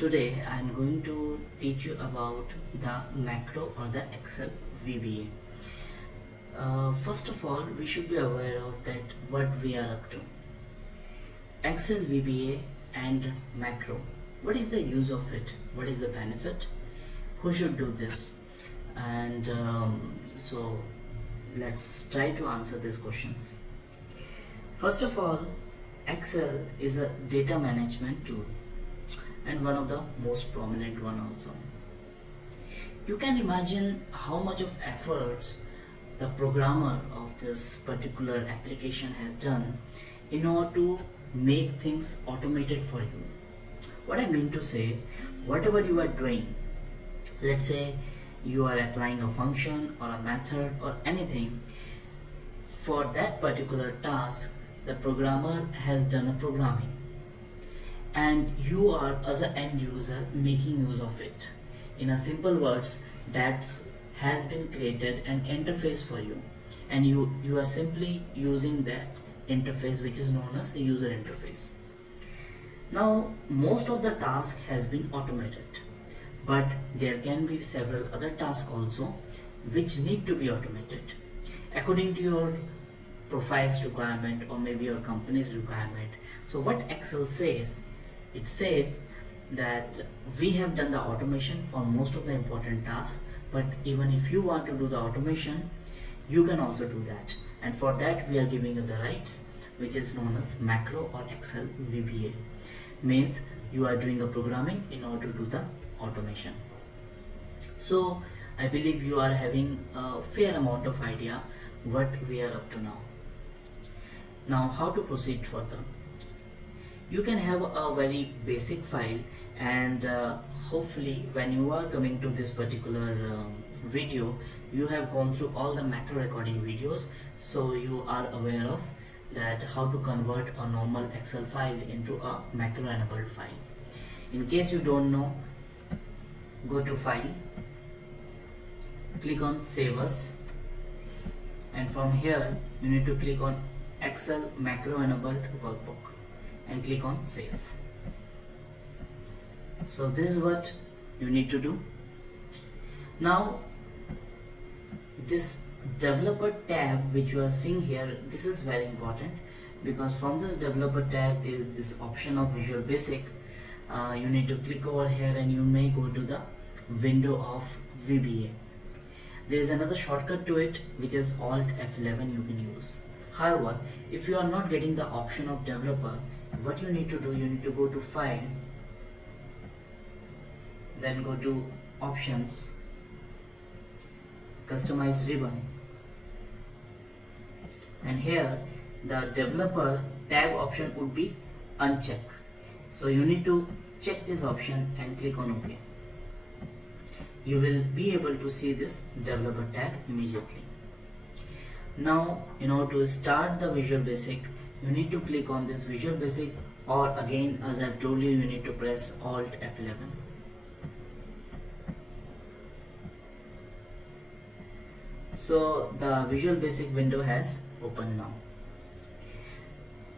Today I am going to teach you about the macro or the Excel VBA. First of all, we should be aware of that what we are up to. Excel VBA and macro. What is the use of it? What is the benefit? Who should do this? And so let's try to answer these questions. First of all, Excel is a data management tool and one of the most prominent one also. You can imagine how much of efforts the programmer of this particular application has done in order to make things automated for you. What I mean to say, whatever you are doing, let's say you are applying a function or a method or anything, for that particular task the programmer has done a programming and you are as an end user making use of it. In a simple words, that has been created an interface for you and you are simply using that interface, which is known as a user interface. Now most of the task has been automated, but there can be several other tasks also which need to be automated according to your profile's requirement or maybe your company's requirement. So what Excel says, it said that we have done the automation for most of the important tasks, but even if you want to do the automation, you can also do that, and for that we are giving you the rights, which is known as macro or Excel VBA. Means you are doing a programming in order to do the automation. So I believe you are having a fair amount of idea what we are up to now. Now how to proceed further? You can have a very basic file, and hopefully when you are coming to this particular video, you have gone through all the macro recording videos, so you are aware of that how to convert a normal Excel file into a macro enabled file. In case you don't know, go to File, click on Save As, and from here you need to click on Excel macro enabled workbook and click on Save. So this is what you need to do. Now this developer tab which you are seeing here, this is very important, because from this developer tab there is this option of Visual Basic. You need to click over here and you may go to the window of VBA. There is another shortcut to it, which is Alt F11 you can use. However, if you are not getting the option of developer, what you need to do, you need to go to File, then go to Options, Customize Ribbon, and here the developer tab option would be unchecked. So you need to check this option and click on OK. You will be able to see this developer tab immediately. Now in order to start the Visual Basic, you need to click on this Visual Basic, or again as I've told you, you need to press Alt F11. So the Visual Basic window has opened now.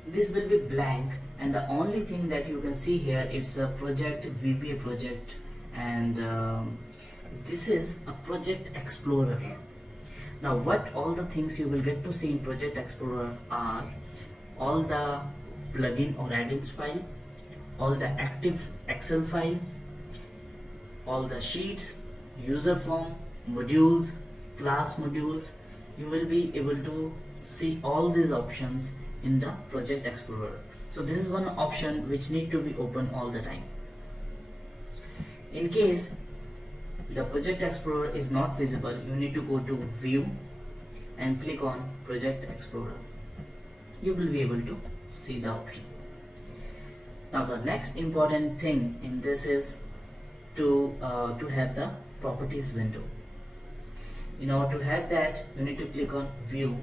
This will be blank, and the only thing that you can see here is a project, VBA project, and this is a project explorer. Now what all the things you will get to see in project explorer are all the plugin or add-ins file, all the active Excel files, all the sheets, user form, modules, class modules. You will be able to see all these options in the project explorer. So this is one option which need to be open all the time. In case the project explorer is not visible, you need to go to View and click on Project Explorer. You will be able to see the option. Now the next important thing in this is to have the properties window. In order to have that, you need to click on View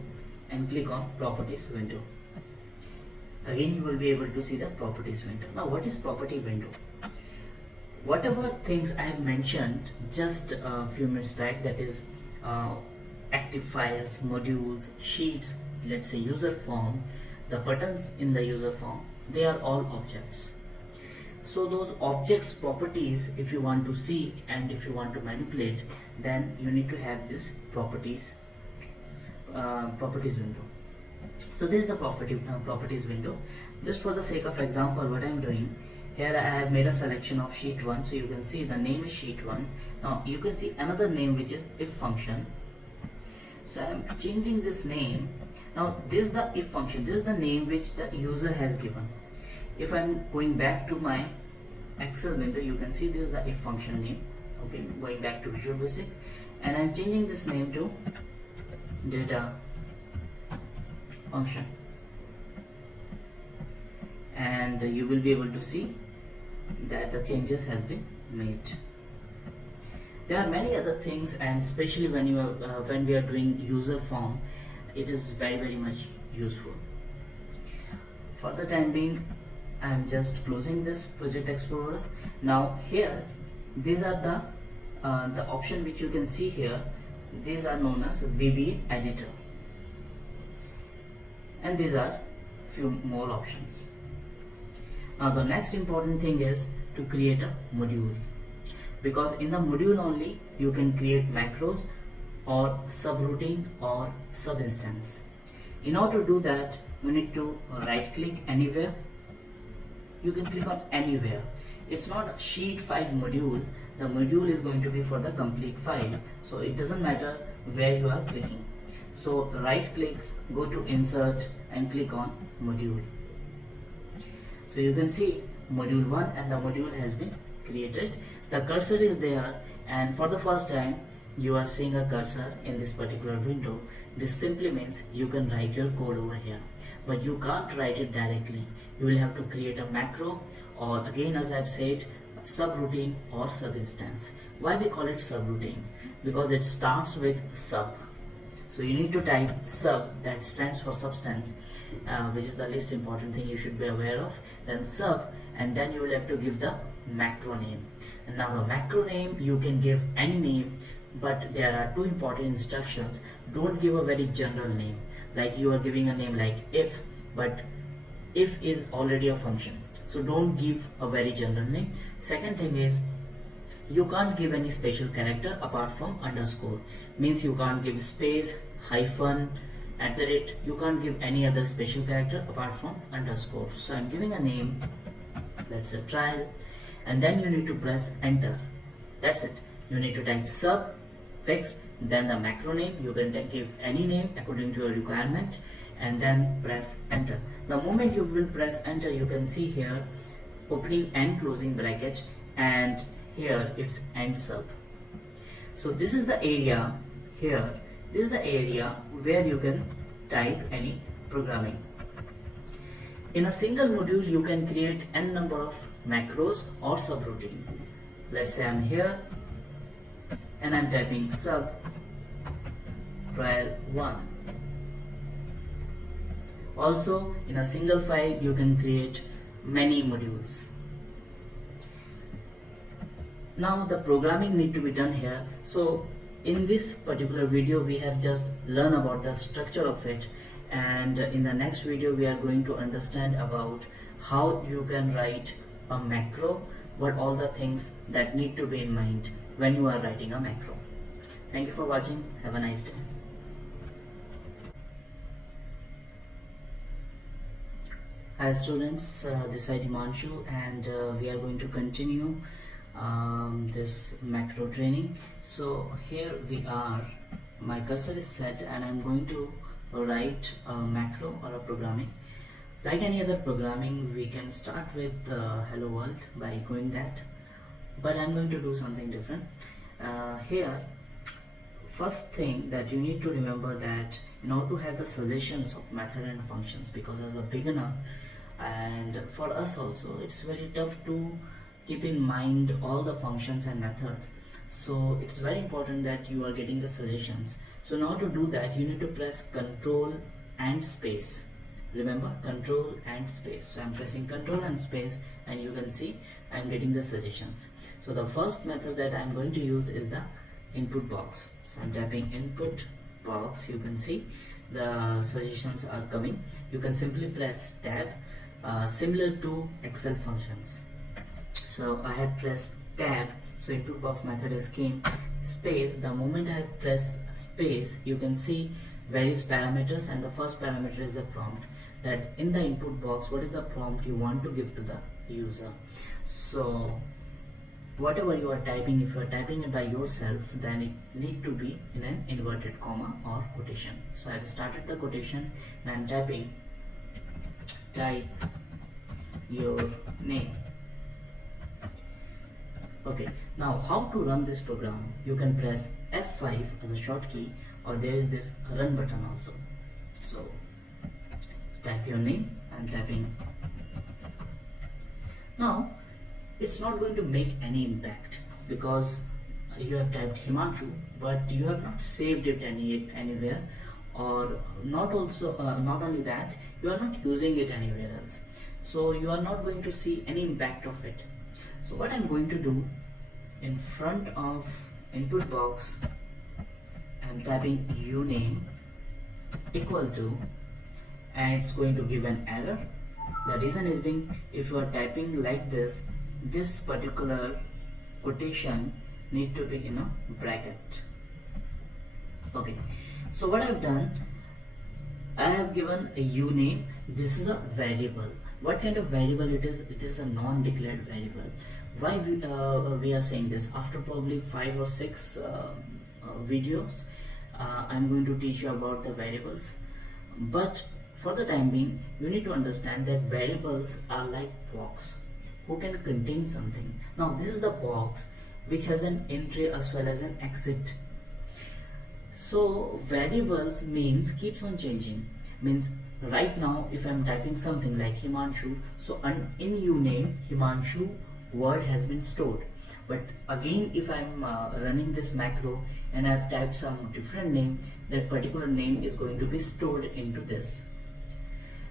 and click on Properties window. Again you will be able to see the properties window. Now what is property window? Whatever things I have mentioned just a few minutes back, that is active files, modules, sheets, let's say user form, the buttons in the user form, they are all objects. So those objects properties, if you want to see and if you want to manipulate, then you need to have this properties window. So this is the properties window. Just for the sake of example, what I am doing here, I have made a selection of sheet 1, so you can see the name is sheet 1. Now you can see another name which is if function. So I am changing this name. Now this is the if function, this is the name which the user has given. If I am going back to my Excel window, you can see this is the if function name. Okay, going back to Visual Basic, and I am changing this name to data function, and you will be able to see that the changes has been made. There are many other things, and especially when you are when we are doing user form, it is very much useful. For the time being, I am just closing this Project Explorer. Now here, these are the option which you can see here. These are known as VBA editor, and these are few more options. Now the next important thing is to create a module, because in the module only you can create macros or subroutine or subinstance. In order to do that, you need to right click anywhere. You can click on anywhere. It's not a sheet 5 module. The module is going to be for the complete file, so it doesn't matter where you are clicking. So right click, go to insert and click on module. So you can see module 1 and the module has been created. The cursor is there, and for the first time you are seeing a cursor in this particular window. This simply means you can write your code over here, but you can't write it directly. You will have to create a macro, or again, as I've said, subroutine or subinstance. Why we call it subroutine? Because it starts with sub. So you need to type sub, that stands for substance, which is the least important thing you should be aware of. Then sub, and then you will have to give the macro name. And now the macro name, you can give any name, but there are two important instructions. Don't give a very general name, like you are giving a name like if, but if is already a function, so don't give a very general name. Second thing is, you can't give any special character apart from underscore. Means you can't give space, hyphen, @ you can't give any other special character apart from underscore. So I'm giving a name, let's say trial, and then you need to press enter. That's it. You need to type sub, fixed, then the macro name. You can give any name according to your requirement, and then press enter. The moment you will press enter, you can see here opening and closing bracket, and here it's end sub. So this is the area here. This is the area where you can type any programming. In a single module, you can create n number of macros or subroutine. Let's say I'm here and I'm typing sub trial 1. Also, in a single file, you can create many modules. Now the programming need to be done here. So in this particular video, we have just learned about the structure of it, and in the next video we are going to understand about how you can write a macro, what all the things that need to be in mind when you are writing a macro. Thank you for watching. Have a nice day. Hi students, this is Himanshu, and we are going to continue this macro training. So here we are, my cursor is set, and I'm going to write a macro or a programming. Like any other programming, we can start with hello world by echoing that, but I'm going to do something different. Here, first thing that you need to remember that in order to have the suggestions of method and functions, because as a beginner and for us also, it's very tough to keep in mind all the functions and method. So it's very important that you are getting the suggestions. So in order to do that, you need to press Control and space. Remember, Control and space. So I'm pressing Control and space, and you can see I'm getting the suggestions. So the first method that I'm going to use is the input box. So I'm typing input box. You can see the suggestions are coming. You can simply press tab, similar to Excel functions. So I have pressed tab, so input box method has came, space. The moment I have pressed space, you can see various parameters, and the first parameter is the prompt, that in the input box what is the prompt you want to give to the user. So whatever you are typing, if you are typing it by yourself, then it need to be in an inverted comma or quotation. So I have started the quotation and I am typing, type your name. Okay, now how to run this program? You can press F5 as a short key, or there is this run button also. So type your name. I'm typing. Now it's not going to make any impact because you have typed Himanshu, but you have not saved it anywhere, or not only that, you are not using it anywhere else, so you are not going to see any impact of it. So what I'm going to do, in front of input box I'm typing uname equal to, and it's going to give an error. The reason is being, if you are typing like this particular quotation need to be in a bracket. Okay, so what I've done, I have given a uname. This is a variable. What kind of variable it is? It is a non-declared variable. Why we are saying this? After probably 5 or 6 videos, I'm going to teach you about the variables, but for the time being you need to understand that variables are like box who can contain something. Now this is the box which has an entry as well as an exit. So variables means keeps on changing, means right now if I'm typing something like Himanshu, so in uname Himanshu word has been stored, but again if I'm running this macro and I've typed some different name, that particular name is going to be stored into this.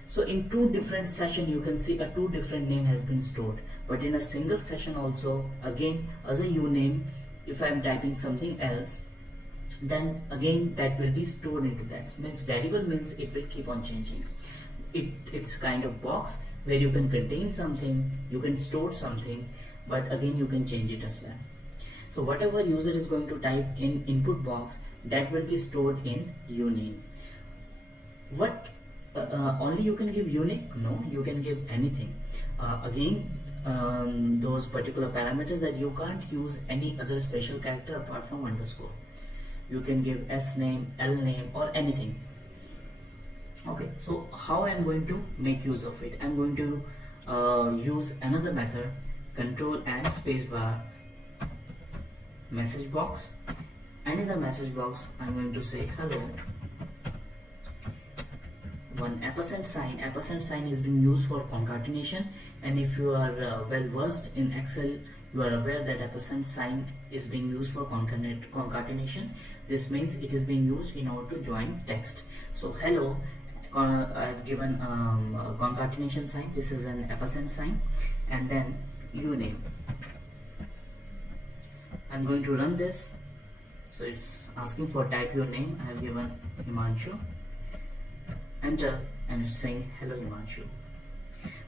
So in 2 different sessions you can see a 2 different name has been stored, but in a single session also, again as a uname, if I'm typing something else, then again that will be stored into that. Means variable means it will keep on changing. It's kind of box where you can contain something, you can store something, but again you can change it as well. So whatever user is going to type in input box, that will be stored in uname. What only you can give unique? No, you can give anything. Those particular parameters that you can't use any other special character apart from underscore. You can give S name, L name, or anything. Okay, so how I'm going to make use of it? I'm going to use another method, control and spacebar, message box, and in the message box I'm going to say hello. One ampersand sign is being used for concatenation, and if you are well versed in Excel, you are aware that ampersand sign is being used for concatenation. This means it is being used in order to join text. So hello, I have given a concatenation sign. This is an ampersand sign, and then uname. I'm going to run this. So it's asking for type your name. I have given Himanshu. Enter, and it's saying hello Himanshu.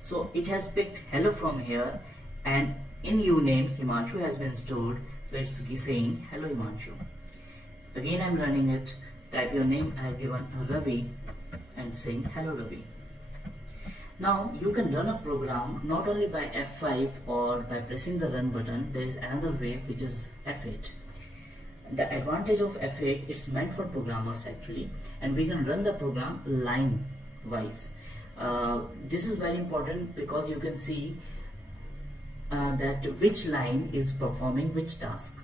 So it has picked hello from here, and in uname Himanshu has been stored, so it's saying hello Himanshu. Again I'm running it, type your name. I have given Ravi and saying hello Ravi. Now you can run a program not only by F5 or by pressing the run button. There is another way, which is F8. The advantage of F8, it's meant for programmers actually, and we can run the program line wise. This is very important because you can see that which line is performing which task,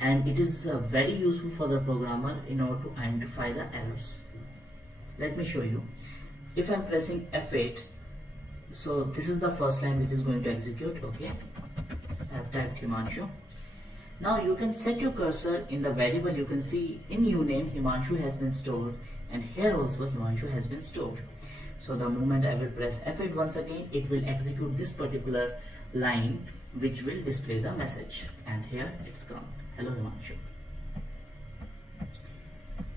and it is very useful for the programmer in order to identify the errors. Let me show you. If I'm pressing F8, so this is the first line which is going to execute. Okay, I have typed Himanshu. Now you can set your cursor in the variable. You can see in uname Himanshu has been stored, and here also Himanshu has been stored. So the moment I will press F8 once again, it will execute this particular line which will display the message, and here it's come hello Himanshu.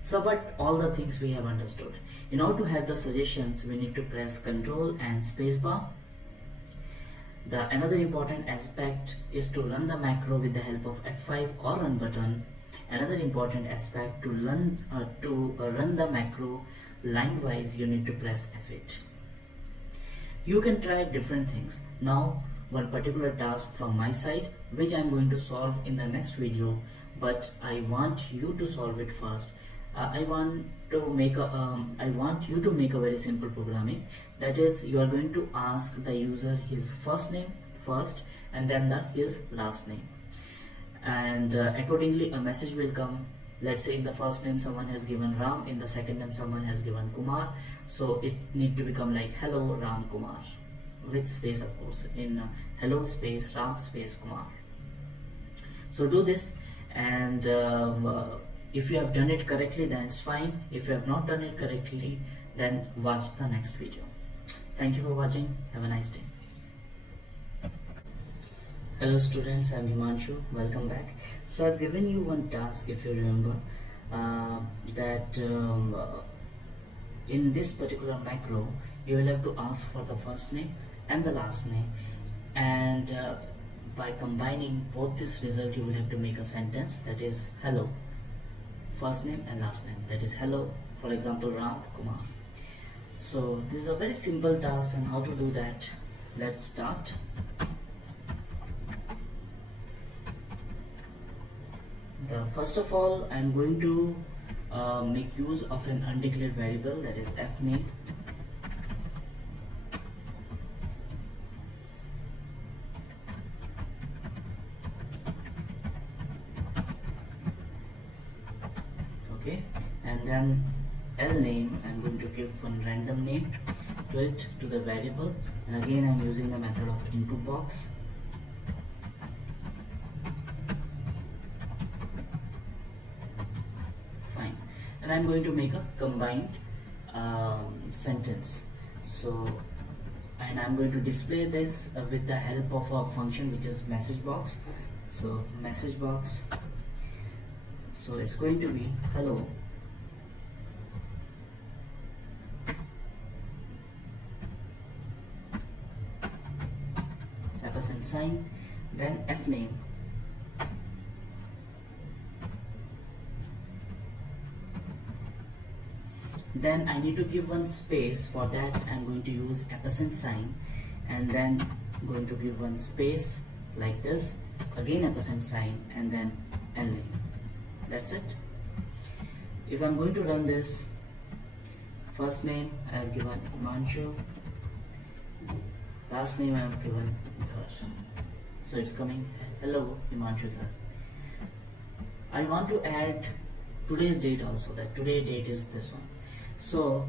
So but all the things we have understood. In order to have the suggestions, we need to press Control and spacebar. The another important aspect is to run the macro with the help of F5 or run button. Another important aspect to run the macro line wise, you need to press F8. You can try different things. Now one particular task from my side which I'm going to solve in the next video, but I want you to solve it first. I want you to make a very simple programming. That is, you are going to ask the user his first name first and then his last name, and accordingly a message will come. Let's say in the first name someone has given Ram, in the second name someone has given Kumar, so it need to become like hello Ram Kumar, with space of course, in hello space Ram space Kumar. So do this, and if you have done it correctly then it's fine. If you have not done it correctly, then watch the next video. Thank you for watching. Have a nice day. Hello students, I'm Himanshu. Welcome back. So I've given you one task, if you remember, that in this particular macro you will have to ask for the first name and the last name, and by combining both this result you will have to make a sentence that is hello first name and last name, that is hello, for example, Ram Kumar. So this is a very simple task, and how to do that, let's start. First of all, I'm going to make use of an undeclared variable, that is fname. Okay, and then lname, I'm going to give one random name to it, to the variable, and again I'm using the method of input box. Fine, and I'm going to make a combined sentence. So, and I'm going to display this with the help of a function which is message box. So message box, so it's going to be hello ampersand sign, then fname, then I need to give one space. For that I'm going to use ampersand sign, and then going to give one space like this, again ampersand sign, and then lname. That's it. If I'm going to run this, first name I have given Himanshu, last name I have given Dhar. So it's coming hello Himanshu Dhar. I want to add today's date also, that today date is this one. So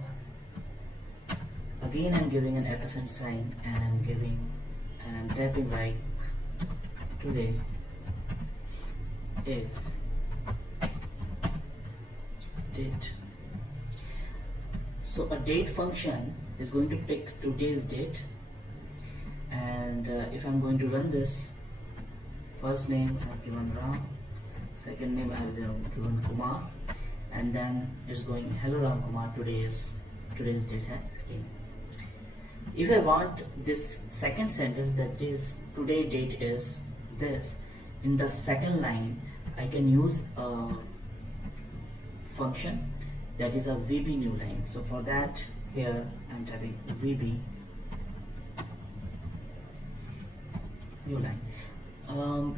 again I'm giving an ampersand sign, and I'm typing like today is date. So a date function is going to pick today's date, and if I'm going to run this, first name I have given Ram, second name I have given Kumar, and then it's going hello Ram Kumar, today's date has came. If I want this second sentence, that is today date is this, in the second line I can use a function that is a VB new line. So for that, here I'm typing VB new line.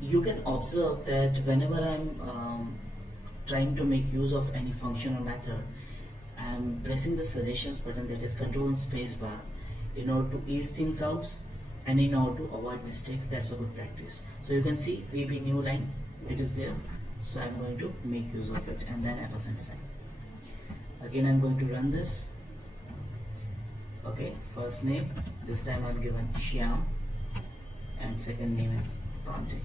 You can observe that whenever I'm trying to make use of any function or method, I'm pressing the suggestions button, that is control and space bar, in order to ease things out and in order to avoid mistakes. That's a good practice. So you can see VB new line, it is there, so I'm going to make use of it, and then ampersand sign. Again I'm going to run this. Okay, first name, this time I'm given Shyam, and second name is Pandey.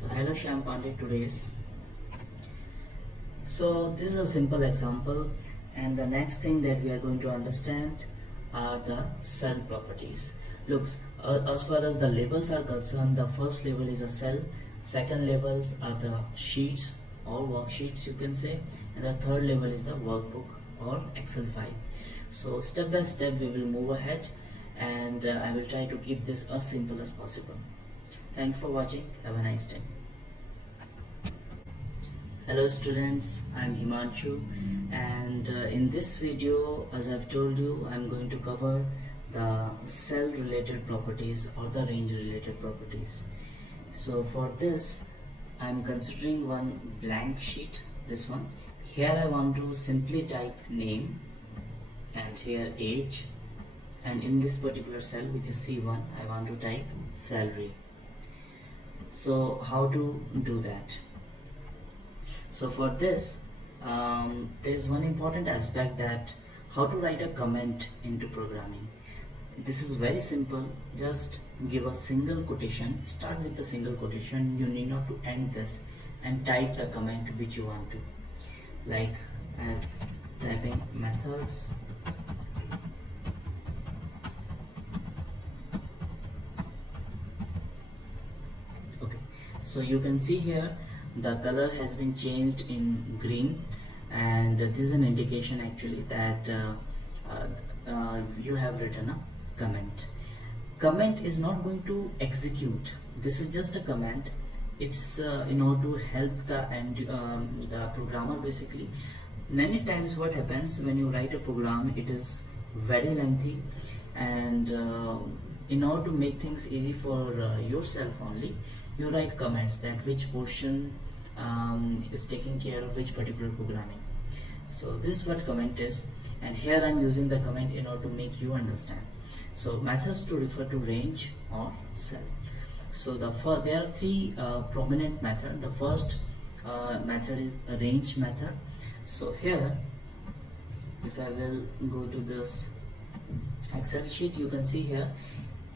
So hello Shyam Pandey, today's. So this is a simple example, and the next thing that we are going to understand are the cell properties. Looks, as far as the labels are concerned, the first label is a cell, second labels are the sheets or worksheets you can say, and the third label is the workbook or Excel file. So step by step we will move ahead, and I will try to keep this as simple as possible. Thanks for watching. Have a nice day. Hello students, I'm Himanshu, and in this video, as I've told you, I'm going to cover the cell related properties or the range related properties. So for this, I'm considering one blank sheet, this one. Here I want to simply type name, and here age, and in this particular cell, which is C1, I want to type salary. So how to do that? So for this, there's one important aspect, that how to write a comment into programming. This is very simple. Just give a single quotation, start with the single quotation. You need not to end this, and type the comment which you want to. Like I'm typing methods okay. So you can see here the color has been changed in green, and this is an indication actually that you have written a comment. Comment is not going to execute. This is just a comment. It's in order to help the programmer basically. Many times what happens when you write a program, it is very lengthy, and in order to make things easy for yourself only, you write comments that which portion is taking care of which particular programming. So this is what comment is, and here I'm using the comment in order to make you understand. So methods to refer to range or cell. So there are three prominent methods. The first method is a range method. So here, if I will go to this Excel sheet, you can see here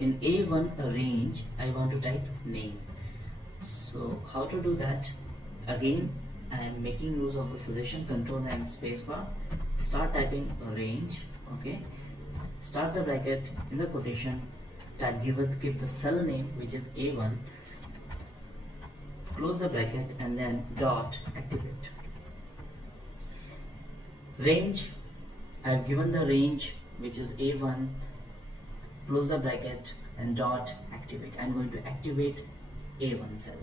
in A1 a range, I want to type name. So how to do that? Again, I am making use of the suggestion control and spacebar. Start typing a range. Okay, start the bracket in the quotation, type give the cell name, which is A1, close the bracket, and then dot activate. Range, I have given the range which is A1, close the bracket and dot activate. I'm going to activate A1 cell.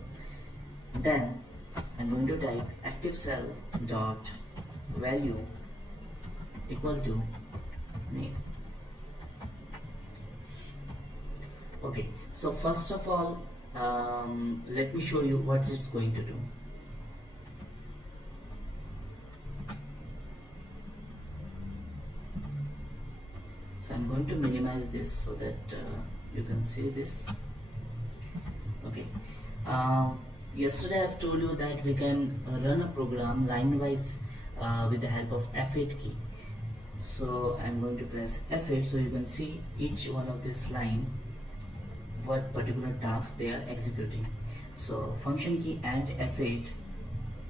Then I'm going to type active cell dot value equal to name. Okay, so first of all, let me show you what it's going to do. So I'm going to minimize this so that you can see this. Okay. Yesterday I've told you that we can run a program line wise with the help of F8 key. So I'm going to press F8 so you can see each one of this line what particular task they are executing. So function key and F8,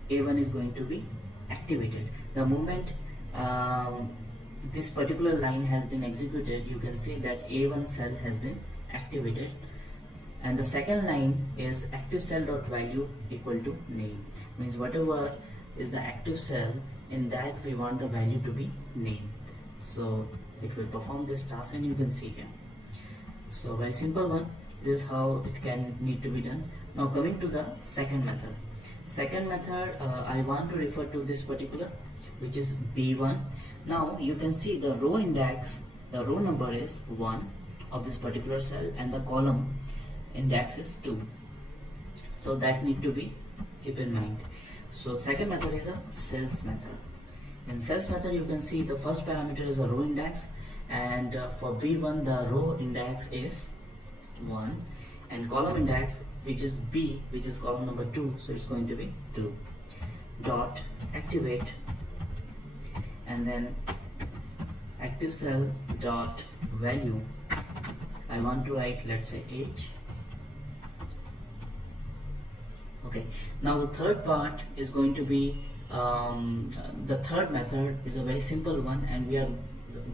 A1 is going to be activated. The moment this particular line has been executed, you can see that A1 cell has been activated, and the second line is active cell dot value equal to name. Means whatever is the active cell, in that we want the value to be name. So it will perform this task, and you can see here. So very simple one. This is how it can need to be done. Now coming to the second method. Second method, I want to refer to this particular, which is B1. Now you can see the row index, the row number is 1 of this particular cell, and the column index is 2. So that need to be keep in mind. So second method is a cells method. In cells method, you can see the first parameter is a row index, and for B1 the row index is 1, and column index, which is B, which is column number 2, so it's going to be 2. Dot activate, and then active cell dot value, I want to write, let's say, age. Okay, now the third part is going to be the third method is a very simple one, and we are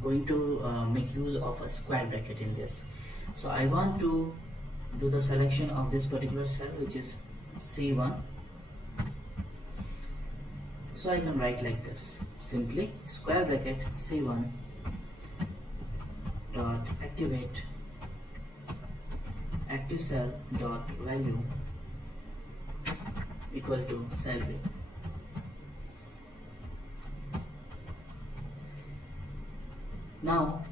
going to make use of a square bracket in this. So I want to do the selection of this particular cell, which is C1. So I can write like this, simply square bracket C1 dot activate active cell dot value equal to cell B. Now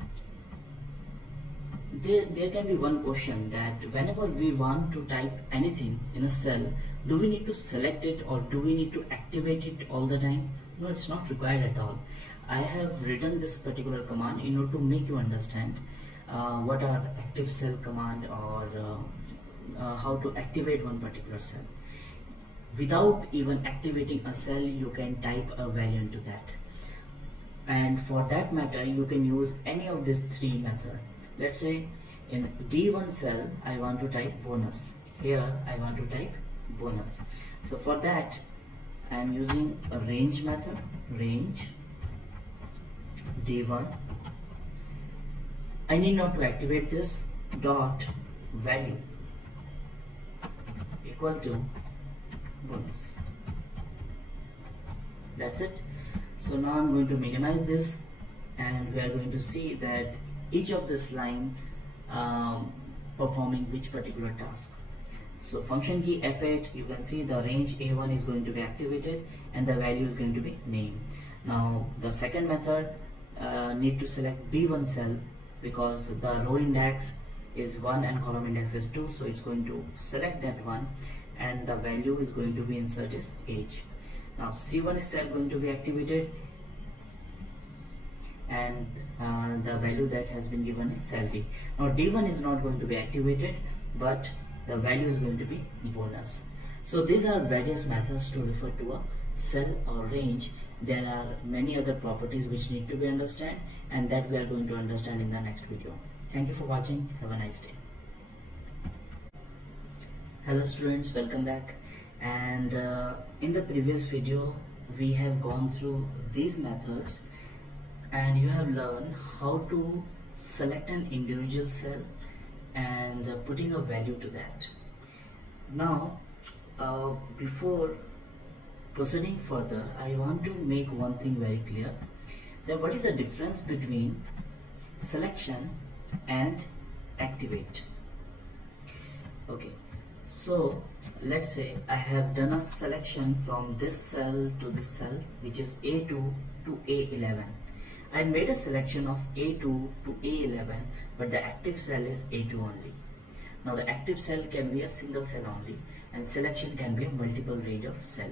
there can be one question, that whenever we want to type anything in a cell, do we need to select it or do we need to activate it all the time? No, it's not required at all. I have written this particular command in order to make you understand what are active cell command, or how to activate one particular cell. Without even activating a cell, you can type a value into that, and for that matter you can use any of these three methods. Let's say in D1 cell I want to type bonus, here I want to type bonus. So for that I am using a range method, range D1. I need not to activate this, dot value equal to bonus. That's it. So now I'm going to minimize this, and we are going to see that each of this line performing which particular task. So function key F8, you can see the range A1 is going to be activated and the value is going to be name. Now the second method need to select B1 cell, because the row index is 1 and column index is 2, so it's going to select that one and the value is going to be inserted as age. Now C1 is cell going to be activated, and the value that has been given is cell D. Now D1 is not going to be activated, but the value is going to be bonus. So these are various methods to refer to a cell or range. There are many other properties which need to be understood, and that we are going to understand in the next video. Thank you for watching. Have a nice day. Hello students, welcome back. And in the previous video we have gone through these methods, and you have learned how to select an individual cell and putting a value to that. Now before proceeding further, I want to make one thing very clear, that what is the difference between selection and activate. Okay, so let's say I have done a selection from this cell to this cell, which is A2 to A11. I made a selection of A2 to A11, but the active cell is A2 only. Now the active cell can be a single cell only, and selection can be a multiple range of cell.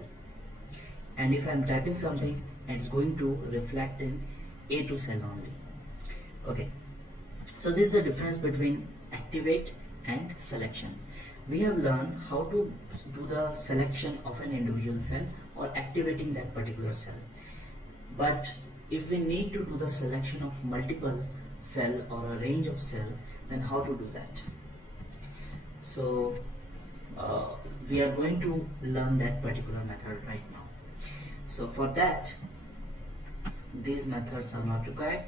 And if I am typing something, it's going to reflect in A2 cell only. Okay, so this is the difference between activate and selection. We have learned how to do the selection of an individual cell or activating that particular cell. But if we need to do the selection of multiple cell or a range of cell, then how to do that? So we are going to learn that particular method right now. So for that, these methods are not required,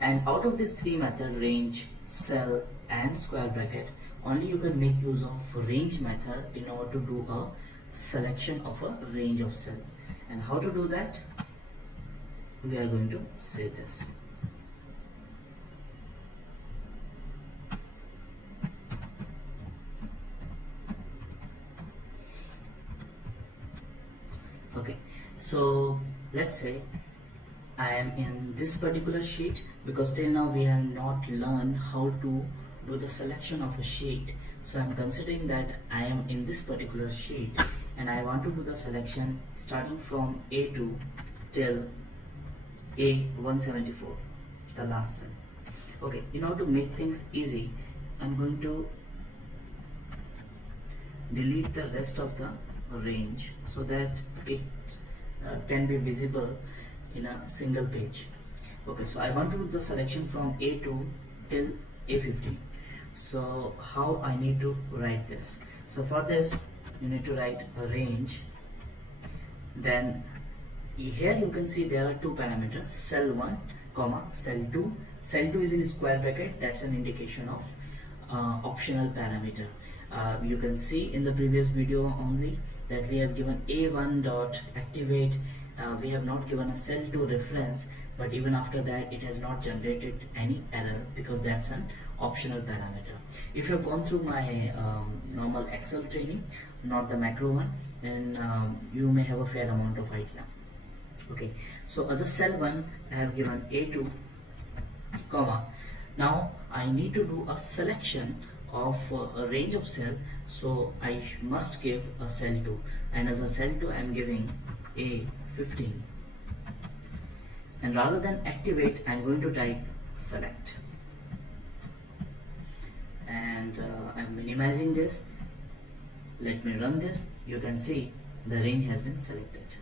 and out of these three methods, range, cell and square bracket, only you can make use of range method in order to do a selection of a range of cell. And how to do that? We are going to say this. Okay, so let's say I am in this particular sheet, because till now we have not learned how to do the selection of a sheet. So I am considering that I am in this particular sheet and I want to do the selection starting from A2 till A174, the last cell. Okay, in order to make things easy, I'm going to delete the rest of the range so that it can be visible in a single page. Okay, so I want to do the selection from A2 till A15. So how I need to write this? So for this you need to write a range. Then here you can see there are two parameters, cell 1 comma cell 2. Cell 2 is in square bracket, that's an indication of optional parameter. You can see in the previous video only that we have given A1 dot activate. We have not given a cell 2 reference, but even after that it has not generated any error because that's an optional parameter. If you have gone through my normal Excel training, not the macro one, then you may have a fair amount of idea. Okay, so as a cell 1 I have given A2 comma. Now I need to do a selection of a range of cell, so I must give a cell 2, and as a cell 2 I am giving A15, and rather than activate I am going to type select, and I am minimizing this. Let me run this. You can see the range has been selected.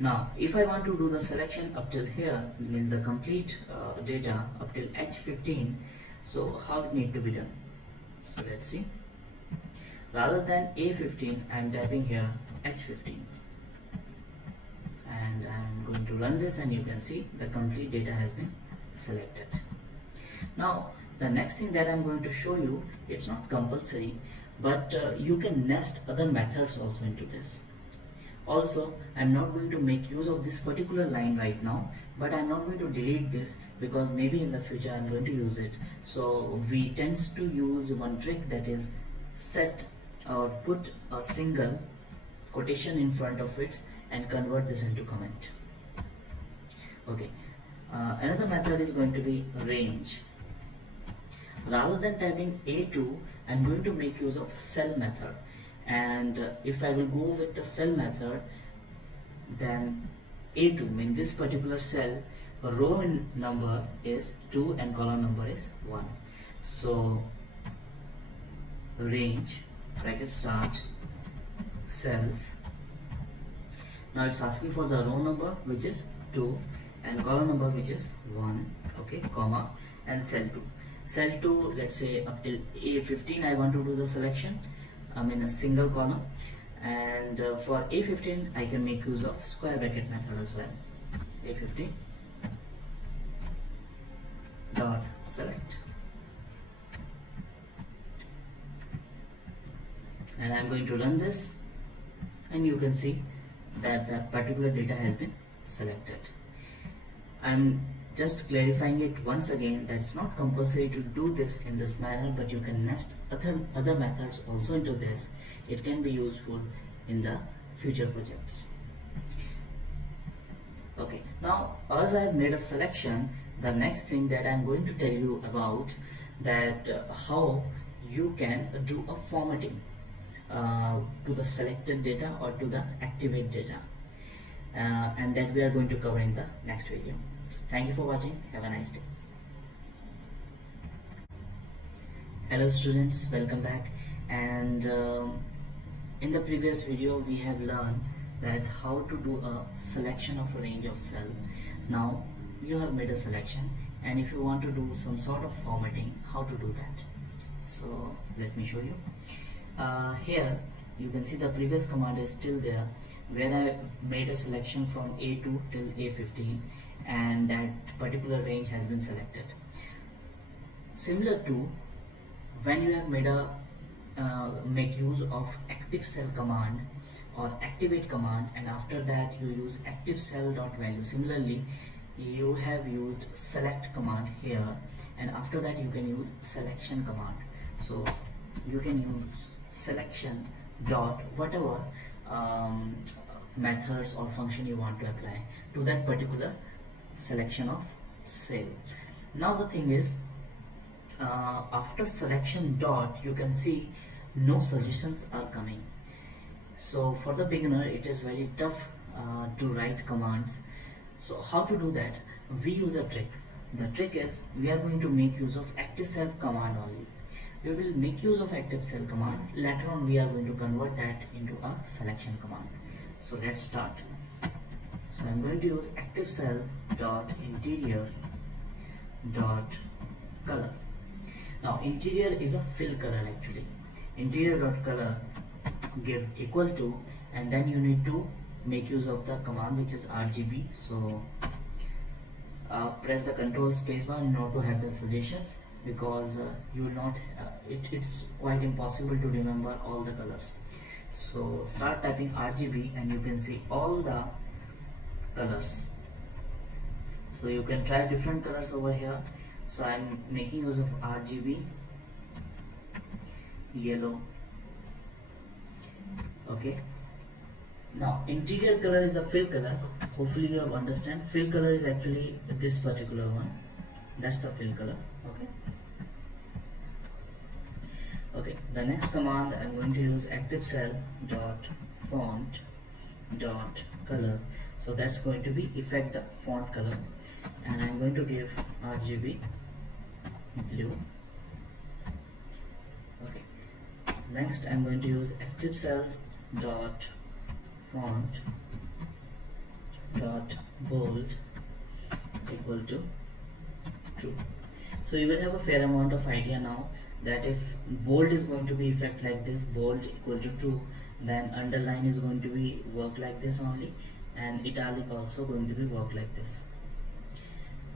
Now if I want to do the selection up till here, means the complete data up till H15, so how it need to be done? So let's see. Rather than A15 I am typing here H15, and I am going to run this, and you can see the complete data has been selected. Now the next thing that I am going to show you, it's not compulsory, but you can nest other methods also into this. Also, I'm not going to make use of this particular line right now, but I'm not going to delete this because maybe in the future I'm going to use it. So we tends to use one trick, that is set or put a single quotation in front of it and convert this into comment. Okay, another method is going to be range. Rather than typing A2, I'm going to make use of cell method. And if I will go with the cell method, then A2 means this particular cell row number is 2 and column number is 1. So range bracket start cells. Now it's asking for the row number which is 2 and column number which is 1. Okay, comma, and cell 2. Cell 2, let's say up till A15 I want to do the selection. I'm in a single column, and for A15 I can make use of square bracket method as well. A15 dot select, and I'm going to run this, and you can see that that particular data has been selected. I'm just clarifying it once again that it's not compulsory to do this in this manner, but you can nest other methods also into this. It can be useful in the future projects. Okay, now as I have made a selection, the next thing that I'm going to tell you about, that how you can do a formatting to the selected data or to the activate data, and that we are going to cover in the next video. Thank you for watching. Have a nice day. Hello students, welcome back. And in the previous video we have learned that how to do a selection of a range of cell. Now you have made a selection, and if you want to do some sort of formatting, how to do that? So let me show you. Here you can see the previous command is still there, where I made a selection from A2 till A15, and that particular range has been selected. Similar to when you have made a make use of active cell command or activate command, and after that you use active cell dot value. Similarly, you have used select command here, and after that you can use selection command. So you can use selection dot whatever methods or function you want to apply to that particular selection of cell. Now the thing is, after selection dot, you can see no suggestions are coming. So for the beginner it is very tough to write commands. So how to do that? We use a trick. The trick is, we are going to make use of active cell command only. We will make use of active cell command. Later on we are going to convert that into a selection command. So let's start. So I'm going to use active cell dot interior dot color. Now interior is a fill color actually. Interior dot color give equal to, and then you need to make use of the command which is RGB. So press the control spacebar in order to have the suggestions, because you will not it's quite impossible to remember all the colors. So start typing RGB and you can see all the colors. So you can try different colors over here. So I'm making use of RGB, yellow. Okay, now interior color is the fill color. Hopefully you have understand. Fill color is actually this particular one. That's the fill color. Okay. Okay, the next command I'm going to use active cell dot font dot color. So that's going to be affect the font color, and I'm going to give RGB blue. Okay, next I'm going to use active cell dot font dot bold equal to true. So you will have a fair amount of idea now that if bold is going to be effect like this, bold equal to true, then underline is going to be work like this only, and italic also going to be work like this.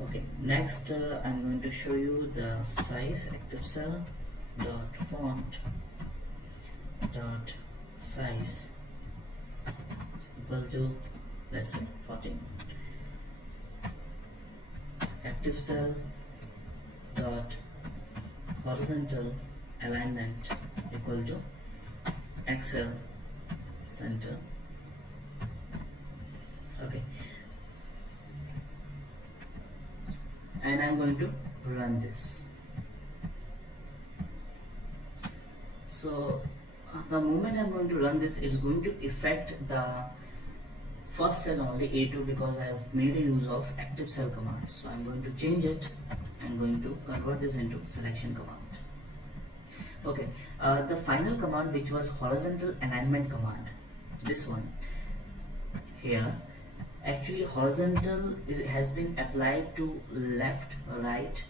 Okay, next I'm going to show you the size. Active cell dot font dot size equal to, let's say, 14. Active cell dot horizontal alignment equal to Excel center. Okay, and I'm going to run this. So the moment I'm going to run this, it's going to affect the first cell only, A2, because I have made a use of active cell command. So I'm going to change it. I'm going to convert this into selection command. Okay, the final command, which was horizontal alignment command, this one here, actually horizontal has been applied to left, right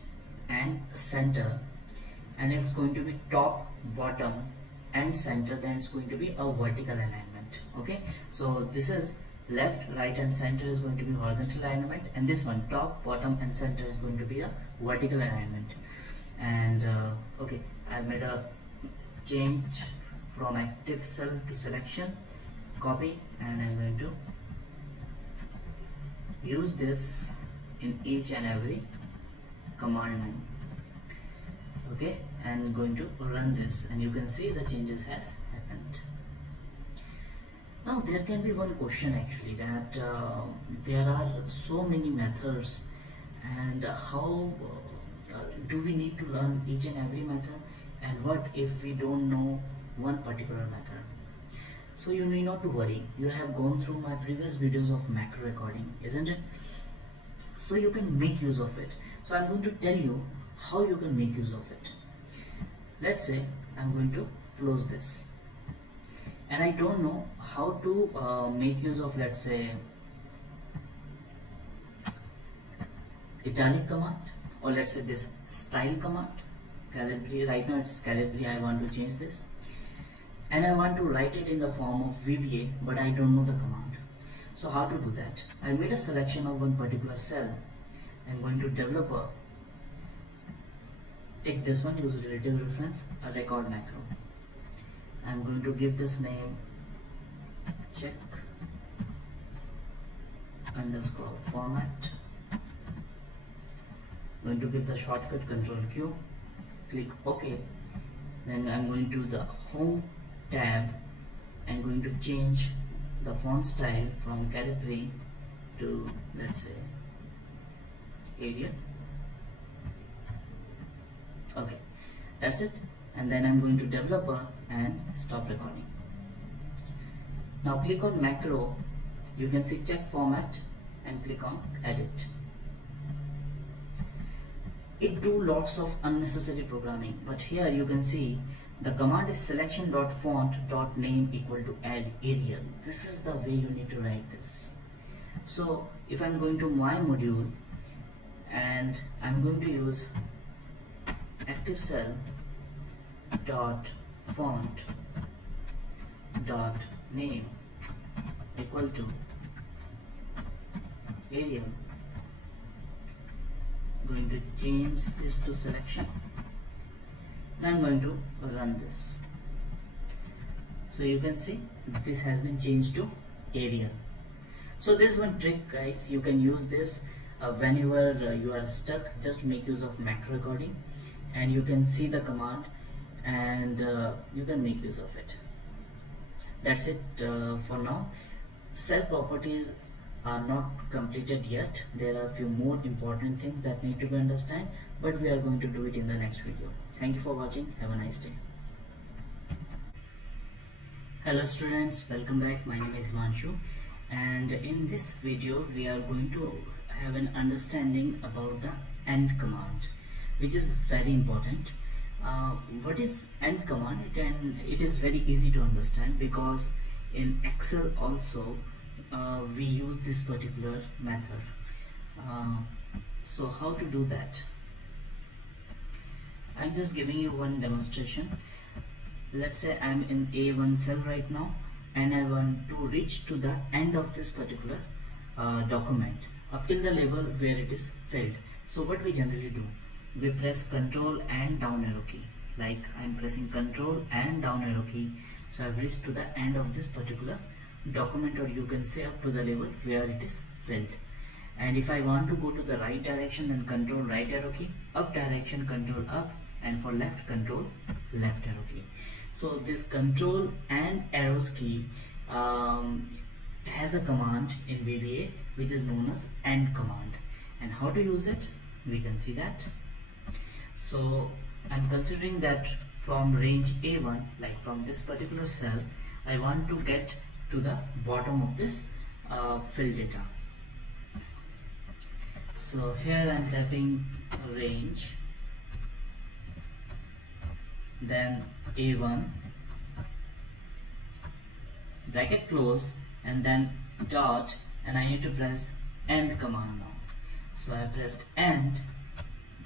and center, and it's going to be top, bottom and center. Then it's going to be a vertical alignment. Okay, so this is left, right and center is going to be horizontal alignment, and this one top, bottom and center is going to be a vertical alignment. And okay, I made a change from active cell to selection, copy, and I'm going to use this in each and every command line. Okay, and going to run this, and you can see the changes has happened. Now there can be one question actually, that there are so many methods, and how do we need to learn each and every method, and what if we don't know one particular method? So you need not to worry, you have gone through my previous videos of macro recording, isn't it? So you can make use of it. So I'm going to tell you how you can make use of it. Let's say I'm going to close this, and I don't know how to make use of, let's say, italic command, or let's say this style command, Calibri. Right now it's Calibri. I want to change this, and I want to write it in the form of VBA, but I don't know the command. So how to do that? I made a selection of one particular cell. I'm going to developer, take this one, use relative reference, a record macro. I'm going to give this name check underscore format. Going to give the shortcut Control Q, click OK. Then I'm going to the home tab and going to change the font style from Calibri to, let's say, Arial. Okay, that's it. And then I'm going to developer and stop recording. Now click on macro, you can see check format and click on edit. It do lots of unnecessary programming, but here you can see the command is selection.font.name equal to add Arial. This is the way you need to write this. So if I'm going to my module and I'm going to use active cell dot font dot name equal to Arial, going to change this to selection. Now I'm going to run this. So you can see this has been changed to Arial. So this one trick, guys, you can use this Whenever you are stuck, just make use of macro recording and you can see the command and you can make use of it. That's it for now. Cell properties are not completed yet. There are a few more important things that need to be understood, but we are going to do it in the next video. Thank you for watching. Have a nice day. Hello students, welcome back. My name is Himanshu, and in this video we are going to have an understanding about the AND command, which is very important. What is AND command? It is very easy to understand because in Excel also we use this particular method. So how to do that? I'm just giving you one demonstration. Let's say I'm in A1 cell right now and I want to reach to the end of this particular document up till the level where it is filled. So what we generally do, we press Ctrl and down arrow key. Like I'm pressing Ctrl and down arrow key, so I've reached to the end of this particular document, or you can say up to the level where it is filled. And if I want to go to the right direction, then Ctrl right arrow key, up direction Ctrl up, and for left Ctrl left arrow key. So this Ctrl and arrows key has a command in VBA which is known as AND command. And how to use it, we can see that. So I'm considering that from range A1, like from this particular cell, I want to get to the bottom of this fill data. So here I'm typing range, then A1, bracket close, and then dot, and I need to press AND command now. So I pressed AND,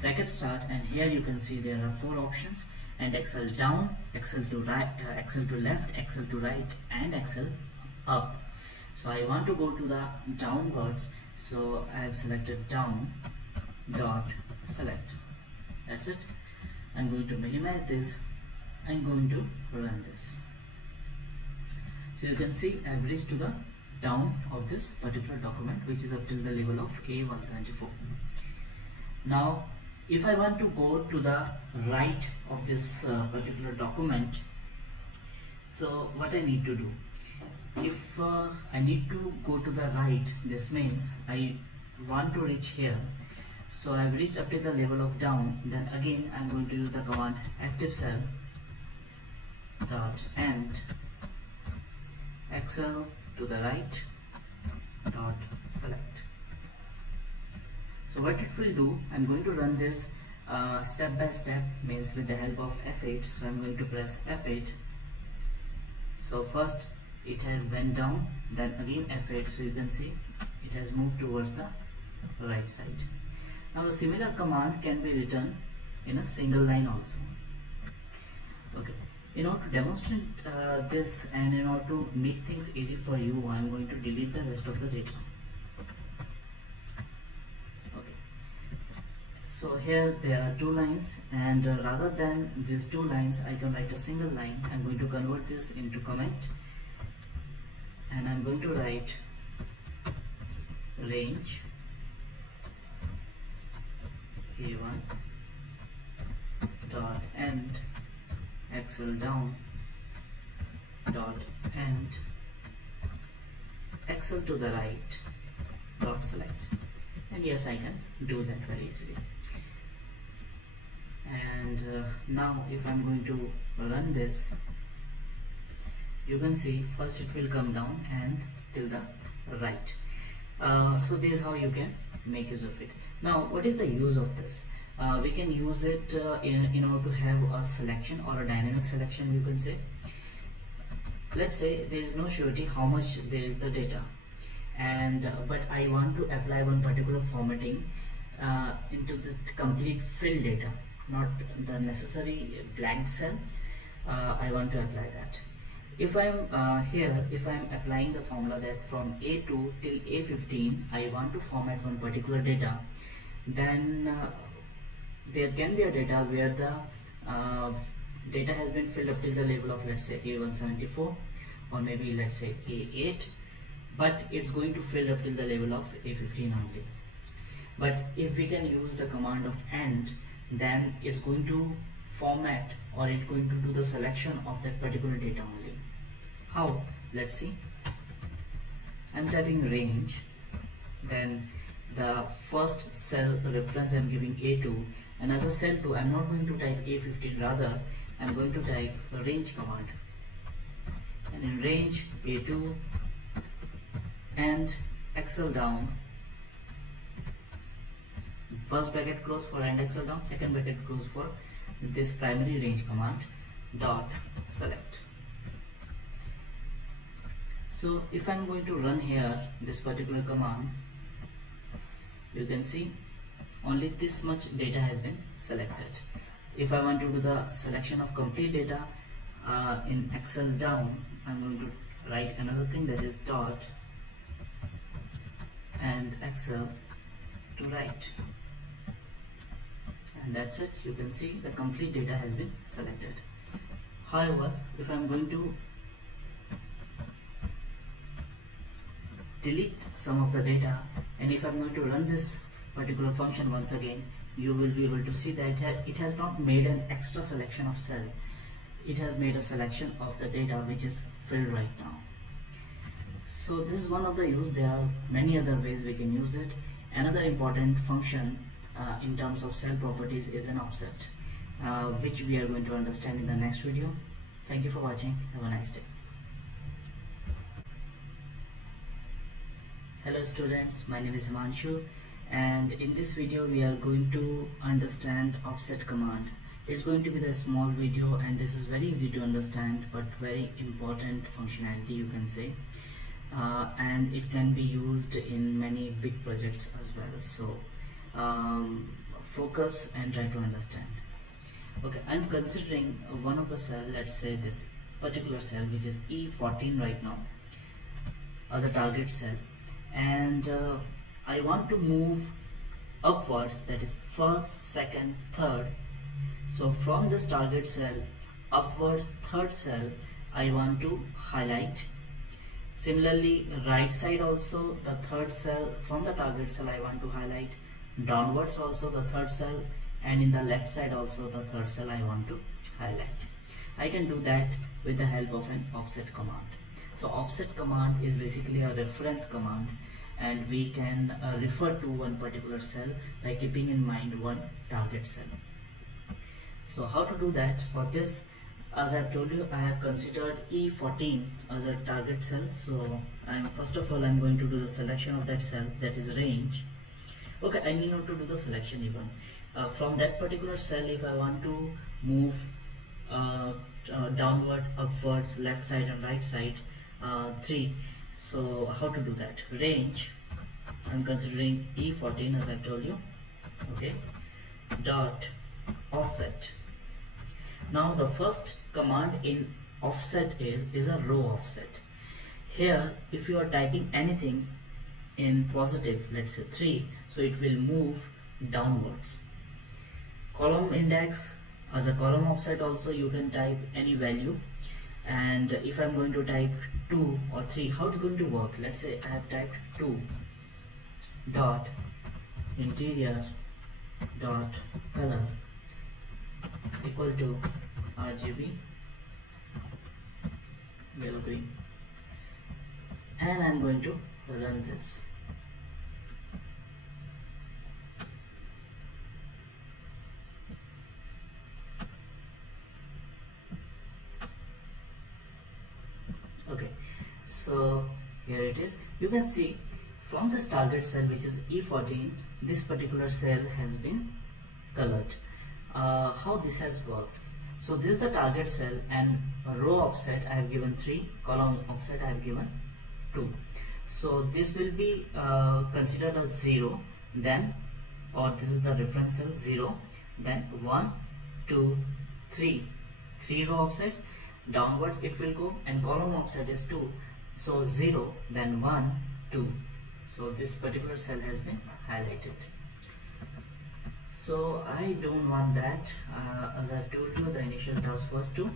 bracket start, and here you can see there are 4 options: and Excel down, Excel to right, Excel to left, Excel to right, and Excel up. So I want to go to the downwards, so I have selected down, dot, select. That's it. I'm going to minimize this. I'm going to run this. So you can see I've reached to the down of this particular document, which is up till the level of A174. Now if I want to go to the right of this particular document, so what I need to do, if I need to go to the right, this means I want to reach here. So I've reached up to the level of down, then again I'm going to use the command active cell dot AND Excel to the right dot select. So what it will do, I'm going to run this step by step, means with the help of F8. So I'm going to press F8. So first it has went down, then again F8, so you can see it has moved towards the right side. Now the similar command can be written in a single line also. Okay, in order to demonstrate this and in order to make things easy for you, I am going to delete the rest of the data. Okay, so here there are 2 lines, and rather than these 2 lines I can write a single line. I'm going to convert this into comment, and I'm going to write range A1 dot AND Excel down dot AND Excel to the right dot select. And yes, I can do that very easily. And now if I'm going to run this, you can see first it will come down and till the right. So this is how you can make use of it. Now what is the use of this? We can use it in order to have a selection or a dynamic selection, you can say. Let's say there is no surety how much there is the data, and but I want to apply one particular formatting into this complete fill data, not the necessary blank cell. I want to apply that. If I'm here, if I'm applying the formula that from A2 till A15 I want to format one particular data, then there can be a data where the data has been filled up till the level of, let's say, A174, or maybe let's say A8, but it's going to fill up till the level of A15 only. But if we can use the command of AND, then it's going to format, or it's going to do the selection of that particular data only. How? Let's see. I'm typing range, then the first cell reference I'm giving A2, and as a cell 2 I'm not going to type A15, rather I'm going to type a range command, and in range A2 and Excel down, first bracket close for and Excel down, second bracket close for this primary range command dot select. So if I'm going to run here this particular command, you can see only this much data has been selected. If I want to do the selection of complete data in Excel down, I'm going to write another thing, that is dot and Excel to right, and that's it. You can see the complete data has been selected. However, if I'm going to delete some of the data, and if I'm going to run this particular function once again, you will be able to see that it has not made an extra selection of cell. It has made a selection of the data which is filled right now. So this is one of the use. There are many other ways we can use it. Another important function in terms of cell properties is an offset, which we are going to understand in the next video. Thank you for watching. Have a nice day. Hello students, my name is Manshu, and in this video we are going to understand offset command. It's going to be the small video, and this is very easy to understand but very important functionality, you can say, and it can be used in many big projects as well. So focus and try to understand. Okay, I'm considering one of the cell, let's say this particular cell which is E14 right now as a target cell, and I want to move upwards, that is first, second, third. So from this target cell upwards, third cell I want to highlight. Similarly, right side also the third cell from the target cell I want to highlight, downwards also the third cell, and in the left side also the third cell I want to highlight. I can do that with the help of an offset command. So offset command is basically a reference command, and we can refer to one particular cell by keeping in mind one target cell. So how to do that? For this, as I've told you, I have considered E14 as a target cell. So first of all I'm going to do the selection of that cell, that is range. Okay, I need not to do the selection even. From that particular cell, if I want to move downwards, upwards, left side and right side, 3. So how to do that? Range, I'm considering E14 as I told you. Okay, dot offset. Now the first command in offset is a row offset. Here if you are typing anything in positive, let's say 3, so it will move downwards. Column index, as a column offset also you can type any value, and if I'm going to type 2 or 3, how it's going to work? Let's say I have typed 2 dot interior dot color equal to RGB yellow green, and I'm going to run this. Okay, so here it is. You can see from this target cell which is E14, this particular cell has been colored. How this has worked? So this is the target cell, and row offset I have given 3, column offset I have given 2. So this will be considered as 0, then, or this is the reference cell 0, then 1, 2, 3, 3 row offset, downwards it will go, and column offset is 2, so 0, then 1, 2. So this particular cell has been highlighted. So I don't want that. As I've told you, the initial task was to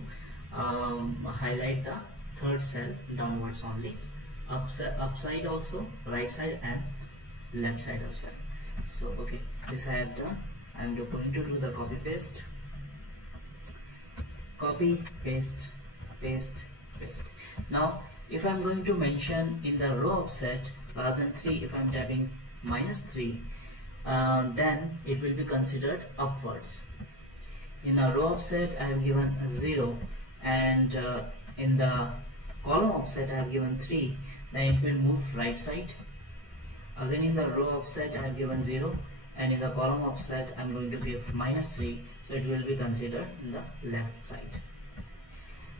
highlight the third cell downwards only, upside also, right side and left side as well. So okay, this I have done. I'm going to do the copy paste, paste, paste. Now if I'm going to mention in the row offset rather than 3, if I'm tapping -3, then it will be considered upwards. In a row offset I have given 0, and in the column offset I have given 3, then it will move right side. Again in the row offset I have given 0, and in the column offset I am going to give -3, so it will be considered in the left side.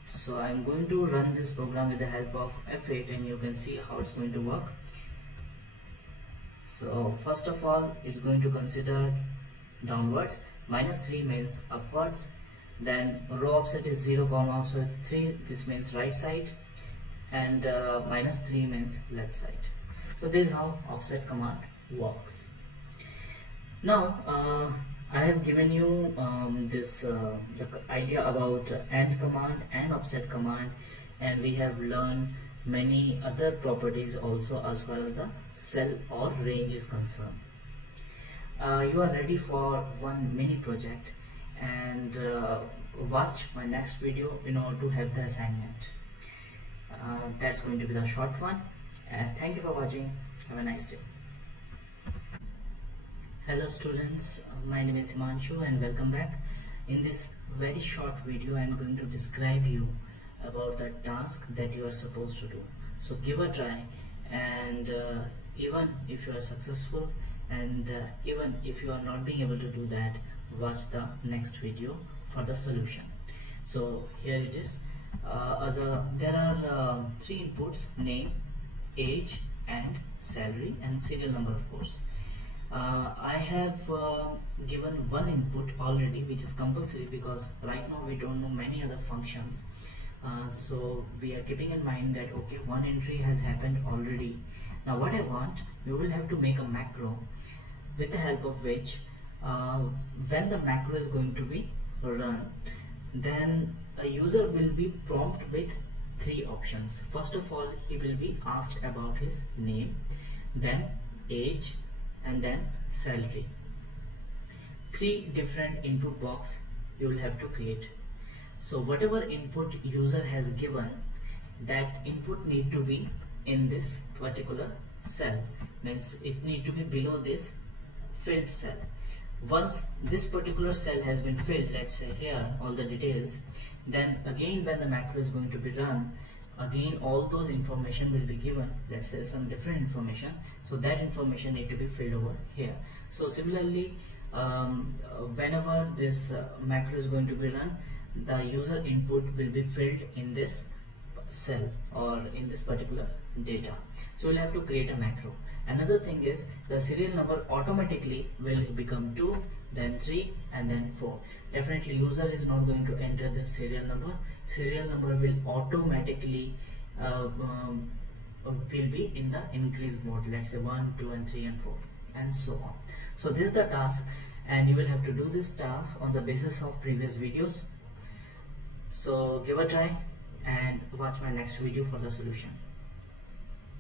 So I am going to run this program with the help of F8, and you can see how it's going to work. So first of all, it's going to consider downwards, -3 means upwards, then row offset is 0, column offset 3, this means right side, and -3 means left side. So this is how offset command works. Now I have given you the idea about AND command and offset command, and we have learned many other properties also as far as the cell or range is concerned. You are ready for one mini project, and watch my next video in order to have the assignment. That's going to be the short one, and thank you for watching. Have a nice day. Hello students, my name is Himanshu and welcome back. In this very short video I am going to describe you about the task that you are supposed to do. So give a try, and even if you are successful, and even if you are not being able to do that, watch the next video for the solution. So here it is. There are 3 inputs: name, age and salary, and serial number of course. I have given one input already, which is compulsory because right now we don't know many other functions. So we are keeping in mind that okay, one entry has happened already. Now what I want, you will have to make a macro with the help of which when the macro is going to be run, then a user will be prompted with 3 options. First of all, he will be asked about his name, then age, and then salary. 3 different input box you will have to create. So whatever input user has given, that input need to be in this particular cell, means it need to be below this filled cell. Once this particular cell has been filled, let's say here all the details, then again when the macro is going to be run, again all those information will be given, let's say some different information, so that information need to be filled over here. So similarly, whenever this macro is going to be run, the user input will be filled in this cell or in this particular data. So we'll have to create a macro. Another thing is the serial number automatically will become 2, then 3, and then 4. Definitely user is not going to enter this serial number. Serial number will automatically will be in the increase mode, let's say 1, 2 and 3 and 4 and so on. So this is the task, and you will have to do this task on the basis of previous videos. So give a try and watch my next video for the solution.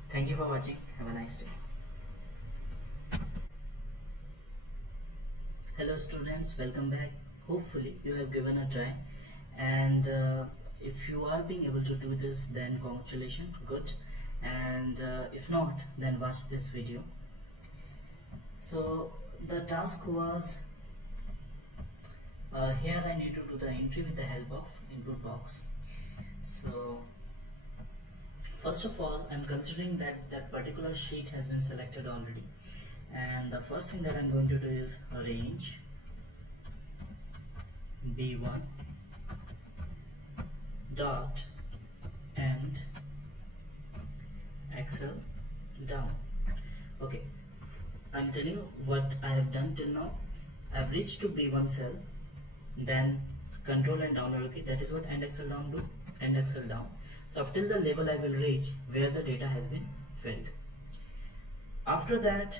Thank you for watching. Have a nice day. Hello students, welcome back. Hopefully you have given a try, and if you are being able to do this, then congratulations, good. And if not, then watch this video. So the task was here I need to do the entry with the help of input box. So first of all, I'm considering that that particular sheet has been selected already, and the first thing that I'm going to do is range B1 dot and Excel down. Okay, I'm telling you what I have done till now. I've reached to B1 cell, then control and down arrow key, that is what and Excel down do, and Excel down. So up till the level I will reach where the data has been filled. After that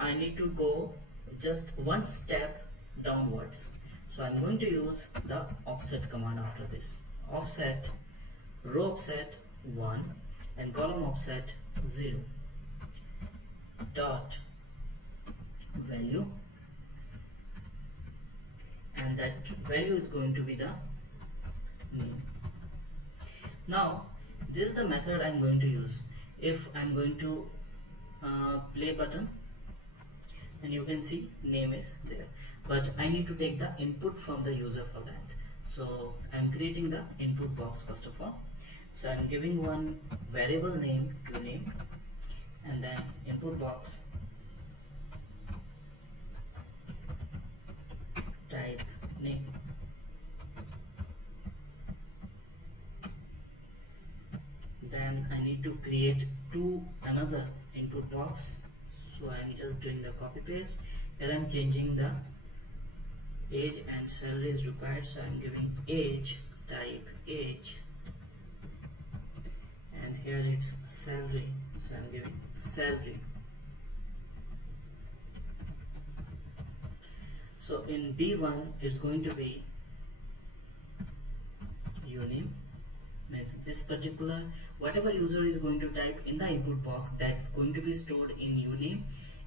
I need to go just one step downwards. So I'm going to use the offset command after this. Offset, row offset 1 and column offset 0 dot value, and that value is going to be the name. Now this is the method I'm going to use. If I'm going to play button, and you can see name is there, but I need to take the input from the user for that. So I'm creating the input box first of all. So I'm giving one variable name, uname, and then input box type name. Then I need to create another input box. So I'm just doing the copy paste. Here I'm changing the age and salary is required, so I'm giving age, type age, and here it's salary, so I'm giving salary. So in B1 it's going to be uname, means this particular whatever user is going to type in the input box, that's going to be stored in uname,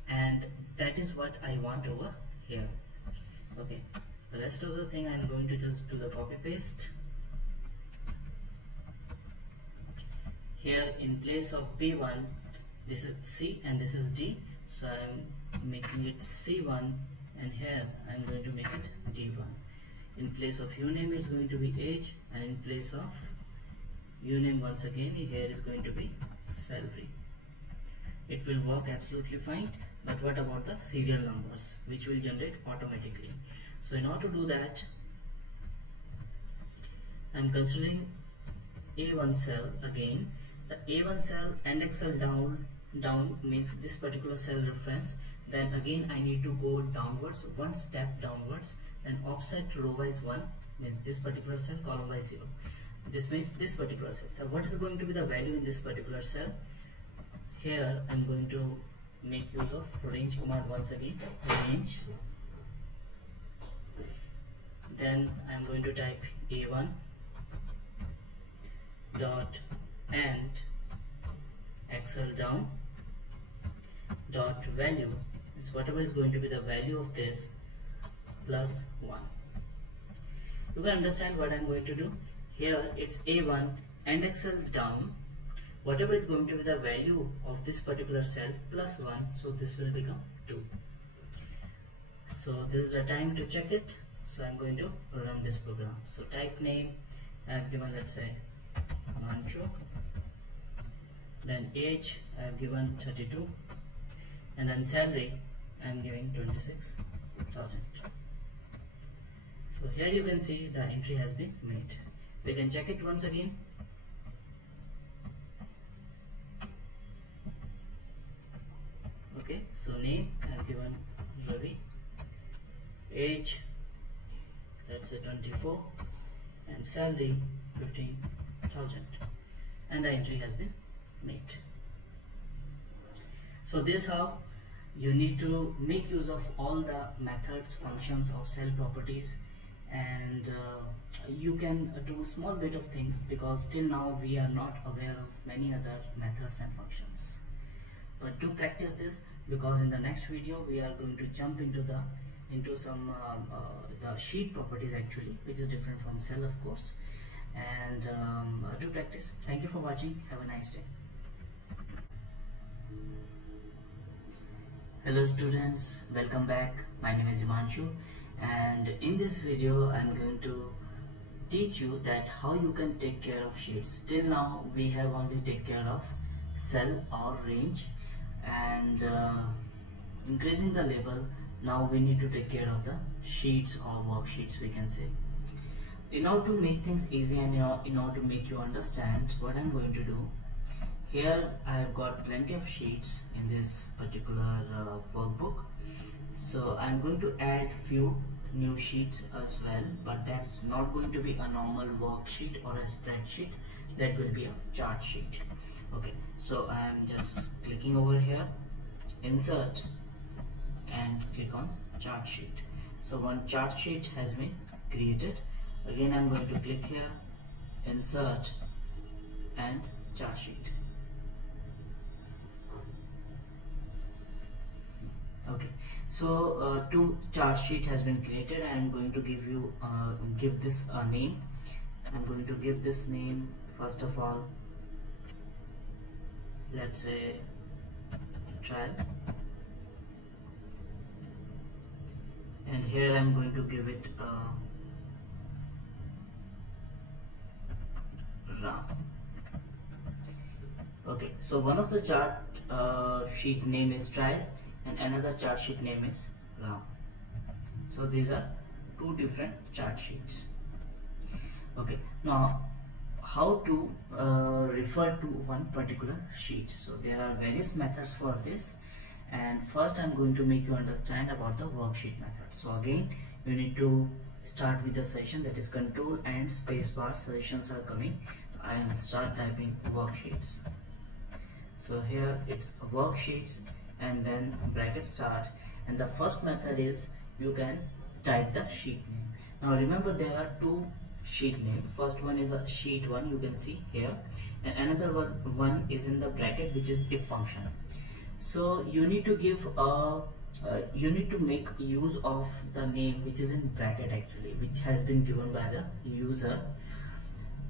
and that is what I want over here. Okay, the rest of the thing I'm going to just do the copy paste. Here in place of B1, this is C and this is D, so I'm making it C1, and here I'm going to make it D1. In place of uname it's going to be age, and in place of uname once again here is going to be salary. It will work absolutely fine, but what about the serial numbers which will generate automatically? So in order to do that, I'm considering A1 cell again. The A1 cell and Excel down means this particular cell reference. Then again I need to go downwards, one step downwards, then offset row wise 1 means this particular cell, column wise 0. This means this particular cell. So what is going to be the value in this particular cell? Here I'm going to make use of range command once again, range. Then I'm going to type A1 dot and Excel down dot value is whatever is going to be the value of this plus 1. You can understand what I'm going to do. Here it's A1 and Excel down, whatever is going to be the value of this particular cell plus 1, so this will become 2. So this is the time to check it, so I'm going to run this program. So type name I have given, let's say Manchu, then age I have given 32, and then salary I am giving 26,000. So here you can see the entry has been made. We can check it once again. Okay, so name I have given Ravi, age let's say 24, and salary 15,000, and the entry has been made. So this is how you need to make use of all the methods, functions of cell properties, and you can do small bit of things, because till now we are not aware of many other methods and functions. But do practice this, because in the next video we are going to jump into some the sheet properties actually, which is different from cell of course. And do practice. Thank you for watching. Have a nice day. Hello students, welcome back. My name is Himanshu, and in this video I'm going to teach you that how you can take care of sheets. Till now we have only take care of cell or range, and increasing the label. Now we need to take care of the sheets or worksheets, we can say. In order to make things easy and in order to make you understand what I'm going to do, here I have got plenty of sheets in this particular workbook. So I'm going to add few new sheets as well, but that's not going to be a normal worksheet or a spreadsheet. That will be a chart sheet. Okay, so I'm just clicking over here, insert, and click on chart sheet. So one chart sheet has been created. Again I'm going to click here, insert, and chart sheet. Okay, So two chart sheet has been created. I am going to give this a name. I'm going to give this name first of all, let's say trial, and here I'm going to give it RAM. Okay, so one of the chart sheet name is trial and another chart sheet name is RAM. So these are two different chart sheets. Okay, now how to refer to one particular sheet. So there are various methods for this, and first I'm going to make you understand about the worksheet method. So again, you need to start with the session, that is control and spacebar. Sessions are coming. I am start typing worksheets. So here it's worksheets and then bracket start, and the first method is you can type the sheet name. Now remember, there are two sheet name. First one is a sheet 1, you can see here, and another one is in the bracket, which is if function. So you need to give you need to make use of the name which is in bracket actually, which has been given by the user.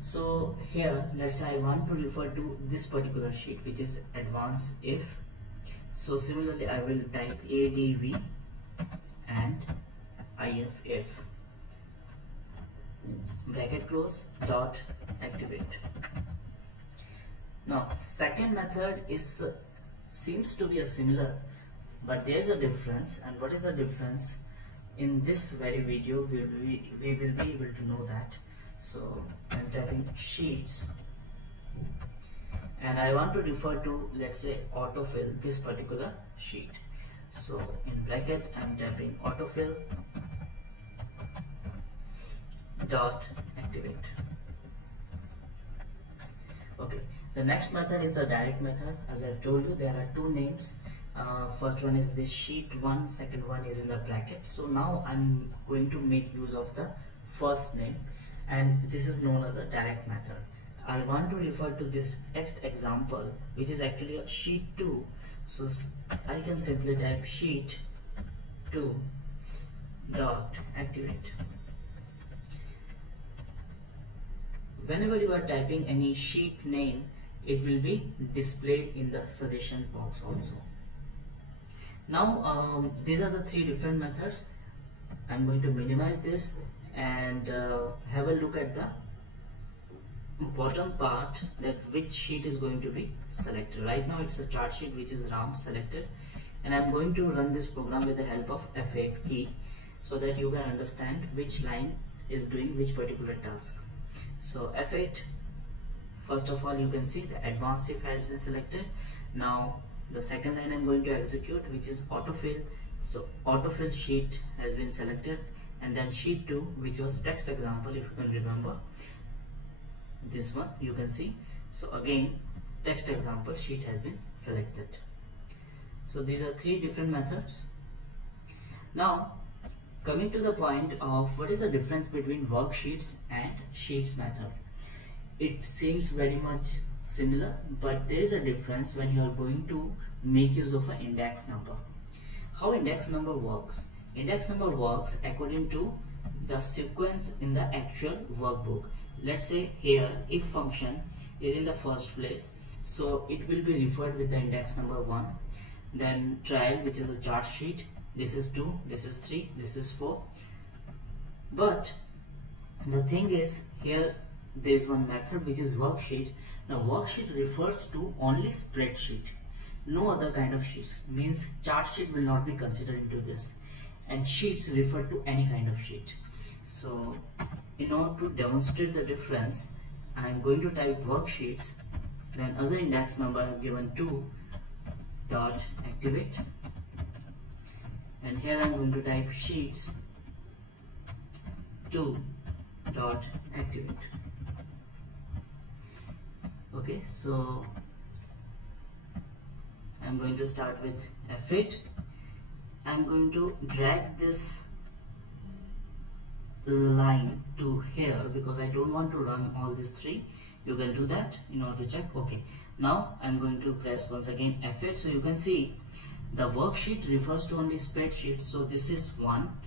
So here let's say I want to refer to this particular sheet which is advanced if. So similarly I will type ADV and if bracket close dot activate. Now second method is seems to be a similar, but there is a difference. And what is the difference? In this very video we will be able to know that. So I'm typing sheets and I want to refer to, let's say, autofill this particular sheet. So in bracket I'm typing autofill dot activate. Okay, the next method is the direct method. As I told you, there are two names. First one is this sheet 1, second one is in the bracket. So now I'm going to make use of the first name, and this is known as a direct method. I want to refer to this text example, which is actually a sheet 2. So I can simply type sheet 2 dot activate. Whenever you are typing any sheet name, it will be displayed in the suggestion box also. Now these are the three different methods. I'm going to minimize this and have a look at the bottom part, that which sheet is going to be selected. Right now it's a chart sheet which is RAM selected, and I'm going to run this program with the help of F8 key so that you can understand which line is doing which particular task. So F8, first of all you can see the advanced if has been selected. Now the second line I'm going to execute, which is autofill. So autofill sheet has been selected, and then sheet 2, which was text example, if you can remember, this one you can see. So again text example sheet has been selected. So these are three different methods. Now coming to the point of what is the difference between worksheets and sheets method. It seems very much similar, but there is a difference when you are going to make use of an index number. How index number works? Index number works according to the sequence in the actual workbook. Let's say here if function is in the first place, so it will be referred with the index number 1. Then trial, which is a chart sheet, this is 2, this is 3, this is 4. But the thing is, here there is one method which is worksheet. Now worksheet refers to only spreadsheet, no other kind of sheets. Means chart sheet will not be considered into this, and sheets refer to any kind of sheet. So in order to demonstrate the difference, I am going to type worksheets, then as an index number I have given 2 dot activate, and here I am going to type sheets 2 dot activate. Okay, so I am going to start with F8. I am going to drag this line to here because I don't want to run all these three. You can do that in order to check. Okay, now I'm going to press once again F8. So you can see The worksheet refers to only spreadsheet, so this is one.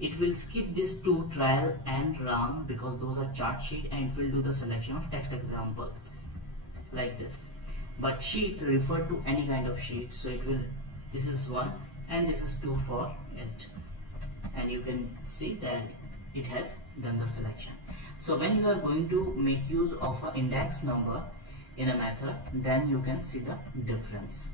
It will skip this two, trial and RAM, because those are chart sheet, and it will do the selection of text example like this. But sheet refer to any kind of sheet, so it will, this is one and this is two for it, and you can see that it has done the selection. So when you are going to make use of an index number in a method, then you can see the difference.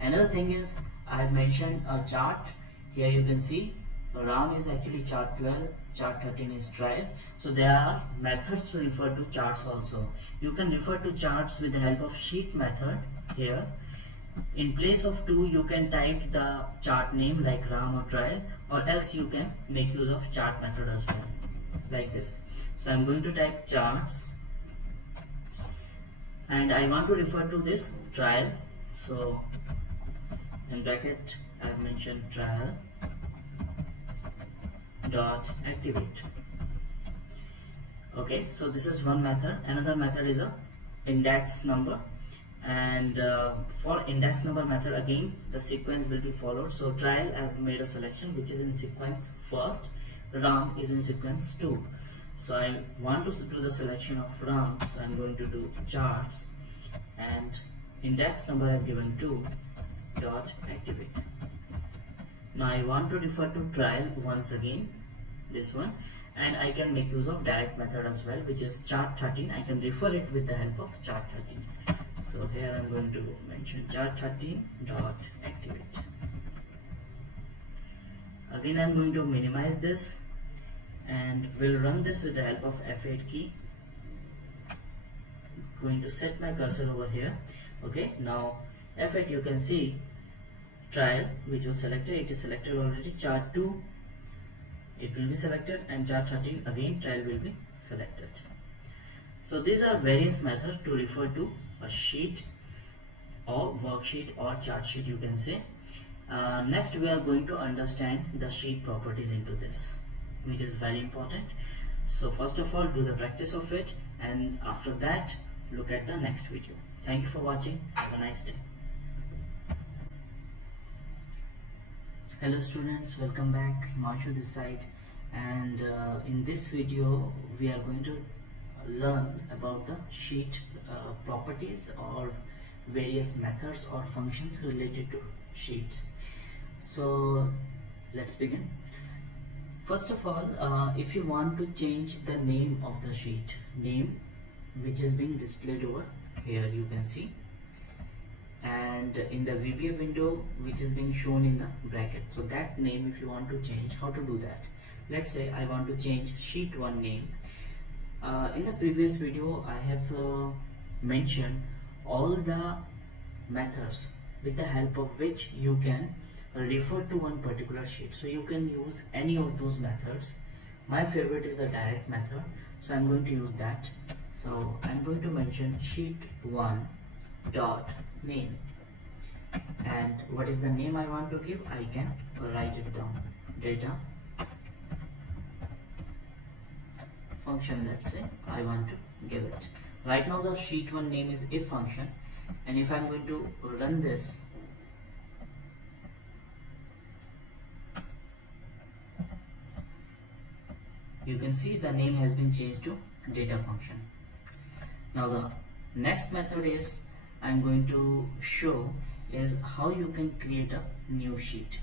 Another thing is, I have mentioned a chart. Here you can see RAM is actually chart 12, chart 13 is trial. So there are methods to refer to charts also. You can refer to charts with the help of sheet method here. In place of two, you can type the chart name like RAM or trial, or else you can make use of chart method as well, like this. So I'm going to type charts, and I want to refer to this trial. So in bracket I have mentioned trial dot activate. Okay, so this is one method. Another method is a index number, and for index number method, again the sequence will be followed. So trial, I have made a selection which is in sequence first, RAM is in sequence 2. So I want to do the selection of RAM, so I'm going to do charts, and index number I have given 2 dot activate. Now I want to refer to trial once again, this one, and I can make use of direct method as well, which is chart 13. I can refer it with the help of chart 13. So here I'm going to mention chart 13 dot activate. Again I'm going to minimize this, and we'll run this with the help of F8 key. Going to set my cursor over here. Okay, now F8, you can see trial which was selected, it is selected already. Chart 2, it will be selected, and chart 13, again trial will be selected. So these are various methods to refer to a sheet or worksheet or chart sheet, you can say. Next we are going to understand the sheet properties into this, which is very important. So first of all, do the practice of it, and after that look at the next video. Thank you for watching. Have a nice day. Hello students, welcome back. Himanshu this side, and in this video we are going to learn about the sheet properties or various methods or functions related to sheets. So let's begin. First of all, if you want to change the name of the sheet, name which is being displayed over here, you can see, and in the VBA window which is being shown in the bracket, so that name if you want to change, how to do that? Let's say I want to change sheet 1 name. In the previous video I have mentioned all the methods with the help of which you can refer to one particular sheet, so you can use any of those methods. My favorite is the direct method, so I'm going to use that. So I'm going to mention sheet 1 dot name, and what is the name I want to give? I can write it down, data function. Let's say I want to give it. Right now the sheet 1 name is if function, and if I'm going to run this, you can see the name has been changed to data function. Now the next method is I'm going to show is how you can create a new sheet.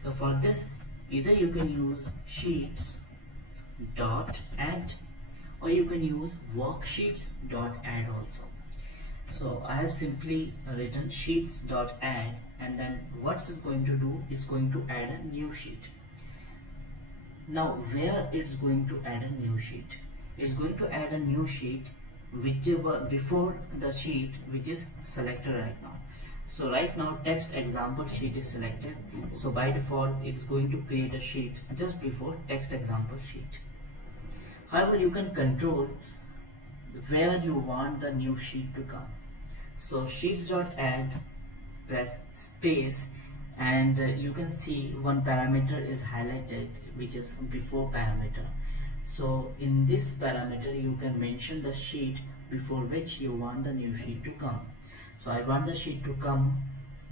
So for this, either you can use sheets dot add, or you can use worksheets dot add also. So I have simply written sheets dot add, and then what's it going to do? It's going to add a new sheet. Now where it's going to add a new sheet? It's going to add a new sheet whichever before the sheet which is selected right now. So right now text example sheet is selected, so by default it's going to create a sheet just before text example sheet. However, you can control where you want the new sheet to come. So sheets.add, press space, and you can see one parameter is highlighted which is before parameter. So in this parameter you can mention the sheet before which you want the new sheet to come. So I want the sheet to come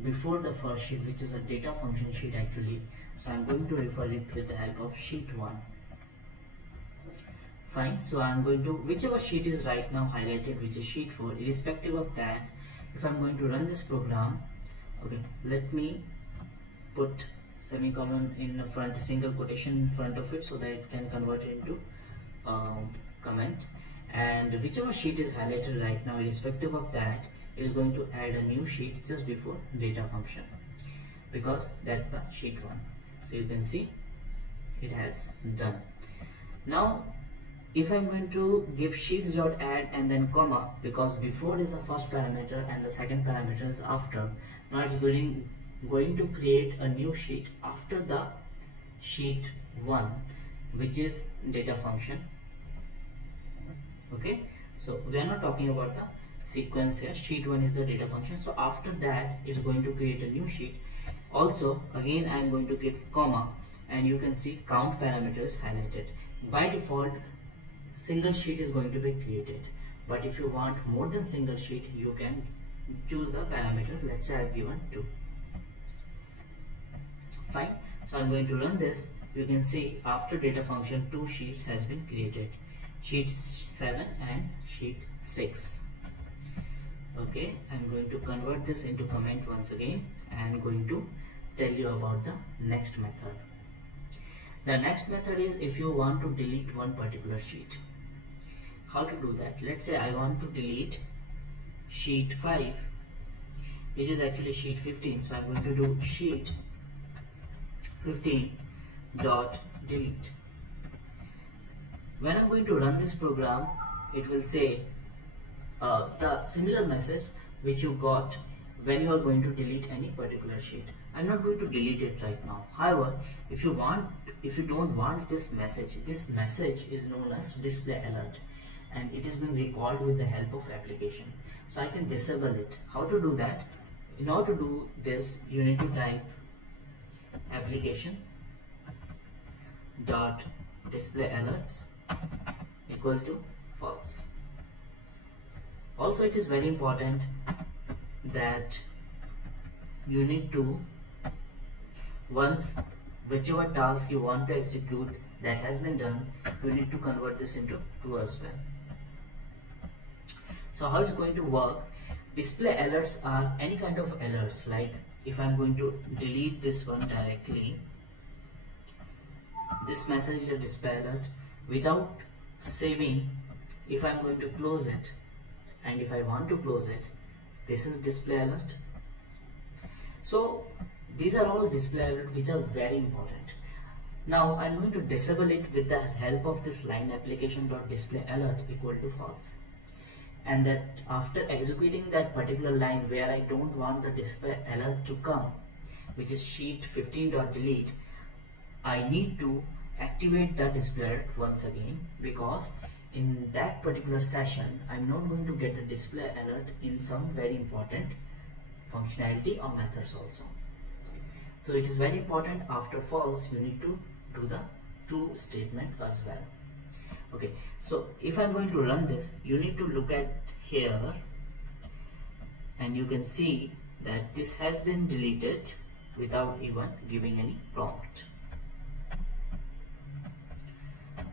before the first sheet, which is a data function sheet actually. So I'm going to refer it with the help of sheet 1. Fine. So I'm going to, whichever sheet is right now highlighted, which is sheet 4, irrespective of that, if I'm going to run this program, okay, let me put semicolon in front, single quotation in front of it, so that it can convert it into comment. And whichever sheet is highlighted right now, irrespective of that, it is going to add a new sheet just before data function, because that's the sheet 1. So you can see it has done. Now if I'm going to give sheets.add and then comma, because before is the first parameter and the second parameter is after, now it's going to create a new sheet after the sheet 1, which is data function. Okay, so we are not talking about the sequence here. Sheet 1 is the data function, so after that it's going to create a new sheet. Also again I am going to give comma, and you can see count parameter is highlighted. By default single sheet is going to be created, but if you want more than single sheet, you can choose the parameter. Let's say I've given 2. Fine. So I'm going to run this. You can see after data function 2 sheets has been created, sheet 7 and sheet 6. Okay, I'm going to convert this into comment once again, and going to tell you about the next method. The next method is if you want to delete one particular sheet. How to do that? Let's say I want to delete sheet 5, which is actually sheet 15. So I'm going to do sheet 15 dot delete. When I'm going to run this program, it will say the similar message which you got when you are going to delete any particular sheet. I'm not going to delete it right now. However, if you don't want this message is known as display alert, and it is being recalled with the help of application. So I can disable it. How to do that? In order to do this, you need to type application dot display alerts equal to false. Also, it is very important that you need to, once whichever task you want to execute that has been done, you need to convert this into true as well. So how it's going to work? Display alerts are any kind of alerts, like if I'm going to delete this one directly, this message is a display alert. Without saving, if I'm going to close it, and if I want to close it, this is display alert. So these are all display alerts which are very important. Now I'm going to disable it with the help of this line application.display alert equal to false. And that after executing that particular line where I don't want the display alert to come, which is sheet 15.delete, I need to activate the display alert once again, because in that particular session I'm not going to get the display alert in some very important functionality or methods also. So it is very important, after false you need to do the true statement as well. Okay, so if I'm going to run this, you need to look at here, and you can see that this has been deleted without even giving any prompt.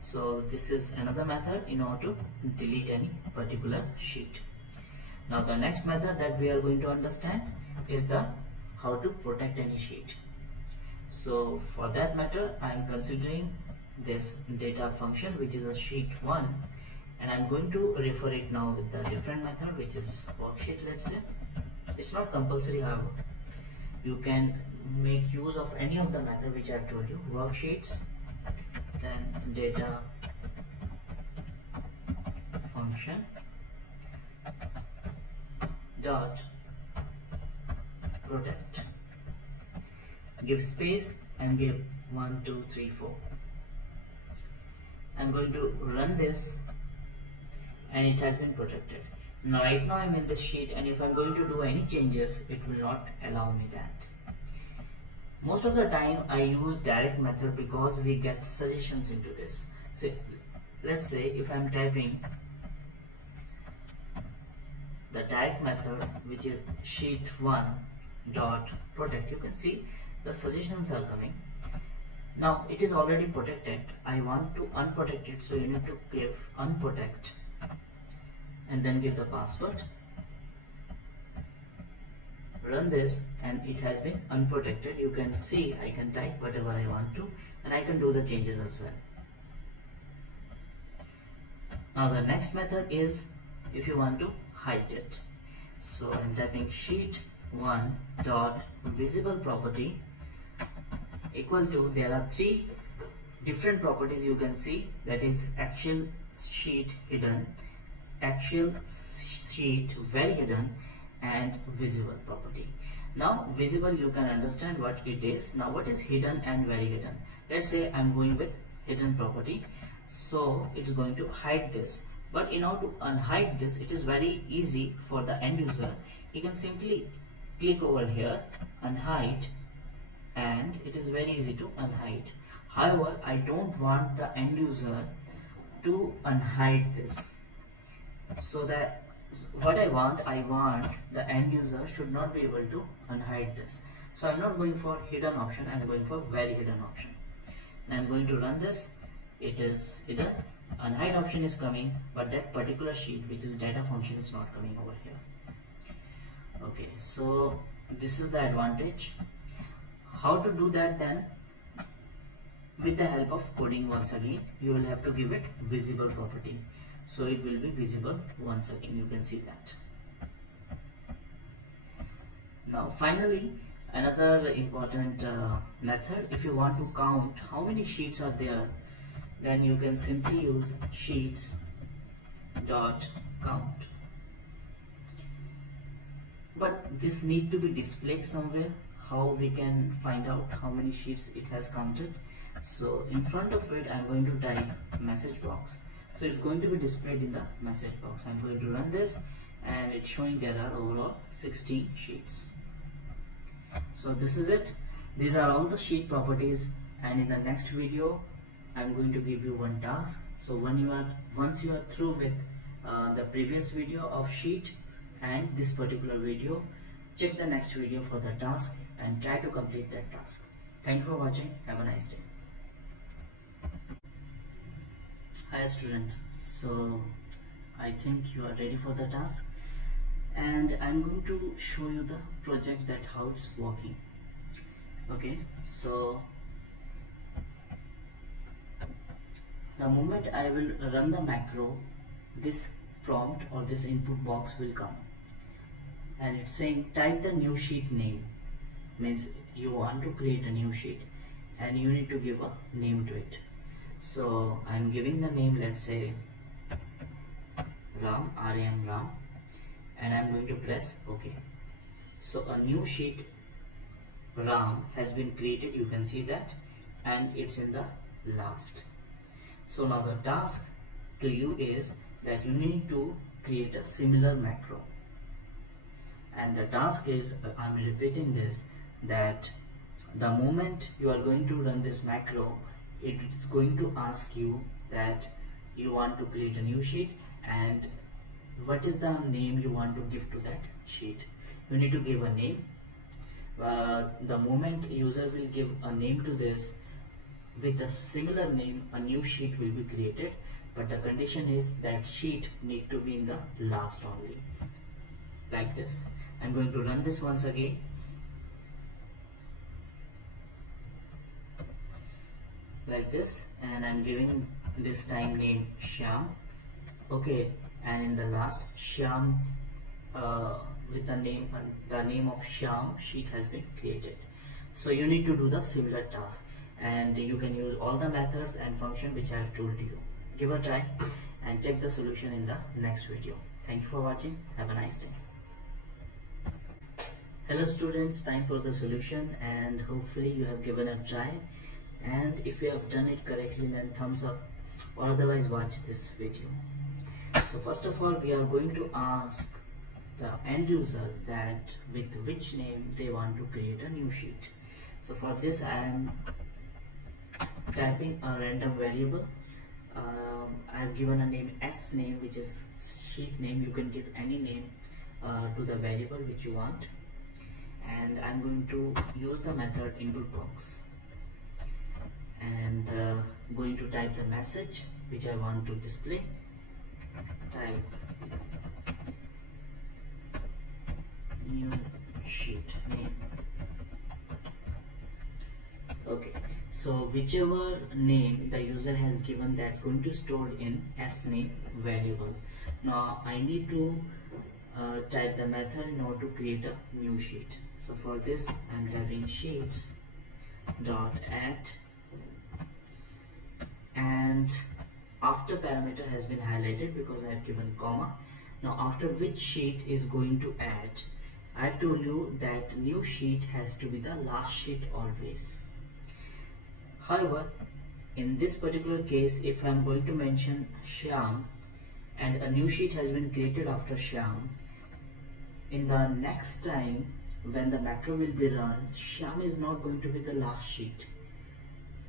So this is another method in order to delete any particular sheet. Now the next method that we are going to understand is the how to protect any sheet. So for that matter, I am considering this data function, which is a sheet 1, and I'm going to refer it now with the different method, which is worksheet. Let's say it's not compulsory, however you can make use of any of the method which I have told you. Worksheets, then data function dot protect, give space and give 1 2 3 4. I'm going to run this, and it has been protected. Now right now I'm in this sheet, and if I'm going to do any changes, it will not allow me that. Most of the time I use direct method because we get suggestions into this. So let's say if I'm typing the direct method, which is sheet 1 dot protect. You can see the suggestions are coming. Now it is already protected. I want to unprotect it, so you need to give unprotect and then give the password. Run this and it has been unprotected. You can see I can type whatever I want to and I can do the changes as well. Now the next method is if you want to hide it. So I'm typing sheet 1 dot visible property equal to, there are three different properties you can see, that is actual sheet hidden, actual sheet very hidden, and visible property. Now visible you can understand what it is. Now what is hidden and very hidden? Let's say I'm going with hidden property, so it's going to hide this. But in order to unhide this, it is very easy for the end user. He can simply click over here, unhide, and it is very easy to unhide. However, I don't want the end user to unhide this. So that what I want the end user should not be able to unhide this. So I'm not going for hidden option, I'm going for very hidden option. And I'm going to run this. It is hidden. Unhide option is coming, but that particular sheet, which is data function, is not coming over here. Okay, so this is the advantage. How to do that then? With the help of coding once again, you will have to give it visible property. So it will be visible once again, you can see that. Now finally, another important method, if you want to count how many sheets are there, then you can simply use sheets dot count. But this need to be displayed somewhere. How we can find out how many sheets it has counted? So in front of it, I'm going to type message box. So it's going to be displayed in the message box. I'm going to run this and it's showing there are overall 16 sheets. So this is it. These are all the sheet properties, and in the next video I'm going to give you one task. So once you are through with the previous video of sheet and this particular video, check the next video for the task and try to complete that task. Thank you for watching. Have a nice day. Hi students, so I think you are ready for the task, and I'm going to show you the project, that how it's working. Okay, so the moment I will run the macro, this prompt or this input box will come and it's saying type the new sheet name. Means you want to create a new sheet and you need to give a name to it. So I'm giving the name, let's say Ram, RAM Ram, and I'm going to press OK. So a new sheet Ram has been created, you can see that, and it's in the last. So now the task to you is that you need to create a similar macro, and the task is, I'm repeating this, that the moment you are going to run this macro, it is going to ask you that you want to create a new sheet and what is the name you want to give to that sheet. You need to give a name. The moment user will give a name to this, with a similar name a new sheet will be created, but the condition is that sheet need to be in the last only, like this. I'm going to run this once again. Like this, and I'm giving this time name Shyam. Okay, and in the last Shyam, with the name of Shyam sheet has been created. So you need to do the similar task, and you can use all the methods and function which I have told you. Give a try and check the solution in the next video. Thank you for watching. Have a nice day. Hello students, time for the solution, and hopefully you have given a try, and if you have done it correctly then thumbs up, or otherwise watch this video. So first of all, we are going to ask the end user that with which name they want to create a new sheet. So for this I am typing a random variable. I have given a name S name, which is sheet name. You can give any name to the variable which you want, and I'm going to use the method input box, and going to type the message which I want to display. Type new sheet name. Okay, so whichever name the user has given, that's going to store in sname variable. Now I need to type the method in order to create a new sheet. So for this I'm typing sheets dot add, and after parameter has been highlighted because I have given comma. Now after which sheet is going to add, I have told you that new sheet has to be the last sheet always. However, in this particular case, if I am going to mention Shyam and a new sheet has been created after Shyam, in the next time when the macro will be run, Shyam is not going to be the last sheet,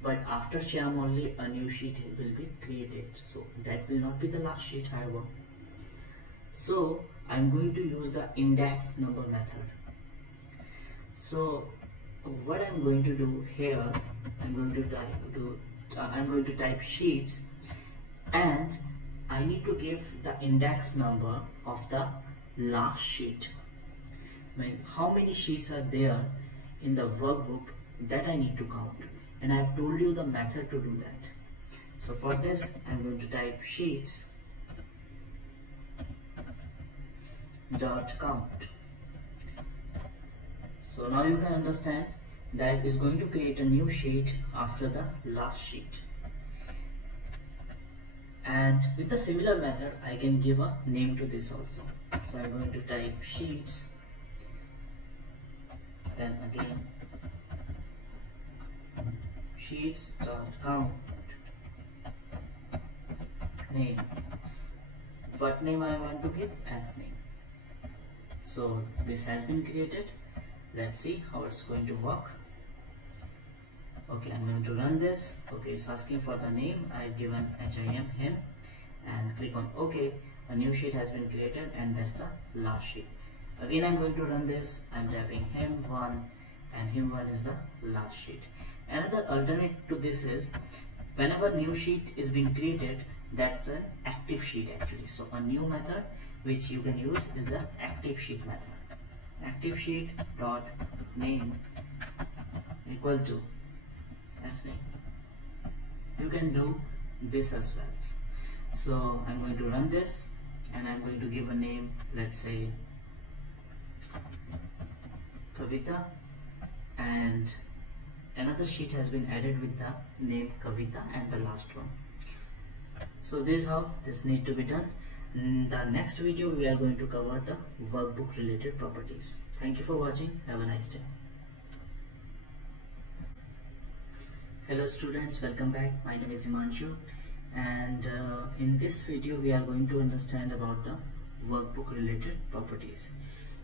but after Shyam only a new sheet will be created. So that will not be the last sheet, however. So I am going to use the index number method. So what I'm going to do here, I'm going to type sheets, and I need to give the index number of the last sheet. I mean, how many sheets are there in the workbook, that I need to count, and I have told you the method to do that. So for this I'm going to type sheets dot count. So now you can understand that is going to create a new sheet after the last sheet. And with a similar method I can give a name to this also. So I'm going to type sheets, then again sheets dot count name. What name I want to give? As name. So this has been created. Let's see how it's going to work. Okay, I'm going to run this. Okay, it's asking for the name. I've given HIM, him, and click on OK. A new sheet has been created, and that's the last sheet. Again, I'm going to run this. I'm typing him1, and him1 is the last sheet. Another alternate to this is, whenever new sheet is being created, that's an active sheet actually. So a new method which you can use is the active sheet method. Active sheet dot name equal to as name. You can do this as well. So I'm going to run this, and I'm going to give a name, let's say Kavita, and another sheet has been added with the name Kavita and the last one. So this is how this needs to be done. In the next video we are going to cover the workbook related properties. Thank you for watching. Have a nice day. Hello students, welcome back. My name is Himanshu, and in this video we are going to understand about the workbook related properties.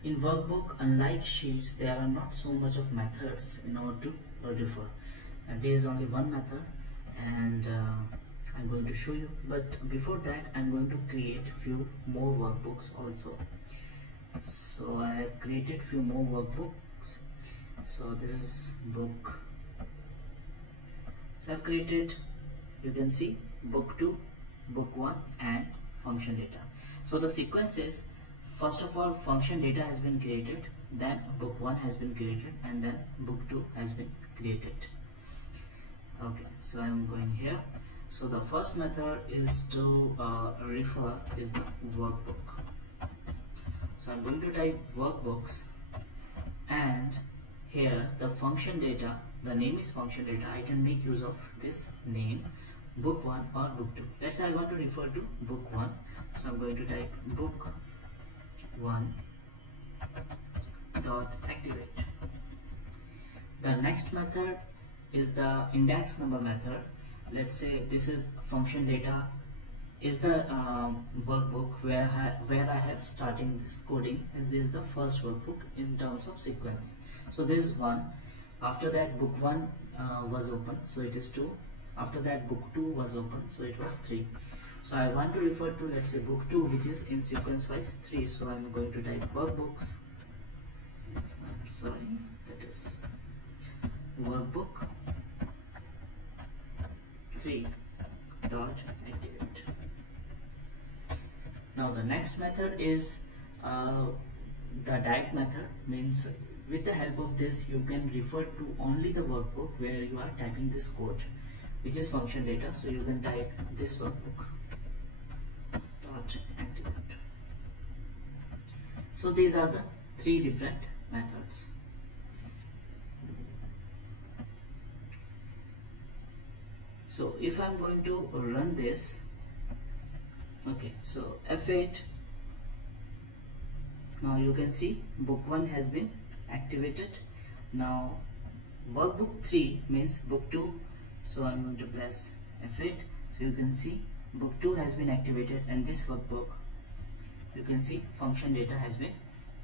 In workbook, unlike sheets, there are not so much of methods in order to refer, and there is only one method, and I'm going to show you. But before that, I'm going to create few more workbooks also. So I have created few more workbooks. So this is book. So I've created, you can see, book 2, book 1, and function data. So the sequence is, first of all, function data has been created, then book 1 has been created, and then book 2 has been created. Okay, so I'm going here. So the first method is to refer is the workbook. So I'm going to type workbooks, and here the function data, the name is function data. I can make use of this name, book 1 or book 2. Let's say I want to refer to book 1. So I'm going to type book 1 dot activate. The next method is the index number method. Let's say this is function data is the workbook where I have starting this coding. This is the first workbook in terms of sequence. So this is 1. After that book 1 was open, so it is 2. After that book 2 was open, so it was 3. So I want to refer to, let's say, book 2, which is in sequence wise 3. So I'm going to type workbooks. I'm sorry, that is workbook 3 dot activate. Now the next method is the direct method, means with the help of this you can refer to only the workbook where you are typing this code, which is function data. So you can type this workbook dot activate. So these are the three different methods. So if I'm going to run this, okay, so F8, now you can see book 1 has been activated. Now workbook 3 means book 2, so I'm going to press F8. So you can see book 2 has been activated, and this workbook, you can see function data has been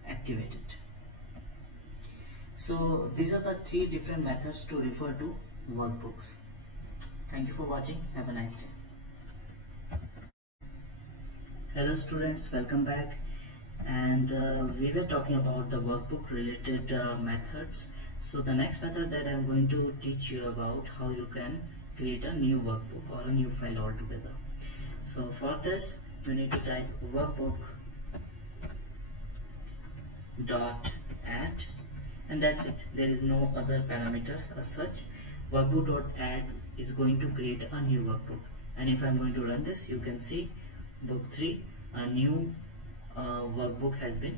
activated. So these are the three different methods to refer to workbooks. Thank you for watching. Have a nice day. Hello students, welcome back. And we were talking about the workbook related methods. So the next method that I'm going to teach you about how you can create a new workbook or a new file altogether. So for this you need to type workbook dot add, and that's it. There is no other parameters as such. Workbook dot add is going to create a new workbook, and if I'm going to run this, you can see book 3, a new workbook has been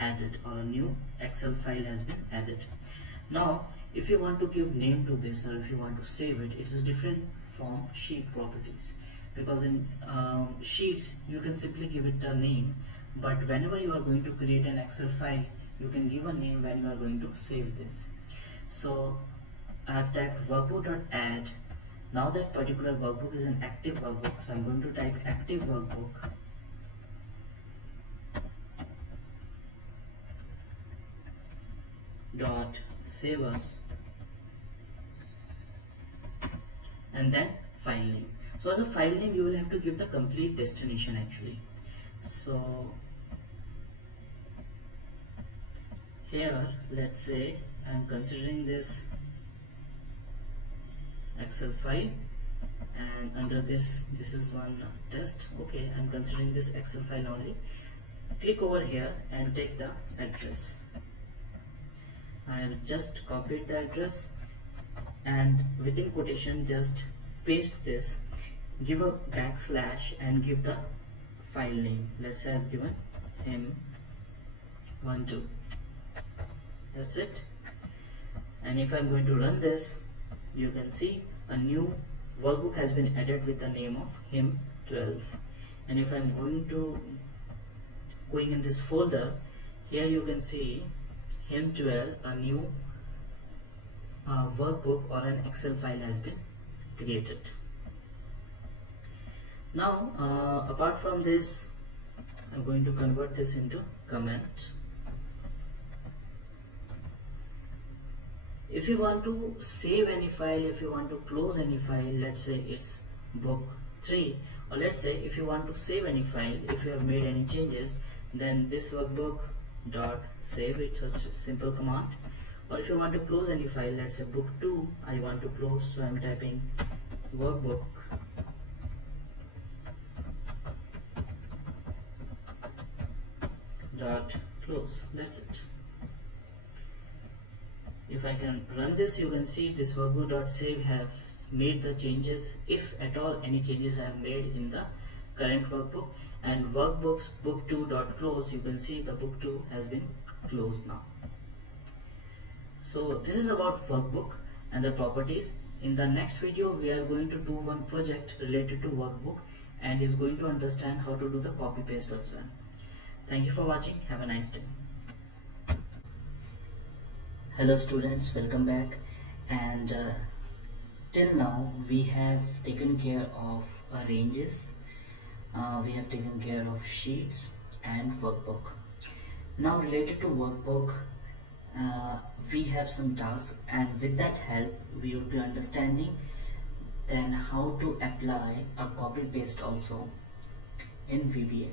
added, or a new Excel file has been added. Now if you want to give name to this, or if you want to save it, it's a different from sheet properties, because in sheets you can simply give it a name, but whenever you are going to create an Excel file, you can give a name when you are going to save this. So I have typed workbook.add. Now that particular workbook is an active workbook, so I'm going to type active workbook dot save as, and then file name. So as a file name you will have to give the complete destination actually. So here let's say I'm considering this Excel file, and under this is one test. Okay, I'm considering this Excel file only. Click over here and take the address. I have just copied the address, and within quotation just paste this, give a backslash and give the file name. Let's say I've given him12. That's it. And if I'm going to run this, you can see a new workbook has been added with the name of him12. And if I'm going in this folder, here you can see him12, a new workbook or an Excel file has been created. Now apart from this, I'm going to convert this into comment. If you want to save any file, if you want to close any file, let's say it's book 3, or let's say if you want to save any file, if you have made any changes, then this workbook dot save, it's a simple command. Or if you want to close any file, let's say book 2 I want to close, so I'm typing workbook dot close. That's it. If I can run this, you can see this workbook.save has made the changes, if at all any changes I have made in the current workbook. And workbooks book2.close, you can see the book 2 has been closed now. So this is about workbook and the properties. In the next video we are going to do one project related to workbook, and is going to understand how to do the copy paste as well. Thank you for watching. Have a nice day. Hello students, welcome back. And till now we have taken care of ranges, we have taken care of sheets and workbook. Now related to workbook, we have some tasks, and with that help we will be understanding then how to apply a copy paste also in VBA.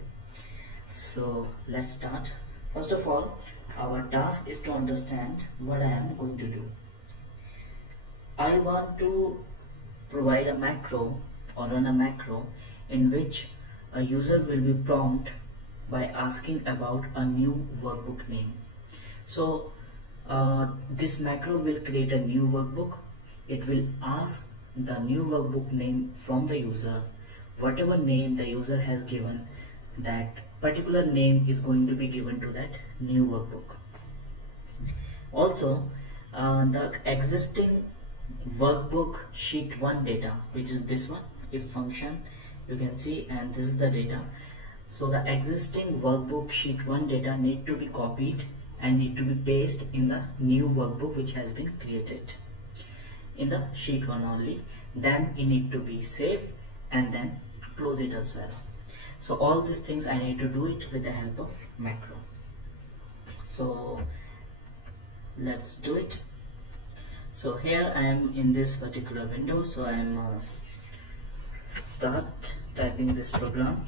So let's start. First of all, our task is to understand what I am going to do. I want to provide a macro or run a macro in which a user will be prompted by asking about a new workbook name. So this macro will create a new workbook. It will ask the new workbook name from the user. Whatever name the user has given, that particular name is going to be given to that new workbook. Also, the existing workbook sheet 1 data, which is this one, if function, you can see, and this is the data. So the existing workbook sheet 1 data need to be copied and need to be pasted in the new workbook which has been created in the sheet 1 only. Then it need to be saved and then close it as well. So all these things I need to do it with the help of macro. So let's do it. So here I am in this particular window, so I am start typing this program.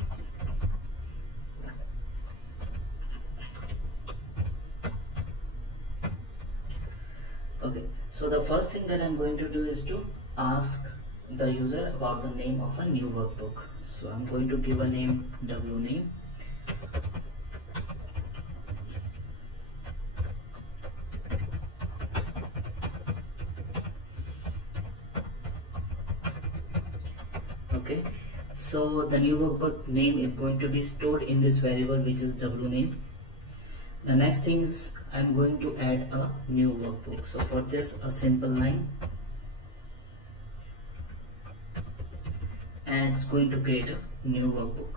Okay, so the first thing that I'm going to do is to ask the user about the name of a new workbook. So I'm going to give a name, W name. Okay, so the new workbook name is going to be stored in this variable which is W name. The next thing is I'm going to add a new workbook. So for this, a simple line, and it's going to create a new workbook.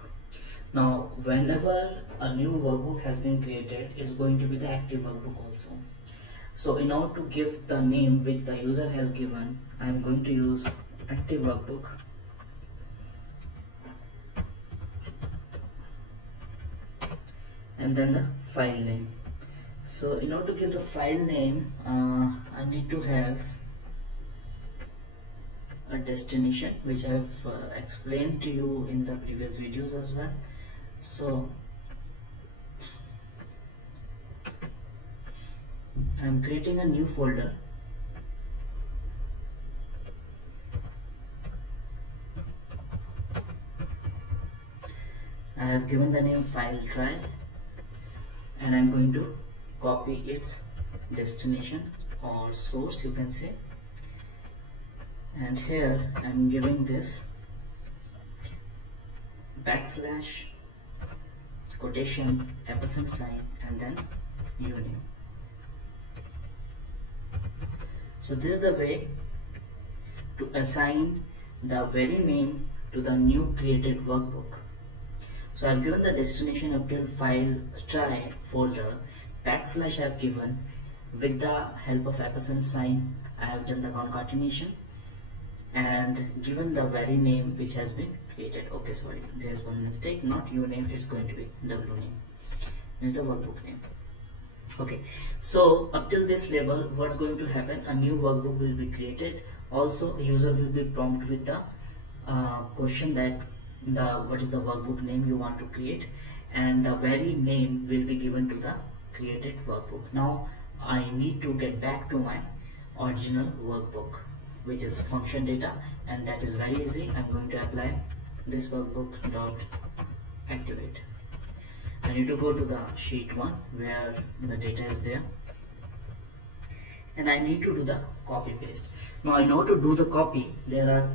Now whenever a new workbook has been created, it's going to be the active workbook also. So in order to give the name which the user has given, I'm going to use active workbook. And then the file name. So in order to give the file name, I need to have a destination which I have explained to you in the previous videos as well. So I'm creating a new folder. I have given the name file try, and I'm going to copy its destination or source, you can say, and here I'm giving this backslash quotation ampersand sign and then uname. So this is the way to assign the very name to the new created workbook. So I've given the destination up till file try folder, backslash I've given, with the help of ampersand sign I have done the concatenation and given the very name which has been created. Okay, sorry, there's one mistake, not uname, it's going to be W name, is the workbook name. Okay, so up till this level, what's going to happen, a new workbook will be created. Also a user will be prompted with the question that what is the workbook name you want to create, and the very name will be given to the created workbook. Now I need to get back to my original workbook, which is function data, and that is very easy. I'm going to apply this workbook dot activate. I need to go to the sheet 1 where the data is there, and I need to do the copy paste. Now I know to do the copy, there are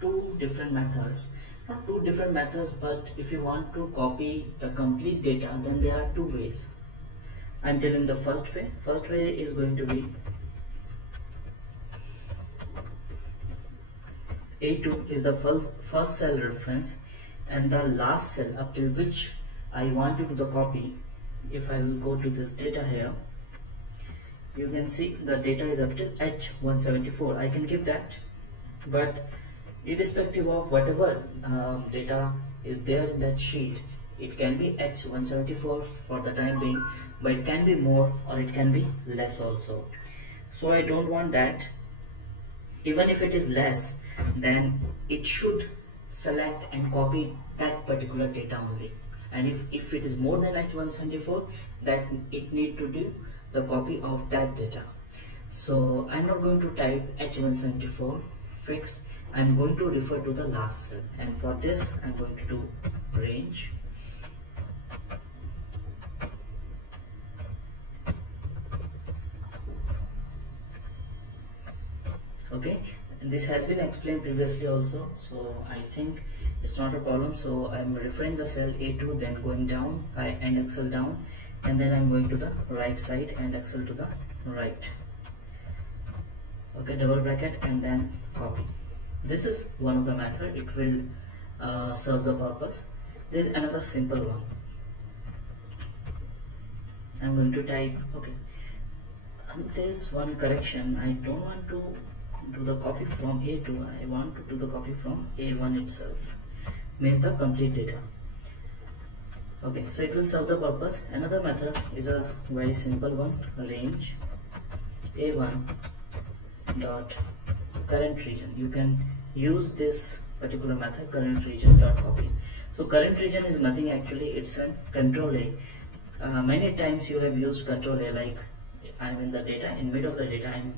two different methods. Not two different methods, but if you want to copy the complete data, then there are two ways. I'm telling the first way. First way is going to be A2 is the first cell reference, and the last cell up till which I want to do the copy. If I will go to this data here, you can see the data is up till H174. I can give that, but irrespective of whatever data is there in that sheet, it can be H174 for the time being, but it can be more or it can be less also. So I don't want that. Even if it is less, then it should select and copy that particular data only. and if it is more than H174, that it need to do the copy of that data. So I'm not going to type H174 fixed, I'm going to refer to the last cell, and for this I'm going to do range okay. This has been explained previously also, so I think it's not a problem. So I'm referring the cell A2, then going down and Excel down, and then I'm going to the right side and Excel to the right. Okay, double bracket and then copy. This is one of the method. It will serve the purpose. There's another simple one. I'm going to type okay. There's one correction. I don't want to do the copy from A2. I want to do the copy from A1 itself. Means the complete data. Okay, so it will serve the purpose. Another method is a very simple one. Range A1 dot current region. You can use this particular method, current region dot copy. So current region is nothing actually, it's a control A. Many times you have used control A, like I'm in the data, in mid of the data I'm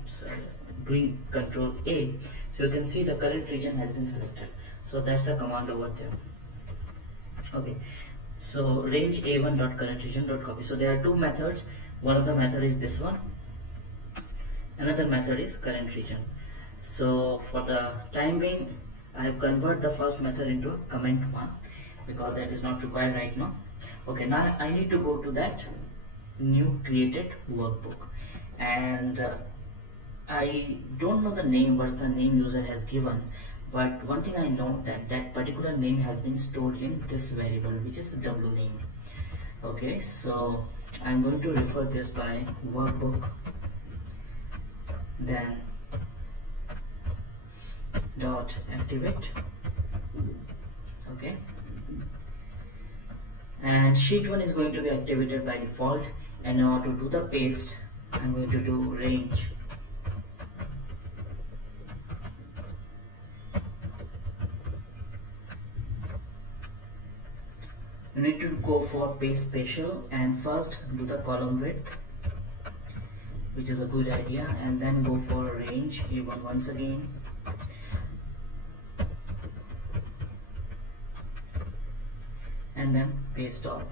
doing control A, so you can see the current region has been selected. So that's the command over there. Okay, so range A1 dot current region dot copy. So there are two methods. One of the method is this one, another method is current region. So for the time being I have converted the first method into a comment one because that is not required right now. Okay, now I need to go to that new created workbook, and I don't know the name, what's the name user has given, but one thing I know that that particular name has been stored in this variable, which is W name. Okay, so I'm going to refer this by workbook, then dot activate. Okay, and sheet 1 is going to be activated by default, and now to do the paste I'm going to do range you need to go for paste special and first do the column width, which is a good idea, and then go for range A1 once again, and then paste all.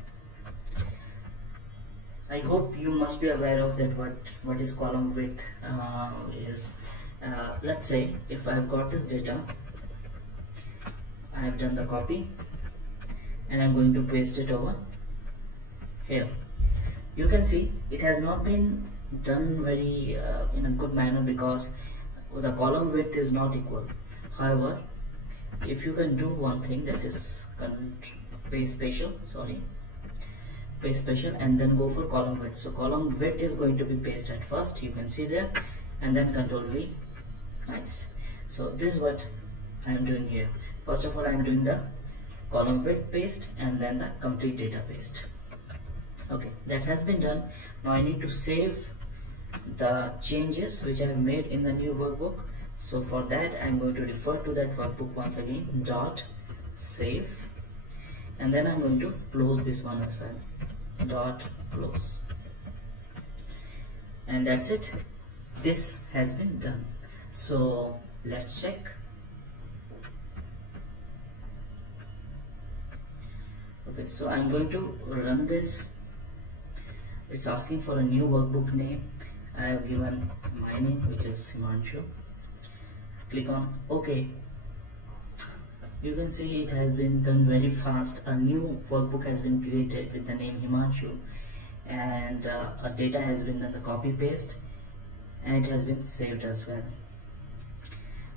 I hope you must be aware of that what is column width is. Let's say if I've got this data, I have done the copy and I'm going to paste it over here. You can see it has not been done very in a good manner because the column width is not equal. However, if you can do one thing, that is paste special and then go for column width. So column width is going to be pasted at first, you can see there, and then control V. Nice. So this is what I am doing here. First of all I am doing the column width paste and then the complete data paste. Okay, that has been done. Now I need to save the changes which I have made in the new workbook. So for that I am going to refer to that workbook once again, dot save, and then I'm going to close this one as well, dot close, and that's it. This has been done. So let's check. Okay, so I'm going to run this. It's asking for a new workbook name. I have given my name, which is Himanshu. Click on OK. You can see it has been done very fast. A new workbook has been created with the name Himanshu, and a data has been done the copy paste, and it has been saved as well.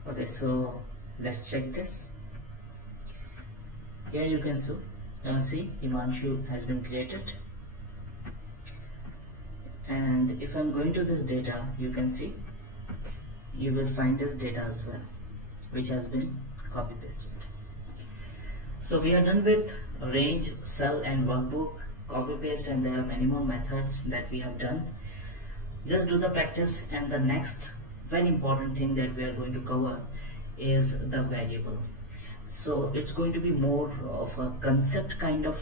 Okay, so let's check this. Here you can see Himanshu has been created, and if I'm going to this data, you can see you will find this data as well, which has been copy pasted. So we are done with range, cell and workbook, copy paste, and there are many more methods that we have done. Just do the practice, and the next very important thing that we are going to cover is the variable. So it's going to be more of a concept kind of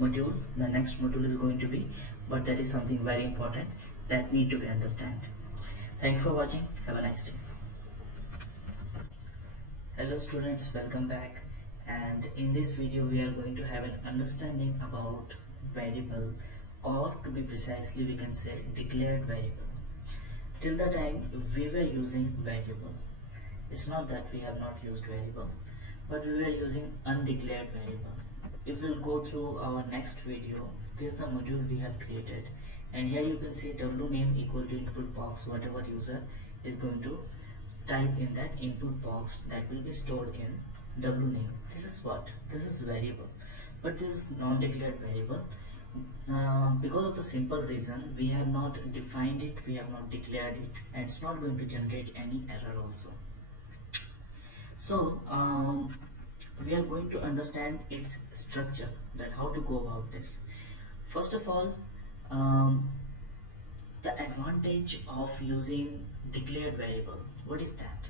module. The next module is going to be, but that is something very important that need to be understand. Thank you for watching. Have a nice day. Hello students, welcome back, and in this video we are going to have an understanding about variable, or to be precisely we can say declared variable. Till the time we were using variable, it's not that we have not used variable, but we were using undeclared variable. If we'll go through our next video, this is the module we have created, and here you can see w name equal to input box, whatever user is going to type in that input box, that will be stored in w name. This is what? This is variable, but this is non-declared variable. Because of the simple reason we have not defined it, we have not declared it, and it's not going to generate any error also. So we are going to understand its structure, that how to go about this. First of all, the advantage of using declared variable, what is that?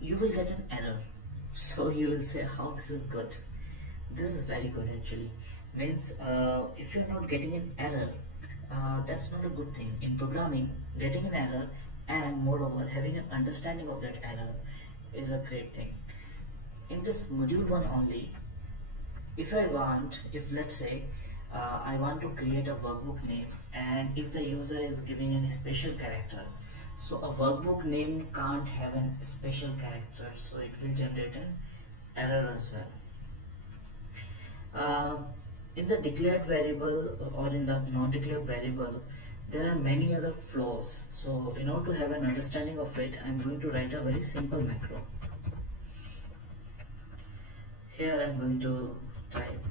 You will get an error, so you will say how this is good. This is very good actually. Means if you're not getting an error, that's not a good thing. In programming, getting an error and moreover having an understanding of that error is a great thing. In this module 1 only, if let's say I want to create a workbook name, and if the user is giving a special character, so a workbook name can't have a special character, so it will generate an error as well. In the declared variable or in the non-declared variable, there are many other flaws. So in order to have an understanding of it, I'm going to write a very simple macro. Here I'm going to type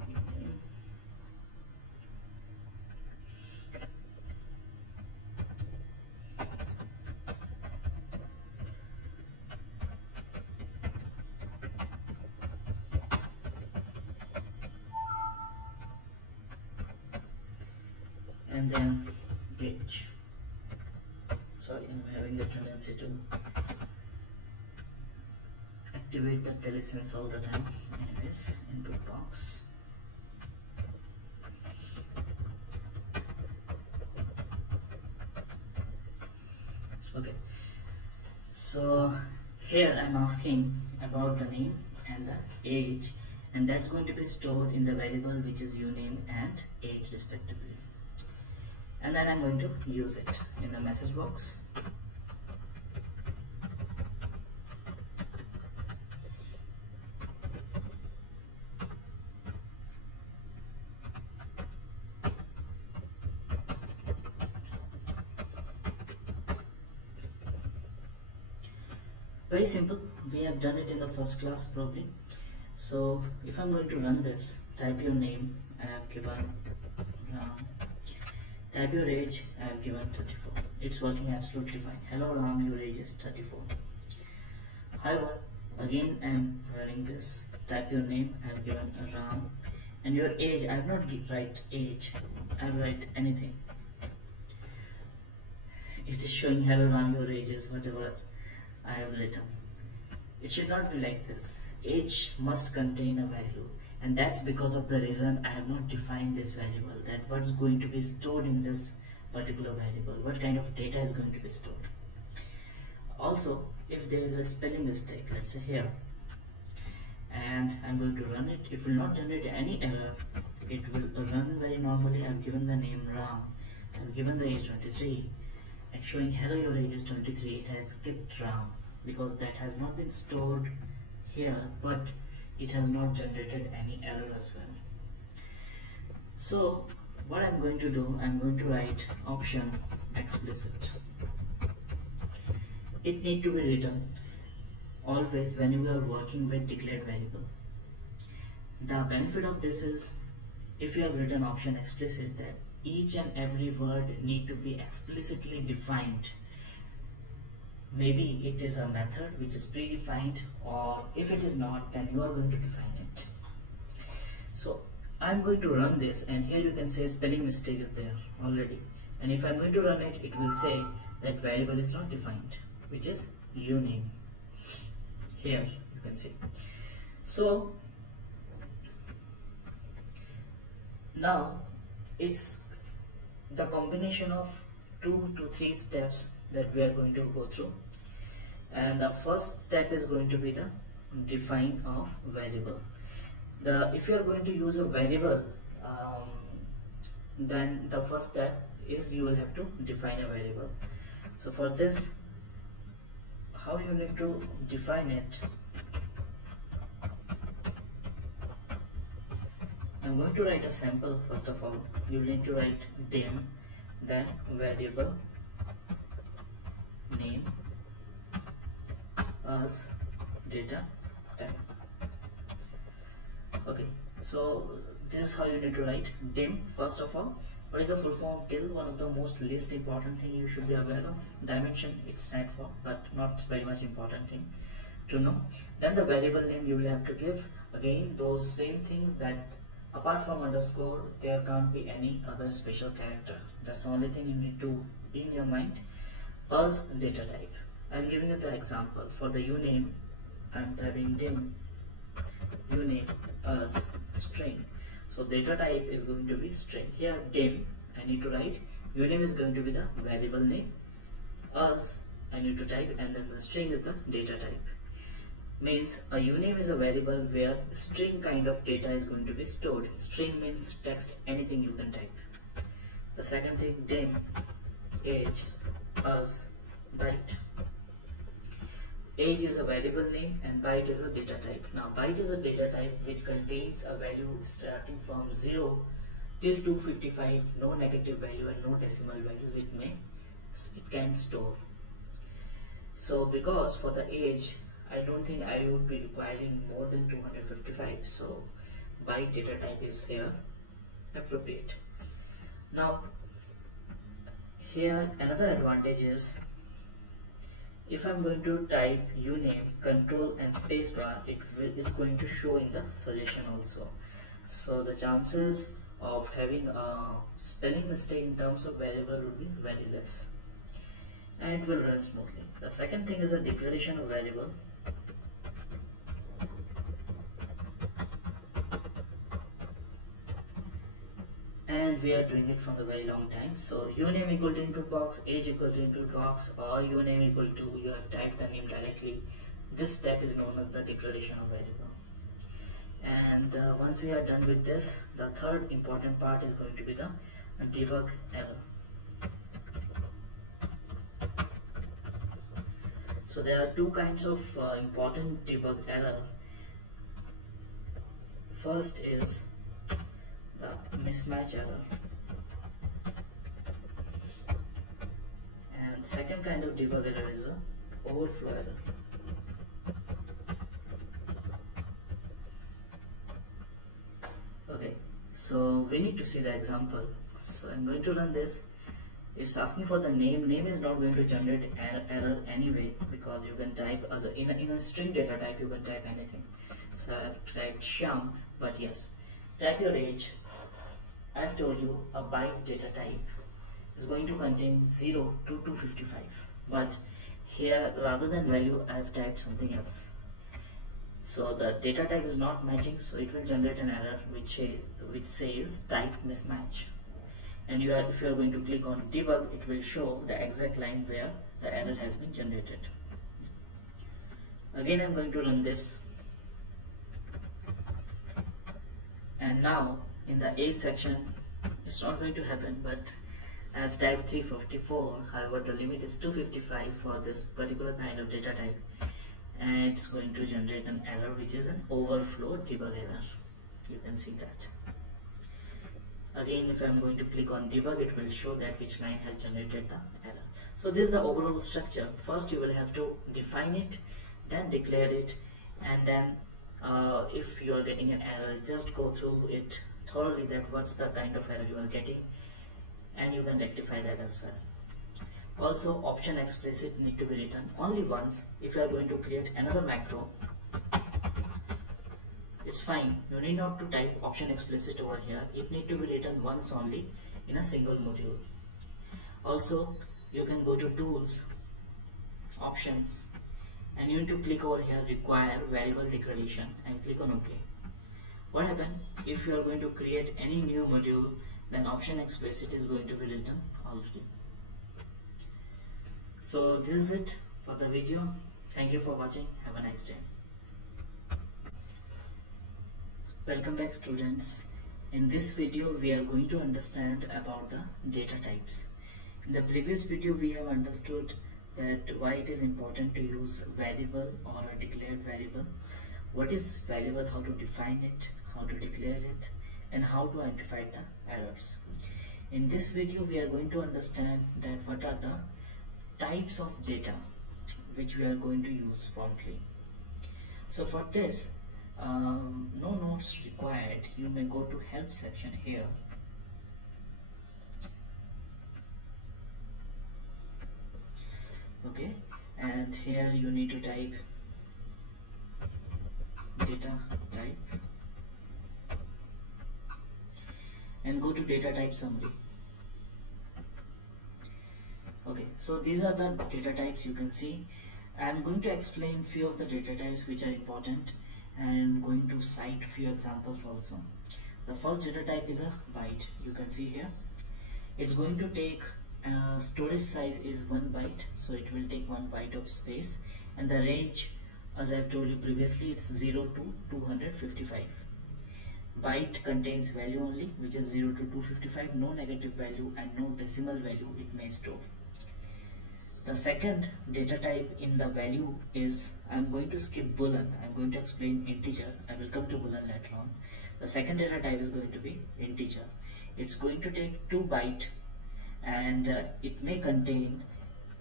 and then age. Sorry, I'm having a tendency to activate the telesense all the time. Anyways, input box. Okay, so here I'm asking about the name and the age, and that's going to be stored in the variable which is uname and age respectively. And then I'm going to use it in the message box. Very simple, we have done it in the first class probably. So if I'm going to run this, type your name, I have given type your age, I have given 34. It's working absolutely fine. Hello Ram, your age is 34. However, again I am running this. Type your name, I have given Ram, and your age, I have not write age, I have write anything. It is showing hello Ram, your age is whatever I have written. It should not be like this. Age must contain a value, and that's because of the reason I have not defined this variable, that what's going to be stored in this particular variable, what kind of data is going to be stored. Also, if there is a spelling mistake, let's say here, and I'm going to run it, it will not generate any error. It will run very normally. I've given the name Ram, I've given the age 23, and showing hello your age is 23. It has skipped Ram because that has not been stored here, but it has not generated any error as well. So what I'm going to do, I'm going to write option explicit. It need to be written always when you are working with declared variable. The benefit of this is, if you have written option explicit, that each and every word need to be explicitly defined. Maybe it is a method which is predefined, or if it is not, then you are going to define it. So I'm going to run this, and here you can say spelling mistake is there already, and if I'm going to run it, it will say that variable is not defined, which is uname. Here you can see. So now it's the combination of 2 to 3 steps that we are going to go through, and the first step is going to be the define of variable. If you are going to use a variable, then the first step is you will have to define a variable. So for this, how you need to define it, I'm going to write a sample. First of all, you need to write dim, then variable name as data type. Okay, so this is how you need to write dim. First of all, what is the full form of till? One of the most least important thing you should be aware of. Dimension it stands for, but not very much important thing to know. Then the variable name you will have to give again those same things, that apart from underscore there can't be any other special character. That's the only thing you need to be in your mind. As data type, I'm giving you the example. For the uname, I'm typing dim uname as string. So data type is going to be string. Here dim, I need to write uname is going to be the variable name, as I need to type, and then the string is the data type. Means a uname is a variable where string kind of data is going to be stored. String means text, anything you can type. The second thing, dim age as byte. Age is a variable name and byte is a data type. Now byte is a data type which contains a value starting from 0 till 255, no negative value and no decimal values it can store. So because for the age, I don't think I would be requiring more than 255, so byte data type is here appropriate. Now here another advantage is, if I'm going to type uname, control and spacebar, it is going to show in the suggestion also. So the chances of having a spelling mistake in terms of variable would be very less, and it will run smoothly. The second thing is a declaration of variable. And we are doing it from a very long time. So uname equal to input box, age equal to input box, or uname equal to, you have typed the name directly. This step is known as the declaration of variable. And once we are done with this, the third important part is going to be the debug error. So there are two kinds of important debug error. First is the mismatch error, and second kind of debug error is a overflow error. Okay, so we need to see the example. So I'm going to run this. It's asking for the name. Name is not going to generate error anyway, because you can type as in a string data type, you can type anything. So I've typed Shyam, but yes, type your age. I've told you a byte data type is going to contain 0 to 255, but here rather than value I've typed something else. So the data type is not matching, so it will generate an error which says type mismatch. And if you are going to click on debug, it will show the exact line where the error has been generated. Again I'm going to run this, and now in the age section it's not going to happen, but I have typed 354. However, the limit is 255 for this particular kind of data type, and it's going to generate an error which is an overflow debug error. You can see that. Again, if I am going to click on debug, it will show that which line has generated the error. So this is the overall structure. First you will have to define it, then declare it, and then if you are getting an error, just go through it thoroughly, that what's the kind of error you are getting, and you can rectify that as well. Also, option explicit need to be written only once. If you are going to create another macro, it's fine, you need not to type option explicit over here. It need to be written once only in a single module. Also, you can go to tools, options, and you need to click over here require variable declaration and click on OK. What happens if you are going to create any new module, then option explicit is going to be written already. So this is it for the video. Thank you for watching. Have a nice day. Welcome back, students. In this video we are going to understand about the data types. In the previous video we have understood that why it is important to use variable or a declared variable, what is variable, how to define it, how to declare it, and how to identify the errors. In this video we are going to understand that what are the types of data which we are going to use promptly. So for this, no notes required. You may go to help section here. Okay, and here you need to type data type and go to data type summary. Okay, so these are the data types you can see. I am going to explain few of the data types which are important and going to cite few examples also. The first data type is a byte. You can see here it's going to take storage size is 1 byte, so it will take 1 byte of space, and the range, as I've told you previously, it's 0 to 255. Byte contains value only, which is 0 to 255, no negative value and no decimal value it may store. The second data type in the value is, I'm going to skip boolean, I'm going to explain integer, I will come to boolean later on. The second data type is going to be integer. It's going to take 2 byte and it may contain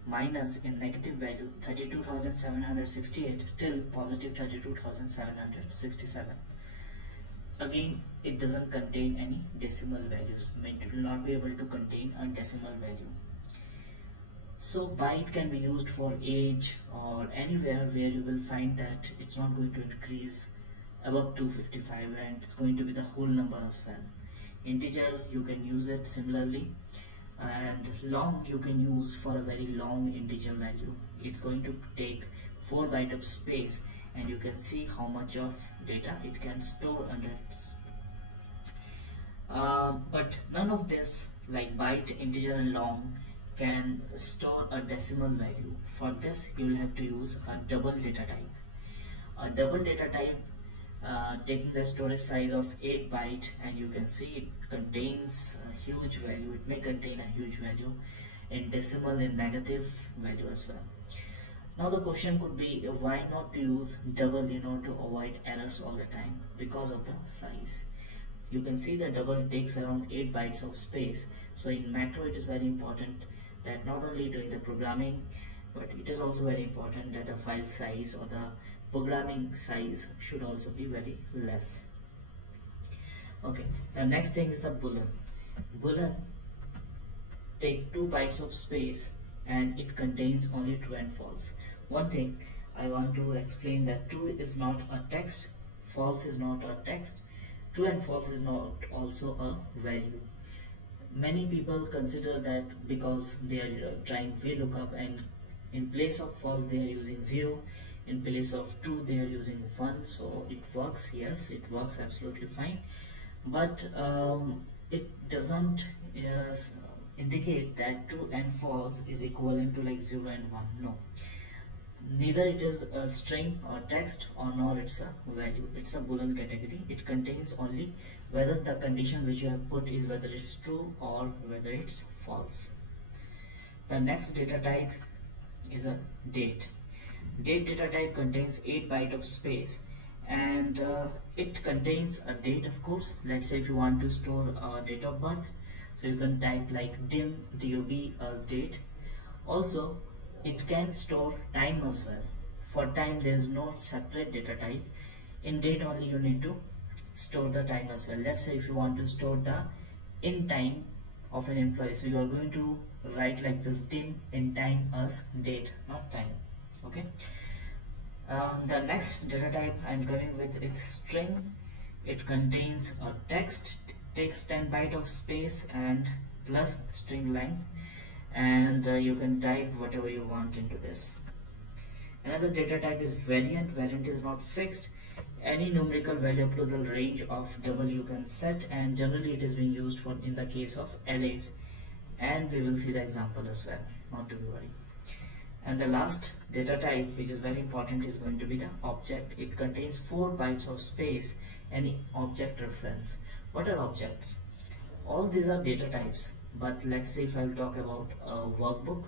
minus in negative value 32,768 till positive 32,767. Again, it doesn't contain any decimal values, it will not be able to contain a decimal value. So byte can be used for age or anywhere where you will find that it's not going to increase above 255 and it's going to be the whole number as well. Integer, you can use it similarly, and long you can use for a very long integer value. It's going to take 4 bytes of space and you can see how much of data it can store under it. But none of this, like byte, integer and long, can store a decimal value. For this you will have to use a double data type. A double data type taking the storage size of 8 byte, and you can see it contains a huge value. It may contain a huge value in decimal and negative value as well. Now the question could be, why not to use double to avoid errors all the time? Because of the size. You can see that double takes around 8 bytes of space. So in macro it is very important that not only doing the programming, but it is also very important that the file size or the programming size should also be very less. Okay, the next thing is the boolean. Boolean take 2 bytes of space and it contains only true and false. One thing I want to explain, that true is not a text, false is not a text, true and false is not also a value. Many people consider that because they are trying VLOOKUP and in place of false they are using 0, in place of true they are using 1, so it works. Yes, it works absolutely fine, but it doesn't indicate that true and false is equivalent to like 0 and 1. No, neither it is a string or text or nor it's a value. It's a boolean category. It contains only whether the condition which you have put is whether it's true or whether it's false. The next data type is a date. Date data type contains 8 bytes of space and it contains a date, of course. Let's say if you want to store a date of birth, so you can type like dim dob as date. Also it can store time as well. For time there is no separate data type. In date only you need to store the time as well. Let's say if you want to store the in time of an employee, so you are going to write like this, dim in time as date, not time. Okay. The next data type I'm coming with is string. It contains a text, takes 10 bytes of space and plus string length, and you can type whatever you want into this. Another data type is variant. Variant is not fixed. Any numerical value up to the range of double you can set, and generally it is being used for in the case of arrays, and we will see the example as well, not to be worried. And the last data type, which is very important, is going to be the object. It contains 4 bytes of space and object reference. What are objects? All these are data types, but let's say if I will talk about a workbook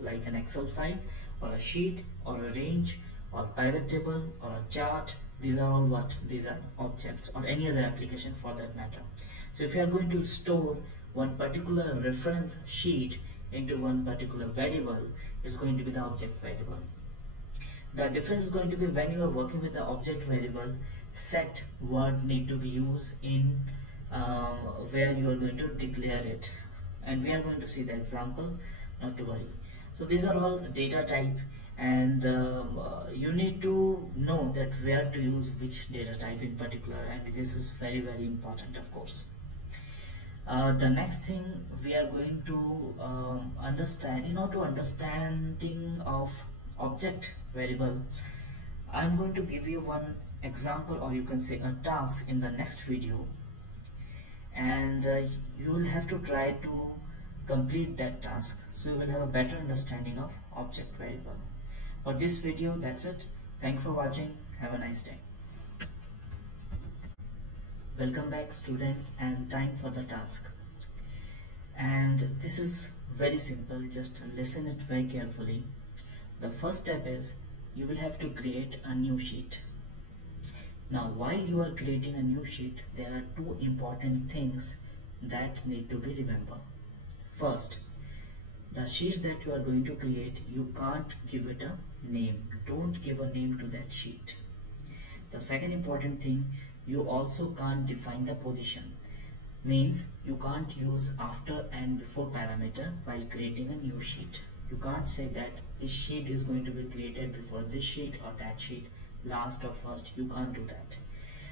like an Excel file or a sheet or a range or pivot table or a chart, these are all what? These are objects, or any other application for that matter. So if you are going to store one particular reference sheet into one particular variable, it's going to be the object variable. The difference is going to be when you are working with the object variable, set word need to be used in where you are going to declare it, and we are going to see the example, not to worry. So these are all data type, and you need to know that where to use which data type in particular, and this is very important, of course. The next thing we are going to understand, to understanding of object variable, I'm going to give you one example, or you can say a task, in the next video, and you will have to try to complete that task, so you will have a better understanding of object variable. For this video, that's it. Thank you for watching. Have a nice day. Welcome back, students, and time for the task. And this is very simple, just listen it very carefully. The first step is you will have to create a new sheet. Now while you are creating a new sheet, there are 2 important things that need to be remembered. First, the sheet that you are going to create, you can't give it a name. Don't give a name to that sheet. The second important thing, you also can't define the position. Means you can't use after and before parameter while creating a new sheet. You can't say that this sheet is going to be created before this sheet or that sheet, last or first. You can't do that.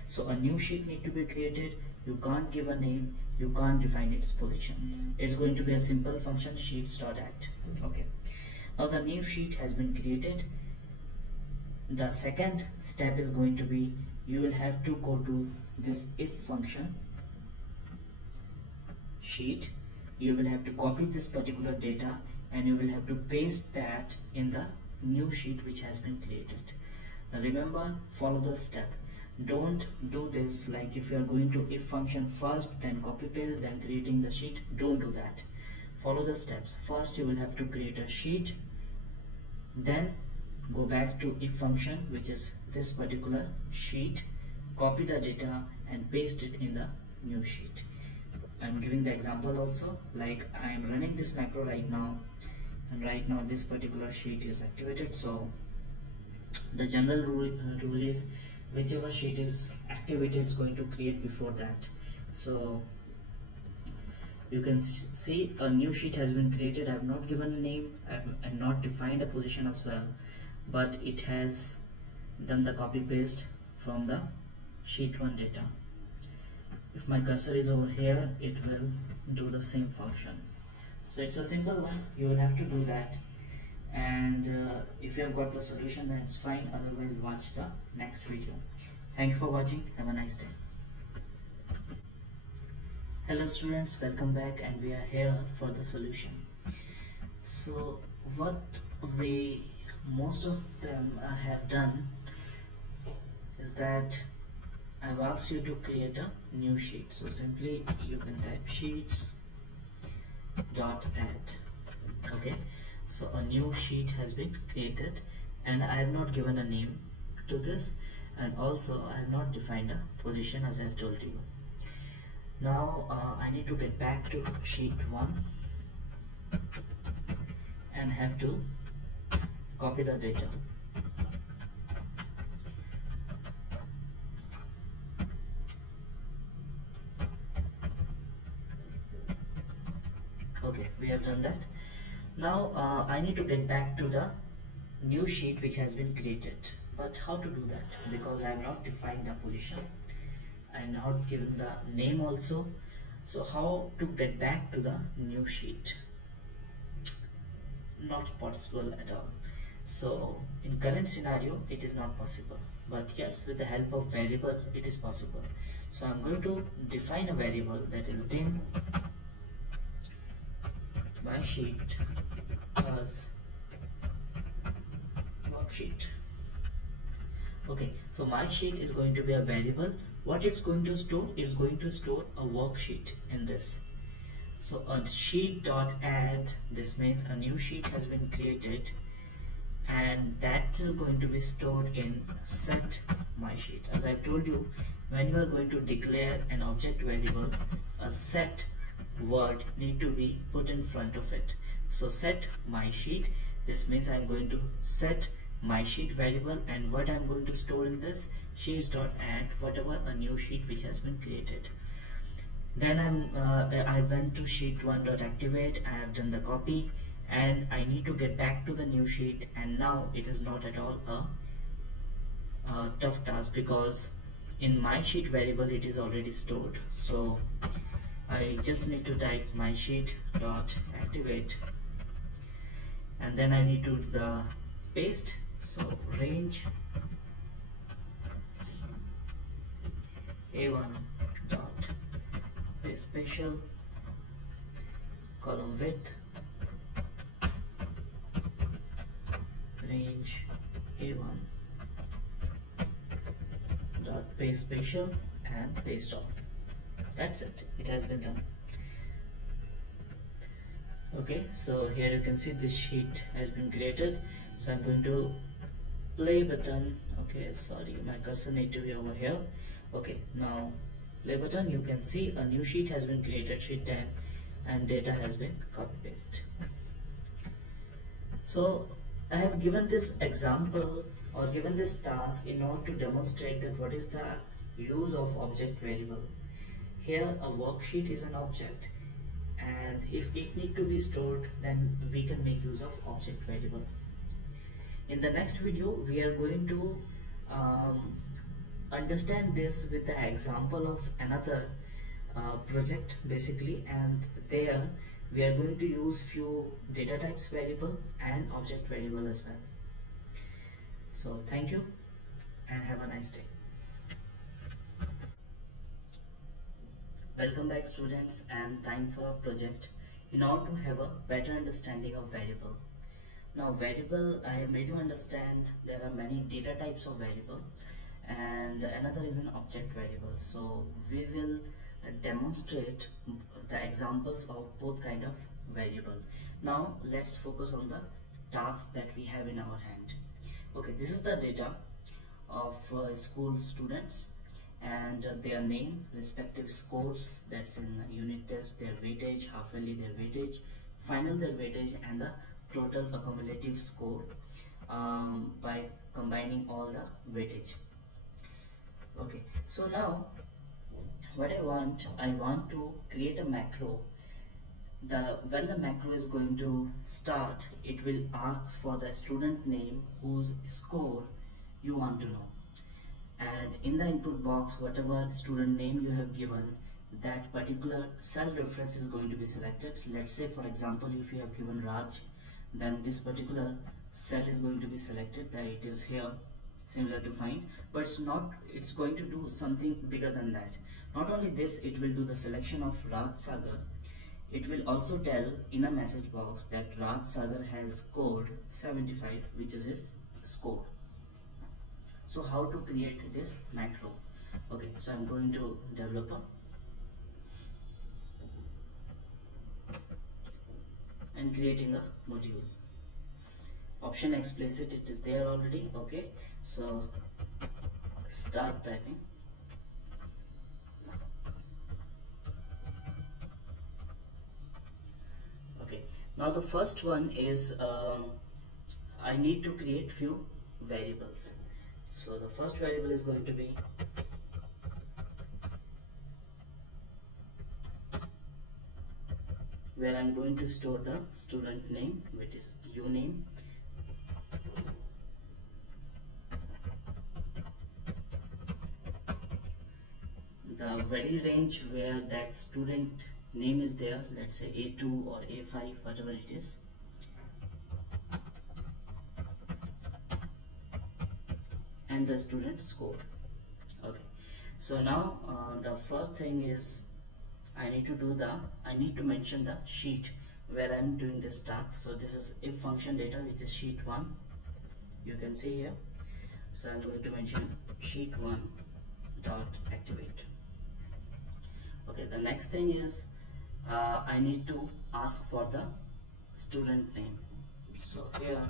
So a new sheet need to be created. You can't give a name, you can't define its positions. It's going to be a simple function, sheets.act. Okay, now the new sheet has been created. The second step is going to be, you will have to go to this if function sheet. You will have to copy this particular data and you will have to paste that in the new sheet which has been created. Now remember, follow the step. Don't do this like if you are going to if function first, then copy paste, then creating the sheet. Don't do that. Follow the steps. First you will have to create a sheet, then go back to if function, which is this particular sheet, copy the data and paste it in the new sheet. I'm giving the example also, like I am running this macro right now, and right now this particular sheet is activated. So the general rule is whichever sheet is activated is going to create before that. So you can see a new sheet has been created. I have not given a name and not defined a position as well, but it has done the copy paste from the sheet 1 data. If my cursor is over here, it will do the same function. So it's a simple one, you will have to do that, and if you have got the solution, then it's fine. Otherwise, watch the next video. Thank you for watching. Have a nice day. Hello students, welcome back, and we are here for the solution. So what we most of them have done is that I've asked you to create a new sheet. So simply you can type sheets dot add. Okay, so a new sheet has been created, and I have not given a name to this, and also I have not defined a position as I have told you. Now I need to get back to sheet 1 and have to copy the data. Okay, we have done that. Now I need to get back to the new sheet which has been created. But how to do that? Because I have not defined the position, I have not given the name also. So how to get back to the new sheet? Not possible at all. So in current scenario it is not possible, but yes, with the help of variable it is possible. So I'm going to define a variable, that is dim my sheet as worksheet. Okay, so my sheet is going to be a variable. What it's going to store is going to store a worksheet in this. So a sheet dot add, this means a new sheet has been created, and that is going to be stored in set my sheet. As I've told you, when you are going to declare an object variable, a set word need to be put in front of it. So set my sheet, this means I'm going to set my sheet variable, and what I'm going to store in this sheets dot add whatever a new sheet which has been created. Then I went to sheet 1 dot activate, I have done the copy, and I need to get back to the new sheet, and now it is not at all a tough task, because in my sheet variable it is already stored. So I just need to type my sheet dot activate, and then I need to do the paste. So range a1 dot paste special column width range a1 dot paste special and paste all. That's it, it has been done. Okay, so here you can see this sheet has been created. So I'm going to play button. Okay, sorry, my cursor need to be over here. Okay, now play button, you can see a new sheet has been created, sheet 10, and data has been copy paste. So I have given this example or given this task in order to demonstrate that what is the use of object variable. Here a worksheet is an object, and if it need to be stored, then we can make use of object variable. In the next video we are going to understand this with the example of another project basically, and there we are going to use few data types variable and object variable as well. So thank you and have a nice day. Welcome back students, and time for a project in order to have a better understanding of variable. Now variable, I have made you understand there are many data types of variable, and another is an object variable. So we will demonstrate the examples of both kind of variable. Now let's focus on the tasks that we have in our hand. Okay, this is the data of school students, and their name, respective scores, that's in unit test, their weightage, half yearly their weightage, final their weightage, and the total accumulative score by combining all the weightage. Okay, so now what I want to create a macro. When the macro is going to start, it will ask for the student name whose score you want to know, and in the input box whatever student name you have given, that particular cell reference is going to be selected. Let's say for example if you have given Raj, then this particular cell is going to be selected, that it is here, similar to find, but it's going to do something bigger than that. Not only this, it will do the selection of Raj Sagar. It will also tell in a message box that Raj Sagar has scored 75, which is his score. So how to create this macro? Okay, so I'm going to developer and creating a module. Option explicit, it is there already. Okay, so start typing. Okay, now the first one is I need to create few variables. So the first variable is going to be where I'm going to store the student name, which is uname, the very range where that student name is there, let's say A2 or A5, whatever it is, and the student score. Okay, so now the first thing is I need to mention the sheet where I'm doing this task. So this is if function data, which is sheet 1, you can see here. So I'm going to mention sheet 1 dot activate. Okay, the next thing is I need to ask for the student name. So here,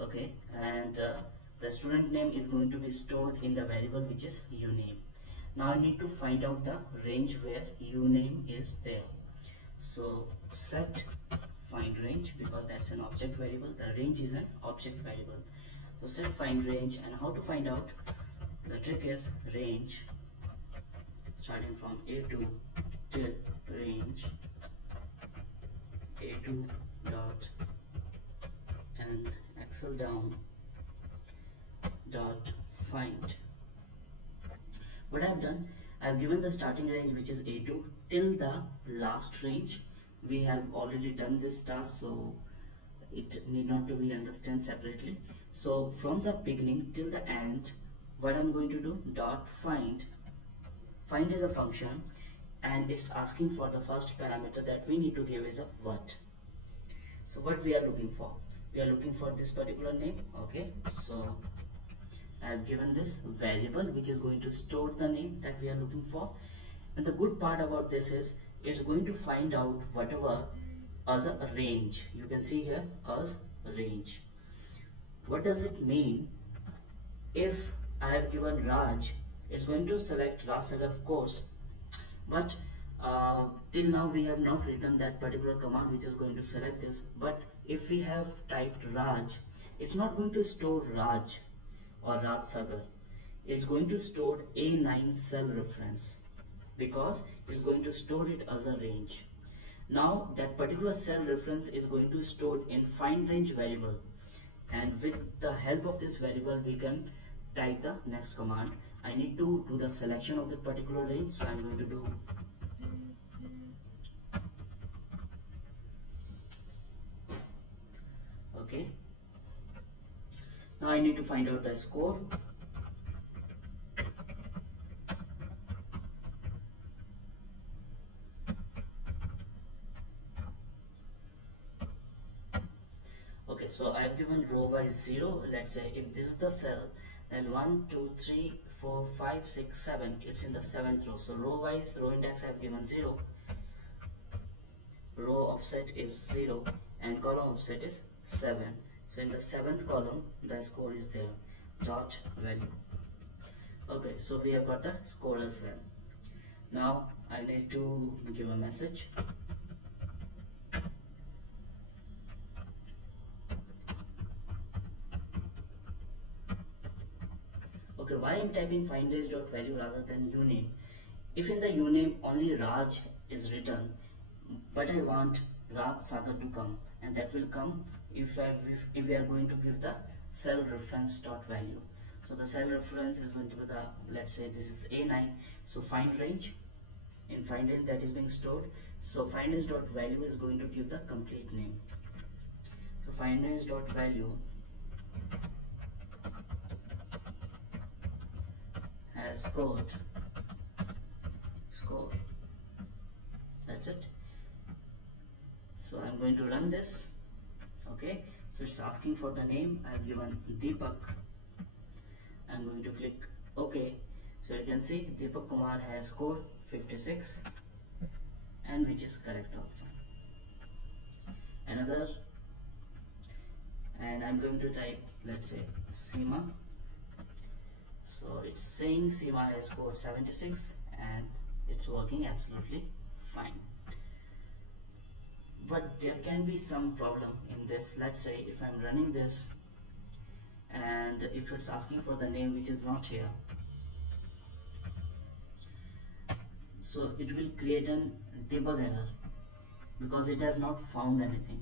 okay, and the student name is going to be stored in the variable which is uname. Now I need to find out the range where uname is there. So set find range, because that's an object variable, the range is an object variable. So set find range, and how to find out? The trick is range starting from A2 till range A2 dot and Excel down dot find. What I've done, I've given the starting range which is A2 till the last range. We have already done this task, so it need not to be understood separately. So from the beginning till the end, what I'm going to do, dot find. Find is a function and it's asking for the first parameter that we need to give is a what. So what we are looking for? We are looking for this particular name. Okay, so I have given this variable which is going to store the name that we are looking for. And the good part about this is it's going to find out whatever as a range. You can see here as range. What does it mean? If I have given Raj, it's going to select Raj Sagar, of course, but till now we have not written that particular command which is going to select this. But if we have typed Raj, it's not going to store Raj or Raj Sagar. It's going to store A9 cell reference, because it's going to store it as a range. Now that particular cell reference is going to store in find range variable, and with the help of this variable we can type the next command. I need to do the selection of the particular range, so I'm going to do okay. Now I need to find out the score. Okay, so I have given row by 0. Let's say if this is the cell, then 1, 2, 3, 4, 5, 6, 7. It's in the 7th row. So row wise, row index I have given 0. Row offset is 0 and column offset is 7. So in the 7th column, the score is there. Dot value. Okay, so we have got the score as well. Now I need to give a message. Okay, why I'm typing find range dot value rather than uname? If in the uname only Raj is written, but I want Raj Sagar to come, and that will come if we are going to give the cell reference dot value. So the cell reference is going to be the, let's say this is A9. So find range, in find range that is being stored. So find range dot value is going to give the complete name. So find range dot value has score. That's it. So I'm going to run this. Okay, so it's asking for the name. I've given Deepak. I'm going to click OK. So you can see Deepak Kumar has scored 56, and which is correct also. Another, and I'm going to type, let's say Seema. So it's saying Seema has scored 76 and it's working absolutely fine. But there can be some problem in this. Let's say if I'm running this and if it's asking for the name which is not here, so it will create an debug error because it has not found anything.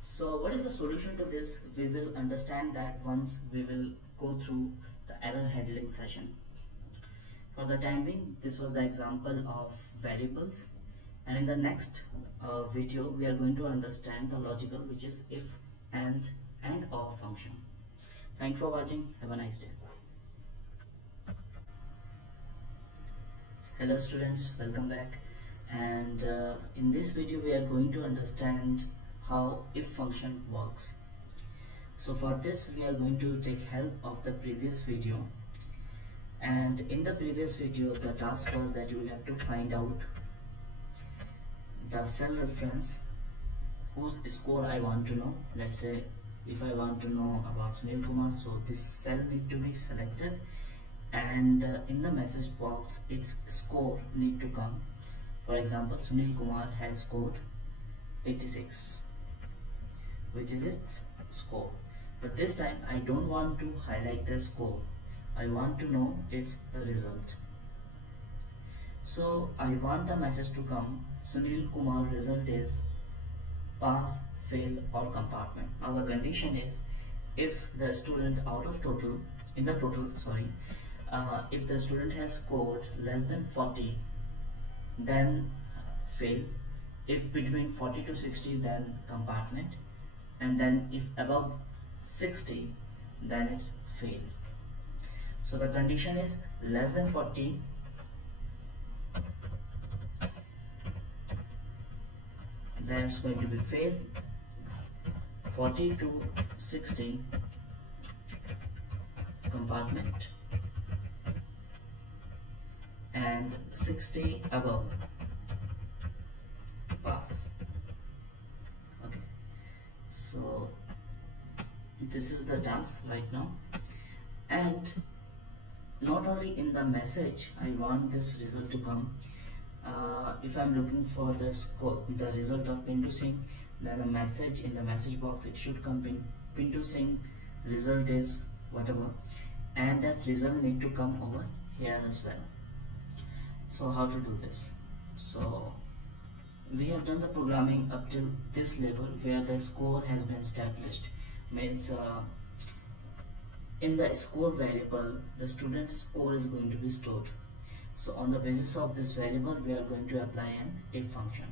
So what is the solution to this? We will understand that once we will go through the error handling session. For the time being, this was the example of variables, and in the next video we are going to understand the logical, which is if, and or function. Thanks for watching. Have a nice day. Hello students, welcome back. And in this video we are going to understand how if function works. So for this we are going to take help of the previous video, and in the previous video the task was that you will have to find out the cell reference whose score I want to know. Let's say if I want to know about Sunil Kumar, so this cell need to be selected, and in the message box its score need to come. For example, Sunil Kumar has scored 86, which is its score. But this time I don't want to highlight the score, I want to know its result. So I want the message to come, Sunil Kumar result is pass, fail or compartment. Now the condition is if the student out of total, in the total, if the student has scored less than 40, then fail. If between 40 to 60, then compartment, and then if above 60, then it's fail. So the condition is less than 40, then it's going to be fail. 40 to 60, compartment, and 60 above, pass. Okay, so this is the task right now. And not only in the message I want this result to come, if I'm looking for the result of pin to sync, then the message in the message box it should come pin to sync result is whatever, and that result need to come over here as well. So how to do this? So we have done the programming up till this level where the score has been established. Means in the score variable the student's score is going to be stored. So on the basis of this variable we are going to apply an if function.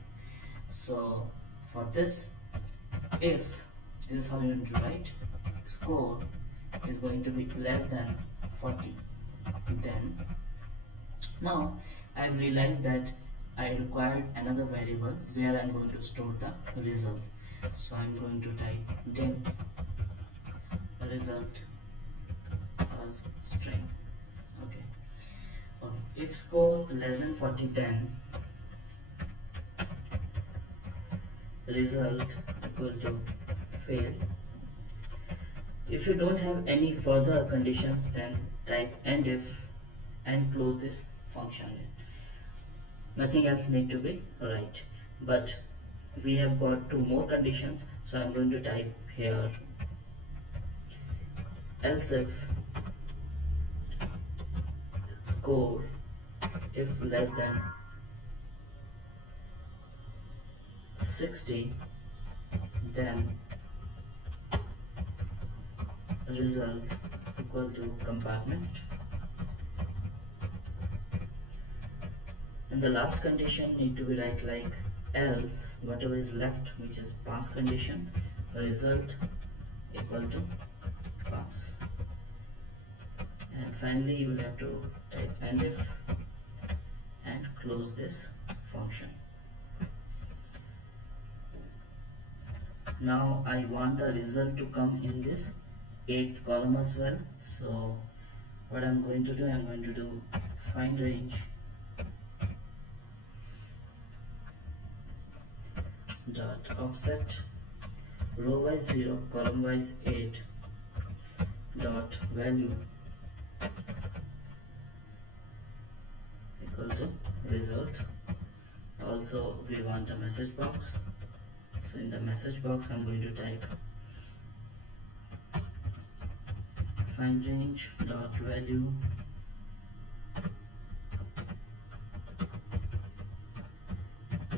So for this, if this is how you need to write, score is going to be less than 40, then now I have realized that I required another variable where I am going to store the result. So I am going to type dim result as string. Okay. If score less than 40, then result equal to fail. If you don't have any further conditions, then type end if and close this function. Nothing else need to be right, but we have got two more conditions, so I'm going to type here else if score if less than 60, then result equal to compartment, and the last condition need to be right like else whatever is left, which is pass condition, result equal to pass. And finally you will have to type end if and close this function. Now I want the result to come in this 8th column as well. So what I'm going to do, I'm going to do find range dot offset row wise 0 column wise 8 dot value equal to result. Also we want a message box, so in the message box I'm going to type find range dot value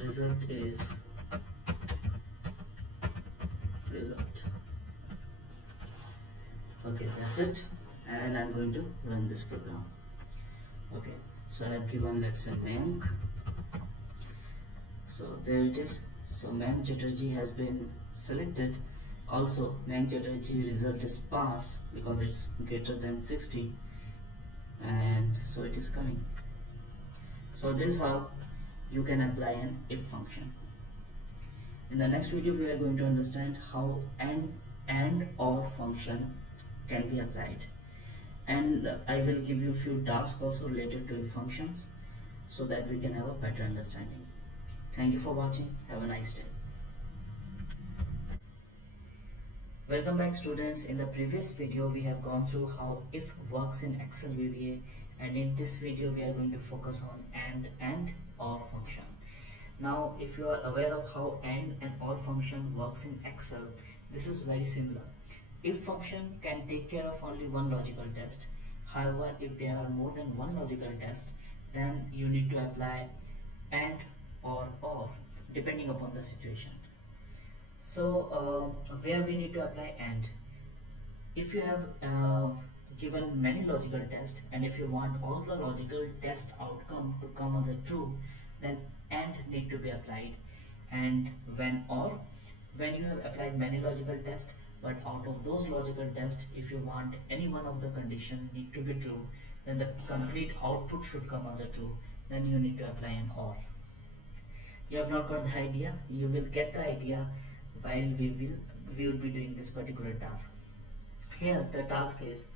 result is result. Okay, that's it. and I'm going to run this program. Okay, so I have given, let's say, Mayank. So there it is. So Mayank Chatterjee has been selected. Also Mayank Chatterjee result is pass because it's greater than 60, and so it is coming. So this is how you can apply an if function. In the next video we are going to understand how and or function can be applied, and I will give you a few tasks also related to if functions so that we can have a better understanding. Thank you for watching. Have a nice day. Welcome back, students. In the previous video we have gone through how if works in Excel VBA, and in this video we are going to focus on and or function. Now if you are aware of how and or function works in Excel, this is very similar. If function can take care of only one logical test. However, if there are more than one logical test, then you need to apply and or depending upon the situation. So where we need to apply and, if you have given many logical tests and if you want all the logical test outcome to come as a true, then and need to be applied. And when you have applied many logical tests, but out of those logical tests, if you want any one of the condition need to be true, then the complete output should come as a true, then you need to apply an or. You have not got the idea? You will get the idea while we will be doing this particular task. Here the task is,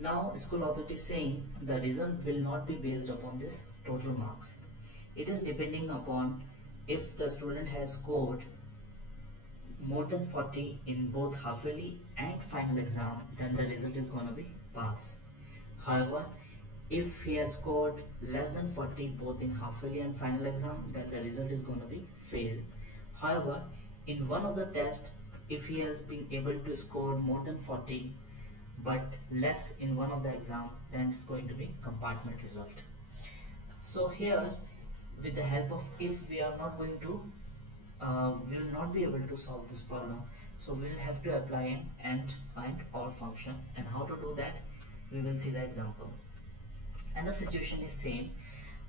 now school authority is saying the result will not be based upon this total marks. It is depending upon if the student has scored more than 40 in both half yearly and final exam, then the result is going to be pass. However, if he has scored less than 40 both in half yearly and final exam, then the result is going to be fail. However, in one of the tests, if he has been able to score more than 40 but less in one of the exam, then it's going to be compartment result. So here, with the help of if, we are not going to we will not be able to solve this problem, so we will have to apply an and or function. And how to do that, we will see the example. And the situation is same.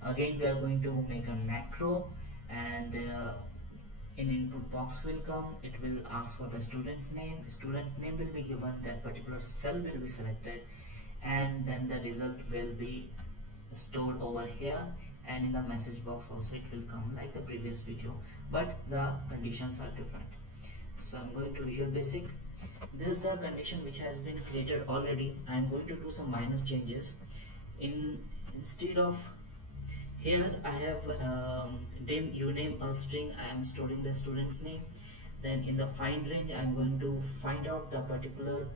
Again we are going to make a macro, and in input box will come, it will ask for the student name will be given, that particular cell will be selected, and then the result will be stored over here, and in the message box also it will come like the previous video, but the conditions are different. So I'm going to Visual Basic. This is the condition which has been created already. I'm going to do some minor changes. Instead of here I have you name a string, I am storing the student name. Then in the find range I am going to find out the particular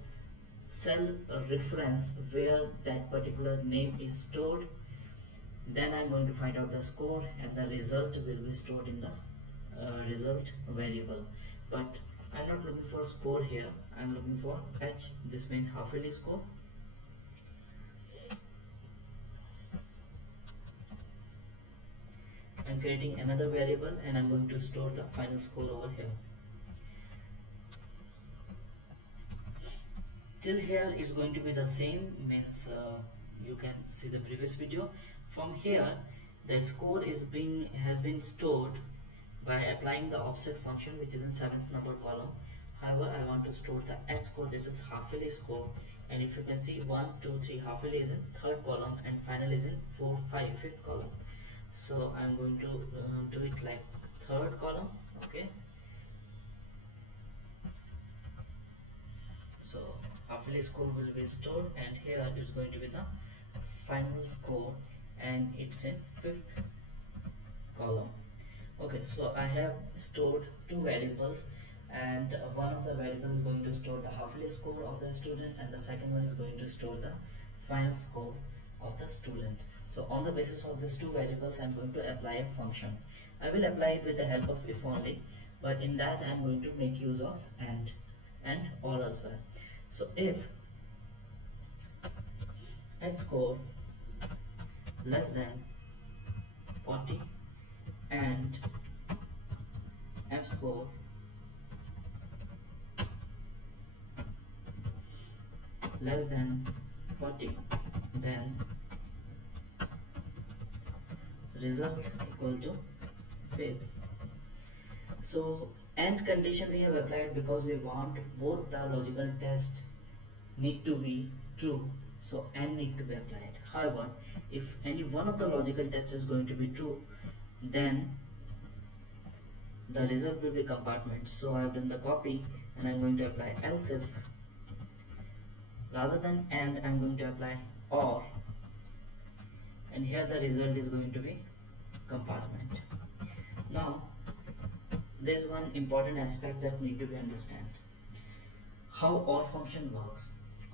cell reference where that particular name is stored. Then I am going to find out the score, and the result will be stored in the result variable. But I am not looking for score here, I am looking for H, this means half yearly score. I'm creating another variable and I'm going to store the final score over here. Till here it's going to be the same, means you can see the previous video. From here the score has been stored by applying the offset function, which is in 7th number column. However, I want to store the H score, this is half yearly score, and if you can see 1, 2, 3, half yearly is in 3rd column and final is in 4, 5, 5th column. So I'm going to do it like 3rd column. Okay, so half yearly score will be stored, and here it's going to be the final score, and it's in 5th column. Okay, so I have stored two variables, and one of the variables is going to store the half yearly score of the student, and the second one is going to store the final score of the student. So on the basis of these two variables I am going to apply a function. I will apply it with the help of if only, but in that I am going to make use of and or as well. So if H score less than 40 and F score less than 40, then result equal to fail. So AND condition we have applied because we want both the logical test need to be true, so AND need to be applied. However, if any one of the logical tests is going to be true, then the result will be compartment. So I have done the copy and I'm going to apply else if. Rather than AND, I'm going to apply OR, and here the result is going to be compartment. Now there's one important aspect that need to be understand. How OR function works.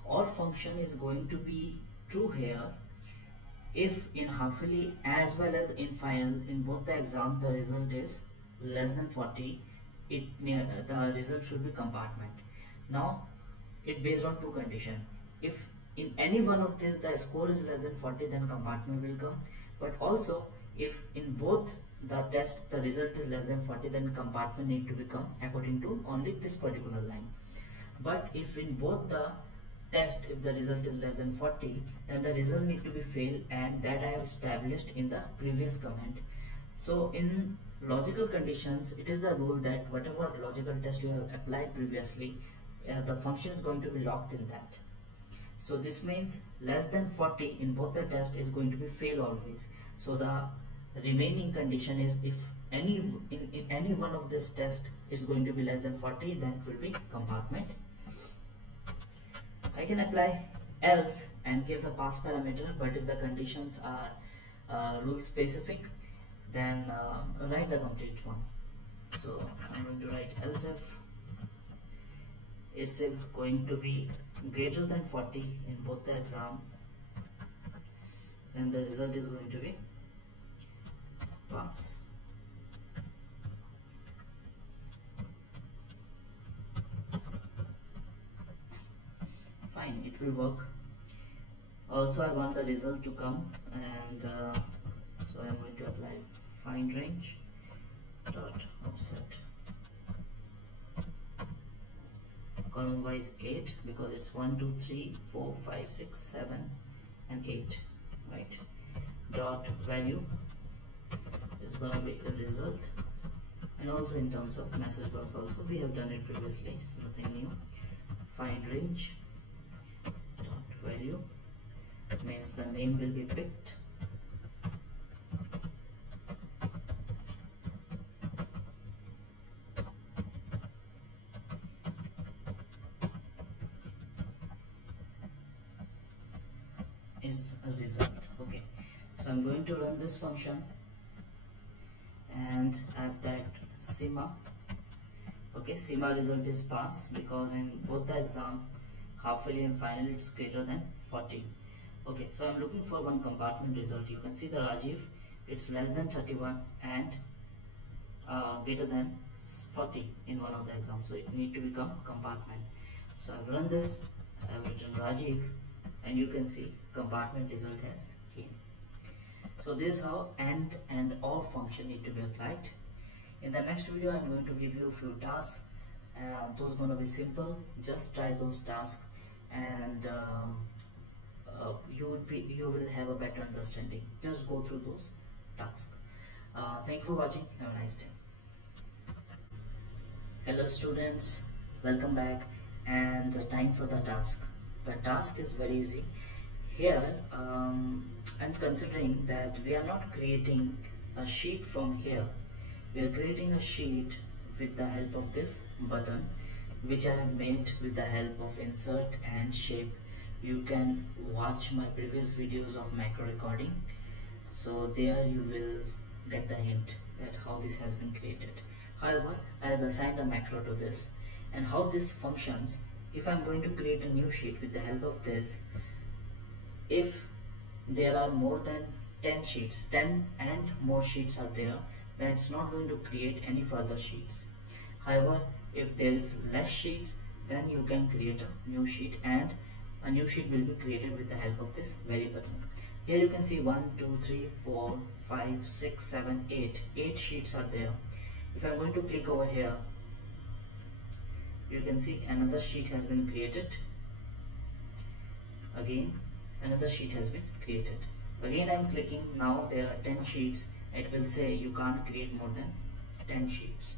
OR function is going to be true here if in half-yearly as well as in final, in both the exam, the result is less than 40, the result should be compartment. Now it based on two conditions. If in any one of this the score is less than 40, then compartment will come. But also if in both the test the result is less than 40, then compartment need to become according to only this particular line. But if in both the test, if the result is less than 40, then the result need to be failed, and that I have established in the previous comment. So in logical conditions, it is the rule that whatever logical test you have applied previously, the function is going to be locked in that. So this means less than 40 in both the test is going to be fail always. So the remaining condition is if in any one of this test is going to be less than 40, then it will be compartment. I can apply else and give the pass parameter, but if the conditions are rule specific, then write the complete one. So I'm going to write else if it is going to be greater than 40 in both the exam, then the result is going to be pass. Fine, it will work. Also I want the result to come, and so I'm going to apply find range dot offset column wise 8, because it's 1 2 3 4 5 6 7 and 8, right? Dot value is going to be a result, and also in terms of message box also we have done it previously, it's nothing new. Find range dot value means the name will be picked, is a result. Okay, so I'm going to run this function, and I've typed SEMA. Okay, SEMA result is pass because in both the exam, half-yearly and final, it's greater than 40. Okay, so I'm looking for one compartment result. You can see the Rajiv, it's less than 31 and greater than 40 in one of the exams, so it need to become compartment. So I've run this, I've written Rajiv, and you can see compartment result has came. So this is how and OR function need to be applied. In the next video I'm going to give you a few tasks, those going to be simple. Just try those tasks, and you will have a better understanding. Just go through those tasks. Thank you for watching. Have a nice day. Hello students, welcome back, and time for the task. The task is very easy. Here I'm considering that we are not creating a sheet from here. We are creating a sheet with the help of this button, which I have made with the help of insert and shape. You can watch my previous videos of macro recording, so there you will get the hint that how this has been created. However, I have assigned a macro to this, and how this functions. If I'm going to create a new sheet with the help of this, if there are more than 10 sheets, 10 and more sheets are there, then it's not going to create any further sheets. However, if there is less sheets, then you can create a new sheet, and a new sheet will be created with the help of this very button. Here you can see 1 2 3 4 5 6 7 8 sheets are there. If I'm going to click over here, you can see another sheet has been created, Again another sheet has been created. Again I'm clicking, now there are 10 sheets. It will say you can't create more than 10 sheets.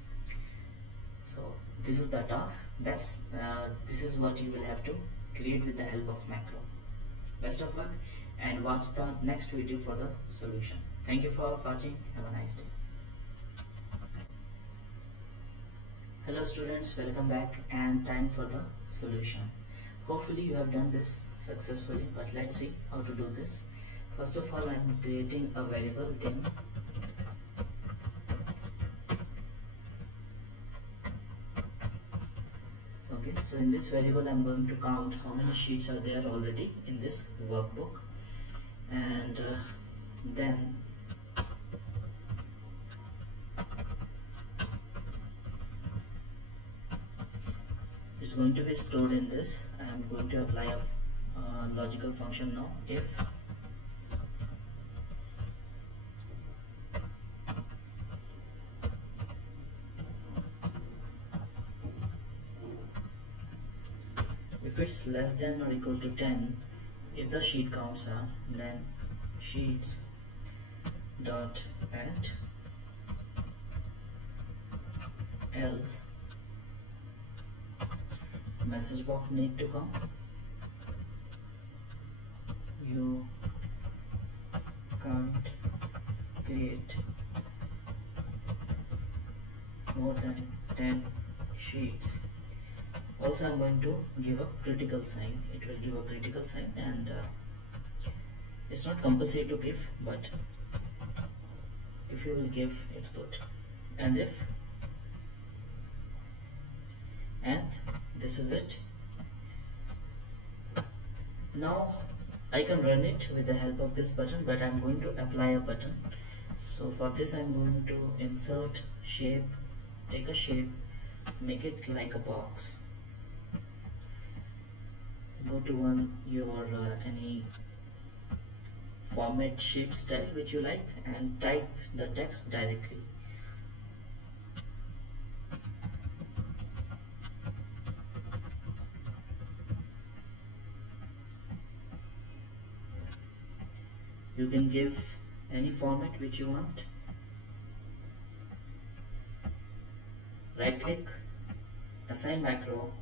So this is the task. This is what you will have to create with the help of macro. Best of luck and watch the next video for the solution. Thank you for watching. Have a nice day. Hello students, welcome back and time for the solution. Hopefully you have done this successfully, but let's see how to do this. First of all, I am creating a variable dim. Okay, so in this variable I am going to count how many sheets are there already in this workbook, and then it's going to be stored in this. I am going to apply a logical function now. If it's less than or equal to 10, if the sheet counts are, then sheets dot add, else message box need to come, you can't create more than 10 sheets. Also I'm going to give a critical sign. It will give a critical sign, and it's not compulsory to give, but if you will give, it's good. And this is it. Now I can run it with the help of this button, but I'm going to apply a button. So for this I'm going to insert shape, take a shape, make it like a box. Go to your any format shape style which you like and type the text directly. You can give any format which you want. Right click, assign macro,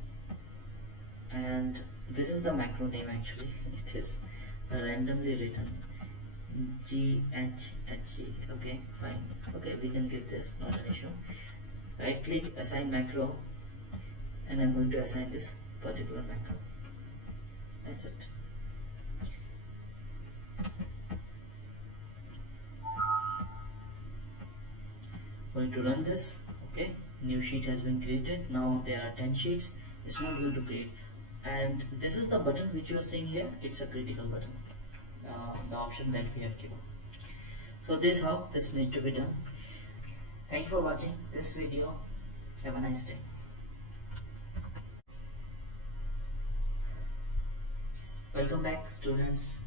and this is the macro name actually. It is randomly written GHHG. Okay, fine. Okay, we can give this, not an issue. Right click, assign macro, and I'm going to assign this particular macro. That's it. Going to run this. Okay, new sheet has been created. Now there are 10 sheets. It's not going to create, and this is the button which you are seeing here. It's a critical button, the option that we have given. So this is how this needs to be done. Thank you for watching this video. Have a nice day. Welcome back students.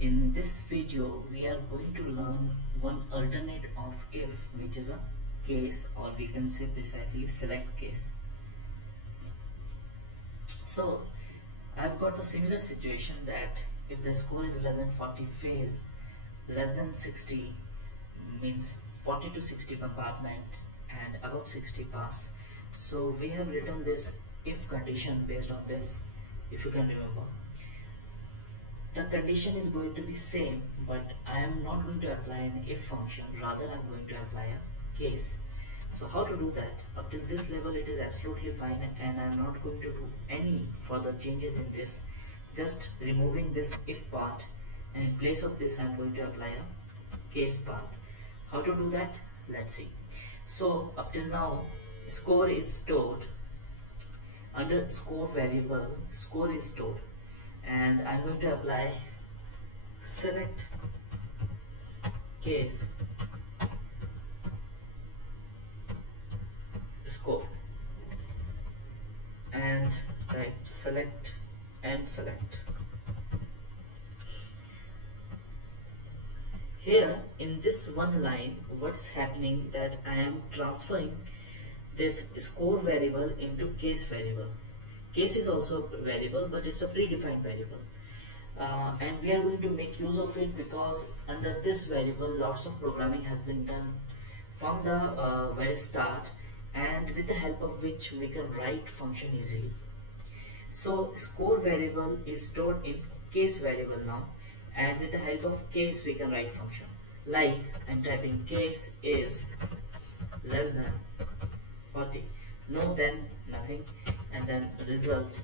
In this video we are going to learn one alternate of if, which is a case, or we can say precisely select case. So I've got the similar situation that if the score is less than 40 fail, less than 60 means 40 to 60 compartment, and above 60 pass. So we have written this if condition based on this. If you can remember, the condition is going to be same, but I am not going to apply an if function, rather I am going to apply a case. So how to do that? Up till this level it is absolutely fine, and I am not going to do any further changes in this, just removing this if part, and in place of this I am going to apply a case part. How to do that? Let's see. So up till now score is stored under score variable. Score is stored, and I'm going to apply select case score and type select and select. Here in this one line, what's happening that I am transferring this score variable into case variable. Case is also a variable, but it's a predefined variable. and we are going to make use of it because under this variable lots of programming has been done from the very start, and with the help of which we can write function easily. So score variable is stored in case variable now, and with the help of case we can write function. Like I'm typing case is less than 40, no then nothing, and then result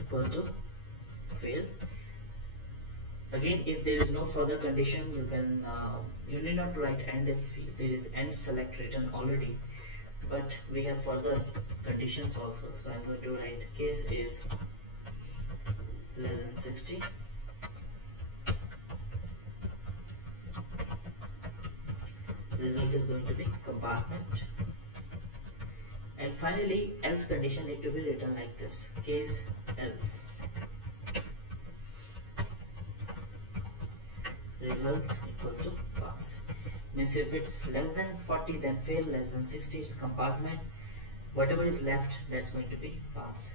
equal to fail. Again, if there is no further condition, you can you need not write and if there is end select written already, but we have further conditions also. So I'm going to write case is less than 60, result is going to be compartment, and finally else condition need to be written like this: case else result equal to pass. Means if it's less than 40 then fail, less than 60 it's compartment, whatever is left that's going to be pass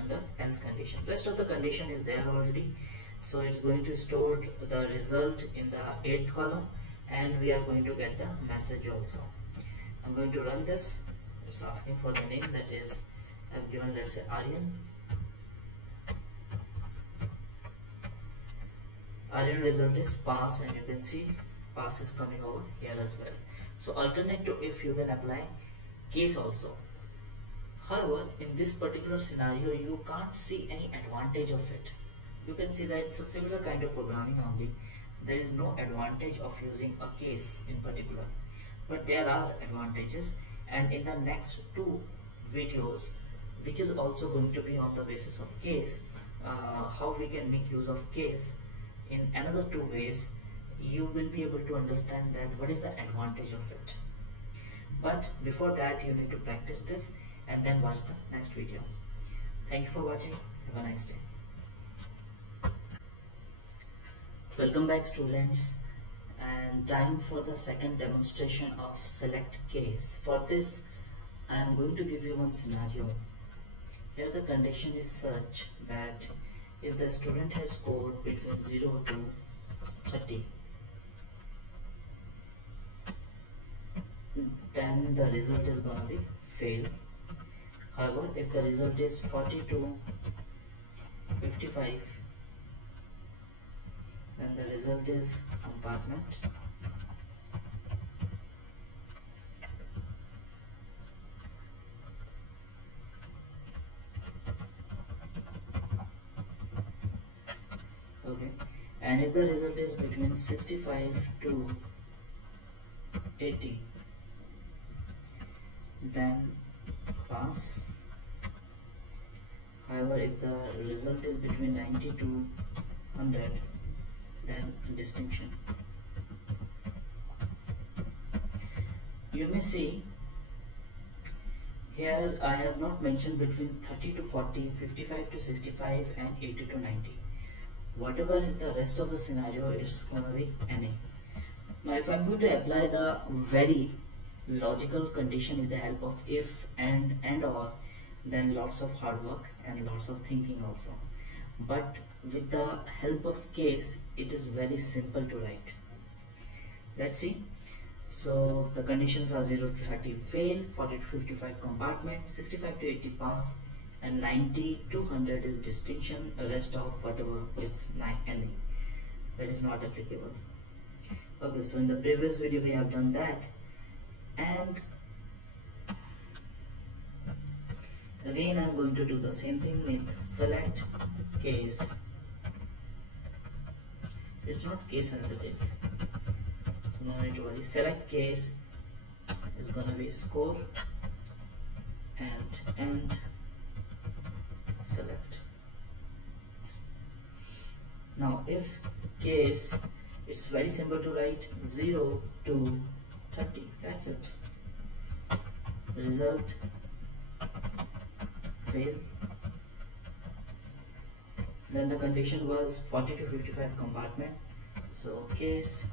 under else condition. Rest of the condition is there already, so it's going to store the result in the 8th column, and we are going to get the message also. I'm going to run this. It's asking for the name, that is I've given, let's say, Aryan. Aryan result is pass, and you can see pass is coming over here as well. So alternate to if, you can apply case also. However, in this particular scenario you can't see any advantage of it. You can see that it's a similar kind of programming only. There is no advantage of using a case in particular, but there are advantages, and in the next two videos, which is also going to be on the basis of case, how we can make use of case in another two ways, you will be able to understand that what is the advantage of it. But before that you need to practice this and then watch the next video. Thank you for watching. Have a nice day. Welcome back, students, and time for the second demonstration of select case. For this I am going to give you one scenario. Here the condition is such that if the student has scored between 0 to 30, then the result is going to be fail. However, if the result is 40 to 55, then the result is compartment. Okay, and if the result is between 65 to 80, then pass. However, if the result is between 90 to 100, then distinction. You may see here I have not mentioned between 30 to 40, 55 to 65 and 80 to 90. Whatever is the rest of the scenario, it's going to be NA. Now if I'm going to apply the very logical condition with the help of if and or, then lots of hard work and lots of thinking also. But with the help of case, it is very simple to write. Let's see. So the conditions are 0 to 30 fail, 40 to 55 compartment, 65 to 80 pass, and 90 to 100 is distinction. The rest of whatever it's NA, that is not applicable. Okay, so in the previous video we have done that, and again I'm going to do the same thing with select case. It's not case sensitive, so no need to worry. Select case is gonna be score and select. Now if case, it's very simple to write 0 to 30, that's it. Result fail. Then the condition was 40 to 55 compartment, so case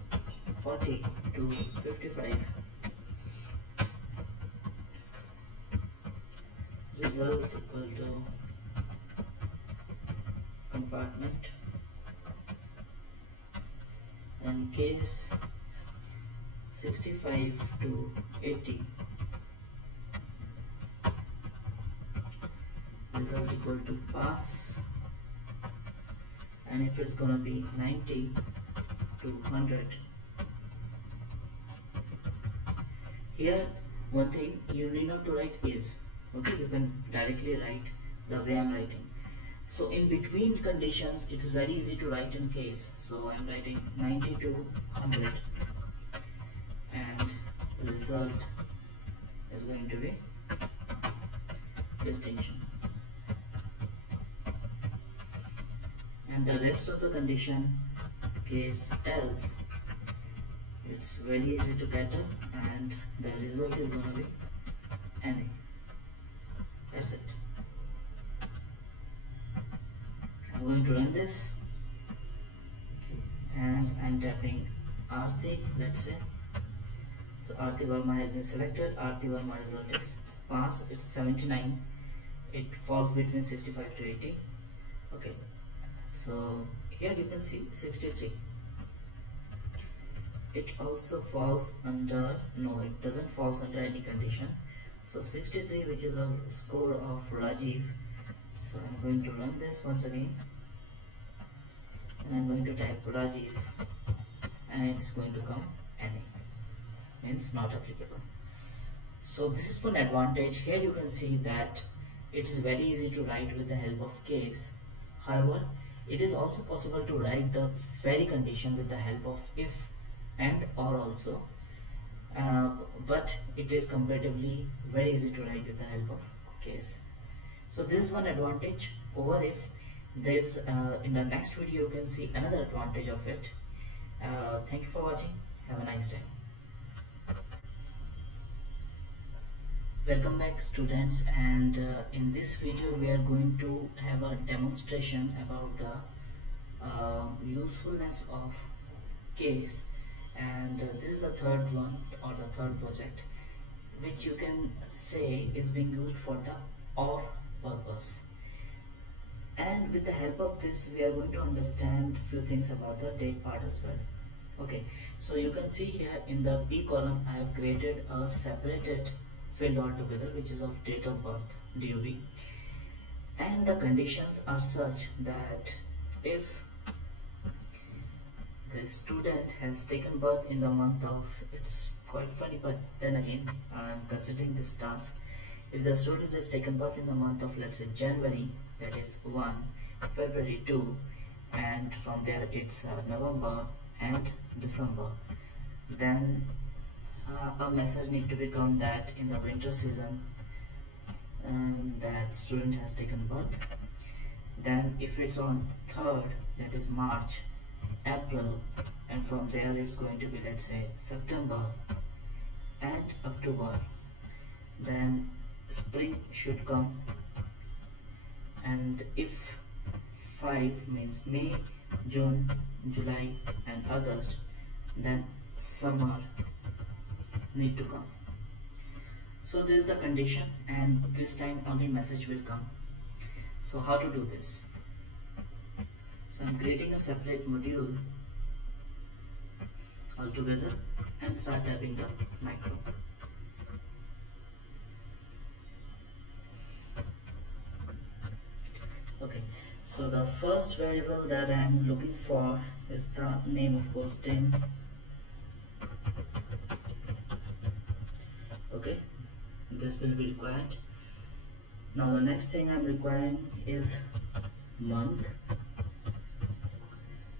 40 to 55, results equal to compartment, and case 65 to 80, result equal to pass, and if it's gonna be 90 to 100, here one thing you need not to write is, okay, you can directly write the way I'm writing. So in between conditions it is very easy to write in case, so I'm writing 90 to 100, and result is going to be distinction, and the rest of the condition, case else, it's very easy to get up, and the result is going to be any. That's it. I'm going to run this, and I'm tapping Aarti, let's say. So Aarti Verma has been selected. Aarti Verma result is pass, it's 79. It falls between 65 to 80. Okay, so here you can see 63. It also falls under, no, it doesn't falls under any condition. So 63, which is a score of Rajiv. So I'm going to run this once again, and I'm going to type Rajiv, and it's going to come any, means not applicable. So this is one advantage. Here you can see that it is very easy to write with the help of case. However, it is also possible to write the very condition with the help of if and or also, but it is comparatively very easy to write with the help of case. So this is one advantage over if. There's in the next video you can see another advantage of it. Thank you for watching. Have a nice day. Welcome back, students, and in this video we are going to have a demonstration about the usefulness of case, and this is the third one, or the third project, which you can say is being used for the or purpose. And with the help of this we are going to understand few things about the date part as well. Okay, so you can see here in the P column I have created a separated field altogether, which is of date of birth, DOB, and the conditions are such that if the student has taken birth in the month of, it's quite funny, but then again I am considering this task. If the student has taken birth in the month of, let's say, January, that is 1, February 2, and from there it's November and December, then a message need to become that in the winter season that student has taken birth. Then if it's on 3rd, that is March, April, and from there it's going to be, let's say, September and October, then spring should come. And if 5 means May, June, July and August, then summer need to come. So this is the condition, and this time only message will come. So how to do this? So I'm creating a separate module altogether and start typing the macro. Okay, so the first variable that I am looking for is the name, of course, dim. Okay, this will be required. Now the next thing I'm requiring is month.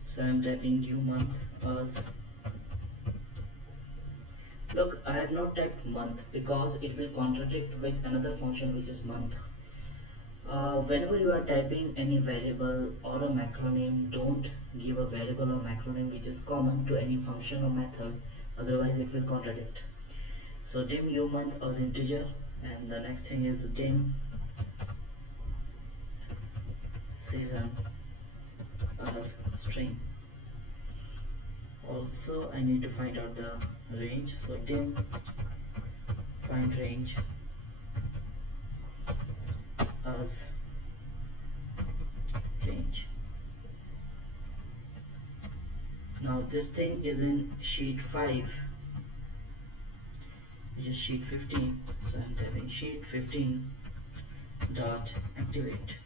So I'm typing new month as, look, I have not typed month because it will contradict with another function which is month. Whenever you are typing any variable or a macro name, don't give a variable or macro name which is common to any function or method, otherwise it will contradict. So dim new month as integer, and the next thing is dim season as string. Also I need to find out the range, so dim find range as range. Now this thing is in sheet 5, which is sheet 15. So I'm typing sheet 15 dot activate.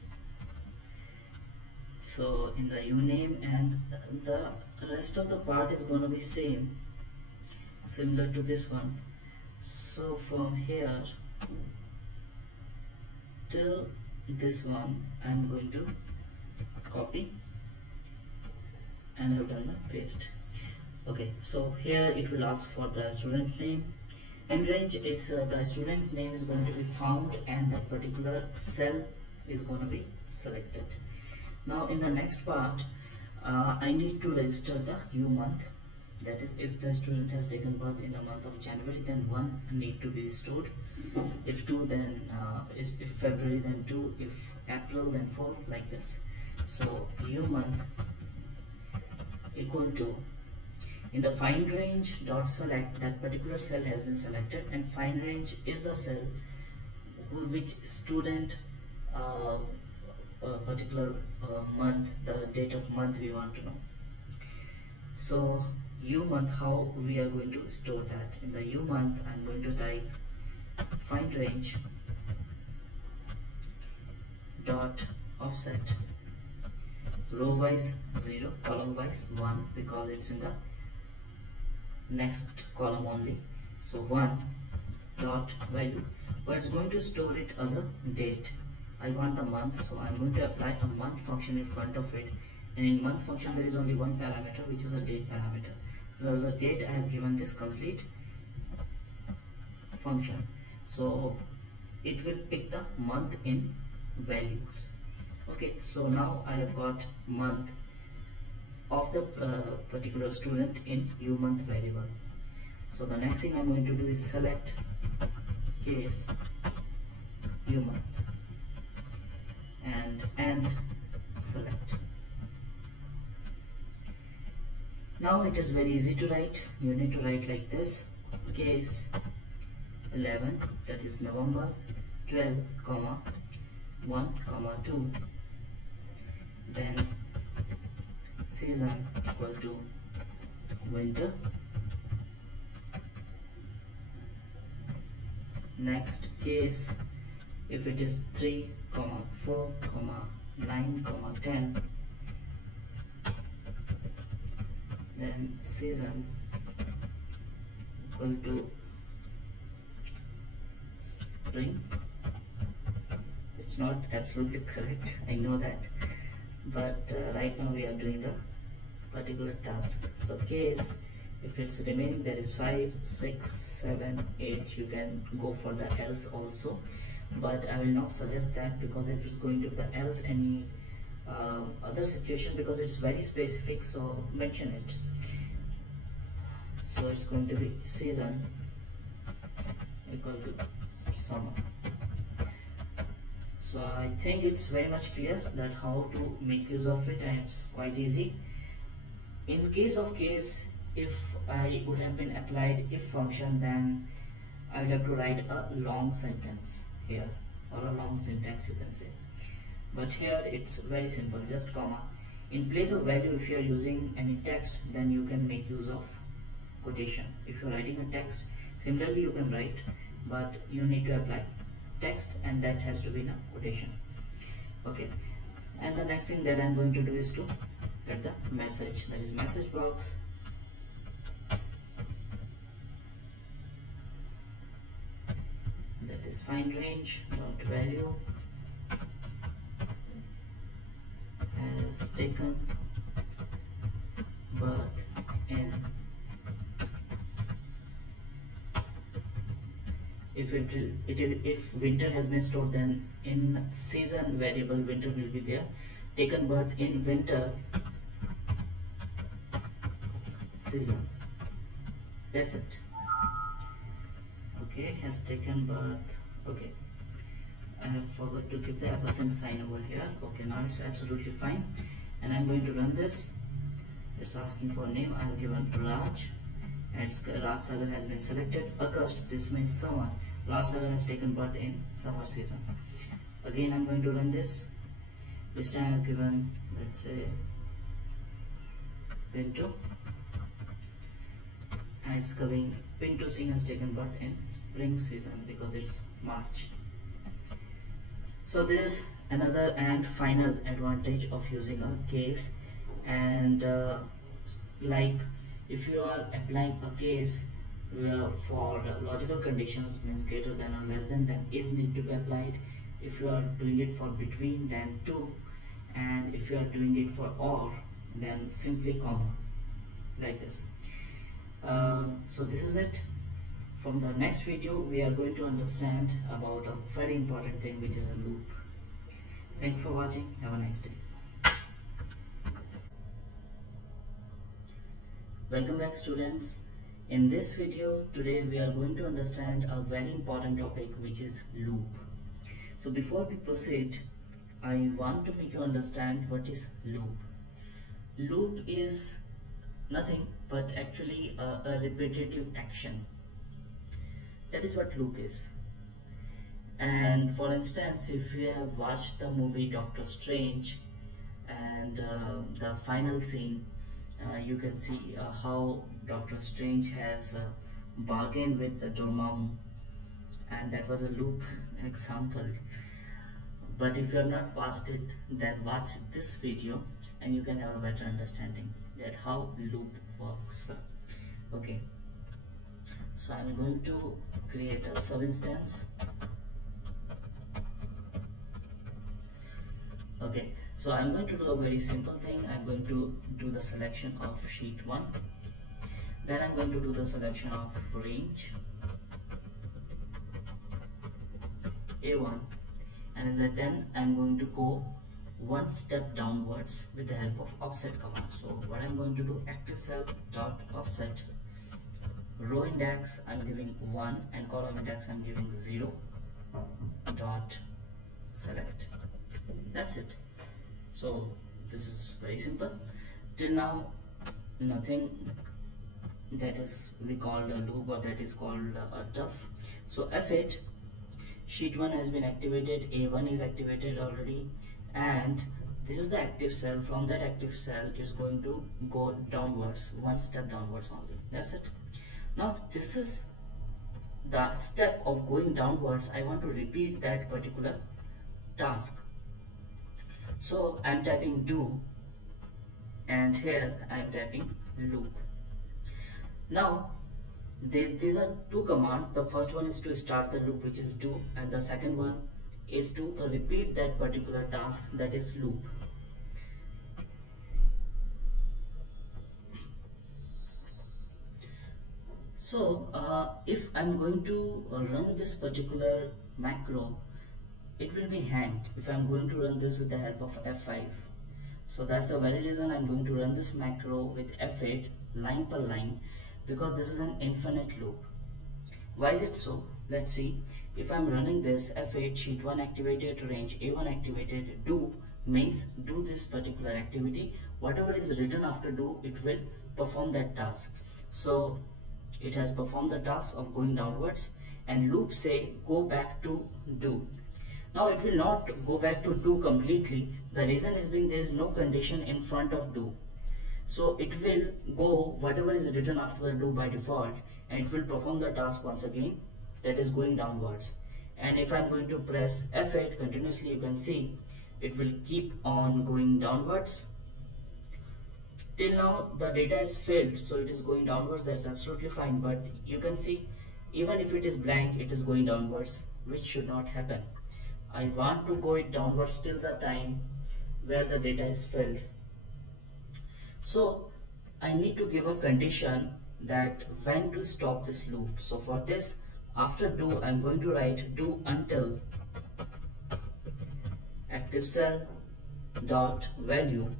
So in the uname, and the rest of the part is going to be similar to this one. So from here till this one I'm going to copy, and I've done the paste. Okay, so here it will ask for the student name. In range, it's the student name is going to be found and that particular cell is going to be selected. Now in the next part, I need to register the U month. That is, if the student has taken birth in the month of January, then 1 need to be restored. If 2, then if February, then 2. If April, then 4, like this. So U month equal to, in the find range dot select, that particular cell has been selected, and find range is the cell which student particular month, the date of month we want to know. So U month, how we are going to store that? In the U month I'm going to type find range dot offset, row wise 0, column wise 1, because it's in the next column only. So 1 dot value, but it's going to store it as a date. I want the month, so I'm going to apply a month function in front of it, and in month function there is only one parameter, which is a date parameter. So as a date I have given this complete function, so it will pick the month in values. Okay, so now I have got month of the particular student in U month variable. So the next thing I'm going to do is select case U month and select. Now it is very easy to write. You need to write like this: case 11, that is November 12, comma 1, comma 2, then season equal to winter. Next case, if it is 3, 4, 9, 10, then season equal to spring. It's not absolutely correct, I know that, but right now we are doing a particular task. So case, if it's remaining, there is 5, 6, 7, 8, you can go for the else also, but I will not suggest that, because if it's going to be the else any other situation, because it's very specific, so mention it. So it's going to be season equal to summer. So I think it's very much clear that how to make use of it, and it's quite easy. In case of case, if I would have been applied if function, then I would have to write a long sentence here, or a long syntax you can say. But here it's very simple, just comma. In place of value, if you are using any text, then you can make use of quotation. If you are writing a text, similarly you can write, but you need to apply text, and that has to be in a quotation. Okay, and the next thing that I'm going to do is to get the message, that is message box, that is find range dot value has taken birth in, if winter has been stored, then in season variable winter will be there. Taken birth in winter season, that's it. Okay, has taken birth. Okay, I have forgot to give the ampersand sign over here. Okay, now it's absolutely fine, and I'm going to run this. It's asking for name. I have given Raj, and Raj Sagar has been selected. August, this means summer. Raj Sagar has taken birth in summer season. Again I'm going to run this. This time I have given, let's say, Pinto, and it's coming. Pinto scene has taken part in spring season because it's March. So there is another and final advantage of using a case, and like if you are applying a case for logical conditions, means greater than or less than, then is need to be applied. If you are doing it for between, then to, and if you are doing it for or, then simply comma, like this. So this is it. From the next video we are going to understand about a very important thing, which is a loop. Thank you for watching. Have a nice day. Welcome back, students. In this video today we are going to understand a very important topic, which is loop. So before we proceed, I want to make you understand what is loop. Loop is nothing but actually a repetitive action. That is what loop is. And for instance, if you have watched the movie Doctor Strange, and the final scene, you can see how Doctor Strange has bargained with the Dormammu, and that was a loop example. But if you have not watched it, then watch this video and you can have a better understanding that how loop works. Okay, so I'm going to create a sub-instance. Okay, so I'm going to do a very simple thing. I'm going to do the selection of sheet 1, then I'm going to do the selection of range A1, and then I'm going to go one step downwards with the help of offset command. So what I'm going to do, active cell dot offset, row index I'm giving 1 and column index I'm giving 0 dot select. That's it. So this is very simple. Till now nothing that is we called a loop, or that is called a tough. So F8, sheet 1 has been activated, A1 is activated already, and this is the active cell. From that active cell is going to go downwards, one step downwards only. That's it. Now this is the step of going downwards. I want to repeat that particular task. So I'm typing do, and here I'm typing loop. Now these are two commands. The first one is to start the loop, which is do, and the second one is to repeat that particular task, that is loop. So if I'm going to run this particular macro, it will be hanged if I'm going to run this with the help of F5. So that's the very reason I'm going to run this macro with F8 line per line, because this is an infinite loop. Why is it so? Let's see. If I'm running this F8, sheet 1 activated, range A1 activated, do means do this particular activity. Whatever is written after do, it will perform that task. So it has performed the task of going downwards, and loop say go back to do. Now it will not go back to do completely. The reason is being there is no condition in front of do. So it will go whatever is written after the do by default, and it will perform the task once again, that is going downwards. And if I'm going to press F8 continuously, you can see it will keep on going downwards. Till now the data is filled, so it is going downwards. That's absolutely fine, but you can see even if it is blank, it is going downwards, which should not happen. I want to go it downwards till the time where the data is filled. So I need to give a condition that when to stop this loop. So for this, after do, I'm going to write do until active cell dot value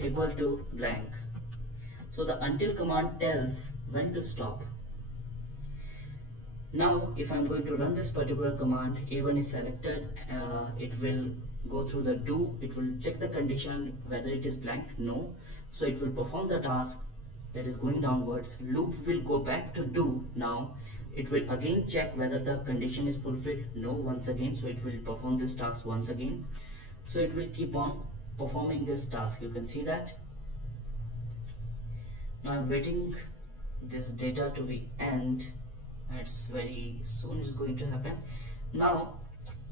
equal to blank. So the until command tells when to stop. Now if I'm going to run this particular command, A1 is selected, it will go through the do, it will check the condition whether it is blank, no. So it will perform the task, that is going downwards. Loop will go back to do. Now it will again check whether the condition is fulfilled, no, once again. So it will perform this task once again. So it will keep on performing this task. You can see that. Now I'm waiting this data to be end. It's very soon is going to happen. Now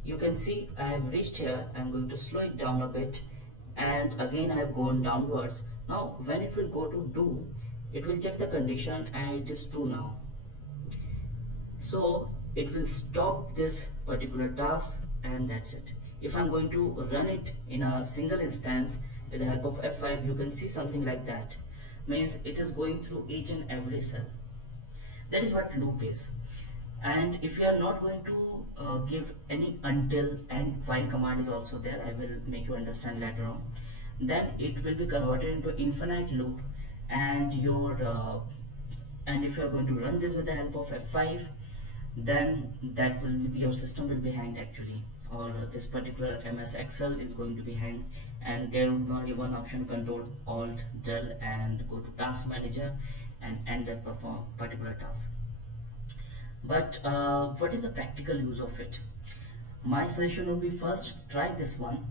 you can see I have reached here. I'm going to slow it down a bit, and again I have gone downwards. Now when it will go to do, it will check the condition and it is true now. So it will stop this particular task, and that's it. If I'm going to run it in a single instance with the help of F5, you can see something like that. Means it is going through each and every cell. That is what loop is. And if you are not going to give any until and while command is also there, I will make you understand later on, then it will be converted into infinite loop. And and if you are going to run this with the help of F5, then that will be, your system will be hanged actually, or this particular MS Excel is going to be hanged, and there will be only one option: Control Alt Del and go to Task Manager and end that particular task. But what is the practical use of it? My suggestion would be, first try this one,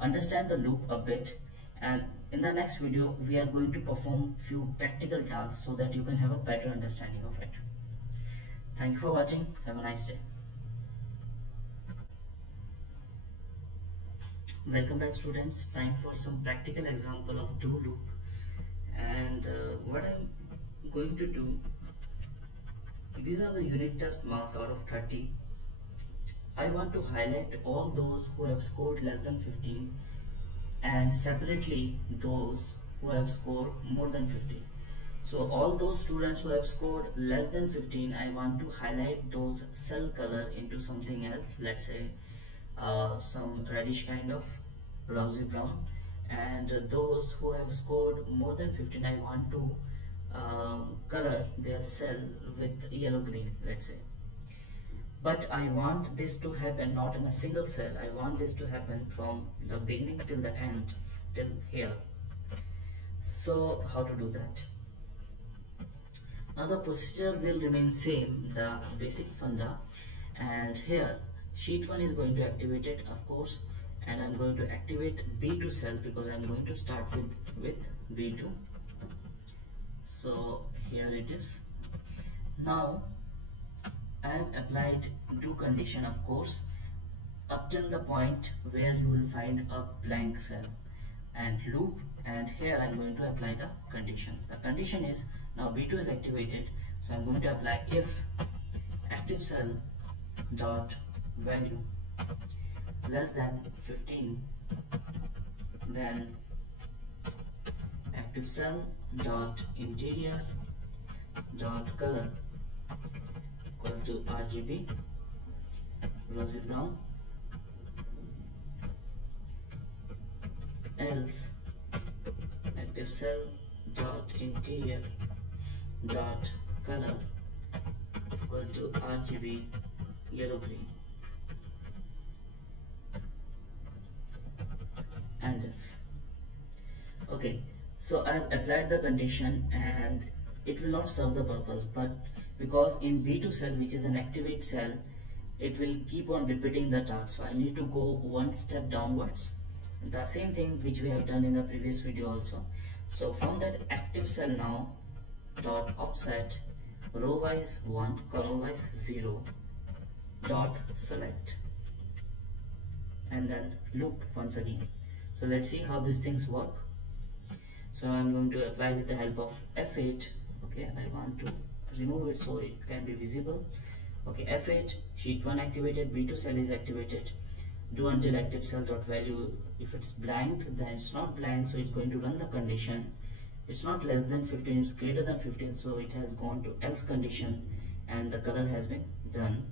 understand the loop a bit, and in the next video we are going to perform few practical tasks so that you can have a better understanding of it. Thank you for watching. Have a nice day. Welcome back students. Time for some practical example of do loop. And what I'm going to do, these are the unit test marks out of 30. I want to highlight all those who have scored less than 15 and separately those who have scored more than 15. So all those students who have scored less than 15, I want to highlight those cell color into something else, let's say some reddish kind of rosy brown. And those who have scored more than 15, I want to color their cell with yellow green, let's say. But I want this to happen not in a single cell. I want this to happen from the beginning till the end, till here. So how to do that? Now the procedure will remain same, the basic funda, and here sheet 1 is going to activate it, of course, and I'm going to activate B2 cell because I'm going to start with B2. So here it is. Now I have applied do condition, of course, up till the point where you will find a blank cell, and loop, and here I'm going to apply the conditions. The condition is, now B2 is activated, so I'm going to apply if active cell dot value less than 15, then active cell dot interior dot color equal to RGB rosy brown, else active cell dot interior dot color equal to RGB yellow green, and if. Okay, so I have applied the condition and it will not serve the purpose, but because in B2 cell, which is an activate cell, it will keep on repeating the task, so I need to go one step downwards, the same thing which we have done in the previous video also. So from that active cell now dot offset row wise 1 column wise 0 dot select, and then loop once again. So let's see how these things work. So I'm going to apply with the help of F8. Okay, I want to remove it so it can be visible. Okay, F8, sheet 1 activated, B2 cell is activated. Do until active cell dot value, if it's blank then it's not blank, so it's going to run the condition. It's not less than 15, it's greater than 15, so it has gone to else condition and the color has been done.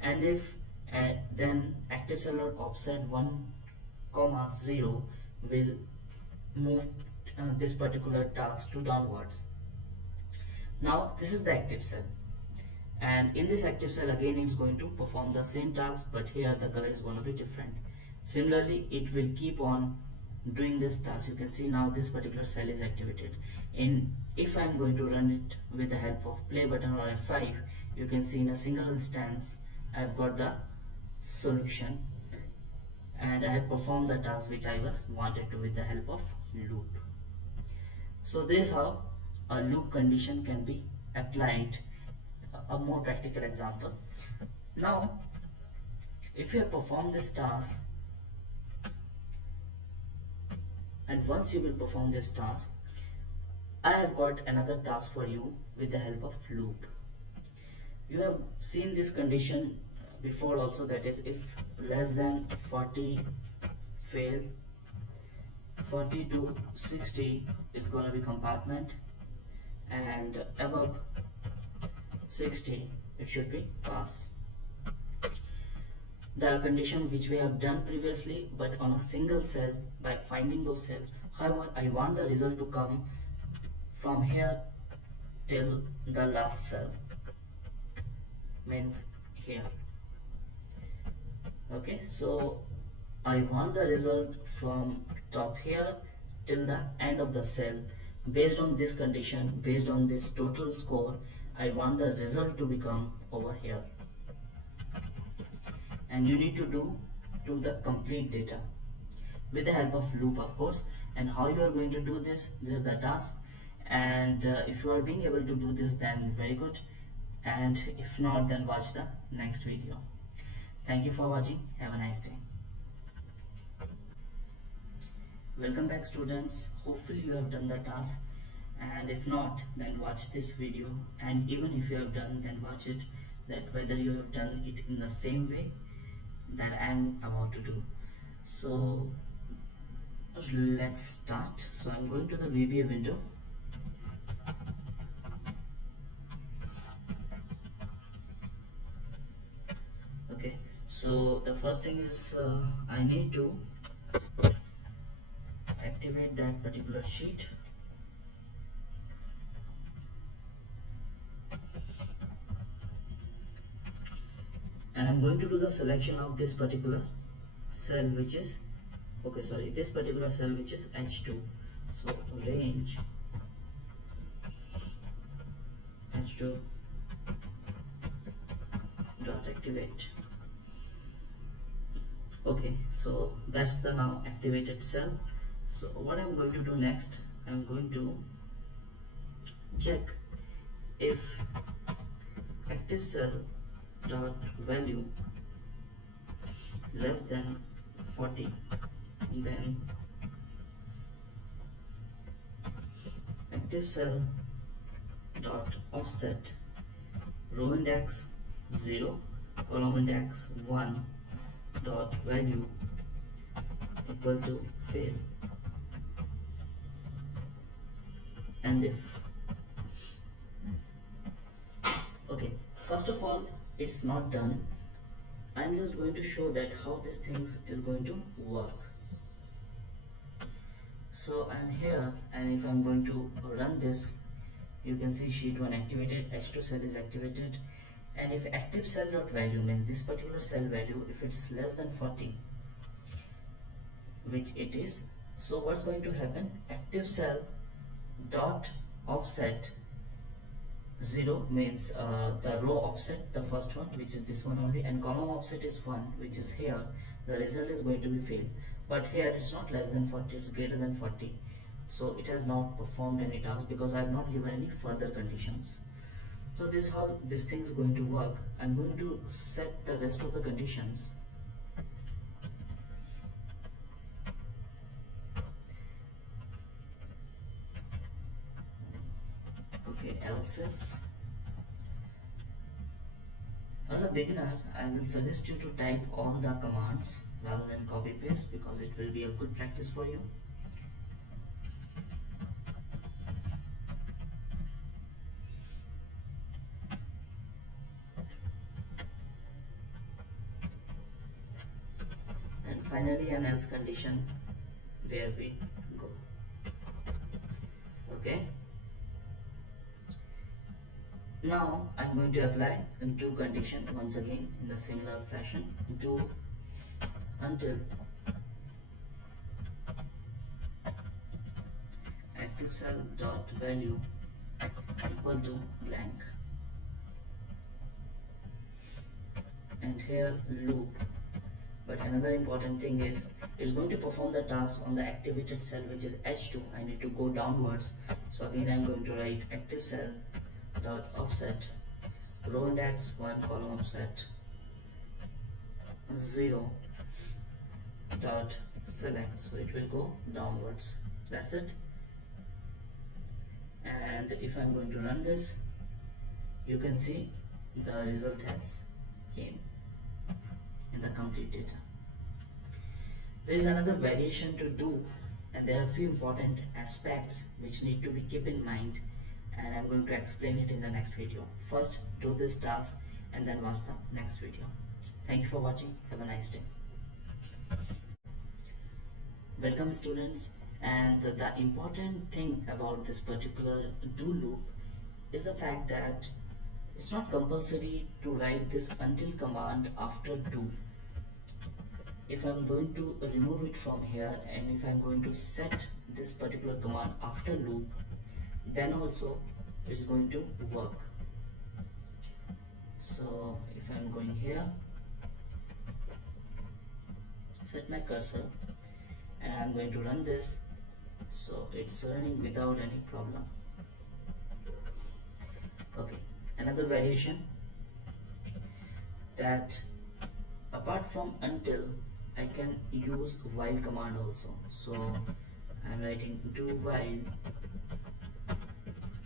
And if then active cell dot offset 1 comma 0 will move this particular task to downwards. Now this is the active cell, and in this active cell again it's going to perform the same task, but here the color is going to be different. Similarly, it will keep on doing this task. You can see now this particular cell is activated. In if I'm going to run it with the help of play button or F5, you can see in a single instance I've got the solution and I have performed the task which I was wanted to with the help of loop. So this is how a loop condition can be applied. A more practical example. Now, if you have performed this task, and once you will perform this task, I have got another task for you with the help of loop. You have seen this condition before also, that is, if less than 40 fail, 40 to 60 is gonna be compartment, and above 60 it should be pass. The condition which we have done previously, but on a single cell by finding those cells. However, I want the result to come from here till the last cell, means here. Okay, so I want the result from top here till the end of the cell. Based on this condition, based on this total score, I want the result to become over here, and you need to do to the complete data with the help of loop, of course. And how you are going to do this is the task, and if you are being able to do this, then very good, and if not, then watch the next video. Thank you for watching. Have a nice day. Welcome back, students. Hopefully you have done the task, and if not, then watch this video, and even if you have done, then watch it, that whether you have done it in the same way that I am about to do. So let's start. So I'm going to the VBA window. Okay, so the first thing is I need to activate that particular sheet. And I'm going to do the selection of this particular cell, which is this particular cell, which is H2. So range H2 dot activate. Okay, so that's the now activated cell. So what I'm going to do next, I'm going to check if active cell dot value less than 40, then active cell dot offset row index 0, column index 1 dot value equal to fail. And if okay, first of all, it's not done. I'm just going to show that how this things is going to work. So I'm here, and if I'm going to run this, you can see sheet 1 activated, H2 cell is activated, and if active cell dot value means this particular cell value, if it's less than 40, which it is, so what's going to happen, active cell dot offset 0 means the row offset, the first one, which is this one only, and column offset is 1, which is here, the result is going to be failed. But here it's not less than 40, it's greater than 40, so it has not performed any task because I have not given any further conditions. So this is how this thing is going to work. I'm going to set the rest of the conditions. Okay, else if. As a beginner, I will suggest you to type all the commands rather than copy paste, because it will be a good practice for you. And finally an else condition, there we go. Okay. Now I'm going to apply two conditions once again in the similar fashion. Do until active cell dot value equal to blank, and here loop. But another important thing is, it's going to perform the task on the activated cell, which is H2. I need to go downwards, So again I'm going to write active cell dot offset row index 1 column offset 0 dot select, so it will go downwards. That's it. And if I'm going to run this, you can see the result has came in the complete data. There is another variation to do, and there are a few important aspects which need to be kept in mind, and I'm going to explain it in the next video. First, do this task and then watch the next video. Thank you for watching. Have a nice day. Welcome students, and the important thing about this particular do loop is the fact that it's not compulsory to write this until command after do. If I'm going to remove it from here and if I'm going to set this particular command after loop, then also it's going to work. So if I'm going here, set my cursor, and I'm going to run this, so it's running without any problem. Okay, another variation, that apart from until, I can use while command also. So I'm writing do while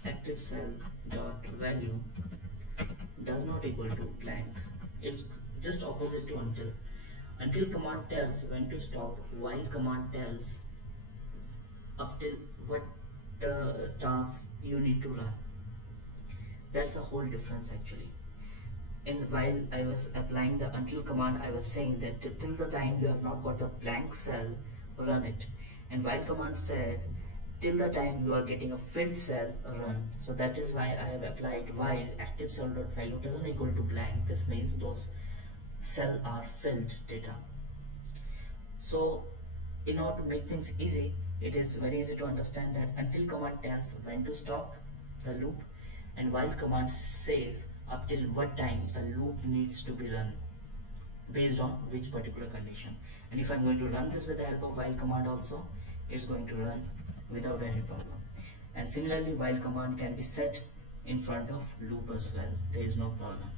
active cell dot value does not equal to blank. It's just opposite to until. Until command tells when to stop, while command tells up till what tasks you need to run. That's the whole difference actually. And while I was applying the until command, I was saying that till the time you have not got the blank cell, run it. And while command says till the time you are getting a filled cell, run. So that is why I have applied while active cell dot value doesn't equal to blank. This means those cell are filled data. So in order to make things easy, it is very easy to understand that until command tells when to stop the loop, and while command says up till what time the loop needs to be run based on which particular condition. And if I'm going to run this with the help of while command also, it's going to run without any problem. And similarly, while command can be set in front of loop as well, there is no problem.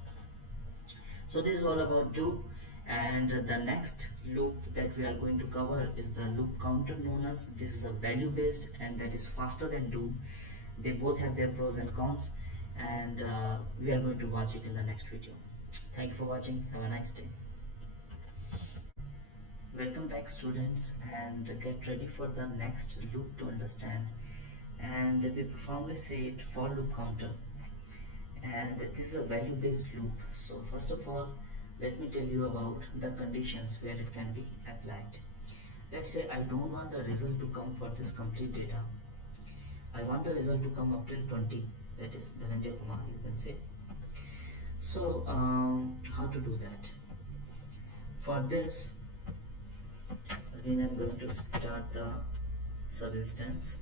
So this is all about do, and the next loop that we are going to cover is the loop counter known as. This is a value based and that is faster than do. They both have their pros and cons, and we are going to watch it in the next video. Thank you for watching. Have a nice day. Welcome back students, and get ready for the next loop to understand. And we formally say it for loop counter, and this is a value based loop. So first of all, let me tell you about the conditions where it can be applied. Let's say I don't want the result to come for this complete data. I want the result to come up till 20, that is Dhananjay Kumar, you can say. So how to do that? For this, again I'm going to start the sub instance.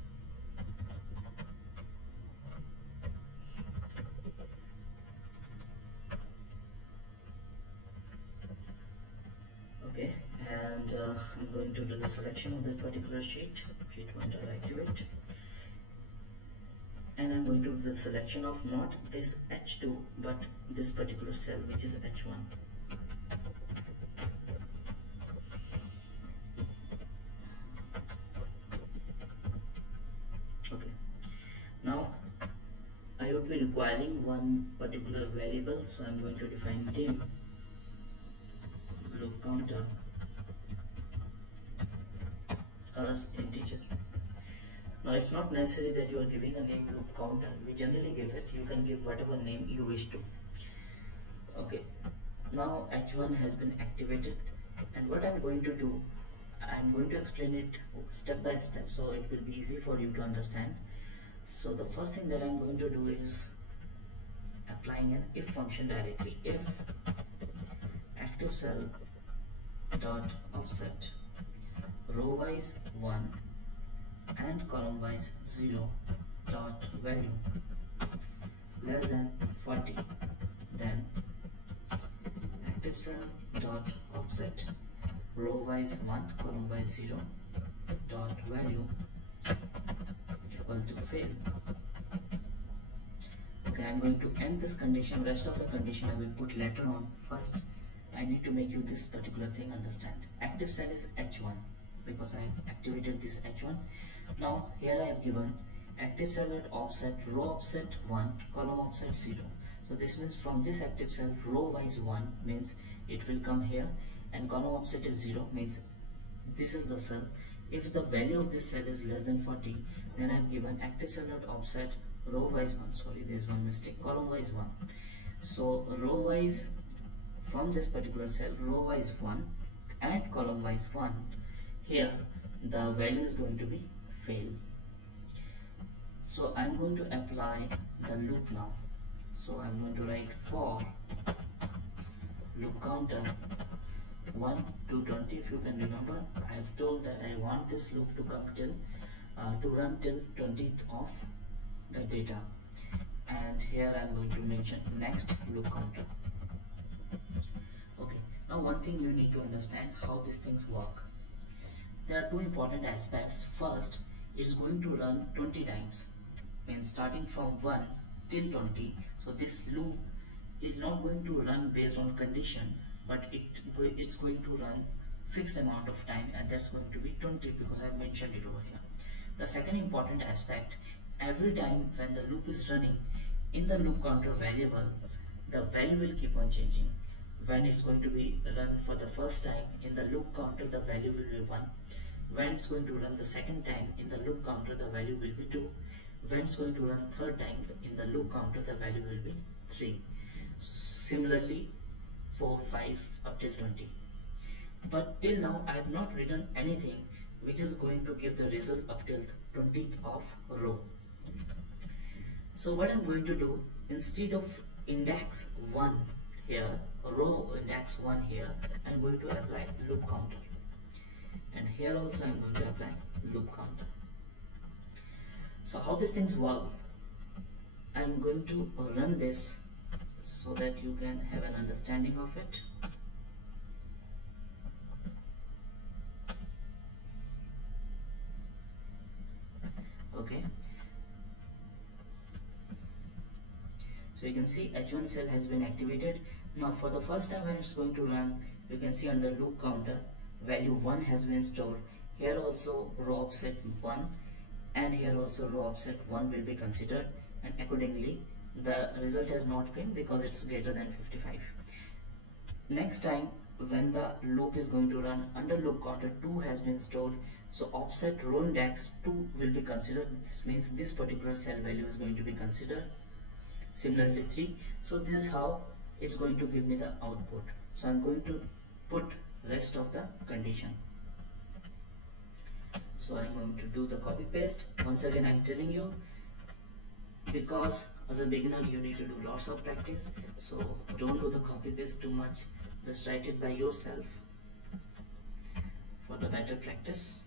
Okay, and I'm going to do the selection of that particular sheet 1 activate, and I'm going to do the selection of not this H2 but this particular cell, which is H1. Okay, now I would be requiring one particular variable, so I'm going to define dim loop counter as integer. Now it's not necessary that you are giving a name loop counter. We generally give it, you can give whatever name you wish to. Okay, now H1 has been activated, and what I'm going to do, I'm going to explain it step by step so it will be easy for you to understand. So the first thing that I'm going to do is applying an if function directly. If active cell dot offset row wise 1 and column wise 0 dot value less than 40, then active cell dot offset row wise 1 column wise 0 dot value going to fail. Okay, I'm going to end this condition. Rest of the condition I will put later on. First, I need to make you this particular thing understand. Active cell is H1 because I activated this H1. Now here I have given active cell at offset, row offset 1, column offset 0. So this means from this active cell, row wise 1 means it will come here, and column offset is 0 means this is the cell. If the value of this cell is less than 40, then I have given active cell dot offset row wise 1. Sorry, there is one mistake. Column wise 1. So row wise from this particular cell, row wise 1 and column wise 1. Here the value is going to be fail. So I'm going to apply the loop now. So I'm going to write for loop counter 1 to 20. If you can remember, I have told that I want this loop to come till to run till 20th of the data, and here I'm going to mention next loop counter. Okay, now one thing you need to understand how these things work. There are two important aspects. First, it's going to run 20 times, means starting from 1 till 20. So this loop is not going to run based on condition, but it's going to run fixed amount of time, and that's going to be 20 because I've mentioned it over here. The second important aspect, every time when the loop is running, in the loop counter variable, the value will keep on changing. When it's going to be run for the first time, in the loop counter the value will be 1. When it's going to run the second time, in the loop counter the value will be 2. When it's going to run third time, in the loop counter the value will be 3. Similarly 4, 5 up till 20. But till now I have not written anything which is going to give the result up till 20th of row. So what I'm going to do, instead of index 1 here, row index 1 here, I'm going to apply loop counter, and here also I'm going to apply loop counter. So how these things work, I'm going to run this so that you can have an understanding of it. Okay, so you can see H1 cell has been activated. Now for the first time when it's going to run, you can see under loop counter value 1 has been stored. Here also row offset 1, and here also row offset 1 will be considered, and accordingly the result has not come because it's greater than 55. Next time when the loop is going to run, under loop counter 2 has been stored, so offset row index 2 will be considered. This means this particular cell value is going to be considered. Similarly 3. So this is how it's going to give me the output. So I'm going to put rest of the condition. So I'm going to do the copy paste. Once again I'm telling you, because as a beginner you need to do lots of practice, so don't do the copy paste too much, just write it by yourself for the better practice.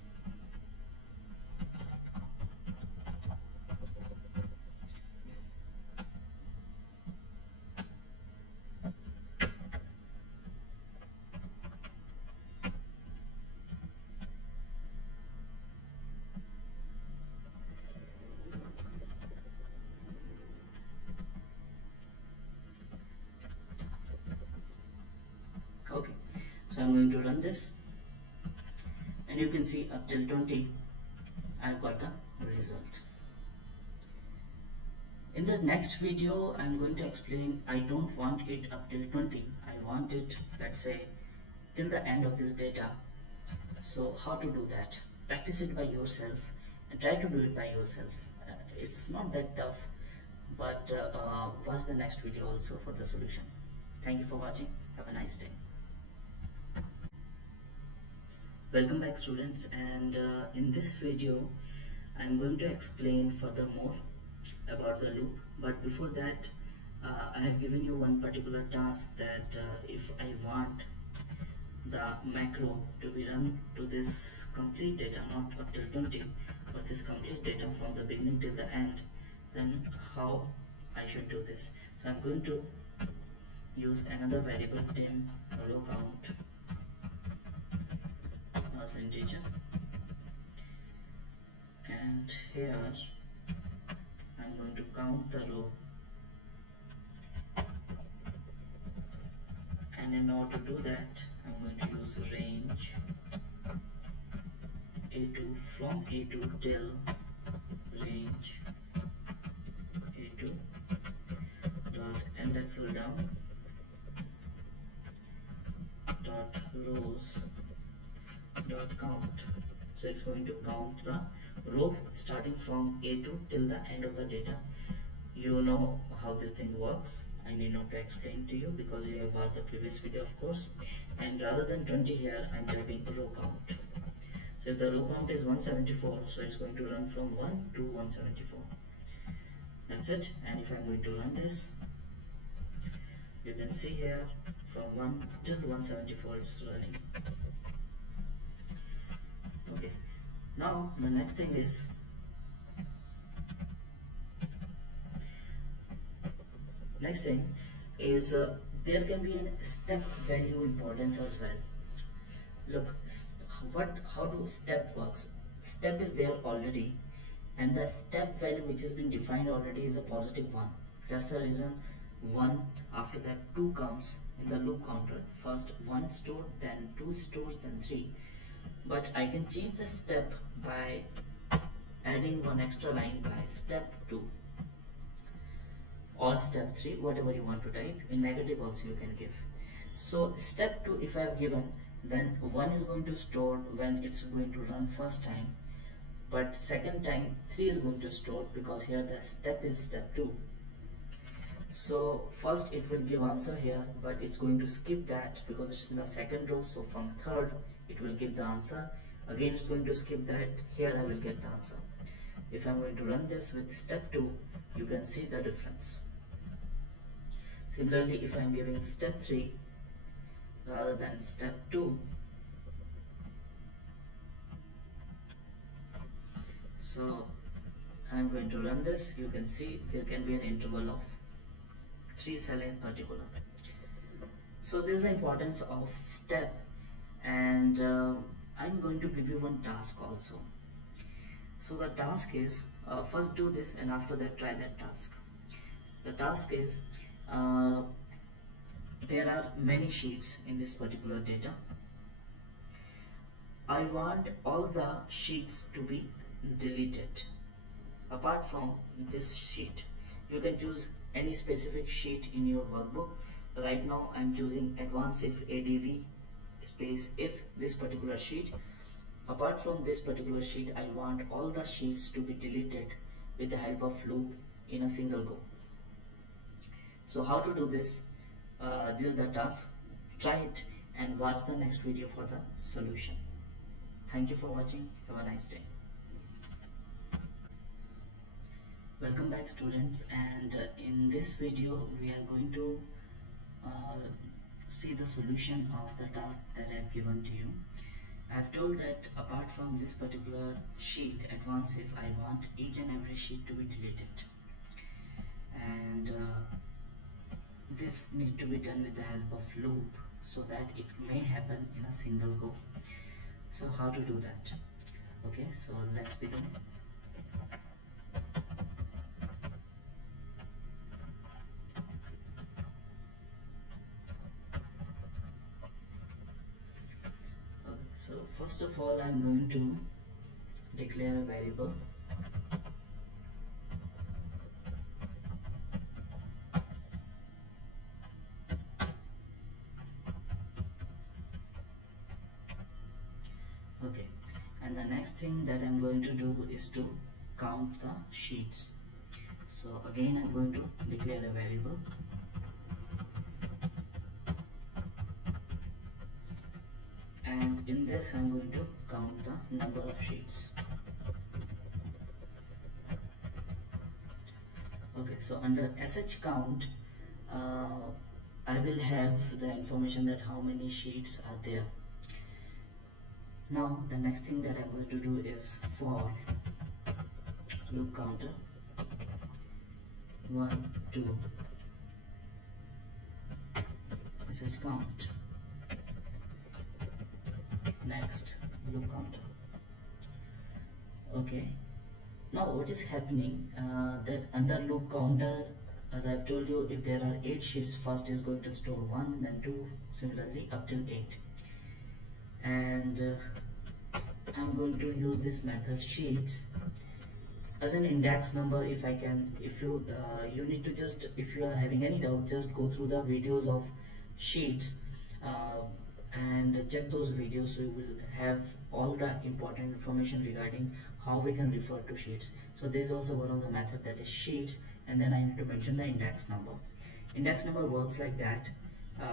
Okay, so I'm going to run this, and you can see up till 20 I've got the result. In the next video I'm going to explain, I don't want it up till 20, I want it, let's say, till the end of this data. So how to do that? Practice it by yourself and try to do it by yourself. It's not that tough, but watch the next video also for the solution. Thank you for watching. Have a nice day. Welcome back students, and in this video I'm going to explain furthermore about the loop. But before that, I have given you one particular task that if I want the macro to be run to this complete data, not up till 20, but this complete data from the beginning till the end, then how I should do this. So I'm going to use another variable dim row count as integer, and here I'm going to count the row, and in order to do that I'm going to use range A2 from A2 till range A2 dot end Excel down dot rows dot count. So it's going to count the row starting from A2 till the end of the data. You know how this thing works. I need not to explain to you because you have watched the previous video, of course. And rather than 20 here, I'm typing row count. So if the row count is 174, so it's going to run from 1 to 174. That's it. And if I'm going to run this, you can see here from 1 till 174 it's running. Okay. Now the next thing is there can be a step value importance as well. Look, how do step works? Step is there already, and the step value which has been defined already is a positive one. That's the reason 1, after that 2 comes in the loop counter. First 1 stored, then 2 stores, then 3. But I can change the step by adding one extra line by step 2 or step 3, whatever you want to type. In negative also you can give. So step 2, if I have given, then 1 is going to store when it's going to run first time, but second time 3 is going to store because here the step is step 2. So first it will give answer here, but it's going to skip that because it's in the second row. So from third it will give the answer. Again it's going to skip that. Here I will get the answer. If I'm going to run this with step 2, you can see the difference. Similarly, if I'm giving step 3 rather than step 2, so I'm going to run this, you can see there can be an interval of 3 cells in particular. So this is the importance of step, and I'm going to give you one task also. So the task is, first do this and after that try that task. The task is, there are many sheets in this particular data. I want all the sheets to be deleted apart from this sheet. You can choose any specific sheet in your workbook. Right now I'm choosing advanced if ADV space if this particular sheet. Apart from this particular sheet, I want all the sheets to be deleted with the help of loop in a single go. So how to do this? This is the task. Try it and watch the next video for the solution. Thank you for watching. Have a nice day. Welcome back, students, and in this video we are going to see the solution of the task that I have given to you. I have told that apart from this particular sheet, advanced if, I want each and every sheet to be deleted, and this need to be done with the help of loop so that it may happen in a single go. So how to do that? Okay, so let's begin. Okay, so first of all I'm going to declare a variable. Okay, and the next thing that I'm going to do is to count the sheets. So again I'm going to declare a variable, and in this I'm going to count the number of sheets. Okay, so under sh count I will have the information that how many sheets are there. Now the next thing that I'm going to do is for loop counter 1 2 sh count, next loop counter. Okay, Now what is happening, that under loop counter, as I've told you, if there are 8 sheets, first is going to store 1, then 2, similarly up till 8. And I'm going to use this method sheets as an index number. If I can, if you you need to just, if you are having any doubt, just go through the videos of sheets, uh, and check those videos, so you will have all the important information regarding how we can refer to sheets. So there is also one of the method, that is sheets, and then I need to mention the index number. Index number works like that.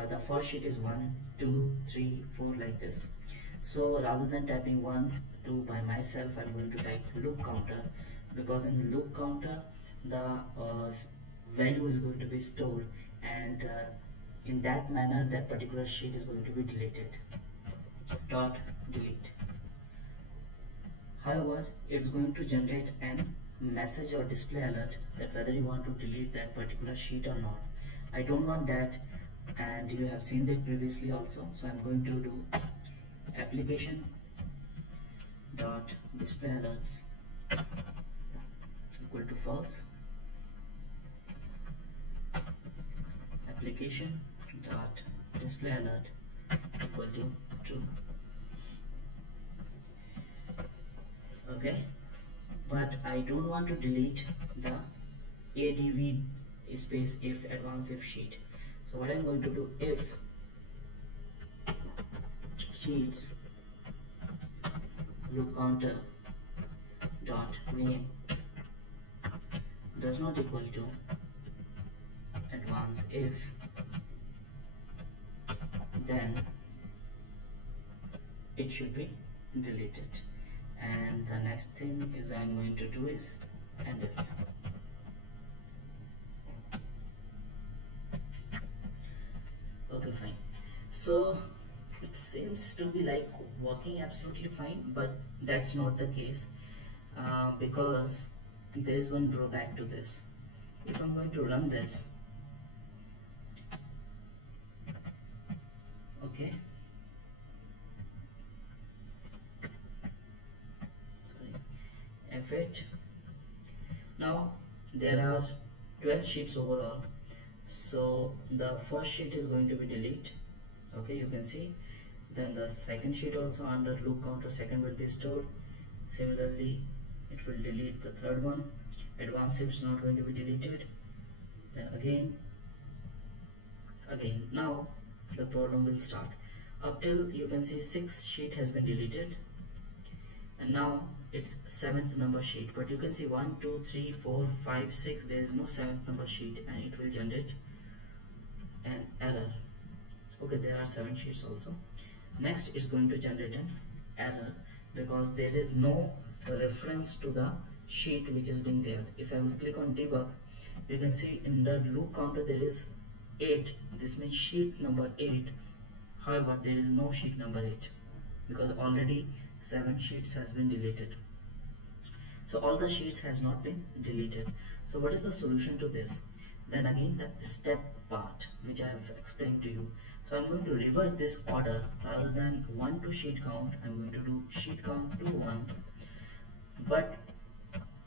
The first sheet is 1, 2, 3, 4, like this. So rather than typing 1, 2 by myself, I'm going to type loop counter, because in loop counter the value is going to be stored, and in that manner that particular sheet is going to be deleted. Dot delete. However, it's going to generate an message or display alert that whether you want to delete that particular sheet or not. I don't want that, and you have seen that previously also. So I'm going to do application dot display alerts equal to false. Application dot display alert equal to true. Okay, but I don't want to delete the adv space if advanced if sheet. So what I'm going to do, if sheets loop counter dot name does not equal to advanced if, then it should be deleted. And the next thing is I'm going to do is and if. Okay, fine. So it seems to be like working absolutely fine, but that's not the case, because there is one drawback to this. If I'm going to run this, okay, sorry, F8. Now there are 12 sheets overall, so the first sheet is going to be delete. Okay, you can see. Then the second sheet also under loop counter, second will be stored. Similarly, it will delete the third one. Advanced if is not going to be deleted. Then again. Now the problem will start. Up till you can see 6th sheet has been deleted, and now it's 7th number sheet. But you can see 1, 2, 3, 4, 5, 6. There is no 7th number sheet, and it will generate an error. Okay, there are 7 sheets also. Next is going to generate an error because there is no reference to the sheet which is being there. If I will click on debug, you can see in the loop counter there is 8. This means sheet number 8. However, there is no sheet number 8 because already 7 sheets has been deleted. So all the sheets has not been deleted. So what is the solution to this? Then again the step part which I have explained to you. So I'm going to reverse this order. Rather than 1 to sheet count, I'm going to do sheet count to 1. But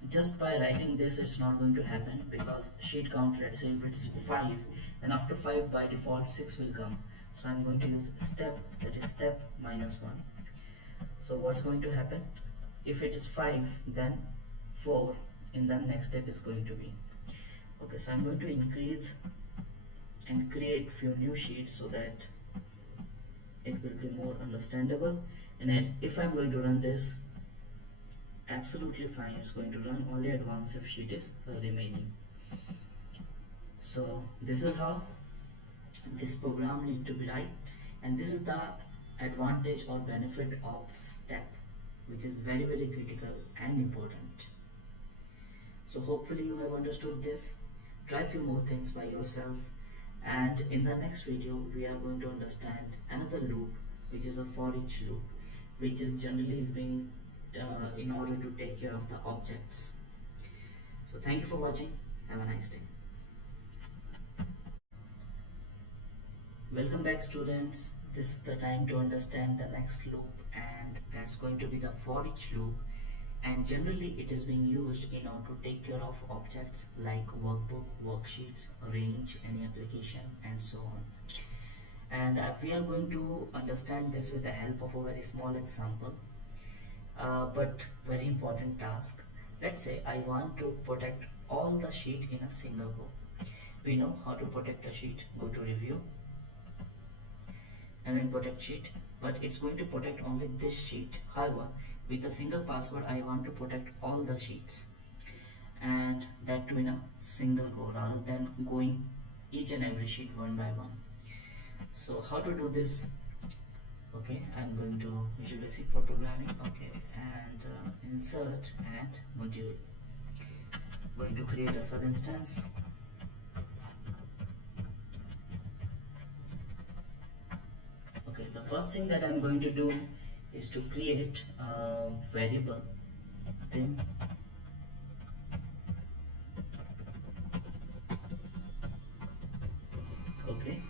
just by writing this, it's not going to happen because sheet count, let's say if it's 5, then after 5 by default 6 will come. So I'm going to use step, that is step minus 1. So what's going to happen? If it is 5, then 4 in the next step is going to be. Okay, so I'm going to increase and create few new sheets so that it will be more understandable. And then if I'm going to run this, absolutely fine, it's going to run, only advanced if sheet is remaining. So this is how this program need to be right, and this is the advantage or benefit of step, which is very critical and important. So hopefully you have understood this. Try few more things by yourself, and in the next video we are going to understand another loop, which is a for each loop, which is generally is being in order to take care of the objects. So thank you for watching. Have a nice day. Welcome back, students. This is the time to understand the next loop, and that's going to be the for each loop. and generally it is being used in order to take care of objects like workbook, worksheets, range, any application, and so on. And we are going to understand this with the help of a very small example, but very important task. Let's say I want to protect all the sheet in a single go. We know how to protect a sheet. Go to review and then protect sheet, but it's going to protect only this sheet. However, with a single password I want to protect all the sheets, and that too in a single go rather than going each and every sheet one by one. So how to do this? Okay, I'm going to Visual Basic for programming. Okay, and insert and module. Going to create a sub instance. Okay, the first thing that I'm going to do is to create a variable dim. Okay,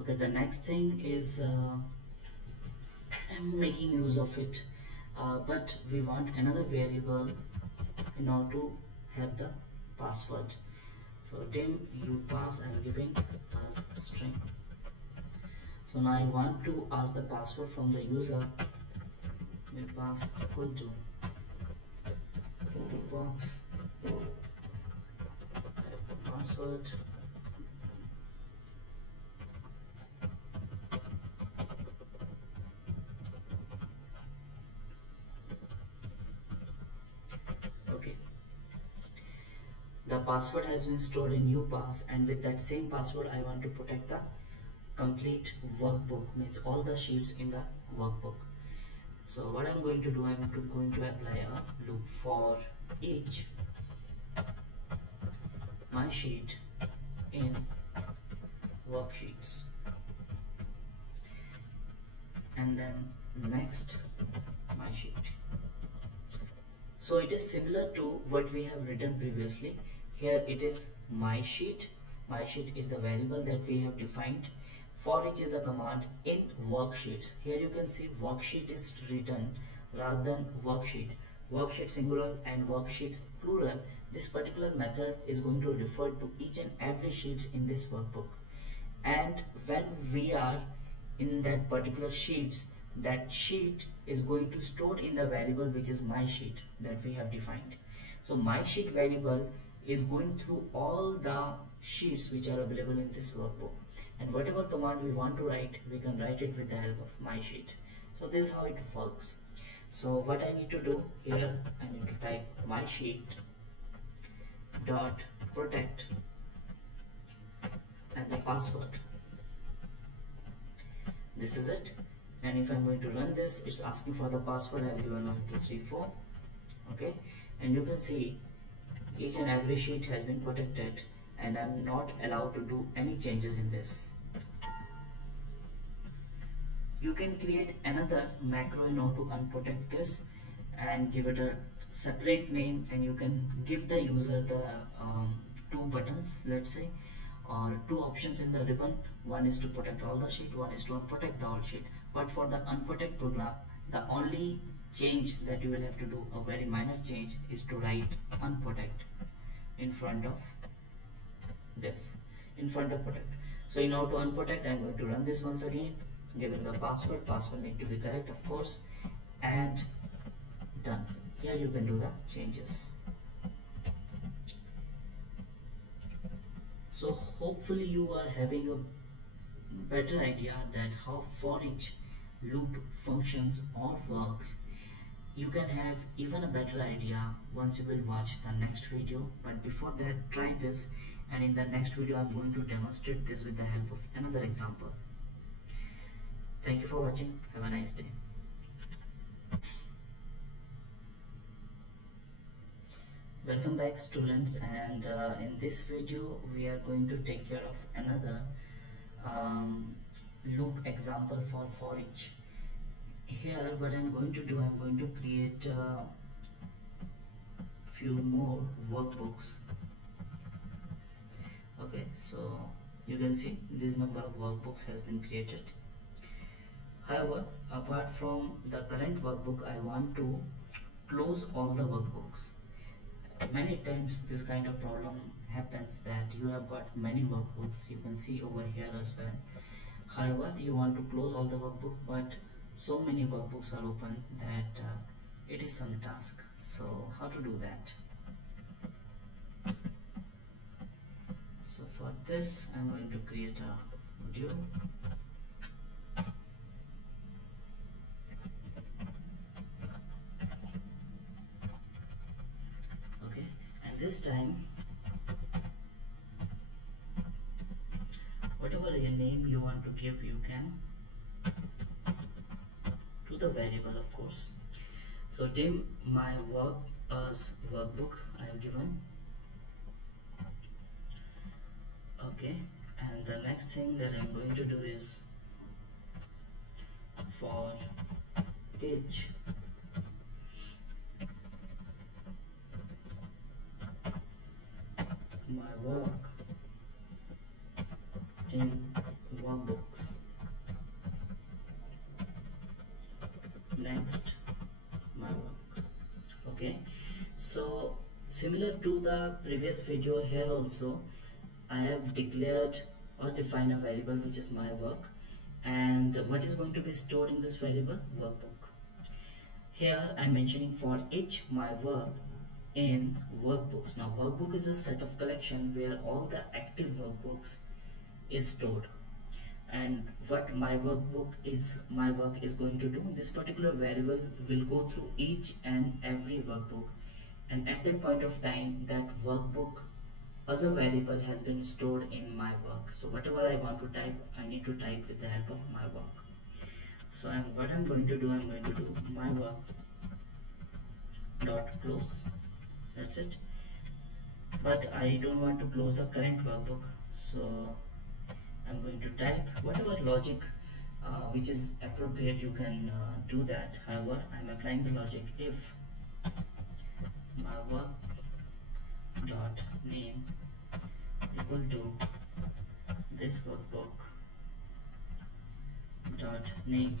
okay, the next thing is I'm making use of it, but we want another variable in order to have the password. So dim you pass, I'm giving as string. So now I want to ask the password from the user. We pass equal to box password. Okay, the password has been stored in upass, and with that same password I want to protect the complete workbook, means all the sheets in the workbook. So what I'm going to do, going to apply a loop for each my sheet in worksheets, and then next my sheet. So it is similar to what we have written previously. Here it is my sheet. My sheet is the variable that we have defined. For each is a command in worksheets. Here you can see worksheet is written rather than worksheet. Worksheet singular and worksheets plural. This particular method is going to refer to each and every sheets in this workbook. And when we are in that particular sheets, that sheet is going to store in the variable which is my sheet that we have defined. So my sheet variable is going through all the sheets which are available in this workbook, and whatever command we want to write, we can write it with the help of my sheet. So this is how it works. So what I need to do here, I need to type my sheet dot protect and the password. This is it. And if I'm going to run this, it's asking for the password. I have given 1 2 3 4. Okay, and you can see each and every sheet has been protected, and I'm not allowed to do any changes in this. You can create another macro in order to unprotect this and give it a separate name, and you can give the user the two buttons, let's say, or two options in the ribbon. One is to protect all the sheet, one is to unprotect the all sheet. But for the unprotect program, the only change that you will have to do, a very minor change, is to write unprotect in front of this, in front of protect. So in order to unprotect, I'm going to run this once again, giving the password. Password need to be correct, of course, and done. Here you can do the changes. So hopefully you are having a better idea that how for each loop functions or works. You can have even a better idea once you will watch the next video, but before that, try this, and in the next video I'm going to demonstrate this with the help of another example. Thank you for watching. Have a nice day. Welcome back, students, and in this video we are going to take care of another loop example for each. Here what I'm going to do, I'm going to create few more workbooks. Okay, so you can see this number of workbooks has been created. However, apart from the current workbook, I want to close all the workbooks. Many times this kind of problem happens that you have got many workbooks, you can see over here as well. However, you want to close all the workbook, but so many workbooks are open that it is some task. So how to do that? So for this I'm going to create a video. Okay, and this time whatever your name you want to give, you can, to the variable of course. So dim my work as workbook I have given. Okay, and the next thing that I'm going to do is for each my work in workbooks. Next, my work. Okay, so similar to the previous video, here also I have declared or defined a variable which is my work, and what is going to be stored in this variable? Workbook. Here I am mentioning for each my work in workbooks. Now workbook is a set of collection where all the active workbooks is stored, and what my work is going to do, this particular variable will go through each and every workbook, and at that point of time that workbook as a variable has been stored in my work. So whatever I want to type, I need to type with the help of my work. So what I'm going to do, I'm going to do my work dot close. That's it. But I don't want to close the current workbook, so I'm going to type whatever logic which is appropriate. You can do that. However, I'm applying the logic if my work dot name equal to this workbook dot name,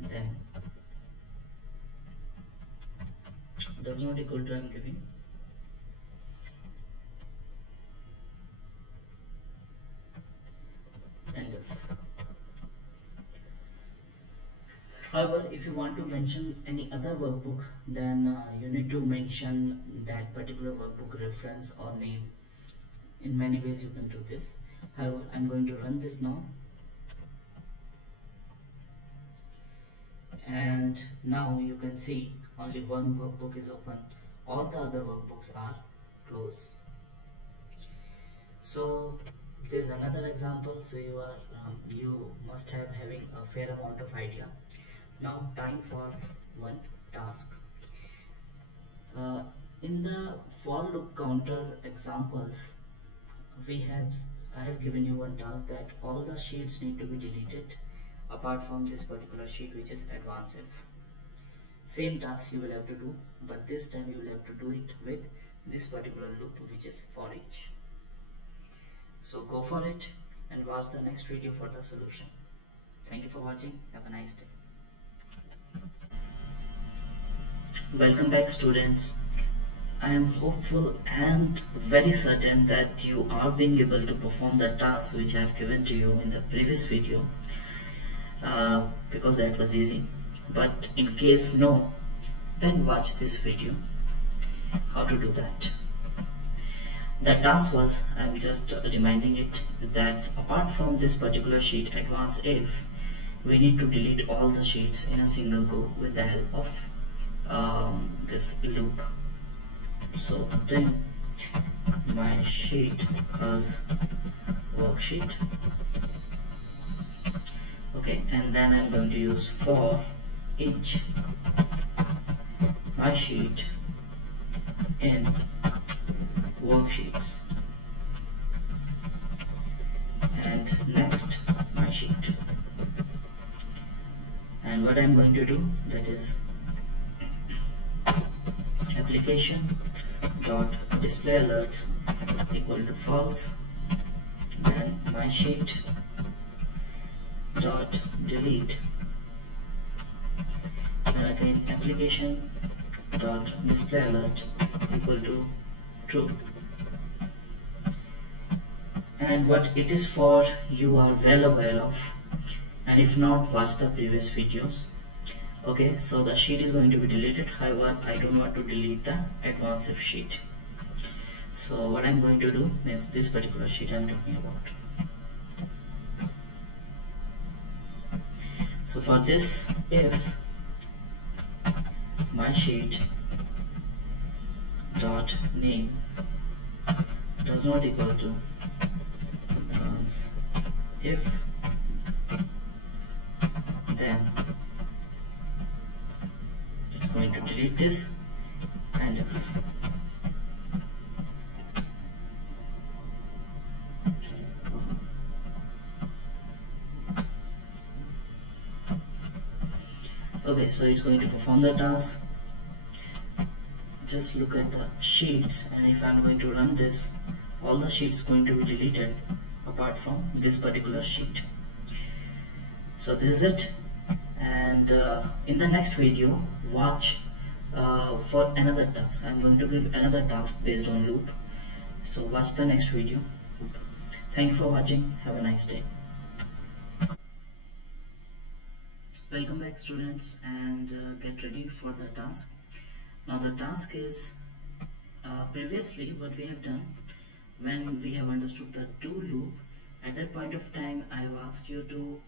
then does not equal to, I'm giving end of. However, if you want to mention any other workbook, then you need to mention that particular workbook reference or name. In many ways you can do this. However, I'm going to run this now, and now you can see only one workbook is open, all the other workbooks are closed. So there's another example, so you must have having a fair amount of idea. Now time for one task. In the for loop counter examples, I have given you one task that all the sheets need to be deleted apart from this particular sheet which is advanced if. Same task you will have to do, but this time you will have to do it with this particular loop which is for each. So go for it and watch the next video for the solution. Thank you for watching. Have a nice day. Welcome back students. I am hopeful and very certain that you are being able to perform the tasks which I have given to you in the previous video, because that was easy. But in case no, then watch this video how to do that. The task was, I'm just reminding it, that apart from this particular sheet advanced if, we need to delete all the sheets in a single go with the help of this loop. So then my sheet as worksheet. Okay, and then I'm going to use for each my sheet in worksheets, and next my sheet. And what I'm going to do, that is application dot display alerts equal to false. Then my sheet dot delete. Then again application dot display alert equal to true. And what it is for, you are well aware of, and if not, watch the previous videos. Okay, so the sheet is going to be deleted. However, I don't want to delete the advanced if sheet. So what I'm going to do is this particular sheet I'm talking about. So for this, if my sheet dot name does not equal to if, then it's going to delete this, and if. Okay, so it's going to perform the task. Just look at the sheets, and if I'm going to run this, all the sheets going to be deleted apart from this particular sheet. So this is it, and in the next video watch for another task. I'm going to give another task based on loop, so watch the next video. Thank you for watching. Have a nice day. Welcome back, students, and get ready for the task. Now the task is previously what we have done. When we have understood the do loop, at that point of time I have asked you to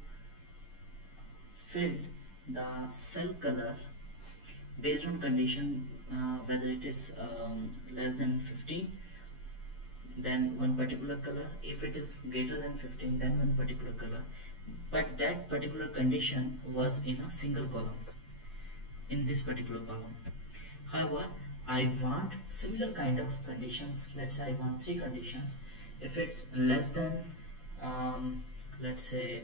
fill the cell color based on condition, whether it is less than 15, then one particular color. If it is greater than 15, then one particular color. But that particular condition was in a single column, in this particular column. However, I want similar kind of conditions. Let's say I want 3 conditions. If it's less than let's say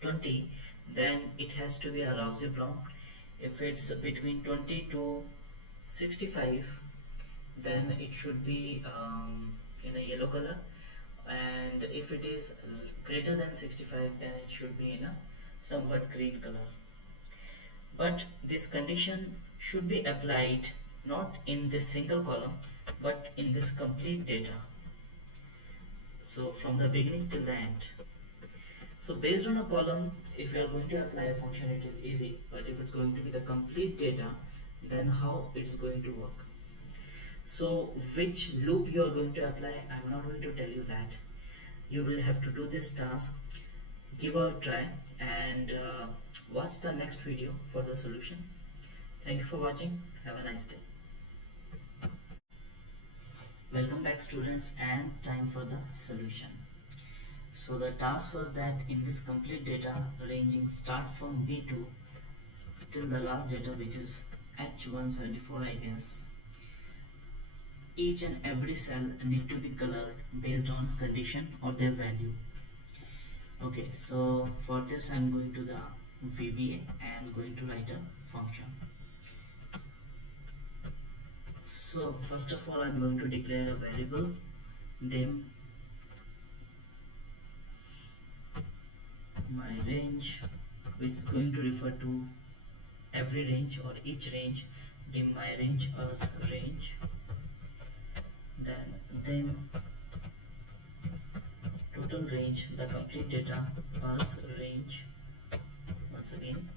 20, then it has to be a rosy brown. If it's between 20 to 65, then it should be in a yellow color, and if it is greater than 65, then it should be in a somewhat green color. But this condition should be applied not in this single column, but in this complete data. So from the beginning till the end. So based on a column, if you are going to apply a function, it is easy. But if it's going to be the complete data, then how it's going to work? So which loop you are going to apply, I'm not going to tell you that. You will have to do this task, give a try, and watch the next video for the solution. Thank you for watching. Have a nice day. Welcome back, students, and time for the solution. So the task was that in this complete data ranging start from B2 till the last data, which is H174, I guess, each and every cell need to be colored based on condition or their value. Okay, so for this I'm going to the VBA and going to write a function. So first of all, I'm going to declare a variable dim my range, which is going to refer to every range or each range. Dim my range as range, then dim total range, the complete data as range. Once again,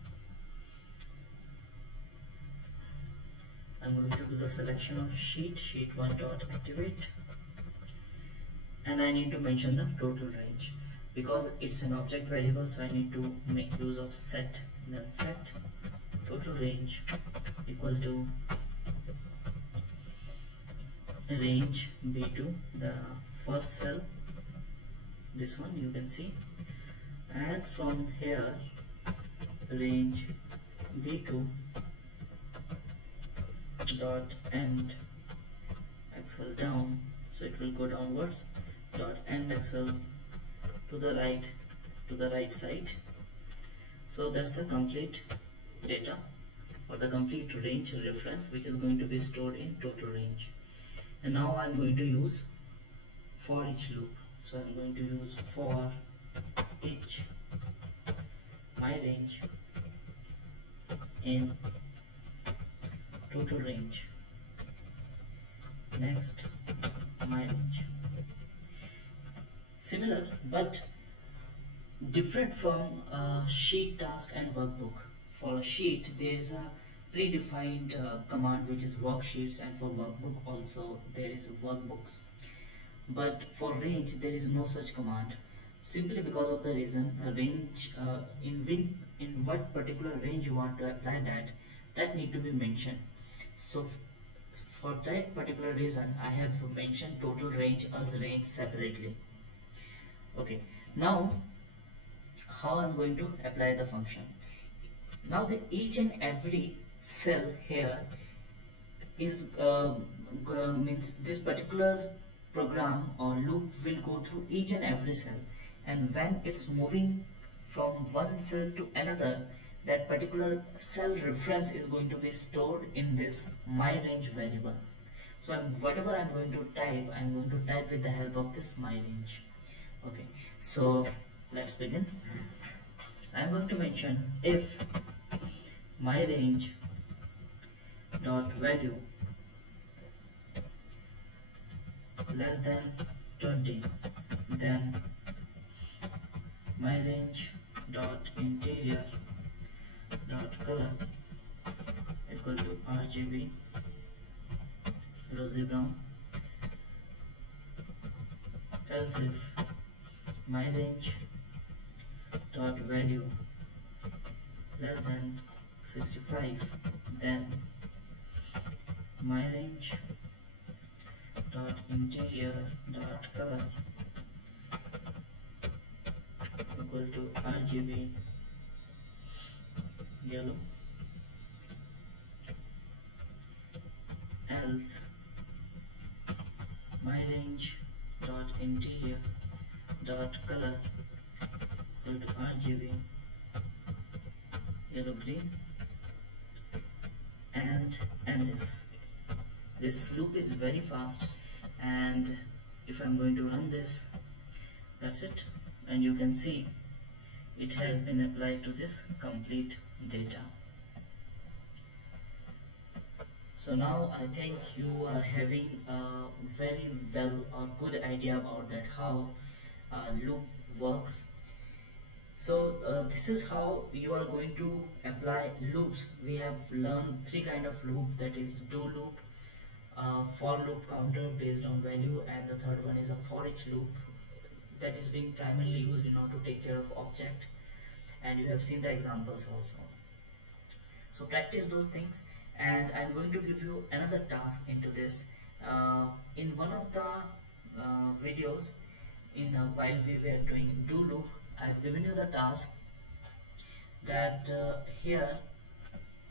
I'm going to do the selection of sheet1 dot activate, and I need to mention the total range because it's an object variable, so I need to make use of set. Then set total range equal to range B2, the first cell, this one you can see, and from here range B2 dot end Excel down, so it will go downwards, dot end Excel to the right side. So that's the complete data. or the complete range reference, which is going to be stored in total range. And now I'm going to use for each loop. So I'm going to use for each my range in total range. Next, my range. Similar but different from sheet task and workbook. For a sheet there is a predefined command which is worksheets, and for workbook also there is workbooks. But for range there is no such command, simply because of the reason range in what particular range you want to apply that need to be mentioned. So for that particular reason I have mentioned total range as range separately. Okay, now how I'm going to apply the function. Now the each and every cell here is means this particular program or loop will go through each and every cell, and when it's moving from one cell to another, that particular cell reference is going to be stored in this my range variable. So whatever I'm going to type, I'm going to type with the help of this my range. Okay, so let's begin. I'm going to mention if my range dot value less than 20, then my range dot interior dot color equal to RGB rosy brown. Else if my range dot value less than 65, then my range dot interior dot color equal to RGB yellow. Else my range dot interior dot color equal to RGB yellow green. And this loop is very fast, and if I'm going to run this, that's it, and you can see it has been applied to this complete data. So now I think you are having a very well or good idea about that how loop works. So this is how you are going to apply loops. We have learned three kind of loop, that is do loop, for loop counter based on value, and the third one is a for each loop that is being primarily used in order to take care of object, and you have seen the examples also. So practice those things, and I'm going to give you another task into this. In one of the videos, while we were doing do loop, I've given you the task that here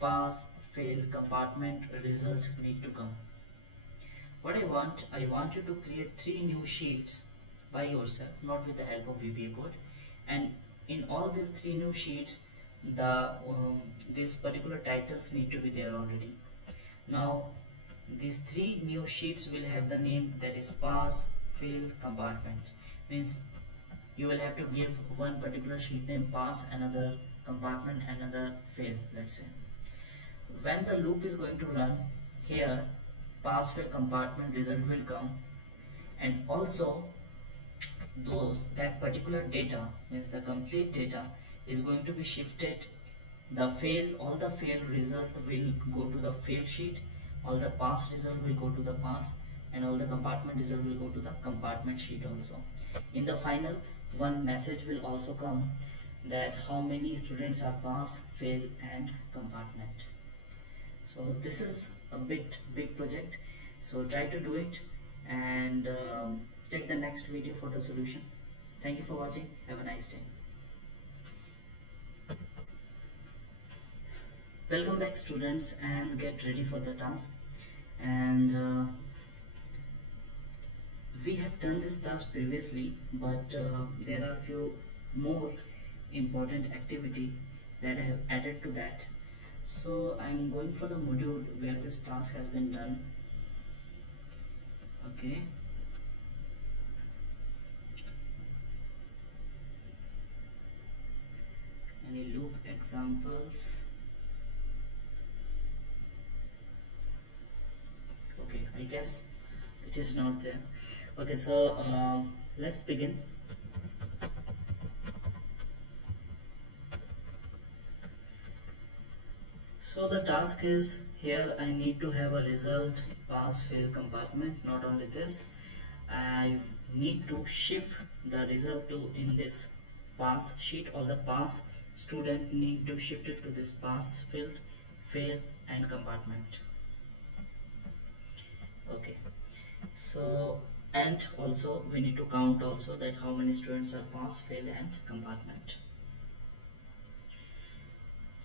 pass, fail, compartment, result need to come. What I want you to create 3 new sheets by yourself, not with the help of VBA code, and in all these 3 new sheets the these particular titles need to be there already. Now these 3 new sheets will have the name, that is pass, fail, compartments. Means you will have to give one particular sheet name pass, another compartment, another fail, let's say. When the loop is going to run, here pass, fail, compartment, result will come, and also that particular data, means the complete data, is going to be shifted. All the fail result will go to the fail sheet, all the pass result will go to the pass, and all the compartment result will go to the compartment sheet also. In the final, one message will also come that how many students are pass, fail, and compartment. So this is a big project, so try to do it, and check the next video for the solution. Thank you for watching. Have a nice day. Welcome back students, and get ready for the task. And we have done this task previously, but there are few more important activity that I have added to that. So I'm going for the module where this task has been done. Okay, any loop examples? Okay, I guess it is not there. Okay, so let's begin. So the task is here I need to have a result pass fail compartment. Not only this, I need to shift the result to in this pass sheet, or the pass student need to shift it to this pass field, fail and compartment. Okay, so and also we need to count also that how many students are pass, fail and compartment.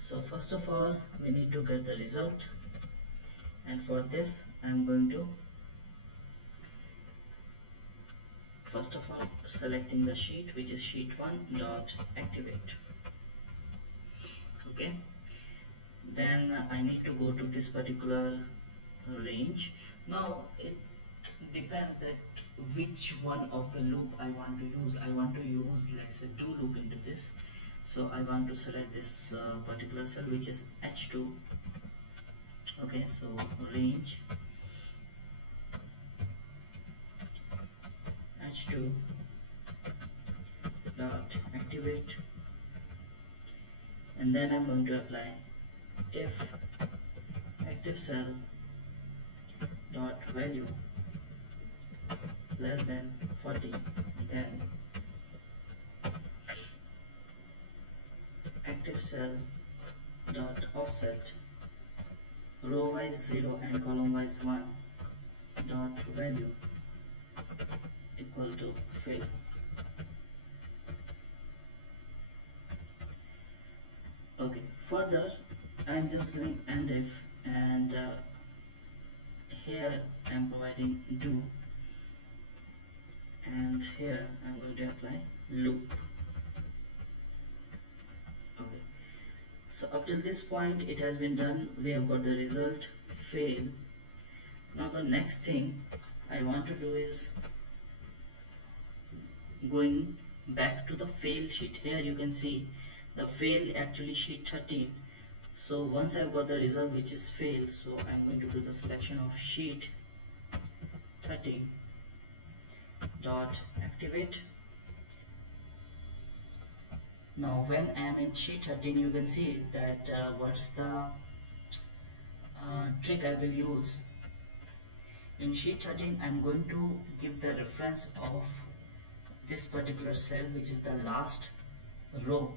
So first of all we need to get the result, and for this I am going to first of all selecting the sheet, which is sheet 1 dot activate. Okay, then I need to go to this particular range. Now it depends that which one of the loop I want to use. I want to use, let's say, do loop into this. So I want to select this particular cell, which is H2. Okay, so range H2 dot activate, and then I'm going to apply if active cell dot value less than 40, then active cell dot offset row wise 0 and column wise 1 dot value equal to fail. Okay, further I am just doing and if, and here I am providing do, and here I am going to apply loop. Okay, so up till this point it has been done. We have got the result fail. Now the next thing I want to do is going back to the fail sheet. Here you can see the fail actually sheet 13. So once I've got the result which is fail, so I'm going to do the selection of sheet 13 dot activate. Now when I am in sheet 13, you can see that what's the trick I will use. In sheet 13 I'm going to give the reference of this particular cell, which is the last row,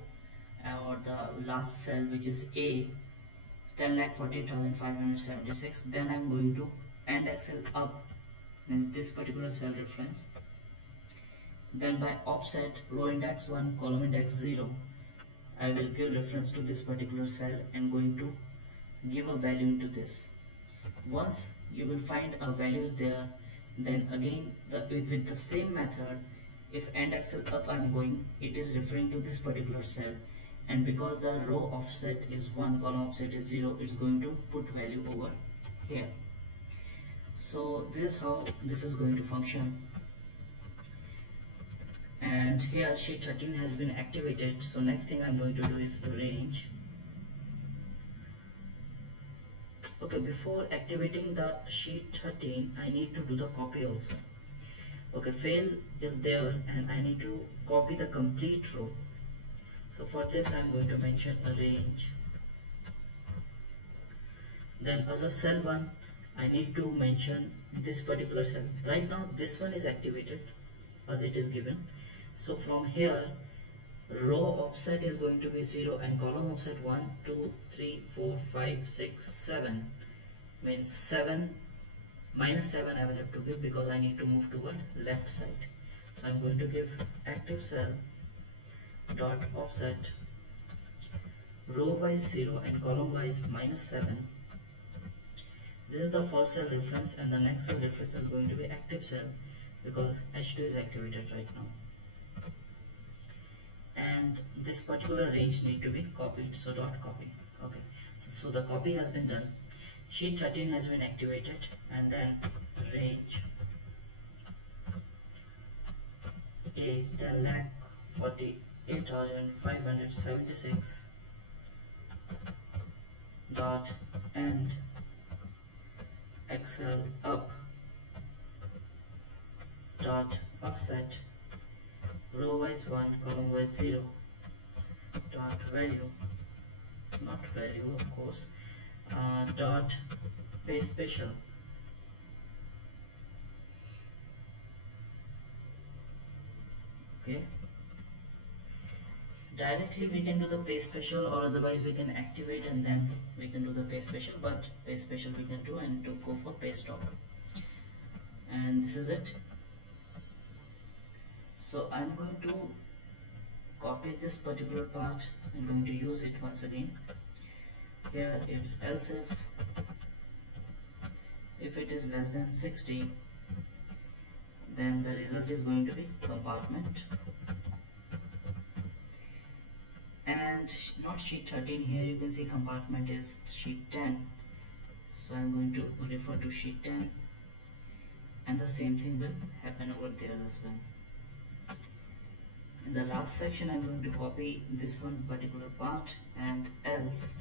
or the last cell, which is A, 10,14,576. Then I'm going to end Excel up, means this particular cell reference. Then by offset row index 1 column index 0, I will give reference to this particular cell and going to give a value into this. Once you will find a values there, then again with the same method, if end Excel up I'm going, it is referring to this particular cell, and because the row offset is 1, column offset is 0, it's going to put value over here. So this is how this is going to function. And here sheet 13 has been activated. So next thing I'm going to do is range. Okay, before activating the sheet 13 I need to do the copy also. Okay, fail is there and I need to copy the complete row. So for this I'm going to mention a range. Then as a cell 1 I need to mention this particular cell. Right now this one is activated as it is given. So from here row offset is going to be 0 and column offset 1, 2, 3, 4, 5, 6, 7, means 7 minus 7 I will have to give because I need to move toward left side. So I'm going to give active cell dot offset row wise 0 and column wise minus 7. This is the first cell reference, and the next cell reference is going to be active cell because H2 is activated right now. And this particular range need to be copied, so dot copy. Okay, So the copy has been done. Sheet 13 has been activated, and then range 8,48,576 dot end Excel up dot offset row wise 1 column wise 0 dot value, not value of course, dot pay special. Okay, directly we can do the pay special, or otherwise we can activate and then we can do the pay special, but pay special we can do and to go for pay stop. And this is it. So I'm going to copy this particular part. I'm going to use it once again. Here it's else if it is less than 60, then the result is going to be compartment, and not sheet 13. Here you can see compartment is sheet 10, so I'm going to refer to sheet 10, and the same thing will happen over there as well. In the last section I'm going to copy this one particular part and else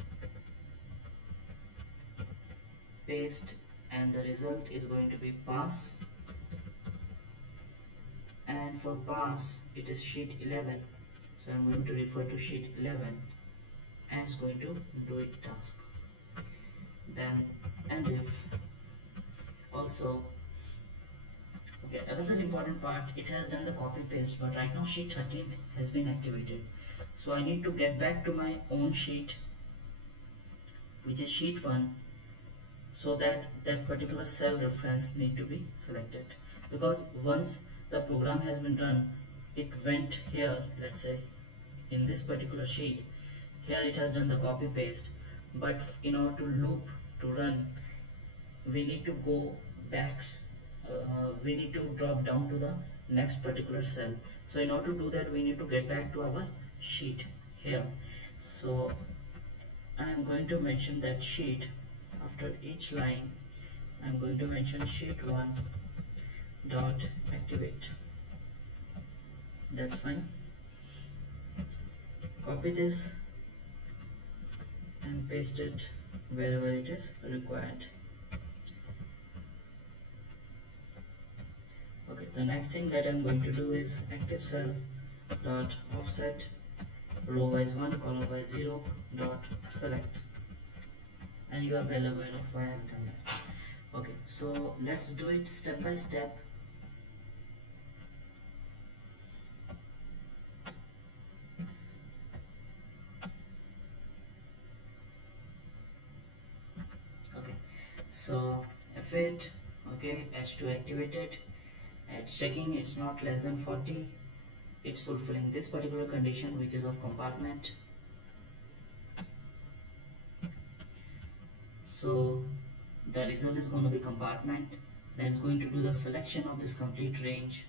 paste, and the result is going to be pass, and for pass it is sheet 11, so I'm going to refer to sheet 11 and it's going to do it task. Then and if also, okay, another important part, it has done the copy paste, but right now sheet 13 has been activated, so I need to get back to my own sheet, which is sheet 1, so that that particular cell reference need to be selected, because once the program has been run, it went here, let's say in this particular sheet, here it has done the copy paste, but in order to loop to run, we need to go back, we need to drop down to the next particular cell. So in order to do that, we need to get back to our sheet here. So I am going to mention that sheet after each line. I'm going to mention sheet 1 dot activate. That's fine. Copy this and paste it wherever it is required. Okay, the next thing that I'm going to do is active cell dot offset row wise 1 column wise 0 dot select, and you are well aware of why I've done that. Okay, so let's do it step by step. Okay, so F8, okay, H2 activated, it's checking it's not less than 40, it's fulfilling this particular condition, which is of compartment. So the result is going to be compartment. That's going to do the selection of this complete range.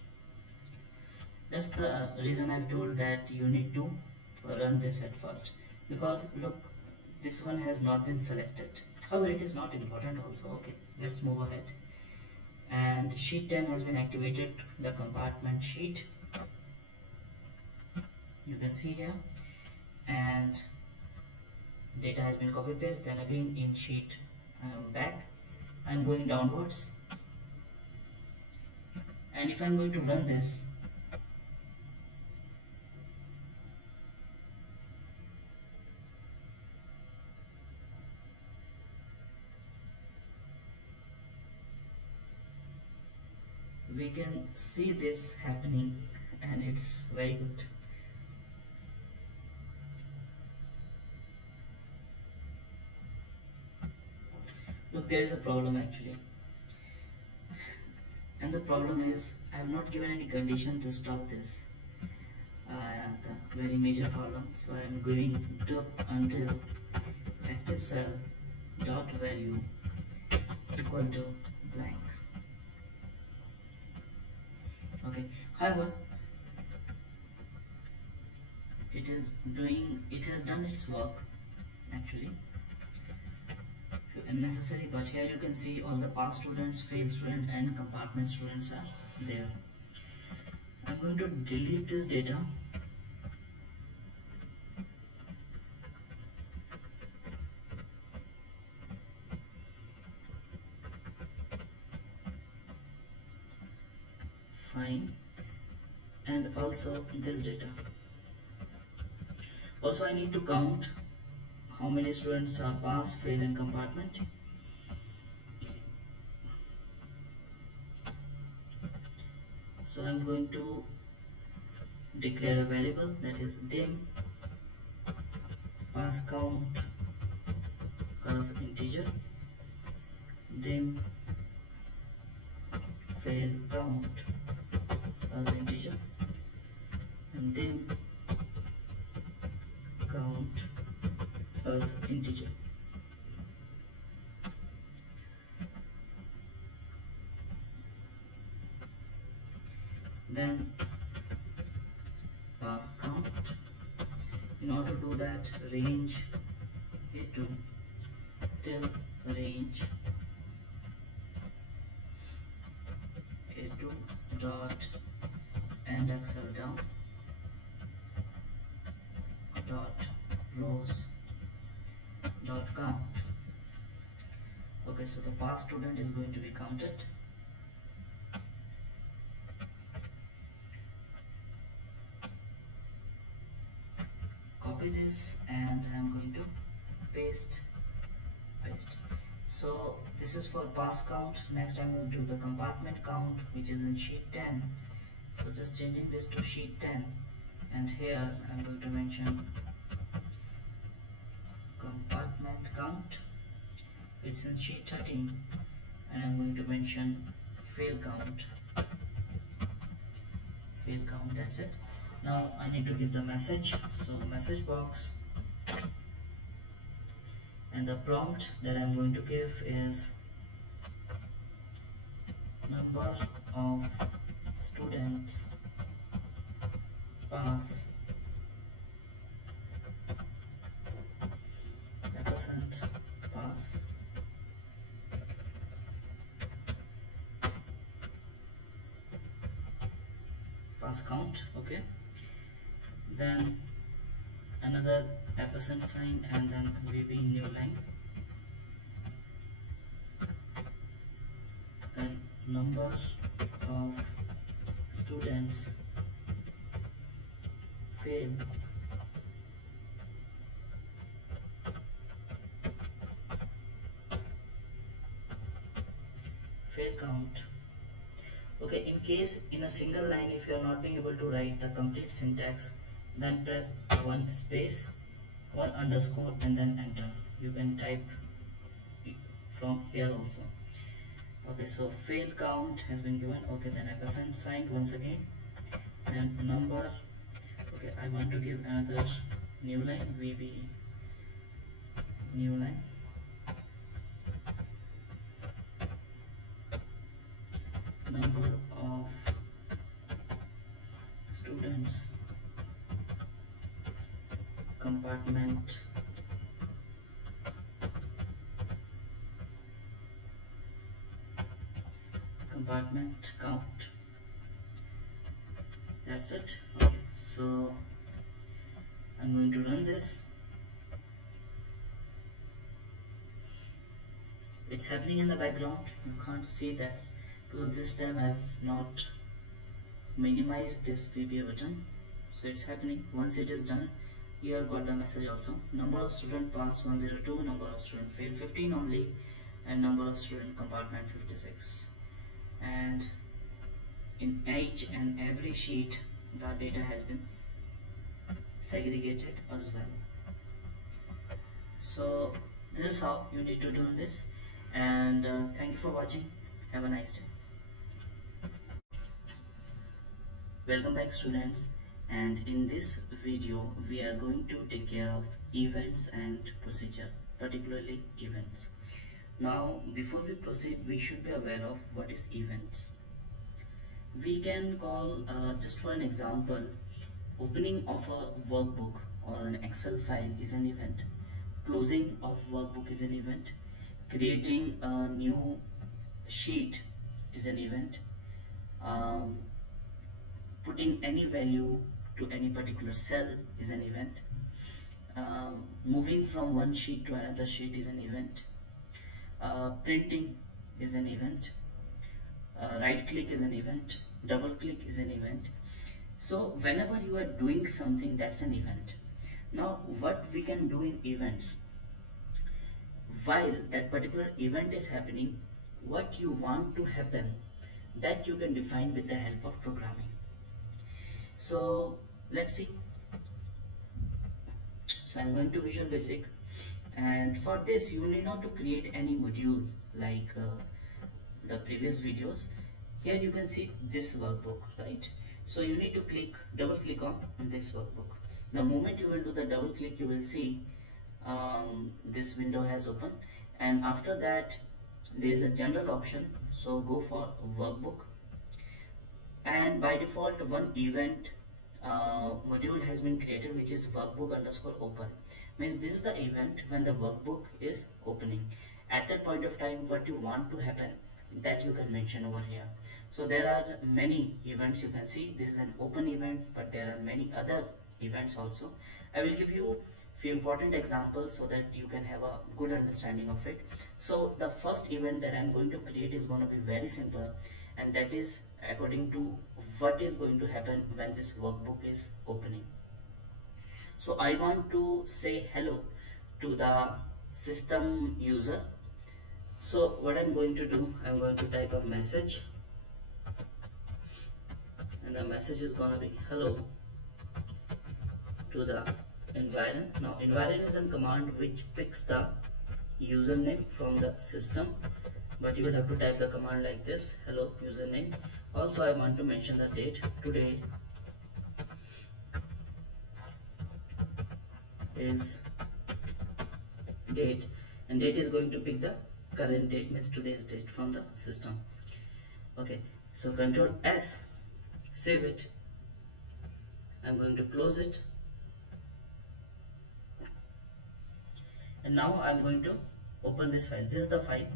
That's the reason I've told that you need to run this at first, because look, this one has not been selected. However, it is not important also. Okay, let's move ahead. And sheet 10 has been activated, the compartment sheet, you can see here, and data has been copy paste. Then again in sheet back, I'm going downwards, and if I'm going to run this, we can see this happening, and it's very good. Look, there is a problem actually, and the problem is I have not given any condition to stop this, the very major problem. So I am going to until active cell dot value equal to blank. Okay, however, it has done its work actually. unnecessary, but here you can see all the past students, failed student and compartment students are there. I'm going to delete this data. Fine. And also this data. Also I need to count how many students are pass, fail and compartment. So I'm going to declare a variable that is dim pass count as integer, dim fail count as integer, and dim count as integer. Then pass count. In order to do that, range a2 till range a2 dot and Excel down dot rows dot count. Okay, so the past student is going to be counted. Copy this and I'm going to paste. So this is for pass count. Next I'm going to do the compartment count, which is in sheet 10. So just changing this to sheet 10, and here I'm going to mention compartment count, it's in sheet 13, and I'm going to mention fail count, that's it. Now I need to give the message, so message box, and the prompt that I'm going to give is number of students pass percent pass count. Okay, then another percent sign and then VB new line, then number of students fail count. Okay, in case in a single line if you are not being able to write the complete syntax, then press one space, one underscore and then enter. You can type from here also. Okay, so fail count has been given. Okay, then a percent sign once again, and number. Okay, I want to give another new line, VB new line, number of students compartment count. That's it. Okay, so I'm going to run this. It's happening in the background, you can't see this because this time I have not minimized this VBA button. So it's happening. Once it is done, you have got the message also. Number of student pass 102, number of student fail 15 only, and number of student compartment 56. And in each and every sheet the data has been segregated as well. So this is how you need to do this, and thank you for watching. Have a nice day. Welcome back students, and in this video we are going to take care of events and procedure, particularly events. Now before we proceed, we should be aware of what is events. We can call, just for an example, opening of a workbook or an Excel file is an event, closing of workbook is an event, Creating a new sheet is an event. Um, Putting any value to any particular cell is an event. Moving from one sheet to another sheet is an event. Printing is an event. Right click is an event. Double click is an event. So whenever you are doing something, that's an event. Now what we can do in events, while that particular event is happening, what you want to happen, that you can define with the help of programming. So let's see. So I'm going to Visual Basic, and for this you need not to create any module like the previous videos. Here you can see this workbook, right? So you need to double click on this workbook. The moment you will do the double click, you will see this window has opened, and after that there is a general option. So go for workbook, and by default one event module has been created, which is workbook underscore open. Means this is the event when the workbook is opening. At that point of time, what you want to happen, that you can mention over here. So there are many events. You can see this is an open event, but there are many other events also. I will give you few important examples so that you can have a good understanding of it. So the first event that I'm going to create is going to be very simple, and that is according to what is going to happen when this workbook is opening. So I want to say hello to the system user. So what I'm going to do, I'm going to type a message, and the message is going to be hello to the environment. Now environment is a command which picks the username from the system, but you will have to type the command like this, hello username. Also I want to mention the date. Today is date, and date is going to pick the current date, means today's date from the system. Okay, so Control S, save it. I'm going to close it, and now I'm going to open this file. This is the file,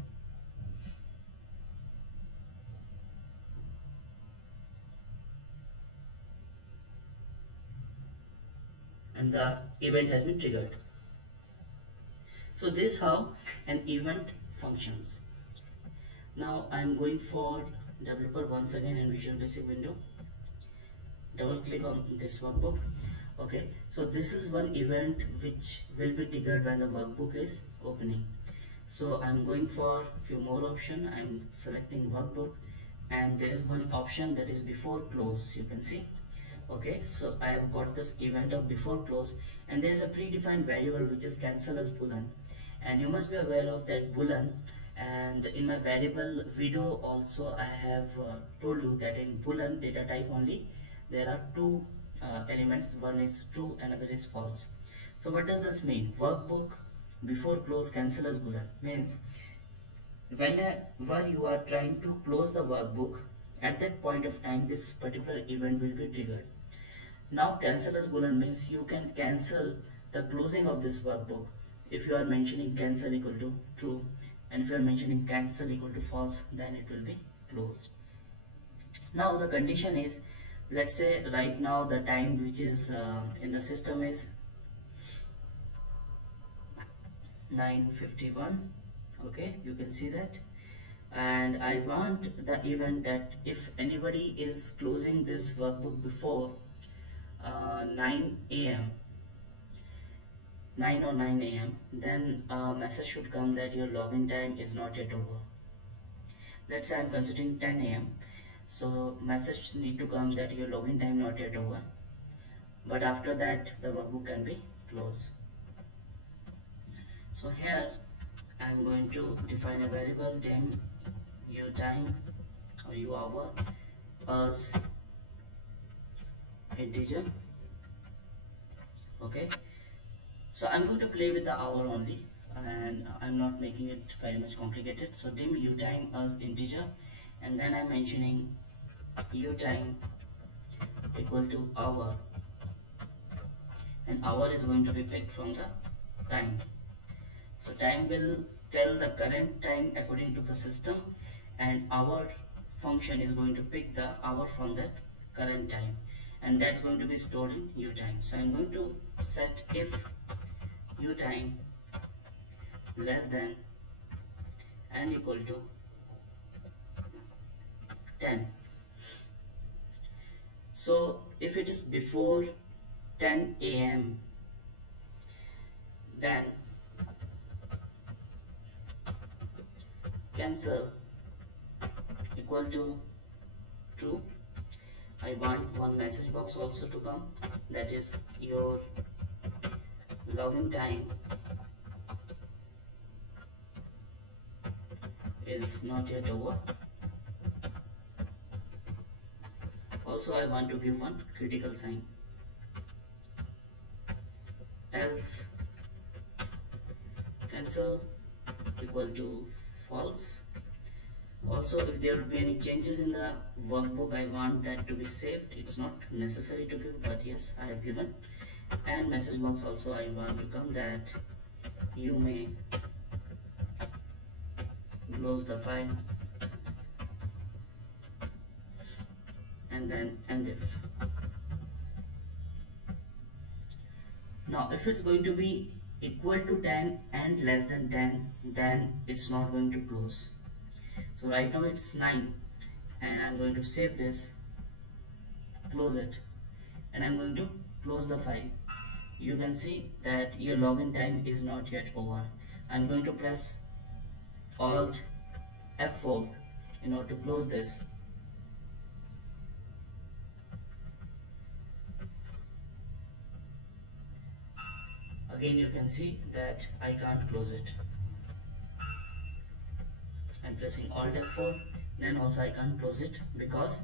and the event has been triggered. So this is how an event functions. Now I am going for developer once again in Visual Basic window. Double click on this workbook. Okay, so this is one event which will be triggered when the workbook is opening. So I'm going for few more options. I'm selecting workbook, and there is one option that is before close, you can see. Okay, so I have got this event of before close, and there is a predefined variable which is cancel as boolean, and you must be aware of that boolean. And in my variable video also I have told you that in boolean data type only there are two elements, one is true, another is false. So what does this mean? Workbook before close cancel as boolean means whenever you are trying to close the workbook, at that point of time this particular event will be triggered. Now cancel as boolean means you can cancel the closing of this workbook if you are mentioning cancel equal to true, and if you are mentioning cancel equal to false, then it will be closed. Now the condition is, let's say right now the time which is in the system is 9:51. Okay, you can see that, and I want the event that if anybody is closing this workbook before 9 a.m. 9 or 9 a.m. then a message should come that your login time is not yet over. Let's say I'm considering 10 a.m. so message need to come that your login time not yet over, but after that the workbook can be closed. So here I'm going to define a variable dim uTime or uhour as integer. Okay, so I'm going to play with the hour only, and I'm not making it very much complicated. So dim uTime as integer, and then I'm mentioning uTime equal to hour, and hour is going to be picked from the time. So time will tell the current time according to the system, and our function is going to pick the hour from that current time, and that's going to be stored in u time. So I'm going to set if u time less than and equal to 10. So if it is before 10 a.m., then cancel equal to true. I want one message box also to come, that is your login time is not yet over. Also I want to give one critical sign, else cancel equal to false. Also, if there will be any changes in the workbook, I want that to be saved. It's not necessary to give, but yes, I have given. And message box also I want to come that you may close the file and then end if. Now if it's going to be equal to 10 and less than 10, then it's not going to close. So right now it's 9, and I'm going to save this, close it, and I'm going to close the file. You can see that your login time is not yet over. I'm going to press Alt F4 in order to close this. Again you can see that I can't close it. I'm pressing Alt F4, then also I can't close it because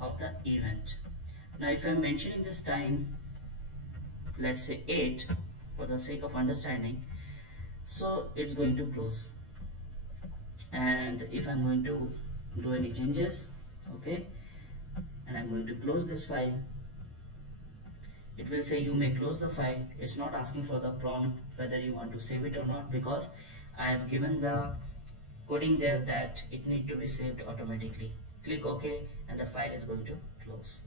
of the event. Now if I'm mentioning this time, let's say 8 for the sake of understanding, so it's going to close. And if I'm going to do any changes, okay, and I'm going to close this file, it will say you may close the file. It's not asking for the prompt whether you want to save it or not, because I have given the coding there that it need to be saved automatically. Click OK and the file is going to close.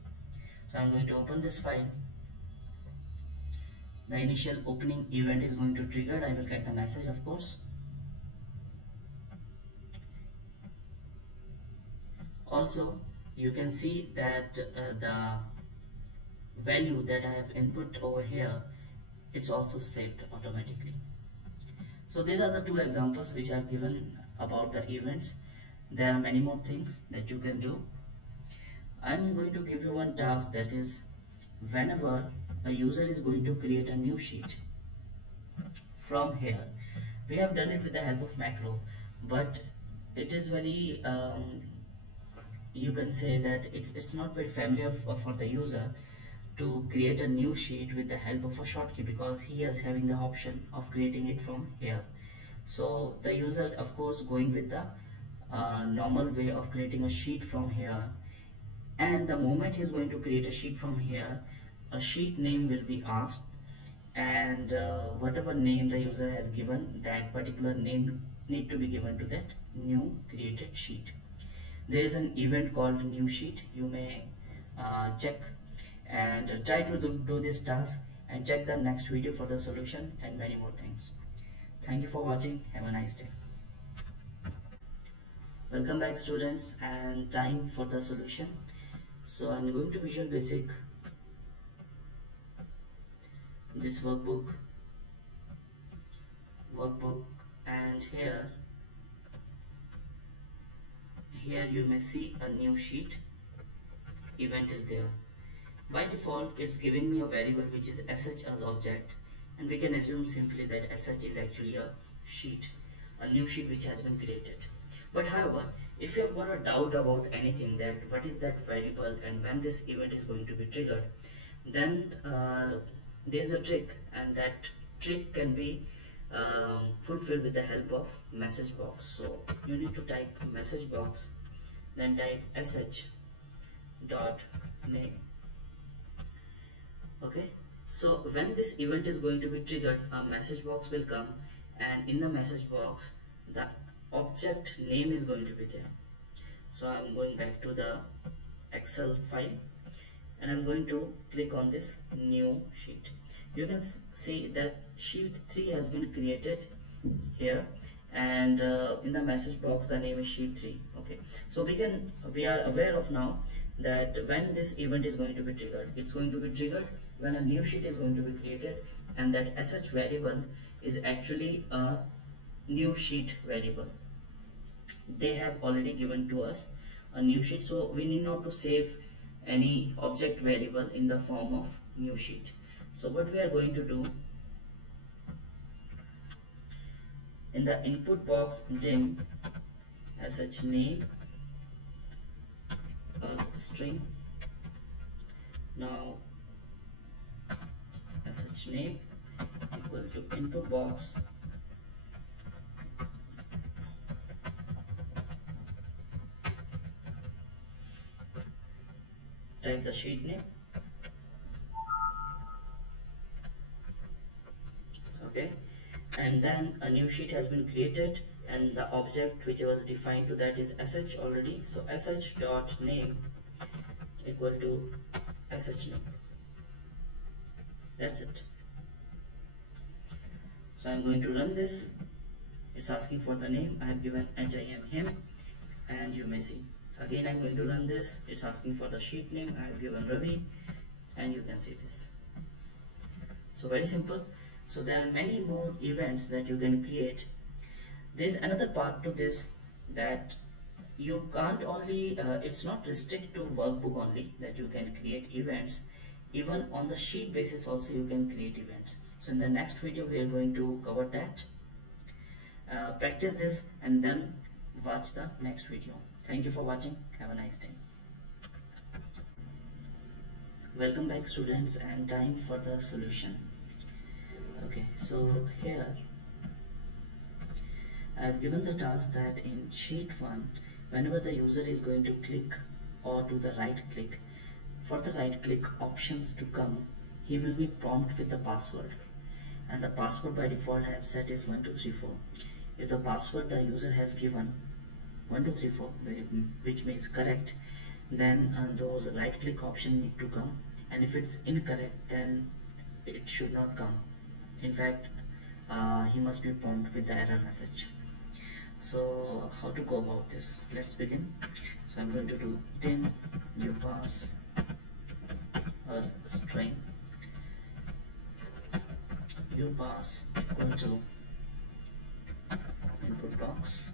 So I'm going to open this file. The initial opening event is going to trigger. I will get the message, of course. Also you can see that the value that I have input over here, it's also saved automatically. So these are the two examples which I have given about the events. There are many more things that you can do. I'm going to give you one task, that is, whenever a user is going to create a new sheet from here, we have done it with the help of macro, but it is very you can say that it's not very familiar for the user to create a new sheet with the help of a shortcut, because he is having the option of creating it from here. So the user, of course, going with the normal way of creating a sheet from here, and the moment he is going to create a sheet from here, a sheet name will be asked, and whatever name the user has given, that particular name need to be given to that new created sheet. There is an event called new sheet. You may check and try to do this task, and check the next video for the solution and many more things. Thank you for watching. Have a nice day. Welcome back, students, and time for the solution. So I'm going to Visual Basic, this workbook, and here you may see a new sheet. Event is there. By default, it's giving me a variable which is sh as object, and we can assume simply that sh is actually a sheet, a new sheet which has been created. But however, if you have got a doubt about anything, that what is that variable and when this event is going to be triggered, then there's a trick, and that trick can be fulfilled with the help of message box. So you need to type message box, then type sh dot name. Okay, so when this event is going to be triggered, a message box will come, and in the message box the object name is going to be there. So I'm going back to the Excel file and I'm going to click on this new sheet. You can see that sheet 3 has been created here, and in the message box the name is sheet 3. Okay, so we are aware of now that when this event is going to be triggered, it's going to be triggered when a new sheet is going to be created, and that sh variable is actually a new sheet variable. They have already given to us a new sheet, so we need not to save any object variable in the form of new sheet. So what we are going to do, in the input box dim sh name as string. Now sh name equal to input box type the sheet name. Okay, and then a new sheet has been created, and the object which was defined to that is sh already. So sh dot name equal to sh name. That's it. So I'm going to run this. It's asking for the name. I have given him, and you may see. So again I'm going to run this. It's asking for the sheet name. I have given Ravi, and you can see this. So very simple. So there are many more events that you can create. There is another part to this, that you can't only it's not restrict to workbook only that you can create events. Even on the sheet basis also you can create events. So in the next video we are going to cover that. Practice this and then watch the next video. Thank you for watching. Have a nice day. Welcome back students, and time for the solution. Okay, so here I have given the task that in sheet 1, whenever the user is going to click or do the right click, for the right click options to come, he will be prompted with the password, and the password by default I have set is 1234. If the password the user has given 1234, which means correct, then those right click option need to come, and if it's incorrect then it should not come. In fact, he must be prompted with the error message. So how to go about this? Let's begin. So I'm going to do dim new pass as string new pass equal to input box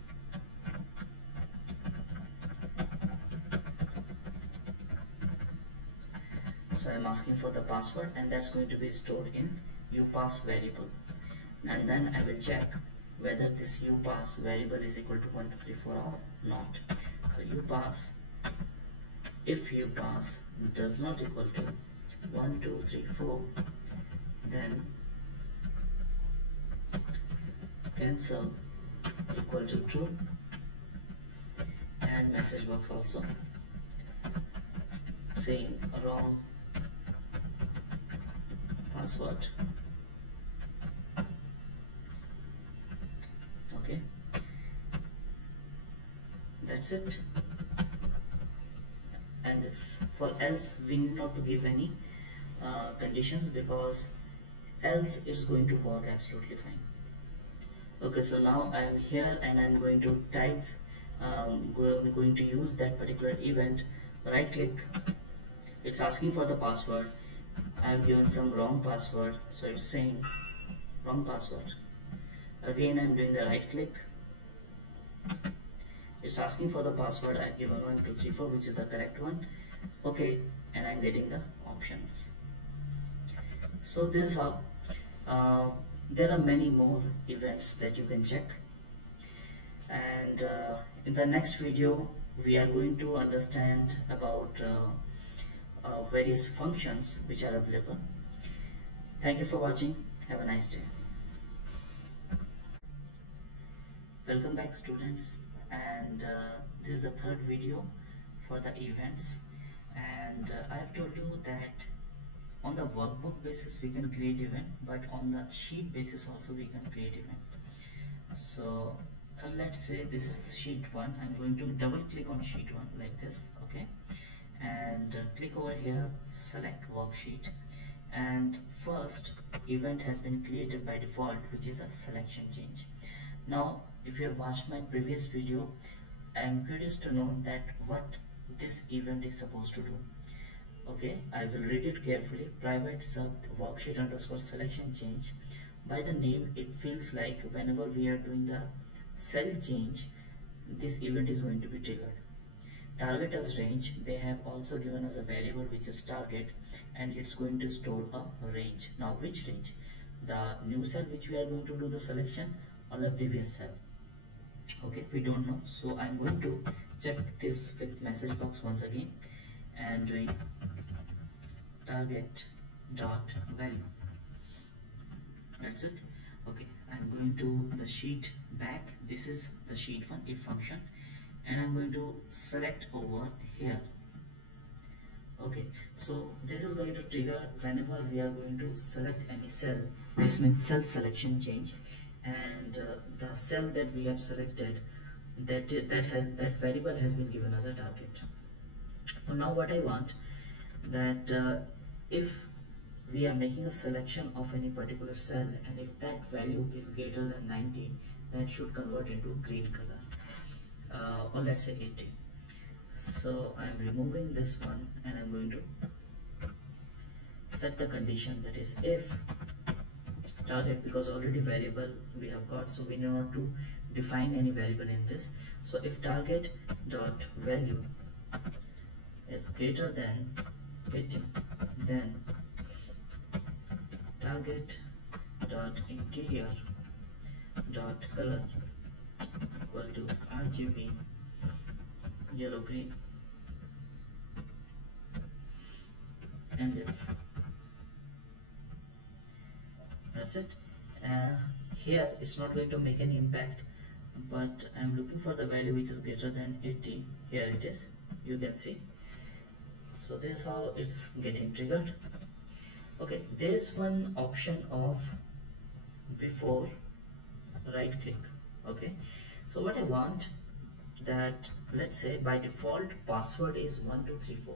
so I'm asking for the password, and that's going to be stored in upass variable, and then I will check whether this upass variable is equal to 1234 or not. So upass, if upass does not equal to 1234, then cancel equal to true, and message box also saying wrong password. Okay, that's it. And for else we need not to give any conditions, because else it's going to work absolutely fine. Okay, so now I am here and I'm going to type, going to use that particular event. Right click, it's asking for the password. I have given some wrong password, so it's saying wrong password. Again I'm doing the right click, it's asking for the password. I have given 1234, which is the correct one. Okay, and I'm getting the options. So this is how there are many more events that you can check, and in the next video we are going to understand about various functions which are available. Thank you for watching. Have a nice day. Welcome back students, and this is the third video for the events, and I have told you that on the workbook basis we can create event, but on the sheet basis also we can create event. So let's say this is sheet 1. I'm going to double click on sheet 1 like this, okay, and click over here, select worksheet, and first event has been created by default, which is a selection change. Now if you have watched my previous video, I am curious to know that what this event is supposed to do. Okay, I will read it carefully. Private sub worksheet underscore selection change. By the name, it feels like whenever we are doing the cell change, this event is going to be triggered. Target as range, they have also given us a variable which is target, and it's going to store a range. Now which range? The new cell which we are going to do the selection, or the previous cell? Okay, we don't know, so I'm going to check this with message box once again and doing target dot value. That's it. Okay, I'm going to the sheet back. This is the sheet 1 if function, and I'm going to select over here. Okay, so this is going to trigger whenever we are going to select any cell. This means cell selection change, and the cell that we have selected, that variable has been given as a target. So now what I want, that if we are making a selection of any particular cell, and if that value is greater than 90, that should convert into green color, or let's say 80. So I'm removing this one, and I'm going to set the condition, that is if target, because already variable we have got, so we need not to define any variable in this. So if target dot value is greater than 80, then target dot interior dot color equal to RGB yellow green, and if that's it. Here it's not going to make any impact, but I'm looking for the value which is greater than 80. Here it is, you can see. So this is how it's getting triggered. Okay, there is one option of before right click. Okay, so what I want, that let's say by default password is 1234,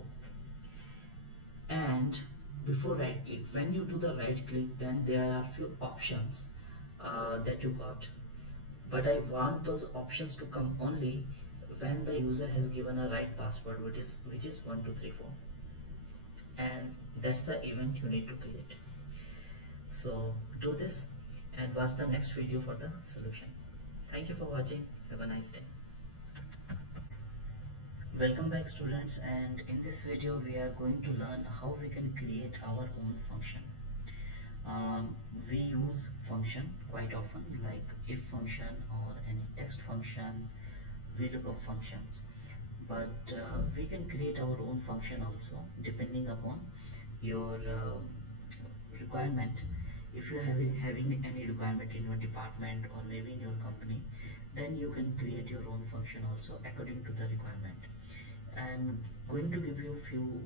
and before right click, when you do the right click, then there are few options that you got, but I want those options to come only when the user has given a right password, which is 1234, and that's the event you need to create. So do this and watch the next video for the solution. Thank you for watching. Have a nice day. Welcome back students, and in this video we are going to learn how we can create our own function. We use function quite often, like if function or any text function, VLOOKUP functions, but we can create our own function also depending upon your requirement. If you are having any requirement in your department or maybe in your company, then you can create your own function also according to the requirement. I'm going to give you a few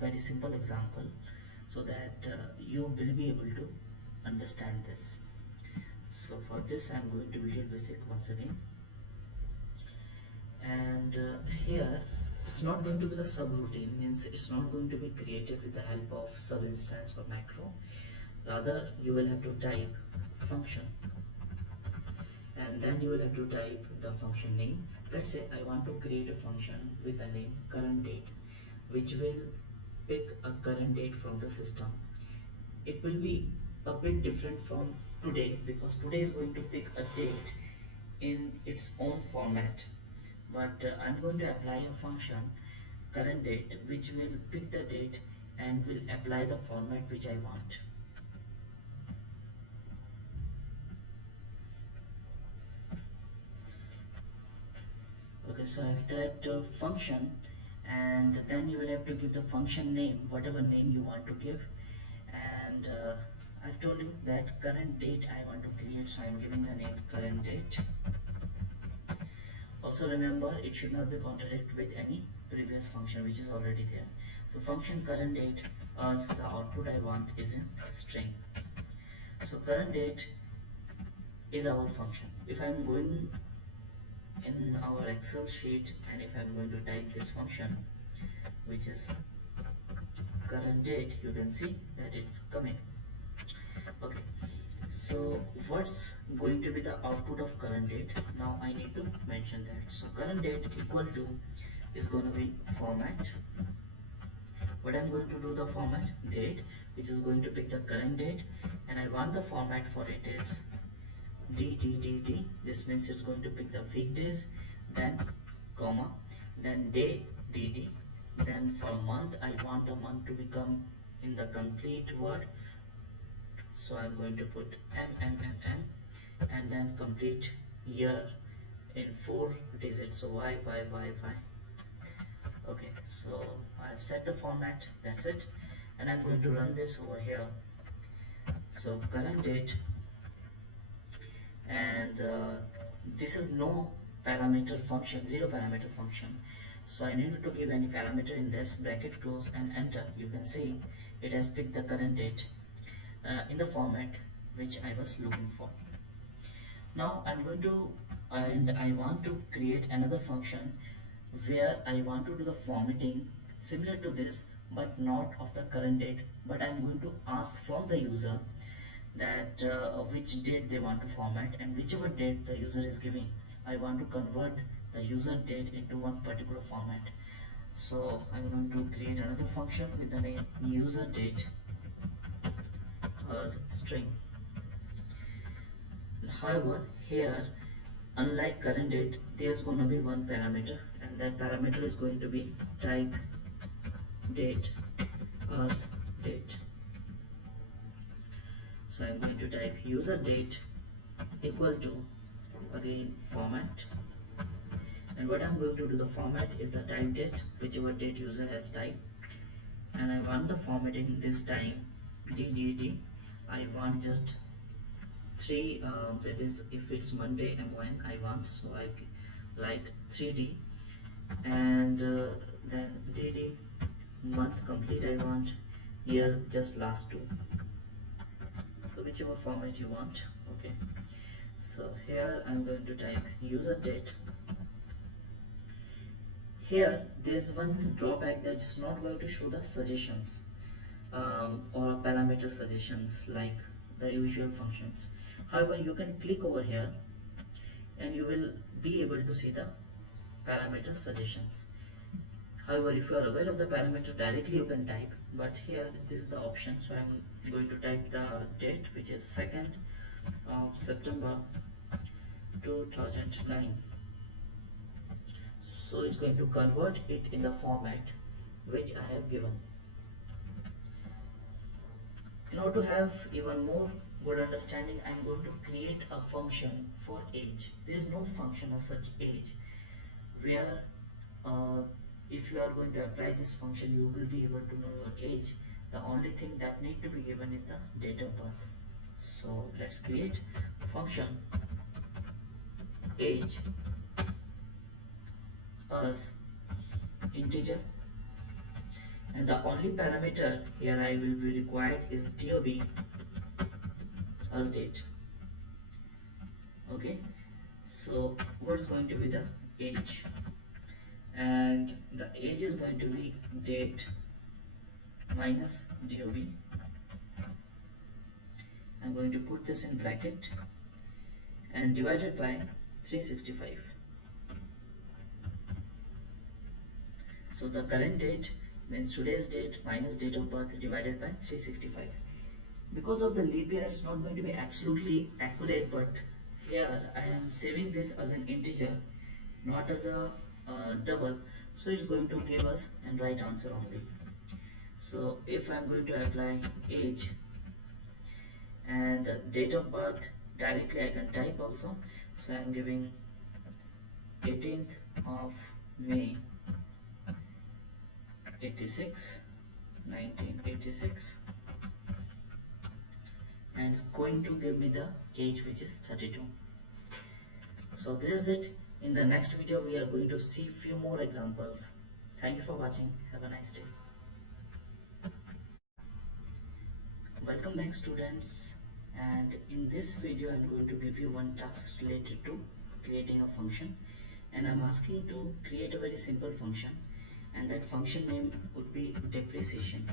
very simple examples so that you will be able to understand this. So for this I'm going to Visual Basic once again, and here it's not going to be the subroutine, means it's not going to be created with the help of sub instance or macro. Rather you will have to type function, and then you will have to type the function name. Let's say I want to create a function with the name current date, which will pick a current date from the system. It will be a bit different from today, because today is going to pick a date in its own format, but I'm going to apply a function current date which will pick the date and will apply the format which I want. Okay, so I've typed function, and then you will have to give the function name, whatever name you want to give, and I've told you that current date I want to create, so I'm giving the name current date. Also remember, it should not be contradicted with any previous function which is already there. So function current date, as the output I want is in string. So current date is our function. If I'm going in our Excel sheet and if I'm going to type this function, which is current date, you can see that it's coming. Okay, so what's going to be the output of current date? Now I need to mention that. So current date equal to is going to be format. What I'm going to do, the format date, which is going to pick the current date, and I want the format for it is d. This means it's going to pick the weekdays, then comma, then day dd. Then for month, I want the month to become in the complete word, so I'm going to put M, and then complete year in 4 digits, so y. Okay, so I've set the format, that's it, and I'm going to run this over here. So current date, and this is no parameter function, zero parameter function, so I need to give any parameter in this, bracket close and enter. You can see it has picked the current date in the format which I was looking for. Now I'm going to, and I want to create another function where I want to do the formatting similar to this, but not of the current date, but I'm going to ask from the user that which date they want to format, and whichever date the user is giving, I want to convert the user date into one particular format. So I'm going to create another function with the name user date as string. However, here, unlike current date, there's going to be one parameter, and that parameter is going to be type date as date. So I'm going to type user date equal to, again, format, and what I'm going to do, the format is the type date, whichever date user has typed, and I want the formatting this time DDD. I want just 3, that is if it's Monday M1 I want, so I write 3D, and then DD, month complete I want, year just last 2, so whichever format you want. Okay, so here I'm going to type user date. Here there's one drawback, that it's not going to show the suggestions or parameter suggestions like the usual functions. However, you can click over here and you will be able to see the parameter suggestions. However, if you are aware of the parameter, directly you can type, but here this is the option, so I'm going to type the date, which is 2nd of September 2009. So it's going to convert it in the format which I have given. In order to have even more good understanding, I'm going to create a function for age. There is no function as such age, where if you are going to apply this function, you will be able to know your age. The only thing that need to be given is the date of birth. So let's create function age as integer, and the only parameter here I will be required is DOB as date. Okay, so what's going to be the age, and the age is going to be date minus DOB. I'm going to put this in bracket and divided by 365. So the current date means today's date minus date of birth divided by 365. Because of the leap year, it's not going to be absolutely accurate, but here I am saving this as an integer, not as a double, so it's going to give us a right answer only. So if I'm going to apply age and date of birth, directly I can type also, so I'm giving 18th of May 1986, and it's going to give me the age, which is 32. So this is it. In the next video we are going to see few more examples. Thank you for watching. Have a nice day. Welcome back, students. And in this video I'm going to give you one task related to creating a function, and I'm asking to create a very simple function, and that function name would be depreciation.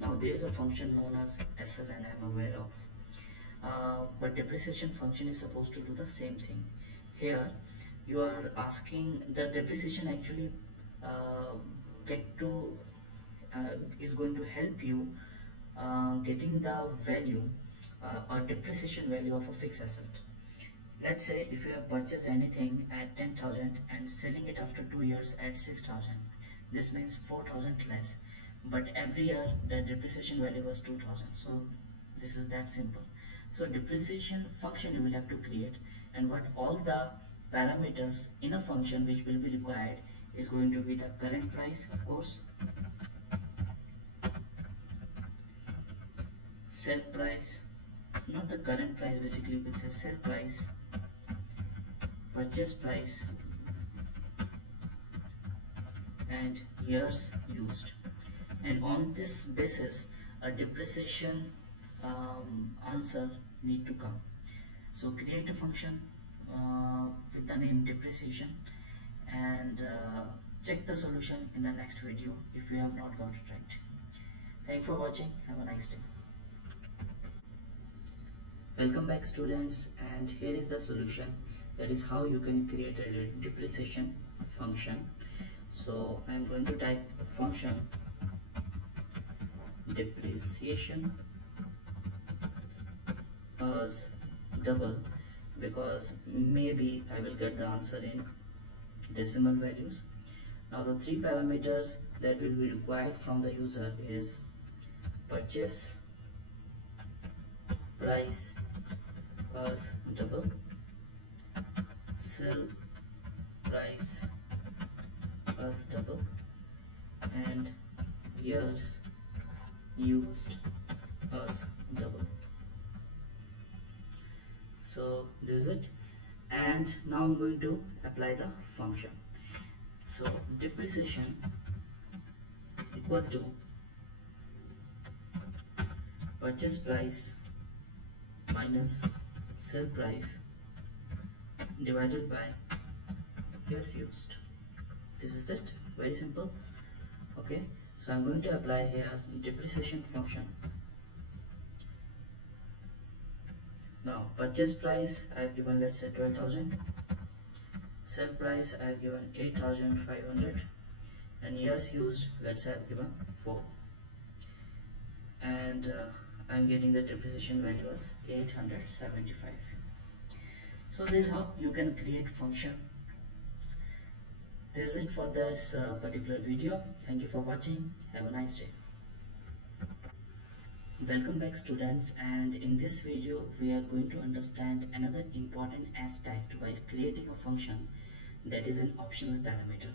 Now there is a function known as SL and I'm aware of, but depreciation function is supposed to do the same thing. Here you are asking the depreciation actually uh, get to is going to help you getting the value or depreciation value of a fixed asset. Let's say if you have purchased anything at 10,000 and selling it after 2 years at 6,000, this means 4,000 less, but every year the depreciation value was 2,000. So this is that simple. So depreciation function you will have to create, and what all the parameters in a function which will be required is going to be the current price, of course, sell price, not the current price, basically you can say sell price, purchase price, and years used. And on this basis a depreciation answer need to come. So create a function with the name depreciation, and check the solution in the next video if you have not got it right. Thanks for watching. Have a nice day. Welcome back students, and here is the solution, that is how you can create a depreciation function. So I'm going to type function depreciation as double, because maybe I will get the answer in decimal values. Now the three parameters that will be required from the user is purchase price as double, sell price as double, and years used as double. So this is it, and now I'm going to apply the function. So depreciation equal to purchase price minus sell price divided by years used. This is it, very simple. Okay, so I'm going to apply here depreciation function. Now purchase price I have given, let's say 12,000, sell price I have given 8,500, and years used, let's say I have given 4, and I'm getting the depreciation value as 875. So this is how you can create function. This is it for this particular video. Thank you for watching. Have a nice day. Welcome back students, and in this video we are going to understand another important aspect while creating a function, that is an optional parameter.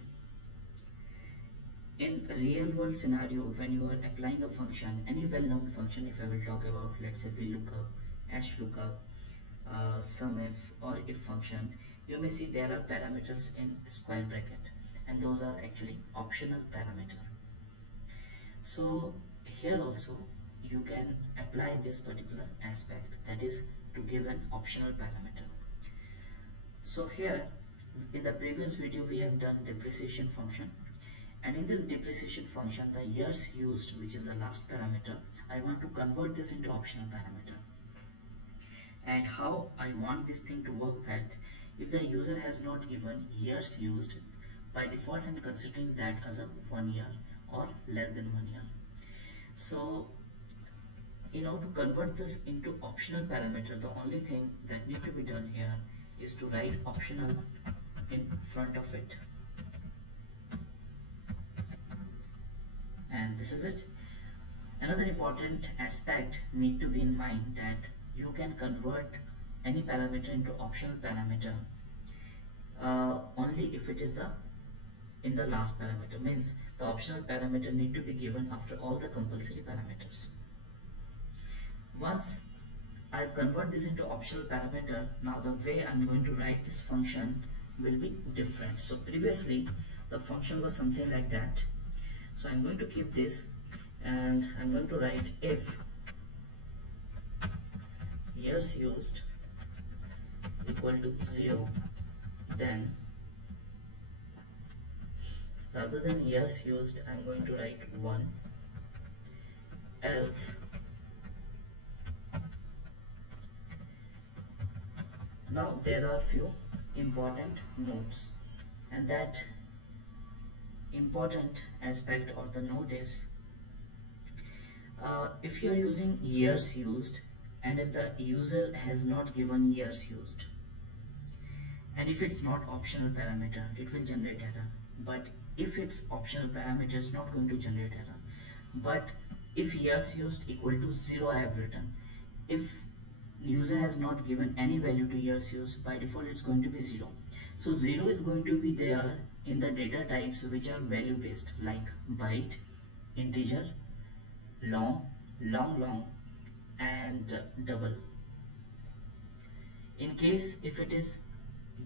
In a real world scenario, when you are applying a function, any well-known function, if I will talk about, let's say VLOOKUP, HLOOKUP, SUMIF or if function, you may see there are parameters in square bracket, and those are actually optional parameter. So here also you can apply this particular aspect, that is to give an optional parameter. So here in the previous video we have done depreciation function, and in this depreciation function the years used, which is the last parameter, I want to convert this into optional parameter. And how I want this thing to work, that if the user has not given years used, by default I'm considering that as a 1 year or less than 1 year. So in order to convert this into optional parameter, the only thing that needs to be done here is to write optional in front of it, and this is it. Another important aspect need to be in mind, that you can convert any parameter into optional parameter only if it is the in the last parameter, means the optional parameter need to be given after all the compulsory parameters. Once I've converted this into optional parameter, now the way I'm going to write this function will be different. So previously the function was something like that. So I'm going to keep this, and I'm going to write if years used equal to 0, then rather than years used I'm going to write 1, else. Now there are few important notes, and that important aspect of the note is if you are using years used and if the user has not given years used, and if it's not optional parameter it will generate error, but if it's optional parameter it's not going to generate error. But if years used equal to 0 I have written, if user has not given any value to years used, by default it's going to be 0. So 0 is going to be there in the data types which are value based, like byte, integer, long, long, and double. In case if it is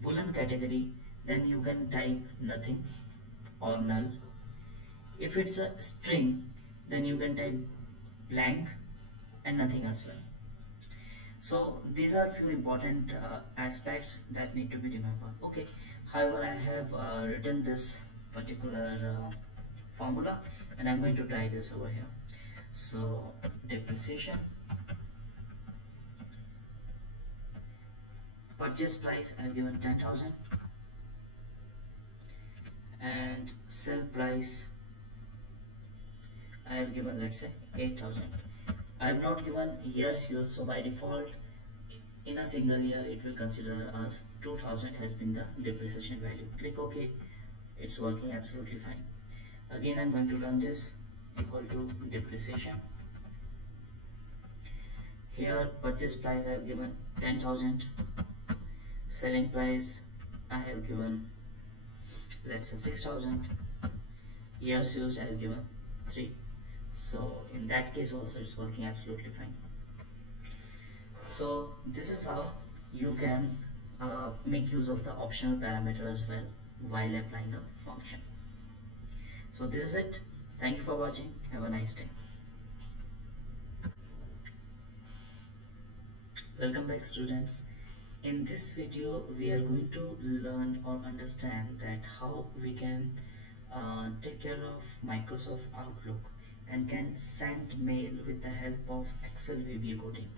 boolean category, then you can type nothing or null. If it's a string, then you can type blank and nothing as well. So these are few important aspects that need to be remembered. Okay, however I have written this particular formula and I'm going to try this over here. So depreciation, purchase price I have given 10,000, and sell price I have given, let's say, 8,000. I have not given years used, so by default in a single year it will consider as 2000 has been the depreciation value. Click OK. It's working absolutely fine. Again I'm going to run this, equal to depreciation. Here purchase price I have given 10,000, selling price I have given, let's say, 6,000, years used I have given 3. So in that case also it's working absolutely fine. So this is how you can make use of the optional parameter as well while applying a function. So this is it. Thank you for watching. Have a nice day. Welcome back, students. In this video we are going to learn or understand that how we can take care of Microsoft Outlook and can send mail with the help of Excel VBA coding.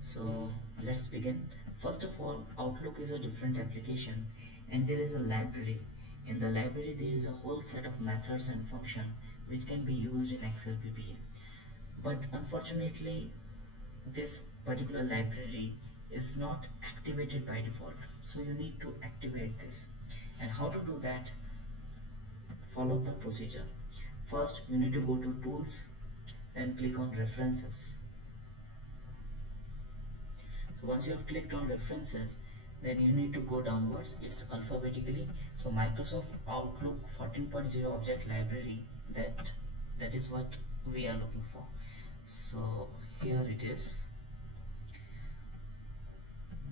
So let's begin. First of all, Outlook is a different application and there is a library. In the library there is a whole set of methods and functions which can be used in Excel VBA. But unfortunately this particular library is not activated by default. So you need to activate this. And how to do that? Follow the procedure. First you need to go to tools, then click on references. So once you have clicked on references, then you need to go downwards. It's alphabetically. So Microsoft Outlook 14.0 object library, that is what we are looking for. So here it is,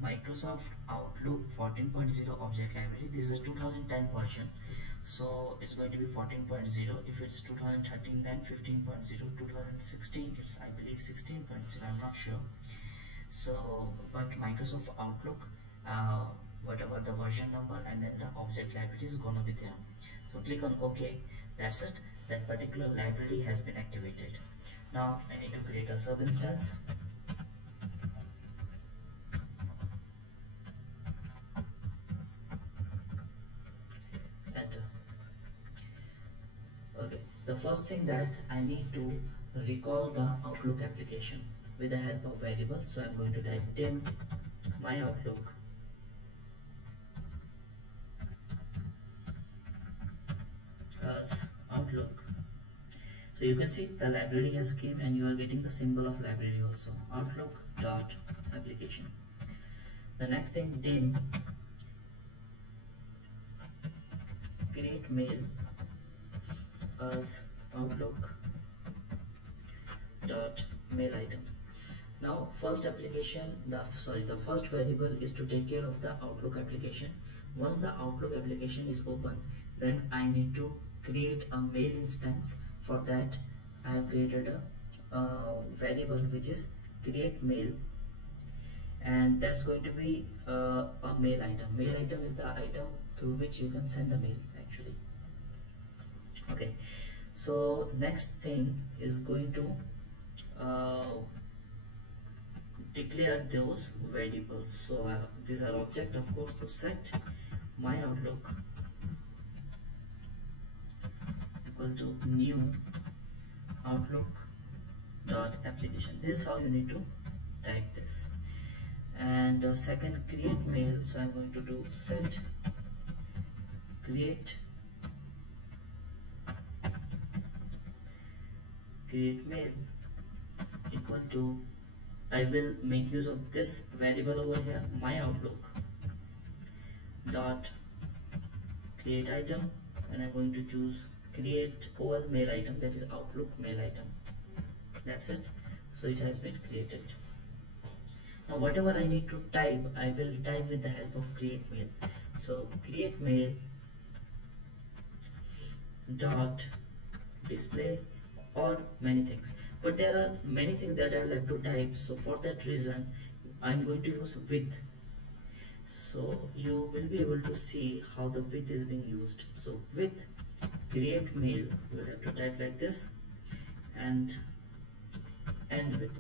Microsoft Outlook 14.0 object library. This is a 2010 version, so it's going to be 14.0. If it's 2013, then 15.0. 2016, it's I believe 16.0. I'm not sure. So but Microsoft Outlook, whatever the version number and then the object library is gonna be there. So click on OK. That's it. That particular library has been activated. Now I need to create a sub instance. Enter. Okay. The first thing that I need to recall the Outlook application with the help of variable. So I'm going to type dim my Outlook as Outlook. So you can see the library has came and you are getting the symbol of library also, Outlook dot application. The next thing, dim create mail as Outlook dot mail item. Now first application, the first variable is to take care of the Outlook application. Once the Outlook application is open, then I need to create a mail instance. For that I have created a variable which is create mail and that's going to be a mail item. Mail item is the item through which you can send a mail actually. Okay, so next thing is going to uh, declare those variables. So these are object, of course, to set my outlook equal to new outlook dot application. This is how you need to type this. And second, create mail. So I'm going to do set create mail equal to, I will make use of this variable over here, my outlook dot create item, and I'm going to choose create all mail item, that is outlook mail item. That's it. So it has been created. Now whatever I need to type, I will type with the help of create mail. So create mail dot display, or many things, but there are many things that I will have to type. So for that reason I'm going to use with. So you will be able to see how the with is being used. So with create mail, you will have to type like this and end with.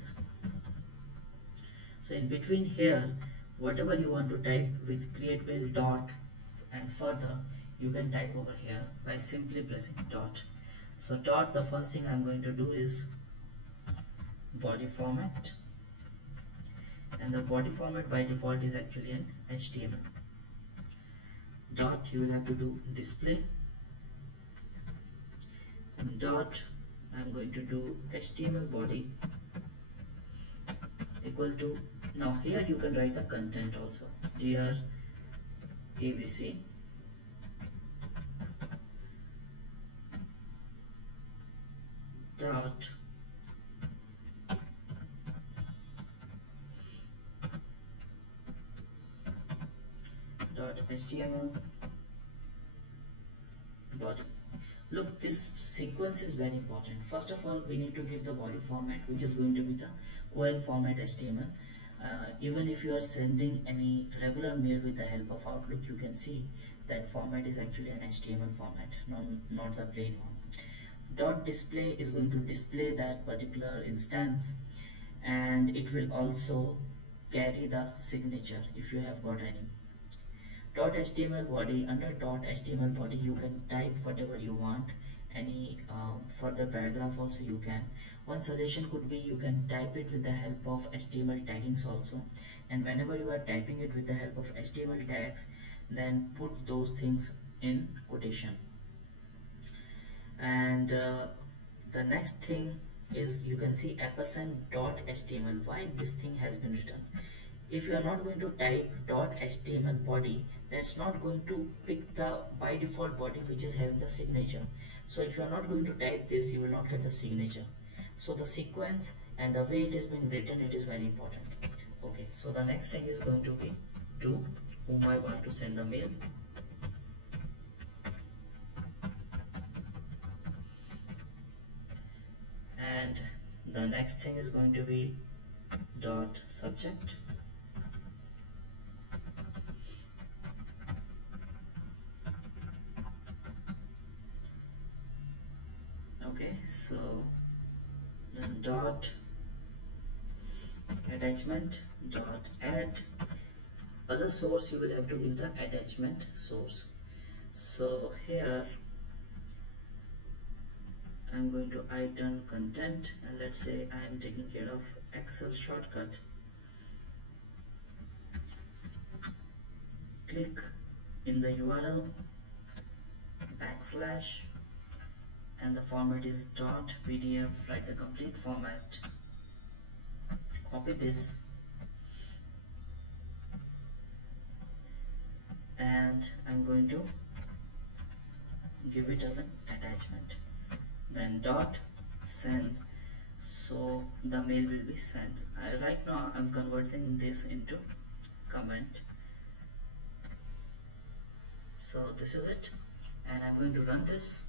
So in between here, whatever you want to type with create mail dot and further, you can type over here by simply pressing dot. So dot, the first thing I'm going to do is body format, and the body format by default is actually an HTML. Dot, you will have to do display, and dot, I'm going to do HTML body equal to, now here you can write the content also, dear ABC dot HTML body. Look, this sequence is very important. First of all, we need to give the body format, which is going to be the OL format HTML. Even if you are sending any regular mail with the help of Outlook, you can see that format is actually an HTML format, not the plain one. Dot display is going to display that particular instance, and it will also carry the signature if you have got any. .html body, under .html body you can type whatever you want, any further paragraph also you can. One suggestion could be you can type it with the help of HTML taggings also, and whenever you are typing it with the help of HTML tags, then put those things in quotation. And the next thing is, you can see ampersand.html. Why this thing has been written? If you are not going to type .html body, that's not going to pick the by default body which is having the signature. So if you are not going to type this, you will not get the signature. So the sequence and the way it is being written, it is very important. Okay, so the next thing is going to be to whom I want to send the mail. And the next thing is going to be dot subject. Okay, so then dot attachment dot add. As a source, you will have to give the attachment source. So here I'm going to item content, and let's say I am taking care of Excel shortcut. Click in the URL backslash, and the format is .pdf. Write the complete format. Copy this and I'm going to give it as an attachment. Then dot send, so the mail will be sent. Right now I'm converting this into comment. So this is it, and I'm going to run this.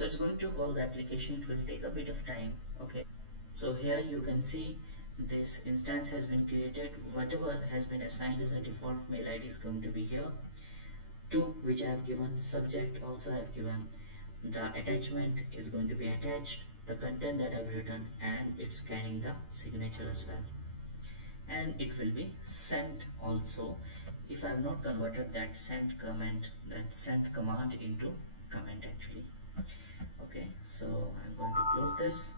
So it's going to call the application. It will take a bit of time. Okay, so here you can see this instance has been created. Whatever has been assigned as a default mail ID is going to be here. To which I have given, subject also I have given, the attachment is going to be attached, the content that I have written, and it's scanning the signature as well, and it will be sent also. If I have not converted that sent command into comment actually. Okay, so I'm going to close this.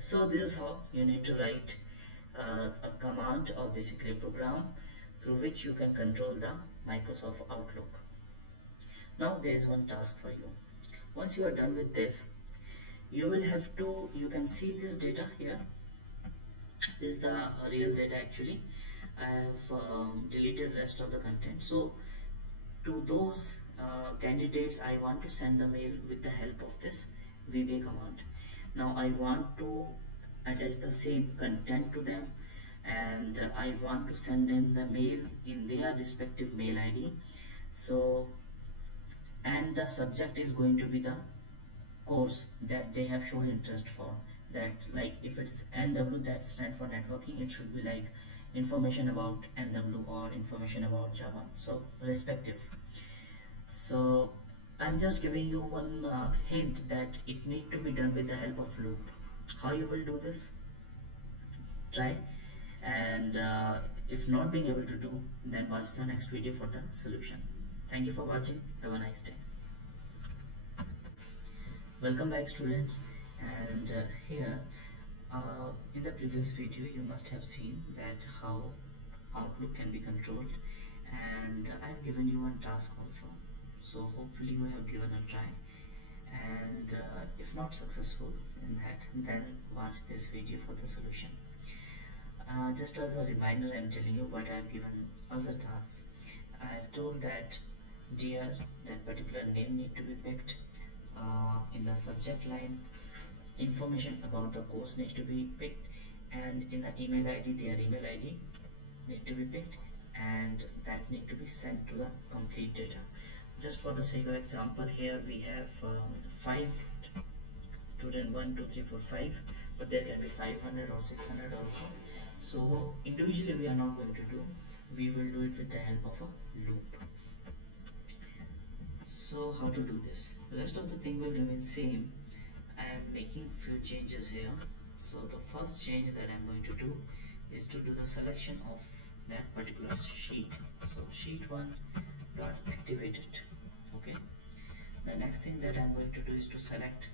So this is how you need to write a command, or basically a program through which you can control the Microsoft Outlook. Now there is one task for you. Once you are done with this, you will have to, you can see this data here. This is the real data actually. I have deleted rest of the content. So to those candidates, I want to send the mail with the help of this VBA command. Now I want to attach the same content to them, and I want to send them the mail in their respective mail ID. So, and the subject is going to be the course that they have shown interest for. That, like, if it's NW, that stands for networking, it should be like information about NW or information about Java, so respective. So I'm just giving you one hint that it need to be done with the help of loop. How you will do this? Try, and if not being able to do, then watch the next video for the solution. Thank you for watching. Have a nice day. Welcome back, students. And here in the previous video you must have seen that how Outlook can be controlled, and I've given you one task also. So hopefully you have given a try, and if not successful in that, then watch this video for the solution. Just as a reminder, I'm telling you what I have given as a task. I have told that dear, that particular name need to be picked. In the subject line, information about the course needs to be picked, and in the email ID, their email ID need to be picked, and that need to be sent to the complete data. Just for the sake of example, here we have 5 student 1 2 3 4 5, but there can be 500 or 600 also. So individually we are not going to do, we will do it with the help of a loop. So how to do this? The rest of the thing will remain same. I am making few changes here. So the first change that I am going to do is to do the selection of that particular sheet. So sheet 1 dot activate it. Okay. The next thing that I am going to do is to select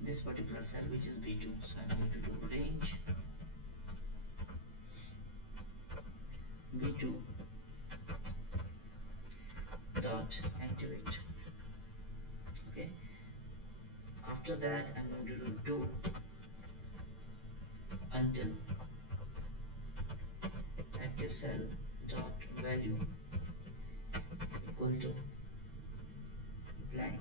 this particular cell, which is B2. So I am going to do range B2 dot activate. Okay. After that, I'm going to do until active cell dot value equal to blank.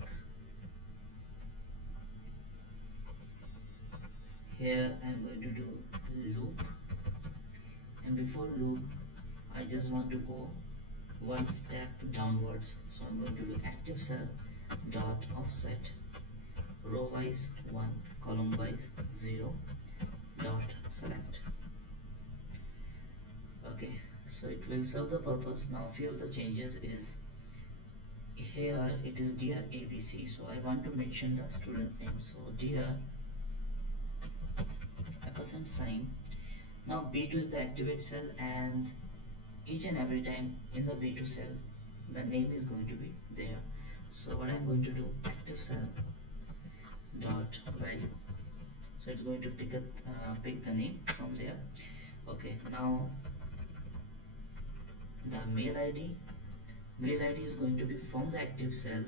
Here I'm going to do loop, and before loop I just want to go one step downwards. So I'm going to do active cell dot offset row wise 1, column wise 0 dot select. Okay, so it will serve the purpose. Now few of the changes is, here it is dear ABC, so I want to mention the student name. So dear a percent sign. Now B2 is the activate cell, and each and every time in the B2 cell the name is going to be there. So what I'm going to do, active cell dot value, so it's going to pick the name from there. Okay, now the mail ID is going to be from the active cell,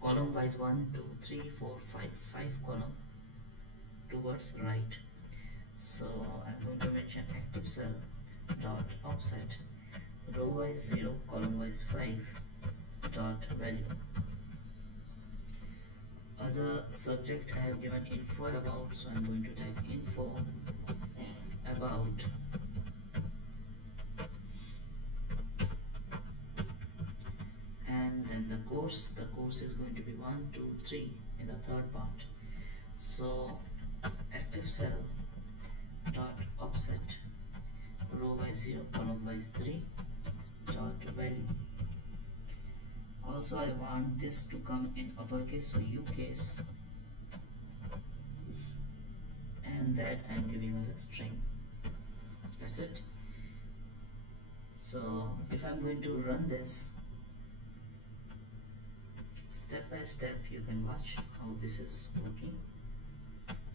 column wise 1 2 3 4 5 column towards right. So I'm going to mention active cell dot offset row wise 0, column wise 5 dot value. As a subject I have given info about, so I'm going to type info about, and then the course is going to be 1 2 3 in the third part. So active cell dot offset row by 0 column by 3 dot value. Also I want this to come in uppercase, so U case, and that I'm giving as a string. That's it. So if I'm going to run this step by step, you can watch how this is working.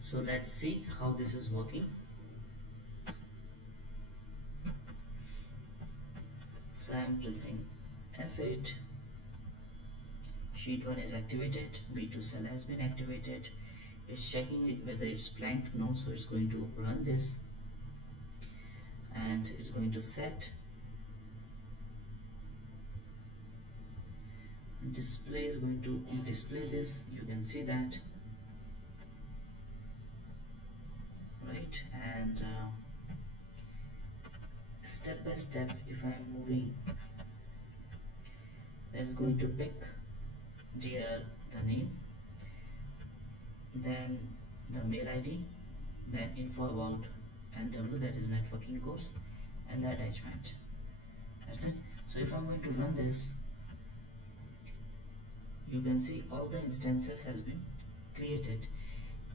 So let's see how this is working. So I'm pressing F8, sheet 1 is activated, B2 cell has been activated. It's checking it whether it's blank. No, so it's going to run this and it's going to set display, is going to display this. You can see that, right? And step by step, if I am moving, that's going to pick dear the name, then the mail ID, then info about NW, that is networking course, and the attachment. That's it. So if I'm going to run this, you can see all the instances has been created,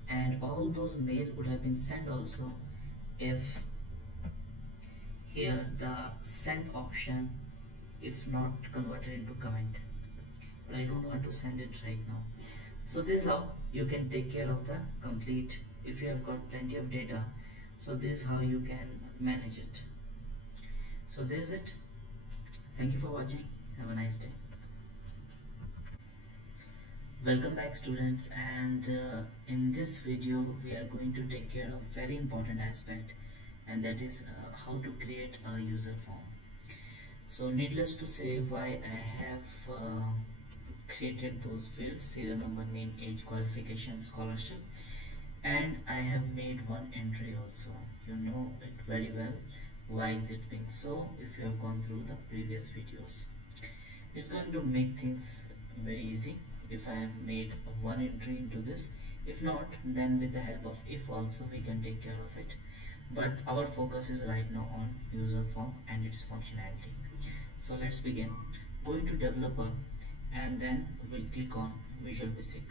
and all those mail would have been sent also if here the send option if not converted into comment, but I don't want to send it right now. So this is how you can take care of the complete, if you have got plenty of data. So this is how you can manage it. So this is it. Thank you for watching. Have a nice day. Welcome back students, and in this video we are going to take care of very important aspect, and that is how to create a user form. So needless to say, why I have created those fields: serial number, name, age, qualification, scholarship, and I have made one entry also. You know it very well. Why is it being so? If you have gone through the previous videos, it's going to make things very easy if I have made one entry into this. If not, then with the help of if also we can take care of it, but our focus is right now on user form and its functionality. So let's begin. Go into developer and then we'll click on Visual Basic.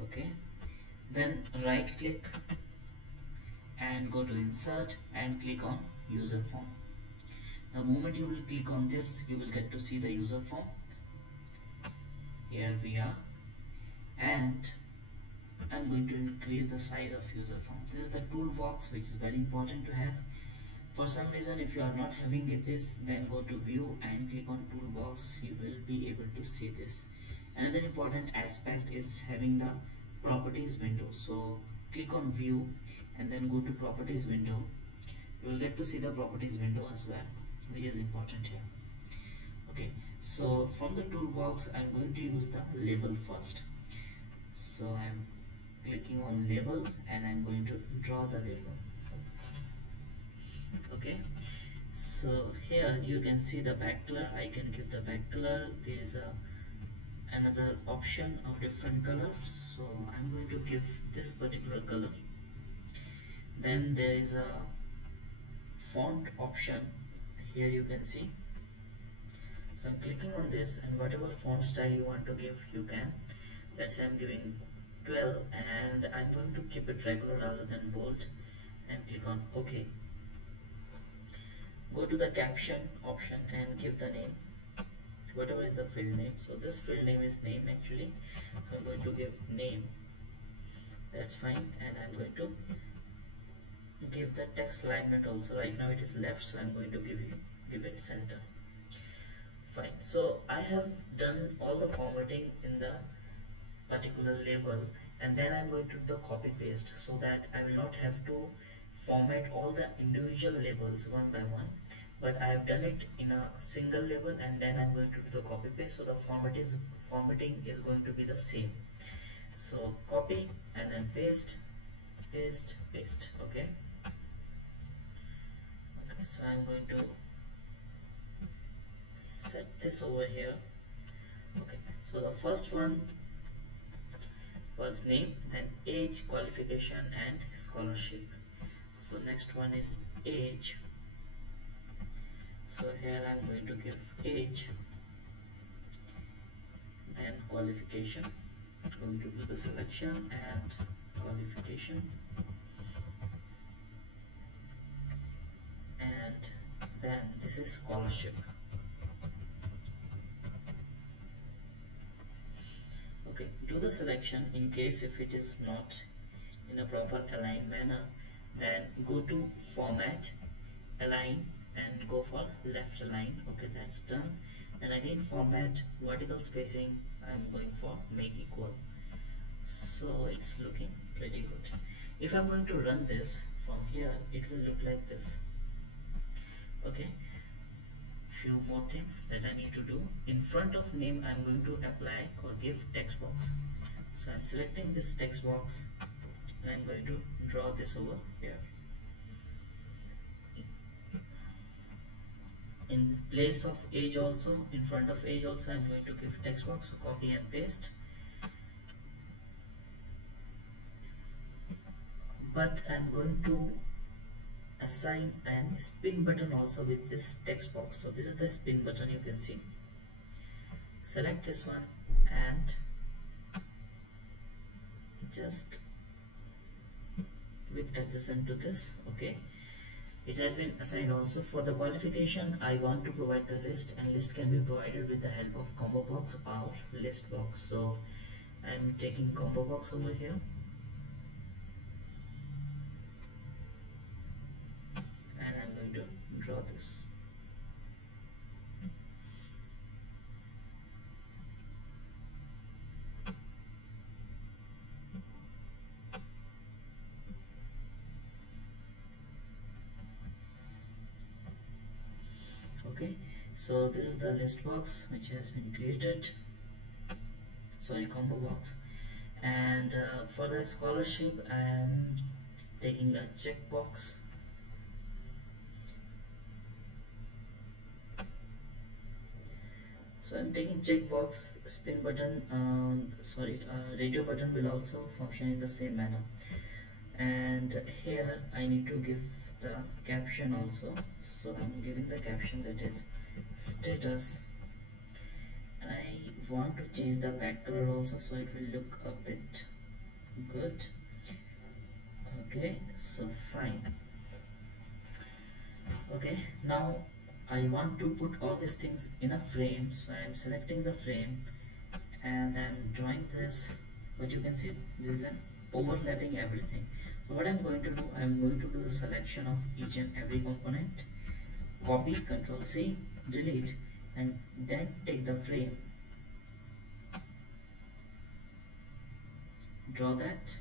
Okay, then right click and go to insert and click on user form. The moment you will click on this, you will get to see the user form. Here we are, and I'm going to increase the size of user form. This is the toolbox, which is very important to have. For some reason, if you are not having this, then go to view and click on toolbox. You will be able to see this. Another important aspect is having the properties window. So click on view and then go to properties window. You will get to see the properties window as well, which is important here. Okay, so from the toolbox I'm going to use the label first. So I'm clicking on label and I'm going to draw the label. Okay, so here you can see the back color. I can give the back color. There is another option of different colors, so I'm going to give this particular color. Then there is a font option. Here you can see, so I'm clicking on this, and whatever font style you want to give, you can. Let's say I'm giving 12 and I'm going to keep it regular rather than bold, and click on OK. Go to the caption option and give the name, whatever is the field name. So this field name is name actually, so I'm going to give name. That's fine, and I'm going to give the text alignment also. Right now it is left, so I'm going to give it center. Fine. So I have done all the formatting in the particular label, and then I'm going to do the copy paste, so that I will not have to format all the individual labels one by one, but I have done it in a single label, and then I'm going to do the copy paste, so the formatting is going to be the same. So copy and then paste, paste, paste. Okay, so I'm going to set this over here. Okay, so the first one was name, then age, qualification and scholarship. So next one is age. So here I'm going to give age, then qualification. I'm going to do the selection and qualification, and then this is scholarship. Okay, do the selection. In case if it is not in a proper aligned manner, then go to format, align and go for left align. Okay, that's done. Then again format, vertical spacing, I'm going for make equal. So it's looking pretty good. If I'm going to run this from here, it will look like this. Okay, few more things that I need to do. In front of name I'm going to apply or give text box. So I'm selecting this text box and I'm going to draw this over here. In place of age also, in front of age also, I'm going to give text box. So copy and paste. But I'm going to assign an spin button also with this text box. So this is the spin button, you can see. Select this one and just with adjacent to this. Okay, it has been assigned also. For the qualification, I want to provide the list, and list can be provided with the help of combo box or list box. So I'm taking combo box over here and I'm going to draw this. Okay, so this is the list box which has been created, sorry, combo box. And for the scholarship I am taking a checkbox. So I'm taking checkbox, spin button, radio button will also function in the same manner. And here I need to give the caption also. So I'm giving the caption that is status. I want to change the back color also so it will look a bit good. Okay, so fine. Okay, now I want to put all these things in a frame, so I am selecting the frame and I'm drawing this, but you can see this is an overlapping everything. So what I'm going to do, I'm going to do the selection of each and every component, copy, Ctrl C, delete, and then take the frame, draw that,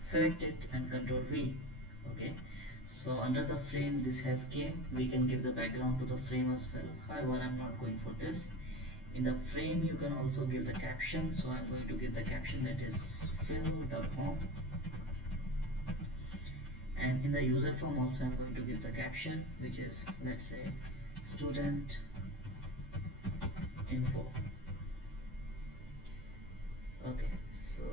select it and Ctrl V. Okay, so under the frame this has came, we can give the background to the frame as well. However, I'm not going for this. In the frame you can also give the caption, so I'm going to give the caption that is fill the form, and in the user form also I'm going to give the caption which is, let's say, student info. Okay, so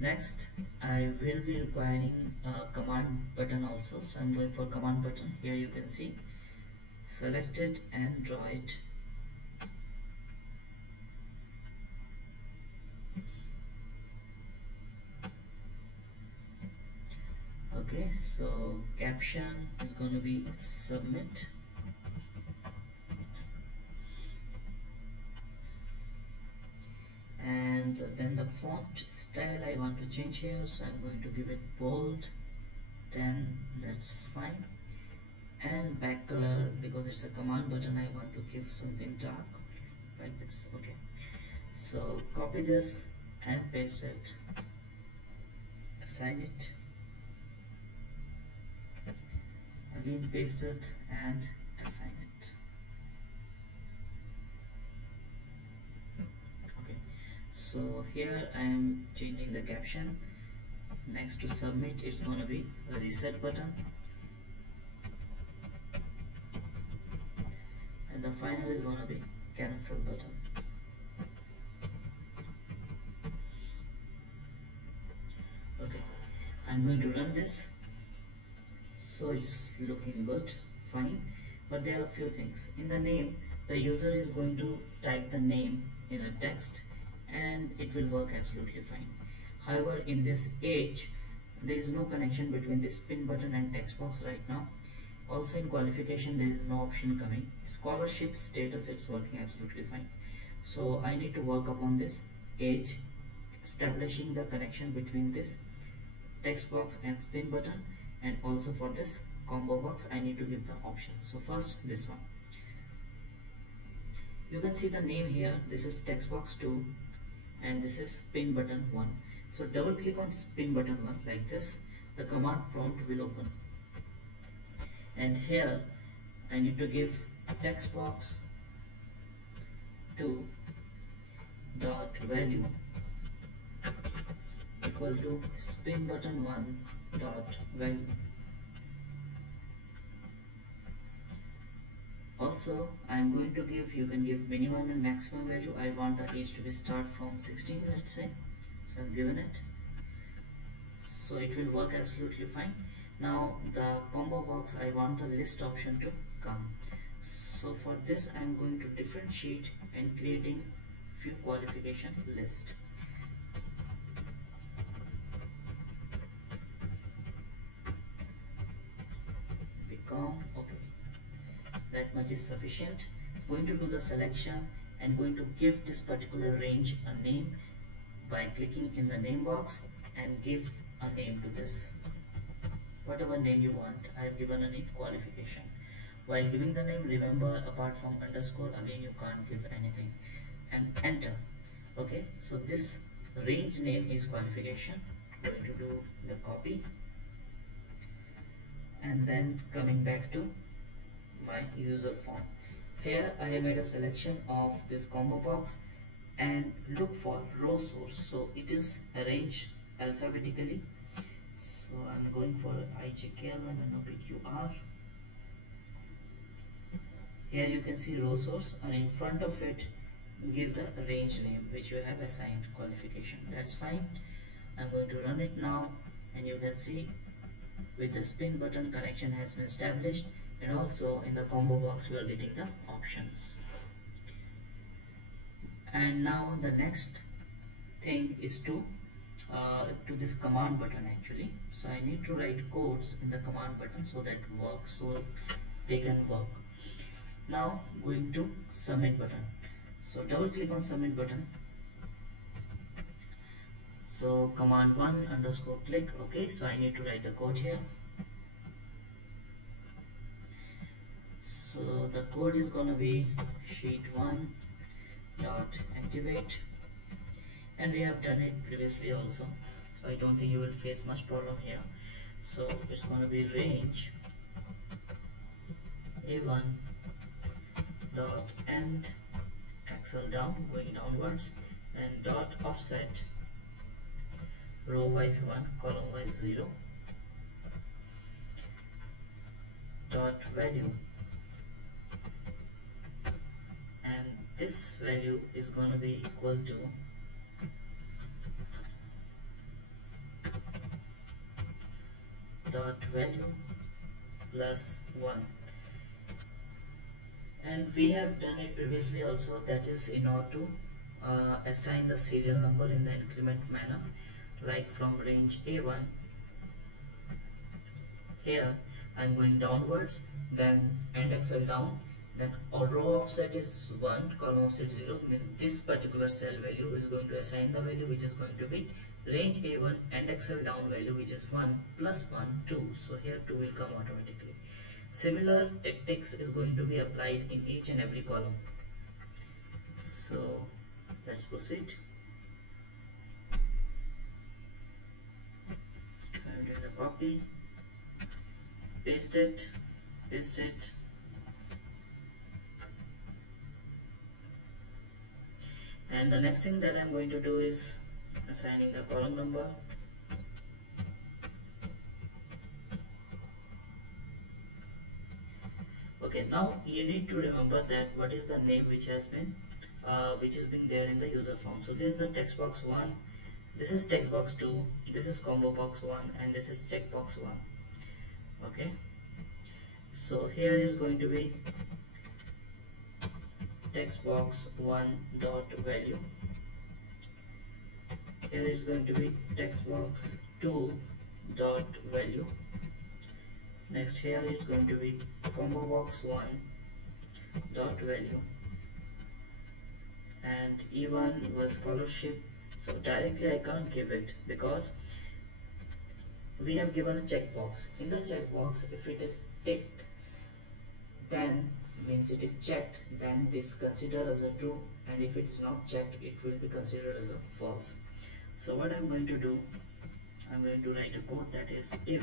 next I will be requiring a command button also, so I'm going for command button. Here you can see, select it and draw it. Okay, so caption is going to be submit, and then the font style I want to change here, so I'm going to give it bold, then that's fine. And back color, because it's a command button, I want to give something dark like this. Okay, so copy this and paste it, assign it, again paste it and assign it. Okay, so here I am changing the caption. Next to submit, it's gonna be a reset button. final is gonna be cancel button. Okay, I'm going to run this. So it's looking good, fine, but there are a few things. In the name, the user is going to type the name in a text and it will work absolutely fine. However, in this age, there is no connection between this pin button and text box right now. Also in qualification, there is no option coming. Scholarship status, it's working absolutely fine. So I need to work upon this age, establishing the connection between this text box and spin button, and also for this combo box I need to give the option. So first this one, you can see the name here, this is text box 2 and this is spin button 1. So double click on spin button 1 like this, the command prompt will open, and here I need to give text box 2 dot value equal to spin button 1 dot value. Also I am going to give, you can give minimum and maximum value. I want the age to be start from 16, let's say, so I've given it, so it will work absolutely fine. Now the combo box, I want the list option to come, so for this I am going to differentiate and creating few qualification list. Okay, that much is sufficient. Going to do the selection and going to give this particular range a name by clicking in the name box and give a name to this, whatever name you want. I have given a name qualification. While giving the name, remember apart from underscore again you can't give anything, and enter. Okay, so this range name is qualification. Going to do the copy and then coming back to my user form. Here I have made a selection of this combo box and look for row source, so it is arranged alphabetically. So I'm going for IJKLMNOPQR. Here you can see row source, and in front of it give the range name which you have assigned qualification. That's fine. I'm going to run it now, and you can see with the spin button connection has been established, and also in the combo box we are getting the options. And now the next thing is to this command button actually. So I need to write codes in the command button so that works, so they can work. Now going to submit button. So double click on submit button. So command 1 underscore click. Okay, so I need to write the code here. So the code is gonna be sheet 1 dot activate, and we have done it previously also, so I don't think you will face much problem here. So it's gonna be range a1 dot end Excel down, going downwards, and dot offset row wise 1 column wise 0 dot value, and this value is going to be equal to dot value plus 1. And we have done it previously also, that is in order to assign the serial number in the increment manner, like from range a1. Here I'm going downwards, then end Excel down, then row offset is 1, column offset 0, means this particular cell value is going to assign the value which is going to be range a1 and Excel down value, which is 1 plus 1 2. So here 2 will come automatically. Similar tactics is going to be applied in each and every column. So let's proceed. So I'm doing the copy, paste it, and the next thing that I'm going to do is assigning the column number. Okay, Now you need to remember that what is the name which has been there in the user form. So this is the text box 1, this is text box 2, this is combo box 1, and this is checkbox 1. Okay, so here is going to be text box 1 dot value, here is going to be text box 2 dot value, next here is going to be combo box 1 dot value, and E1 was scholarship. So directly I can't give it because we have given a checkbox. In the checkbox, if it is ticked, then means it is checked, then this considered as a true, and if it's not checked, it will be considered as a false. So what I'm going to do, I'm going to write a code that is if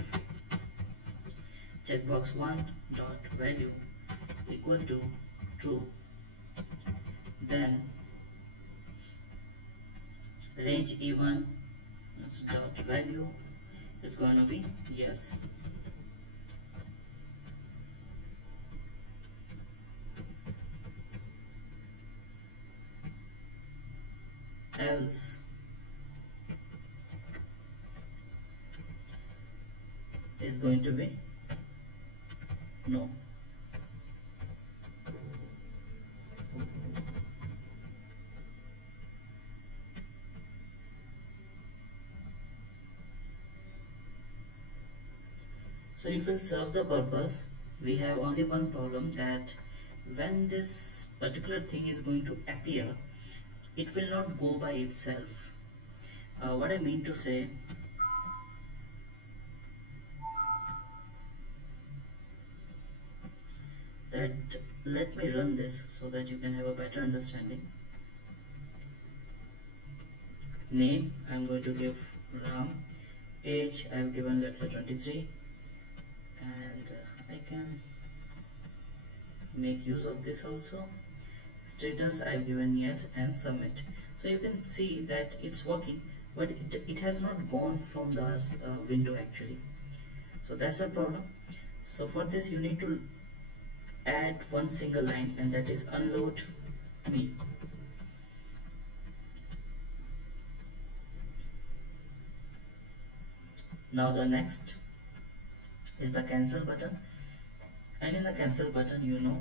checkbox 1 dot value equal to true, then range E1 dot value is going to be yes. Else is going to be no. So it will serve the purpose. We have only one problem, that when this particular thing is going to appear, it will not go by itself. What I mean to say, that let me run this so that you can have a better understanding. Name I'm going to give Ram, age I've given let's say 23, and I can make use of this also. Status I've given yes, and submit. So you can see that it's working, but it has not gone from the window actually. So that's a problem. So for this you need to add one single line, and that is unload me. Now the next is the cancel button, and in the cancel button, you know,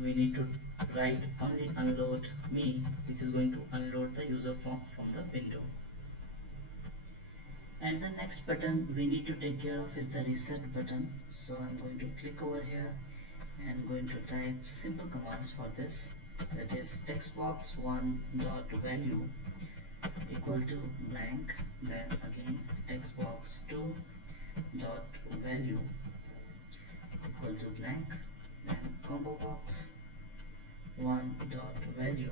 we need to write only unload me, which is going to unload the user form from the window. And the next button we need to take care of is the reset button. So I'm going to click over here and going to type simple commands for this, that is text box 1 dot value equal to blank, then again text box 2 dot value equal to blank, then combo box 1 dot value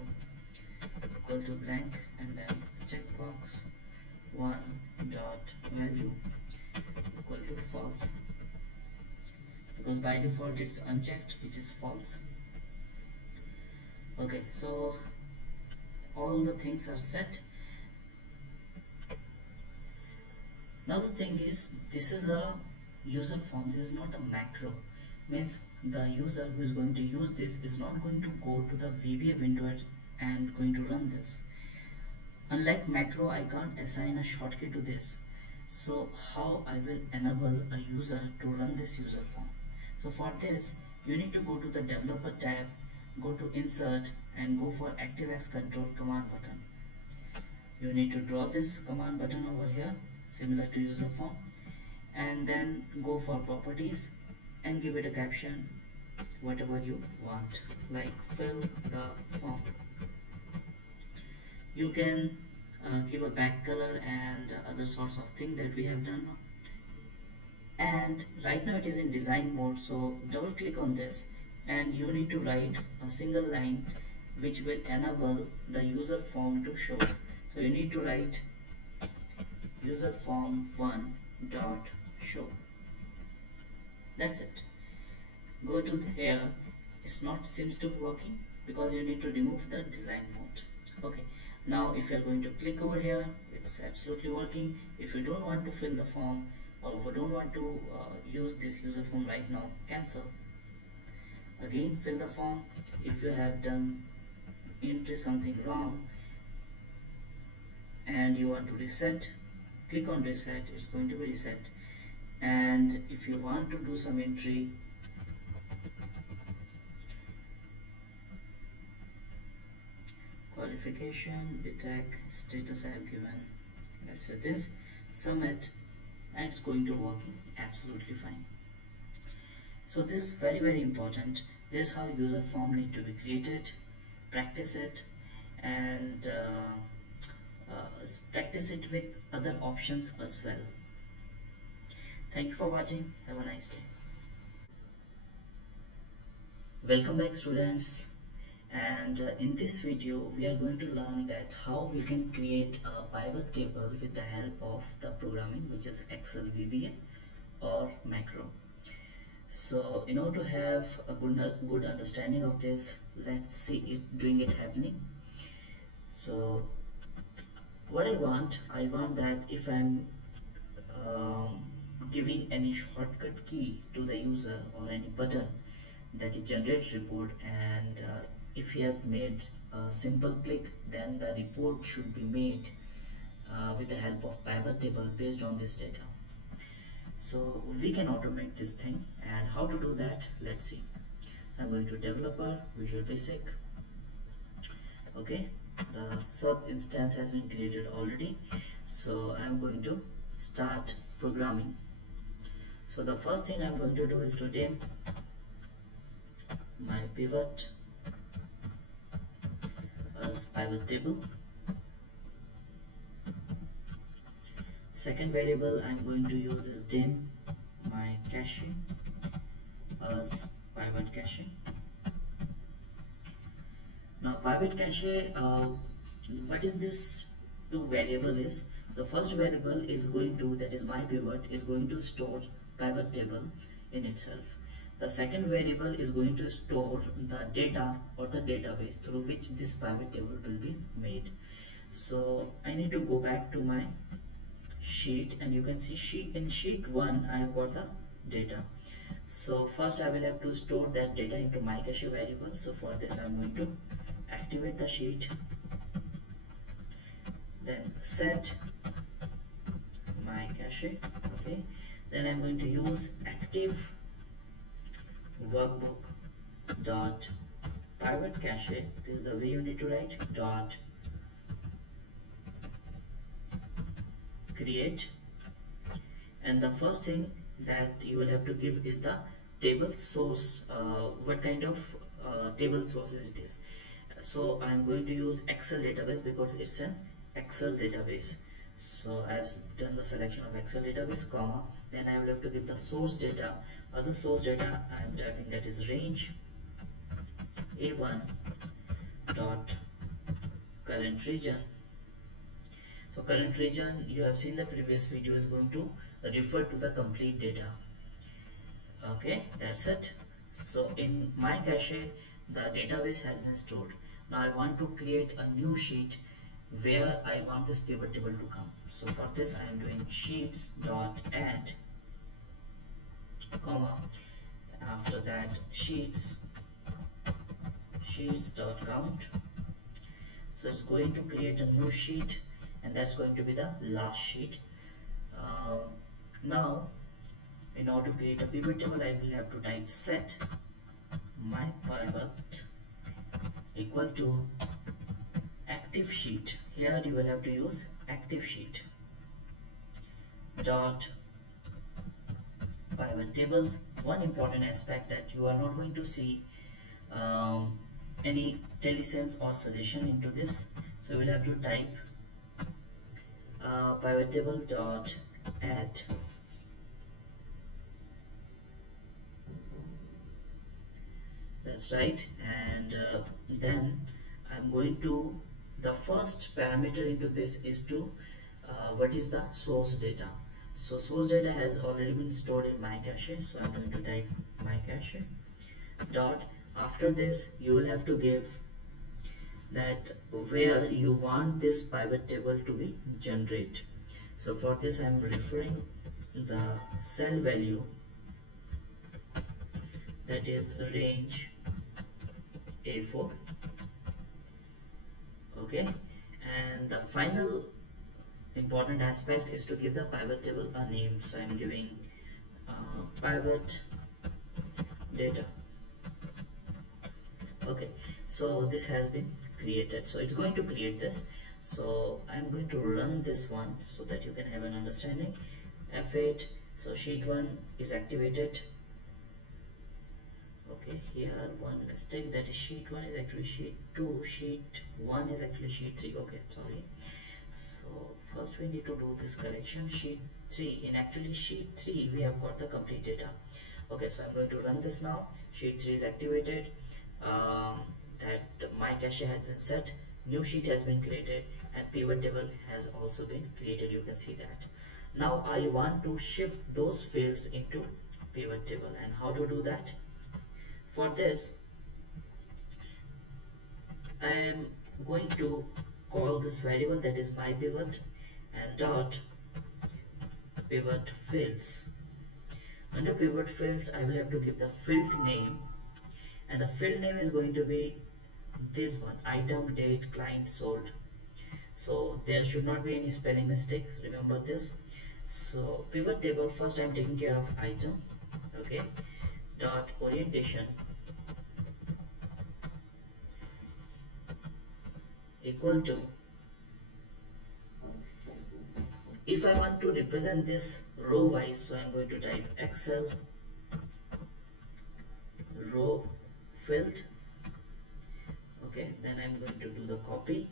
equal to blank, and then checkbox 1 dot value equal to false, because by default it's unchecked, which is false. Okay, so all the things are set. Now the thing is, this is a user form, this is not a macro. Means the user who is going to use this is not going to go to the VBA window and going to run this. Unlike macro, I can't assign a shortcut to this. So how I will enable a user to run this user form? So for this, you need to go to the developer tab, go to insert, and go for ActiveX control command button. You need to draw this command button over here, similar to user form, and then go for properties and give it a caption whatever you want, like fill the form. You can give a back color and other sorts of thing that we have done. And right now it is in design mode, so double click on this and you need to write a single line which will enable the user form to show. So you need to write user form 1 dot show. That's it. Go to here. It's not seems to be working because you need to remove the design mode. Okay, now if you are going to click over here, it's absolutely working. If you don't want to fill the form, or if you don't want to use this user form right now, cancel. again fill the form. If you have done entry something wrong and you want to reset, click on reset, it's going to be reset. And if you want to do some entry, qualification, BTech, status I have given, let's say this, submit, and it's going to work absolutely fine. So this is very important. This is how user form need to be created. Practice it, and practice it with other options as well. Thank you for watching. Have a nice day. Welcome back, students. And in this video we are going to learn that how we can create a pivot table with the help of the programming, which is Excel VBA or macro. So in order to have a good understanding of this, let's see it doing it happening. So what I want that if I'm giving any shortcut key to the user or any button, that it generates report, and if he has made a simple click, then the report should be made with the help of pivot table based on this data. So we can automate this thing, and how to do that, let's see. So I'm going to developer, Visual Basic. Okay, the sub instance has been created already, so I'm going to start programming. So the first thing I'm going to do is to name my pivot as pivot table. Second variable I'm going to use is dim my cache as pivot cache. Now pivot cache, what is this two variable is? The first variable is going to, that is my pivot, is going to store pivot table in itself. The second variable is going to store the data or the database through which this pivot table will be made. So I need to go back to my sheet, and you can see in sheet 1 I have got the data. So first I will have to store that data into my cache variable. So for this I'm going to activate the sheet, then set my cache. Okay, then I'm going to use active workbook dot pivot cache. This is the way you need to write, dot create, and the first thing that you will have to give is the table source, what kind of table sources it is. So I'm going to use Excel database because it's an Excel database. So I have done the selection of Excel database, comma, then I will have to give the source data. As a source data I am typing that is range A1 dot current region. So current region, you have seen the previous video, is going to refer to the complete data. Okay, that's it. So in my cache the database has been stored. Now I want to create a new sheet where I want this pivot table to come. So for this I am doing sheets dot add, comma, after that sheets dot count. So it's going to create a new sheet, and that's going to be the last sheet. Now in order to create a pivot table I will have to type set my pivot equal to active sheet. Here you will have to use active sheet dot pivot tables. One important aspect that you are not going to see any telesense or suggestion into this, so we'll have to type pivot table dot add. That's right, and then I'm going to, the first parameter into this is to what is the source data. So source data has already been stored in my cache, so I'm going to type my cache dot, after this you will have to give that where you want this pivot table to be generated. So for this I'm referring the cell value, that is range A4. Okay, and the final important aspect is to give the pivot table a name. So I'm giving pivot data. Okay, so this has been created, so it's going to create this. So I'm going to run this one so that you can have an understanding. F8, so sheet 1 is activated. Okay, here one mistake, that is sheet 1 is actually sheet 2, sheet 1 is actually sheet 3. Okay, sorry. So first we need to do this correction. Sheet 3, in actually sheet 3 we have got the complete data. Okay, so I'm going to run this now. Sheet 3 is activated. That my cache has been set, new sheet has been created, and pivot table has also been created. You can see that. Now I want to shift those fields into pivot table, and how to do that? For this, I am going to call this variable, that is my pivot, and dot pivot fields. Under pivot fields, I will have to give the field name, and the field name is going to be this one, item, date, client, sold. So there should not be any spelling mistake, remember this. So pivot table, first I'm taking care of item. Okay, dot orientation equal to, if I want to represent this row wise, so I'm going to type Excel row field. Okay, then I'm going to do the copy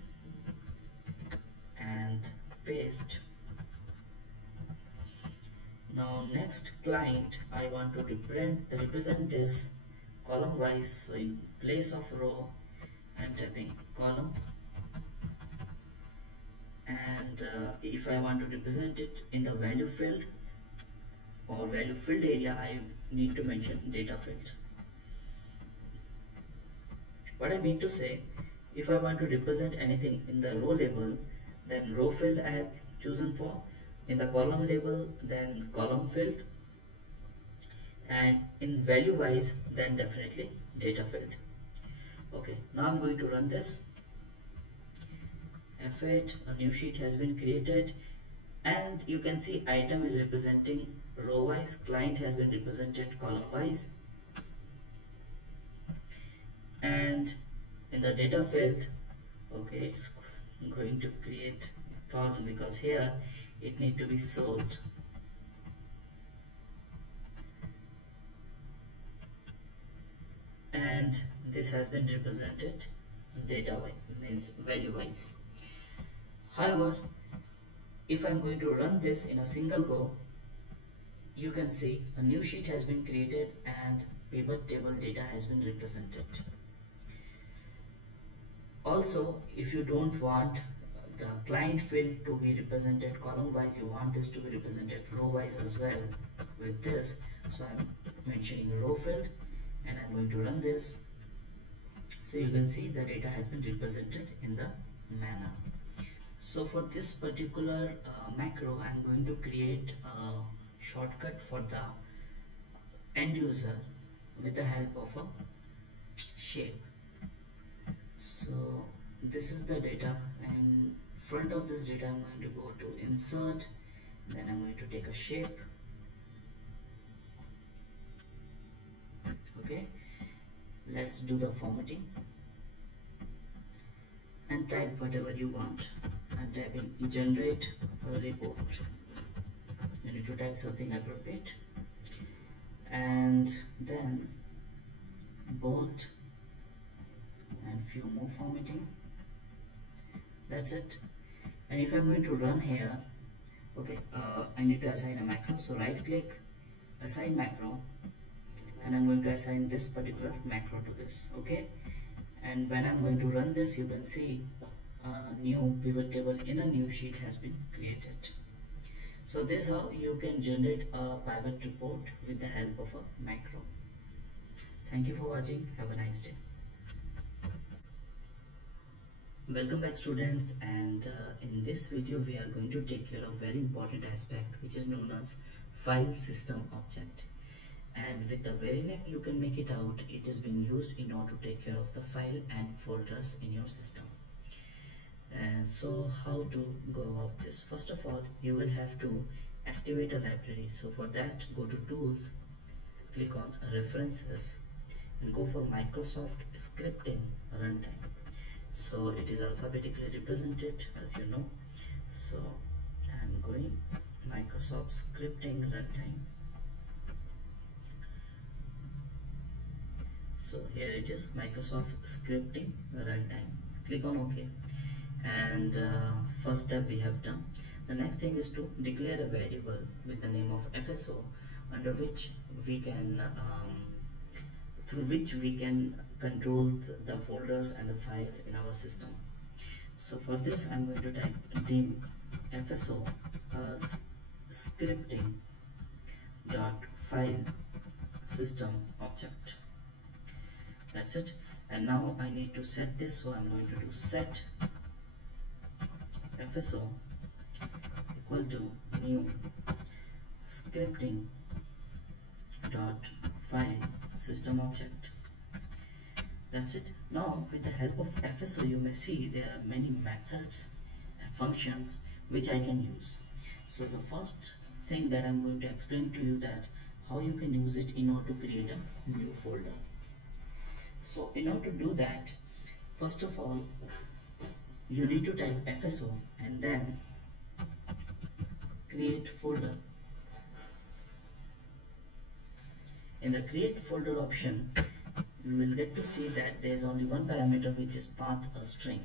and paste. Now next client, I want to represent this column wise, so in place of row I'm typing column, and if I want to represent it in the value field or value field area, I need to mention data field. What I mean to say, if I want to represent anything in the row label, then row field I have chosen for, in the column label then column field, and in value wise then definitely data field. Okay, now I'm going to run this. F8, a new sheet has been created, and you can see item is representing row wise, client has been represented column wise, and in the data field, okay, it's going to create a problem because here it need to be sold. And this has been represented data wise, means value wise. However, if I'm going to run this in a single go, you can see a new sheet has been created and pivot table data has been represented. Also, if you don't want the client field to be represented column wise, you want this to be represented row wise as well with this. So I'm mentioning row field and I'm going to run this. So you can see the data has been represented in the manner. So for this particular macro, I'm going to create a shortcut for the end user with the help of a shape. So this is the data, and front of this data I'm going to go to insert, then I'm going to take a shape. Okay, let's do the formatting and type whatever you want. I'm typing generate a report. You need to type something appropriate, and then bold and few more formatting. That's it. And if I'm going to run here, okay, I need to assign a macro. So right click, assign macro, and I'm going to assign this particular macro to this. Okay, and when I'm going to run this, you can see a new pivot table in a new sheet has been created. So this is how you can generate a pivot report with the help of a macro. Thank you for watching. Have a nice day. Welcome back students, and in this video we are going to take care of very important aspect which is known as file system object. and with the very name you can make it out it is being used in order to take care of the file and folders in your system. And so how to go about this? First of all, you will have to activate a library. So for that, go to tools, click on references, and go for Microsoft scripting runtime. So it is alphabetically represented, as you know. So I'm going Microsoft scripting runtime. So here it is, Microsoft scripting runtime. Click on OK. And first step we have done. The next thing is to declare a variable with the name of FSO, under which we can through which we can control the folders and the files in our system. So for this I'm going to type dim FSO as scripting dot file system object. That's it. And now I need to set this, so I'm going to do set FSO equal to new scripting dot file system object. That's it. Now with the help of FSO you may see there are many methods and functions which I can use. So the first thing that I'm going to explain to you that how you can use it in order to create a new folder. So in order to do that, first of all you need to type FSO and then create folder. In the create folder option, you will get to see that there is only one parameter, which is path a string.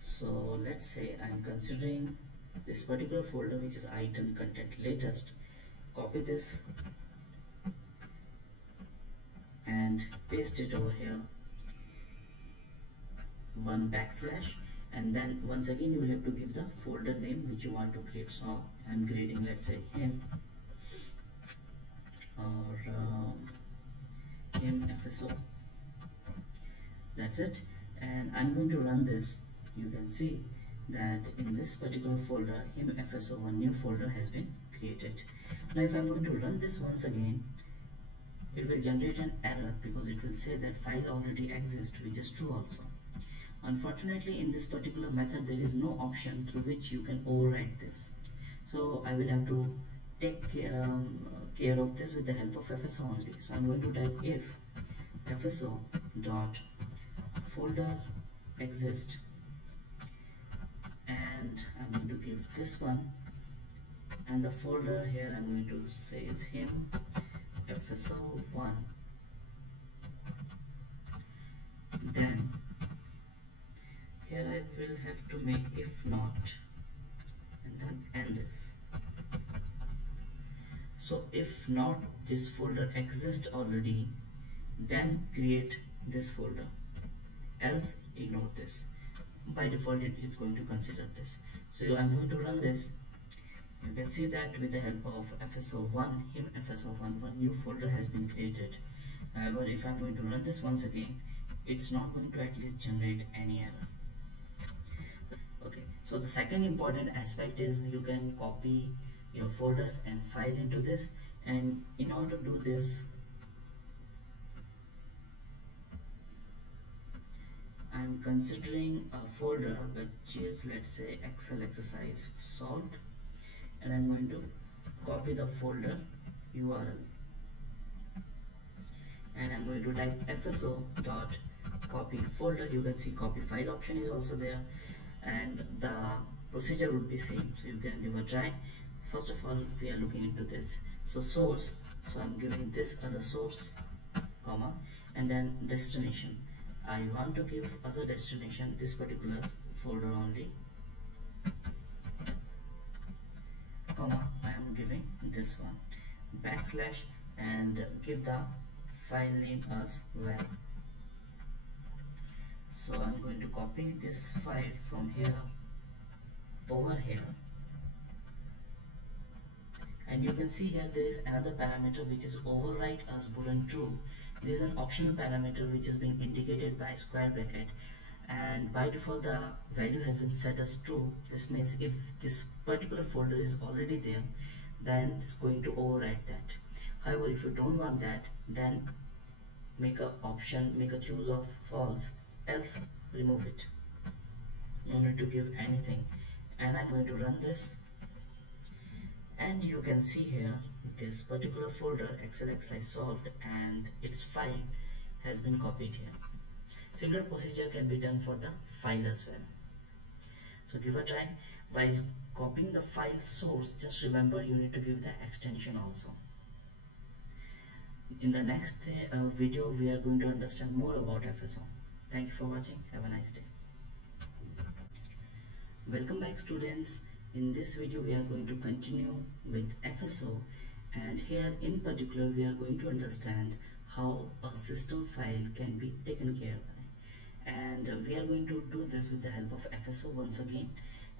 So let's say I'm considering this particular folder, which is item content latest. Copy this and paste it over here, one backslash, and then once again you will have to give the folder name which you want to create. So I'm creating, let's say, him or him FSO. That's it. And I'm going to run this. You can see that in this particular folder, him FSO, one new folder has been created. Now if I'm going to run this once again, it will generate an error because it will say that file already exists, which is true also. Unfortunately, in this particular method there is no option through which you can overwrite this. So I will have to take care of this with the help of FSO only. So I'm going to type if FSO dot folder exist, and I'm going to give this one, and the folder here I'm going to say is him FSO1. Then here I will have to make if not and then end if. So if not this folder exists already, then create this folder, else ignore this. By default it is going to consider this. So I'm going to run this. You can see that with the help of FSO1, him FSO1, one new folder has been created. However, if I'm going to run this once again, it's not going to at least generate any error. Okay, so the second important aspect is you can copy your folders and file into this, and in order to do this I'm considering a folder which is, let's say, Excel exercise solved, and I'm going to copy the folder URL, and I'm going to type FSO dot copy folder. You can see copy file option is also there, and the procedure would be same, so you can give a try. First of all, we are looking into this. So source, so I'm giving this as a source, comma, and then destination, I want to give as a destination this particular folder only, comma, I am giving this one, backslash, and give the file name as well. So I'm going to copy this file from here over here, and you can see here there is another parameter which is overwrite as boolean true. This is an optional parameter which is being indicated by square bracket, and by default the value has been set as true. This means if this particular folder is already there, then it's going to overwrite that. However, if you don't want that, then make a choose of false, else remove it. No need to give anything. And I'm going to run this, and you can see here this particular folder Excel exercise solved and its file has been copied here. Similar procedure can be done for the file as well. So give a try. While copying the file source, just remember you need to give the extension also. In the next video, we are going to understand more about FSO. Thank you for watching. Have a nice day. Welcome back, students. In this video we are going to continue with FSO, and here in particular we are going to understand how a system file can be taken care of, and we are going to do this with the help of FSO once again,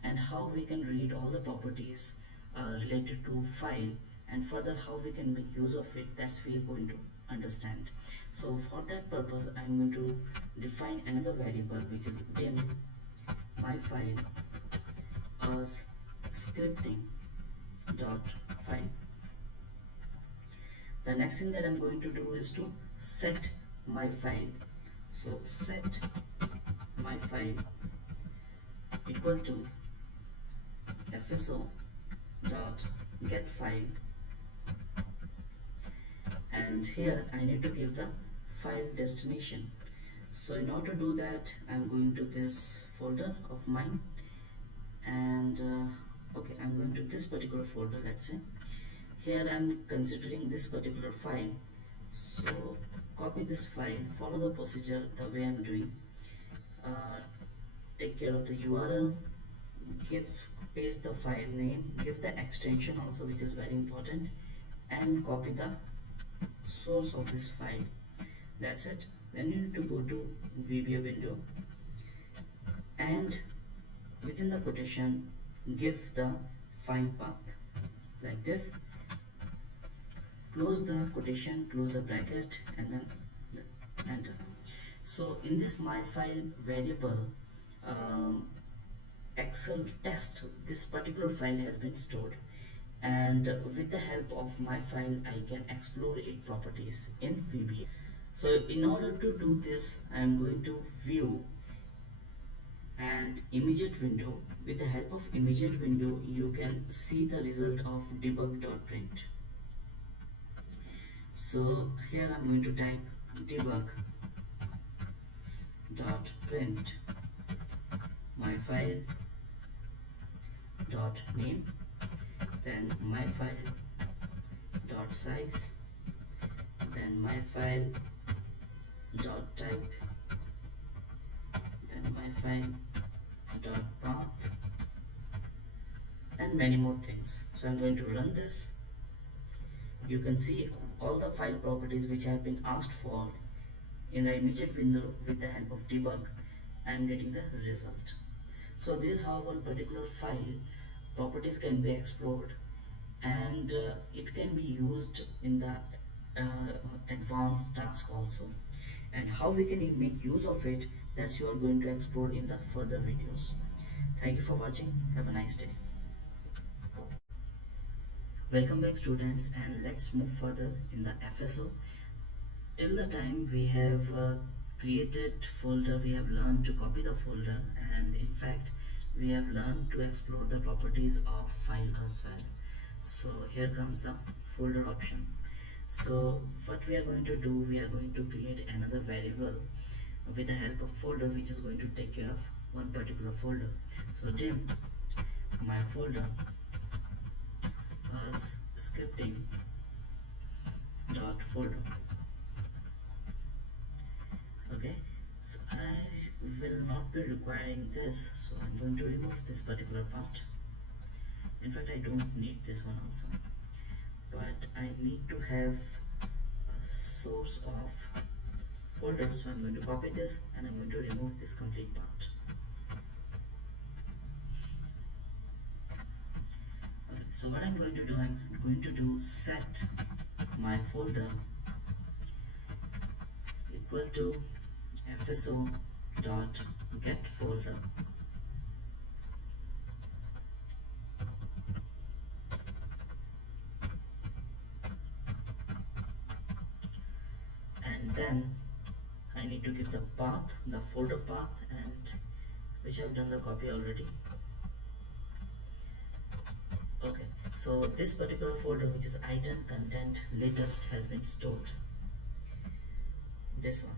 and how we can read all the properties related to file, and further how we can make use of it. That's we are going to understand. So for that purpose I am going to define another variable which is dim my file as scripting dot file. The next thing that I'm going to do is to set my file. So set my file equal to fso dot get file, and here I need to give the file destination. So in order to do that, I'm going to this folder of mine, and okay, I'm going to this particular folder. Let's say here I'm considering this particular file, so copy this file, follow the procedure the way I'm doing, take care of the URL, give paste the file name, give the extension also, which is very important, and copy the source of this file. That's it. Then you need to go to VBA window, and within the quotation give the file path like this, close the quotation, close the bracket, and then enter. So in this my file variable, Excel test, this particular file has been stored, and with the help of my file I can explore its properties in VBA. So in order to do this, I am going to view and immediate window. With the help of immediate window you can see the result of debug.print. So here I'm going to type debug.print my file dot name, then my file dot size, then my file dot type, then my file dot path, and many more things. So I'm going to run this. You can see all the file properties which have been asked for in the immediate window. With the help of debug I am getting the result. So this is how one particular file properties can be explored, and it can be used in the advanced task also, and how we can make use of it, that's you are going to explore in the further videos. Thank you for watching. Have a nice day. Welcome back, students, and let's move further in the FSO. Till the time we have created folder, we have learned to copy the folder, and in fact we have learned to explore the properties of file as well. So here comes the folder option. So what we are going to do, we are going to create another variable with the help of folder which is going to take care of one particular folder. So dim my folder as scripting dot folder. Okay, so I will not be requiring this, so I'm going to remove this particular part. In fact, I don't need this one also, but I need to have a source of folder, so I'm going to copy this and I'm going to remove this complete part. Okay, so what I'm going to do, I'm going to do set my folder equal to fso dot get folder, then I need to give the path, the folder path, and which I've done the copy already. Okay, so this particular folder, which is item content latest, has been stored. This one.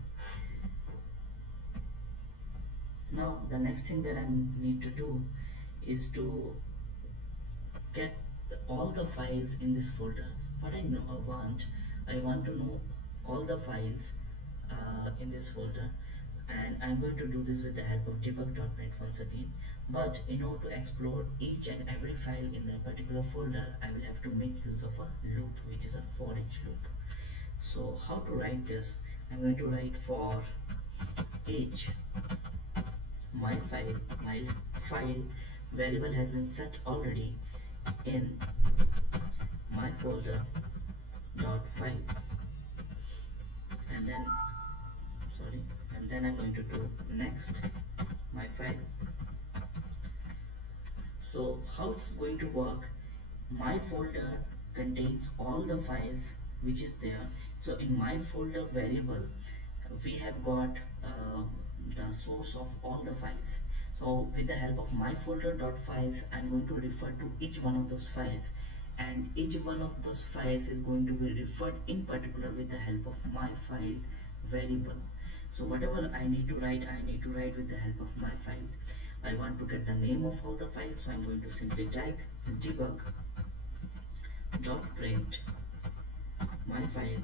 Now the next thing that I need to do is to get all the files in this folder. What I want to know all the files in this folder, and I'm going to do this with the help of debug.net once again. But in order to explore each and every file in that particular folder, I will have to make use of a loop, which is a for each loop. So how to write this? I'm going to write for each my file variable has been set already in my folder dot files, and then I'm going to do next my file. So how it's going to work, my folder contains all the files which is there. So in my folder variable we have got the source of all the files. So with the help of my folder dot files, I'm going to refer to each one of those files, and each one of those files is going to be referred in particular with the help of my file variable. So whatever I need to write with the help of my file. I want to get the name of all the files, so I'm going to simply type debug dot print my file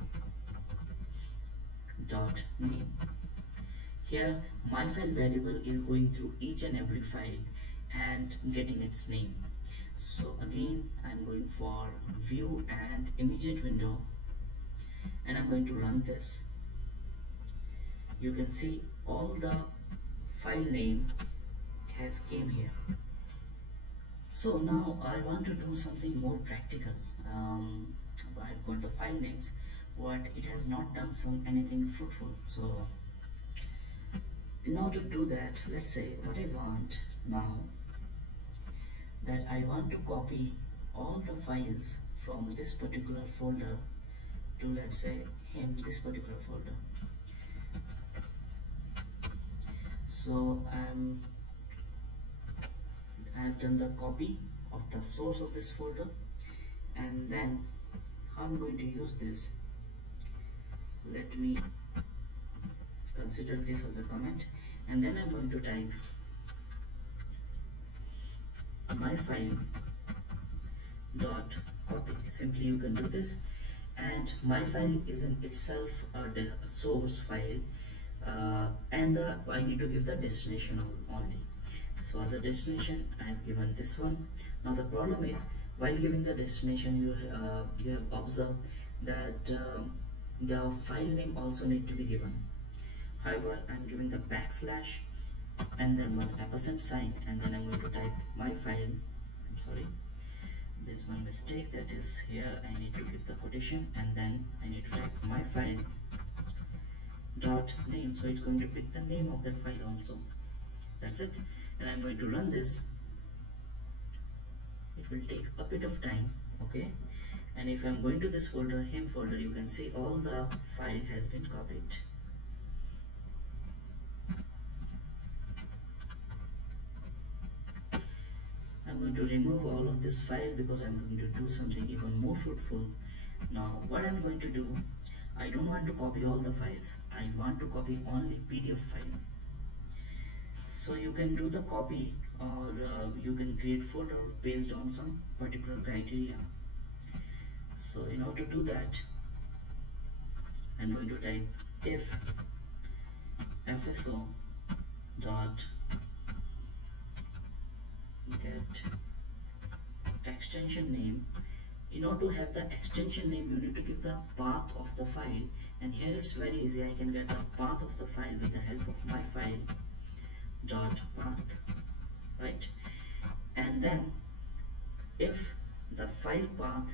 dot name. Here my file variable is going through each and every file and getting its name. So again I'm going for view and immediate window, and I'm going to run this. You can see all the file name has came here. So now I want to do something more practical. I've got the file names, but it has not done anything fruitful. So in order to do that, let's say what I want now, that I want to copy all the files from this particular folder to, let's say, this particular folder. So I've done the copy of the source of this folder, and then how I'm going to use this, let me consider this as a comment, and then I'm going to type my file dot copy. Simply you can do this, and my file is in itself a source file, and I need to give the destination only. So as a destination I have given this one. Now the problem is, while giving the destination, you have observed that the file name also need to be given. However, I'm giving the backslash and then one ampersand sign, and then I'm going to type my file. I'm sorry, there's one mistake, that is here I need to give the quotation, and then I need to type my file dot name. So it's going to pick the name of that file also. That's it, and I'm going to run this. It will take a bit of time, okay? And if I'm going to this folder, him folder, you can see all the file has been copied. I'm going to remove all of this file because I'm going to do something even more fruitful. Now what I'm going to do, I don't want to copy all the files, I want to copy only PDF file. So you can do the copy, or you can create folder based on some particular criteria. So in order to do that, I'm going to type if fso dot get extension name. In order to have the extension name, you need to give the path of the file, and here it's very easy. I can get the path of the file with the help of my file dot path, right? And then if the file path,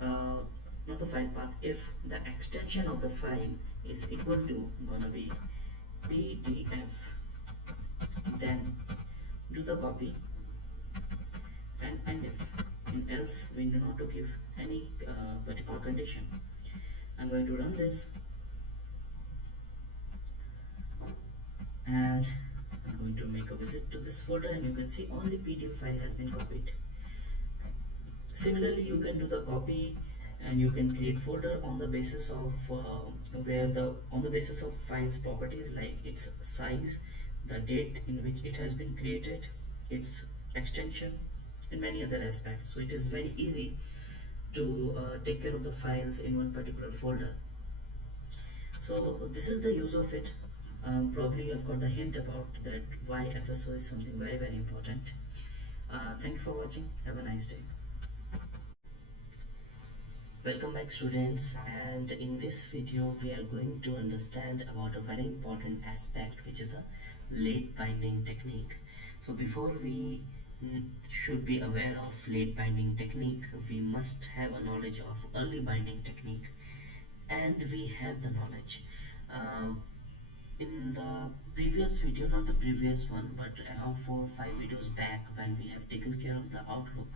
not the file path, if the extension of the file is equal to gonna be pdf, then do the copy, and if in else we do not to give any particular condition. I'm going to run this. and I'm going to make a visit to this folder, and you can see only PDF file has been copied. Similarly, you can do the copy and you can create folder on the basis of on the basis of files properties like its size, the date in which it has been created, its extension, and many other aspects. So it is very easy to take care of the files in one particular folder. So this is the use of it. Probably you have got the hint about that why FSO is something very important. Thank you for watching. Have a nice day. Welcome back students, and in this video we are going to understand about a very important aspect, which is a late binding technique. So before we should be aware of late binding technique, we must have a knowledge of early binding technique, and we have the knowledge. In the previous video, not the previous one, but around 4 or 5 videos back, when we have taken care of the Outlook,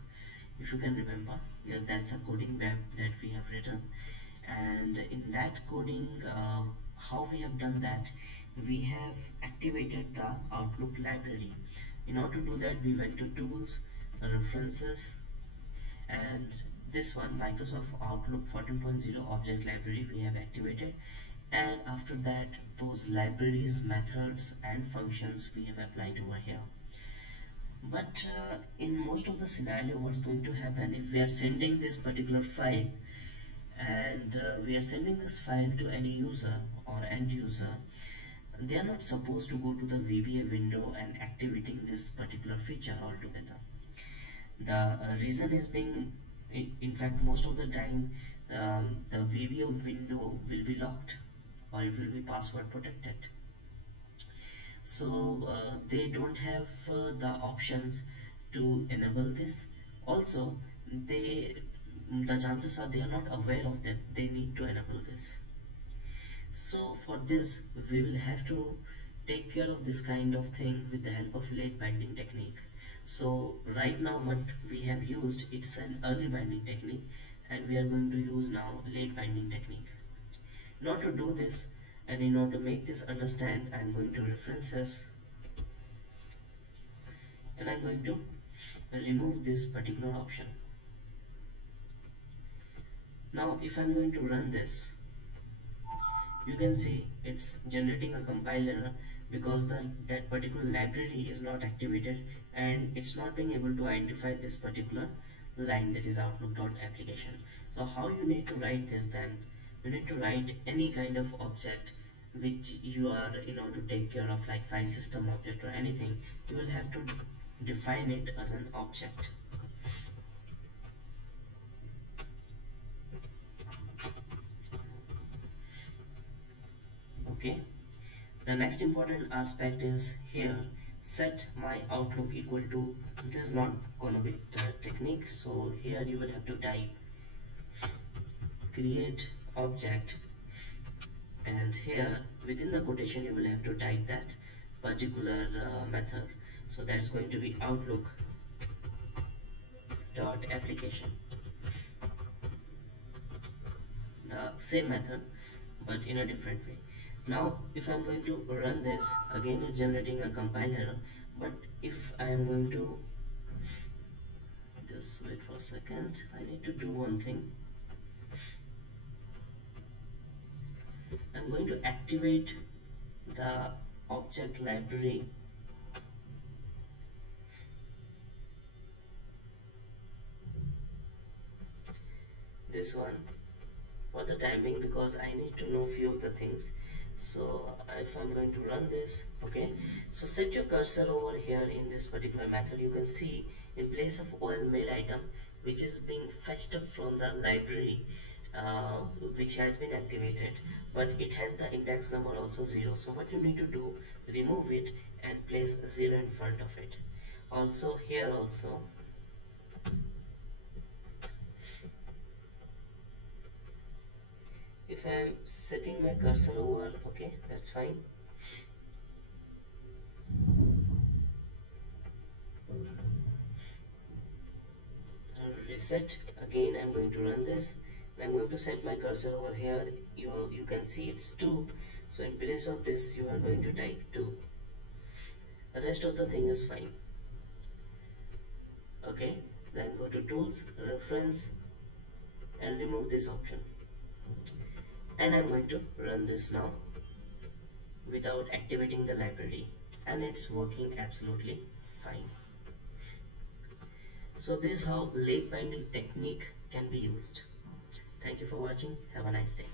if you can remember, yes, that's a coding web that we have written. And in that coding, how we have done that, we have activated the Outlook library. In order to do that, we went to tools, references, and this one, Microsoft Outlook 14.0 object library, we have activated. And after that, those libraries, methods and functions we have applied over here. But in most of the scenario, what's going to happen, if we are sending this particular file, and we are sending this file to any user or end user, they are not supposed to go to the VBA window and activating this particular feature altogether. The reason is being, in fact, most of the time, the VBA window will be locked or it will be password protected. So they don't have the options to enable this. Also, the chances are they are not aware of that they need to enable this. So for this, we will have to take care of this kind of thing with the help of late binding technique. So right now what we have used, it's an early binding technique, and we are going to use now late binding technique. In order to do this, and in order to make this understand, I'm going to references, and I'm going to remove this particular option. Now if I'm going to run this, you can see it's generating a compiler because that particular library is not activated, and it's not being able to identify this particular line, that is outlook.application. So how you need to write this then? You need to write any kind of object which you are, in order to take care of, like file system object or anything, you will have to define it as an object. Okay. The next important aspect is here, set my outlook equal to, this is not gonna be the technique, so here you will have to type create object, and here within the quotation you will have to type that particular method. So that's going to be outlook dot application, the same method but in a different way. Now if I'm going to run this, again it's generating a compiler, but if I am going to, just wait for a second, I need to do one thing. I'm going to activate the object library, this one, for the time being, because I need to know few of the things. So if I'm going to run this, okay, so set your cursor over here in this particular method. You can see in place of oil mail item, which is being fetched up from the library, which has been activated, but it has the index number also 0. So what you need to do, remove it and place 0 in front of it. Also here also, if I am setting my cursor over, okay, that's fine. Reset again, I'm going to run this, and I'm going to set my cursor over here. You can see it's 2, so in place of this you are going to type 2. The rest of the thing is fine. Okay, then go to tools, reference, and remove this option. And I'm going to run this now without activating the library, and it's working absolutely fine. So this is how lake binding technique can be used. Thank you for watching. Have a nice day.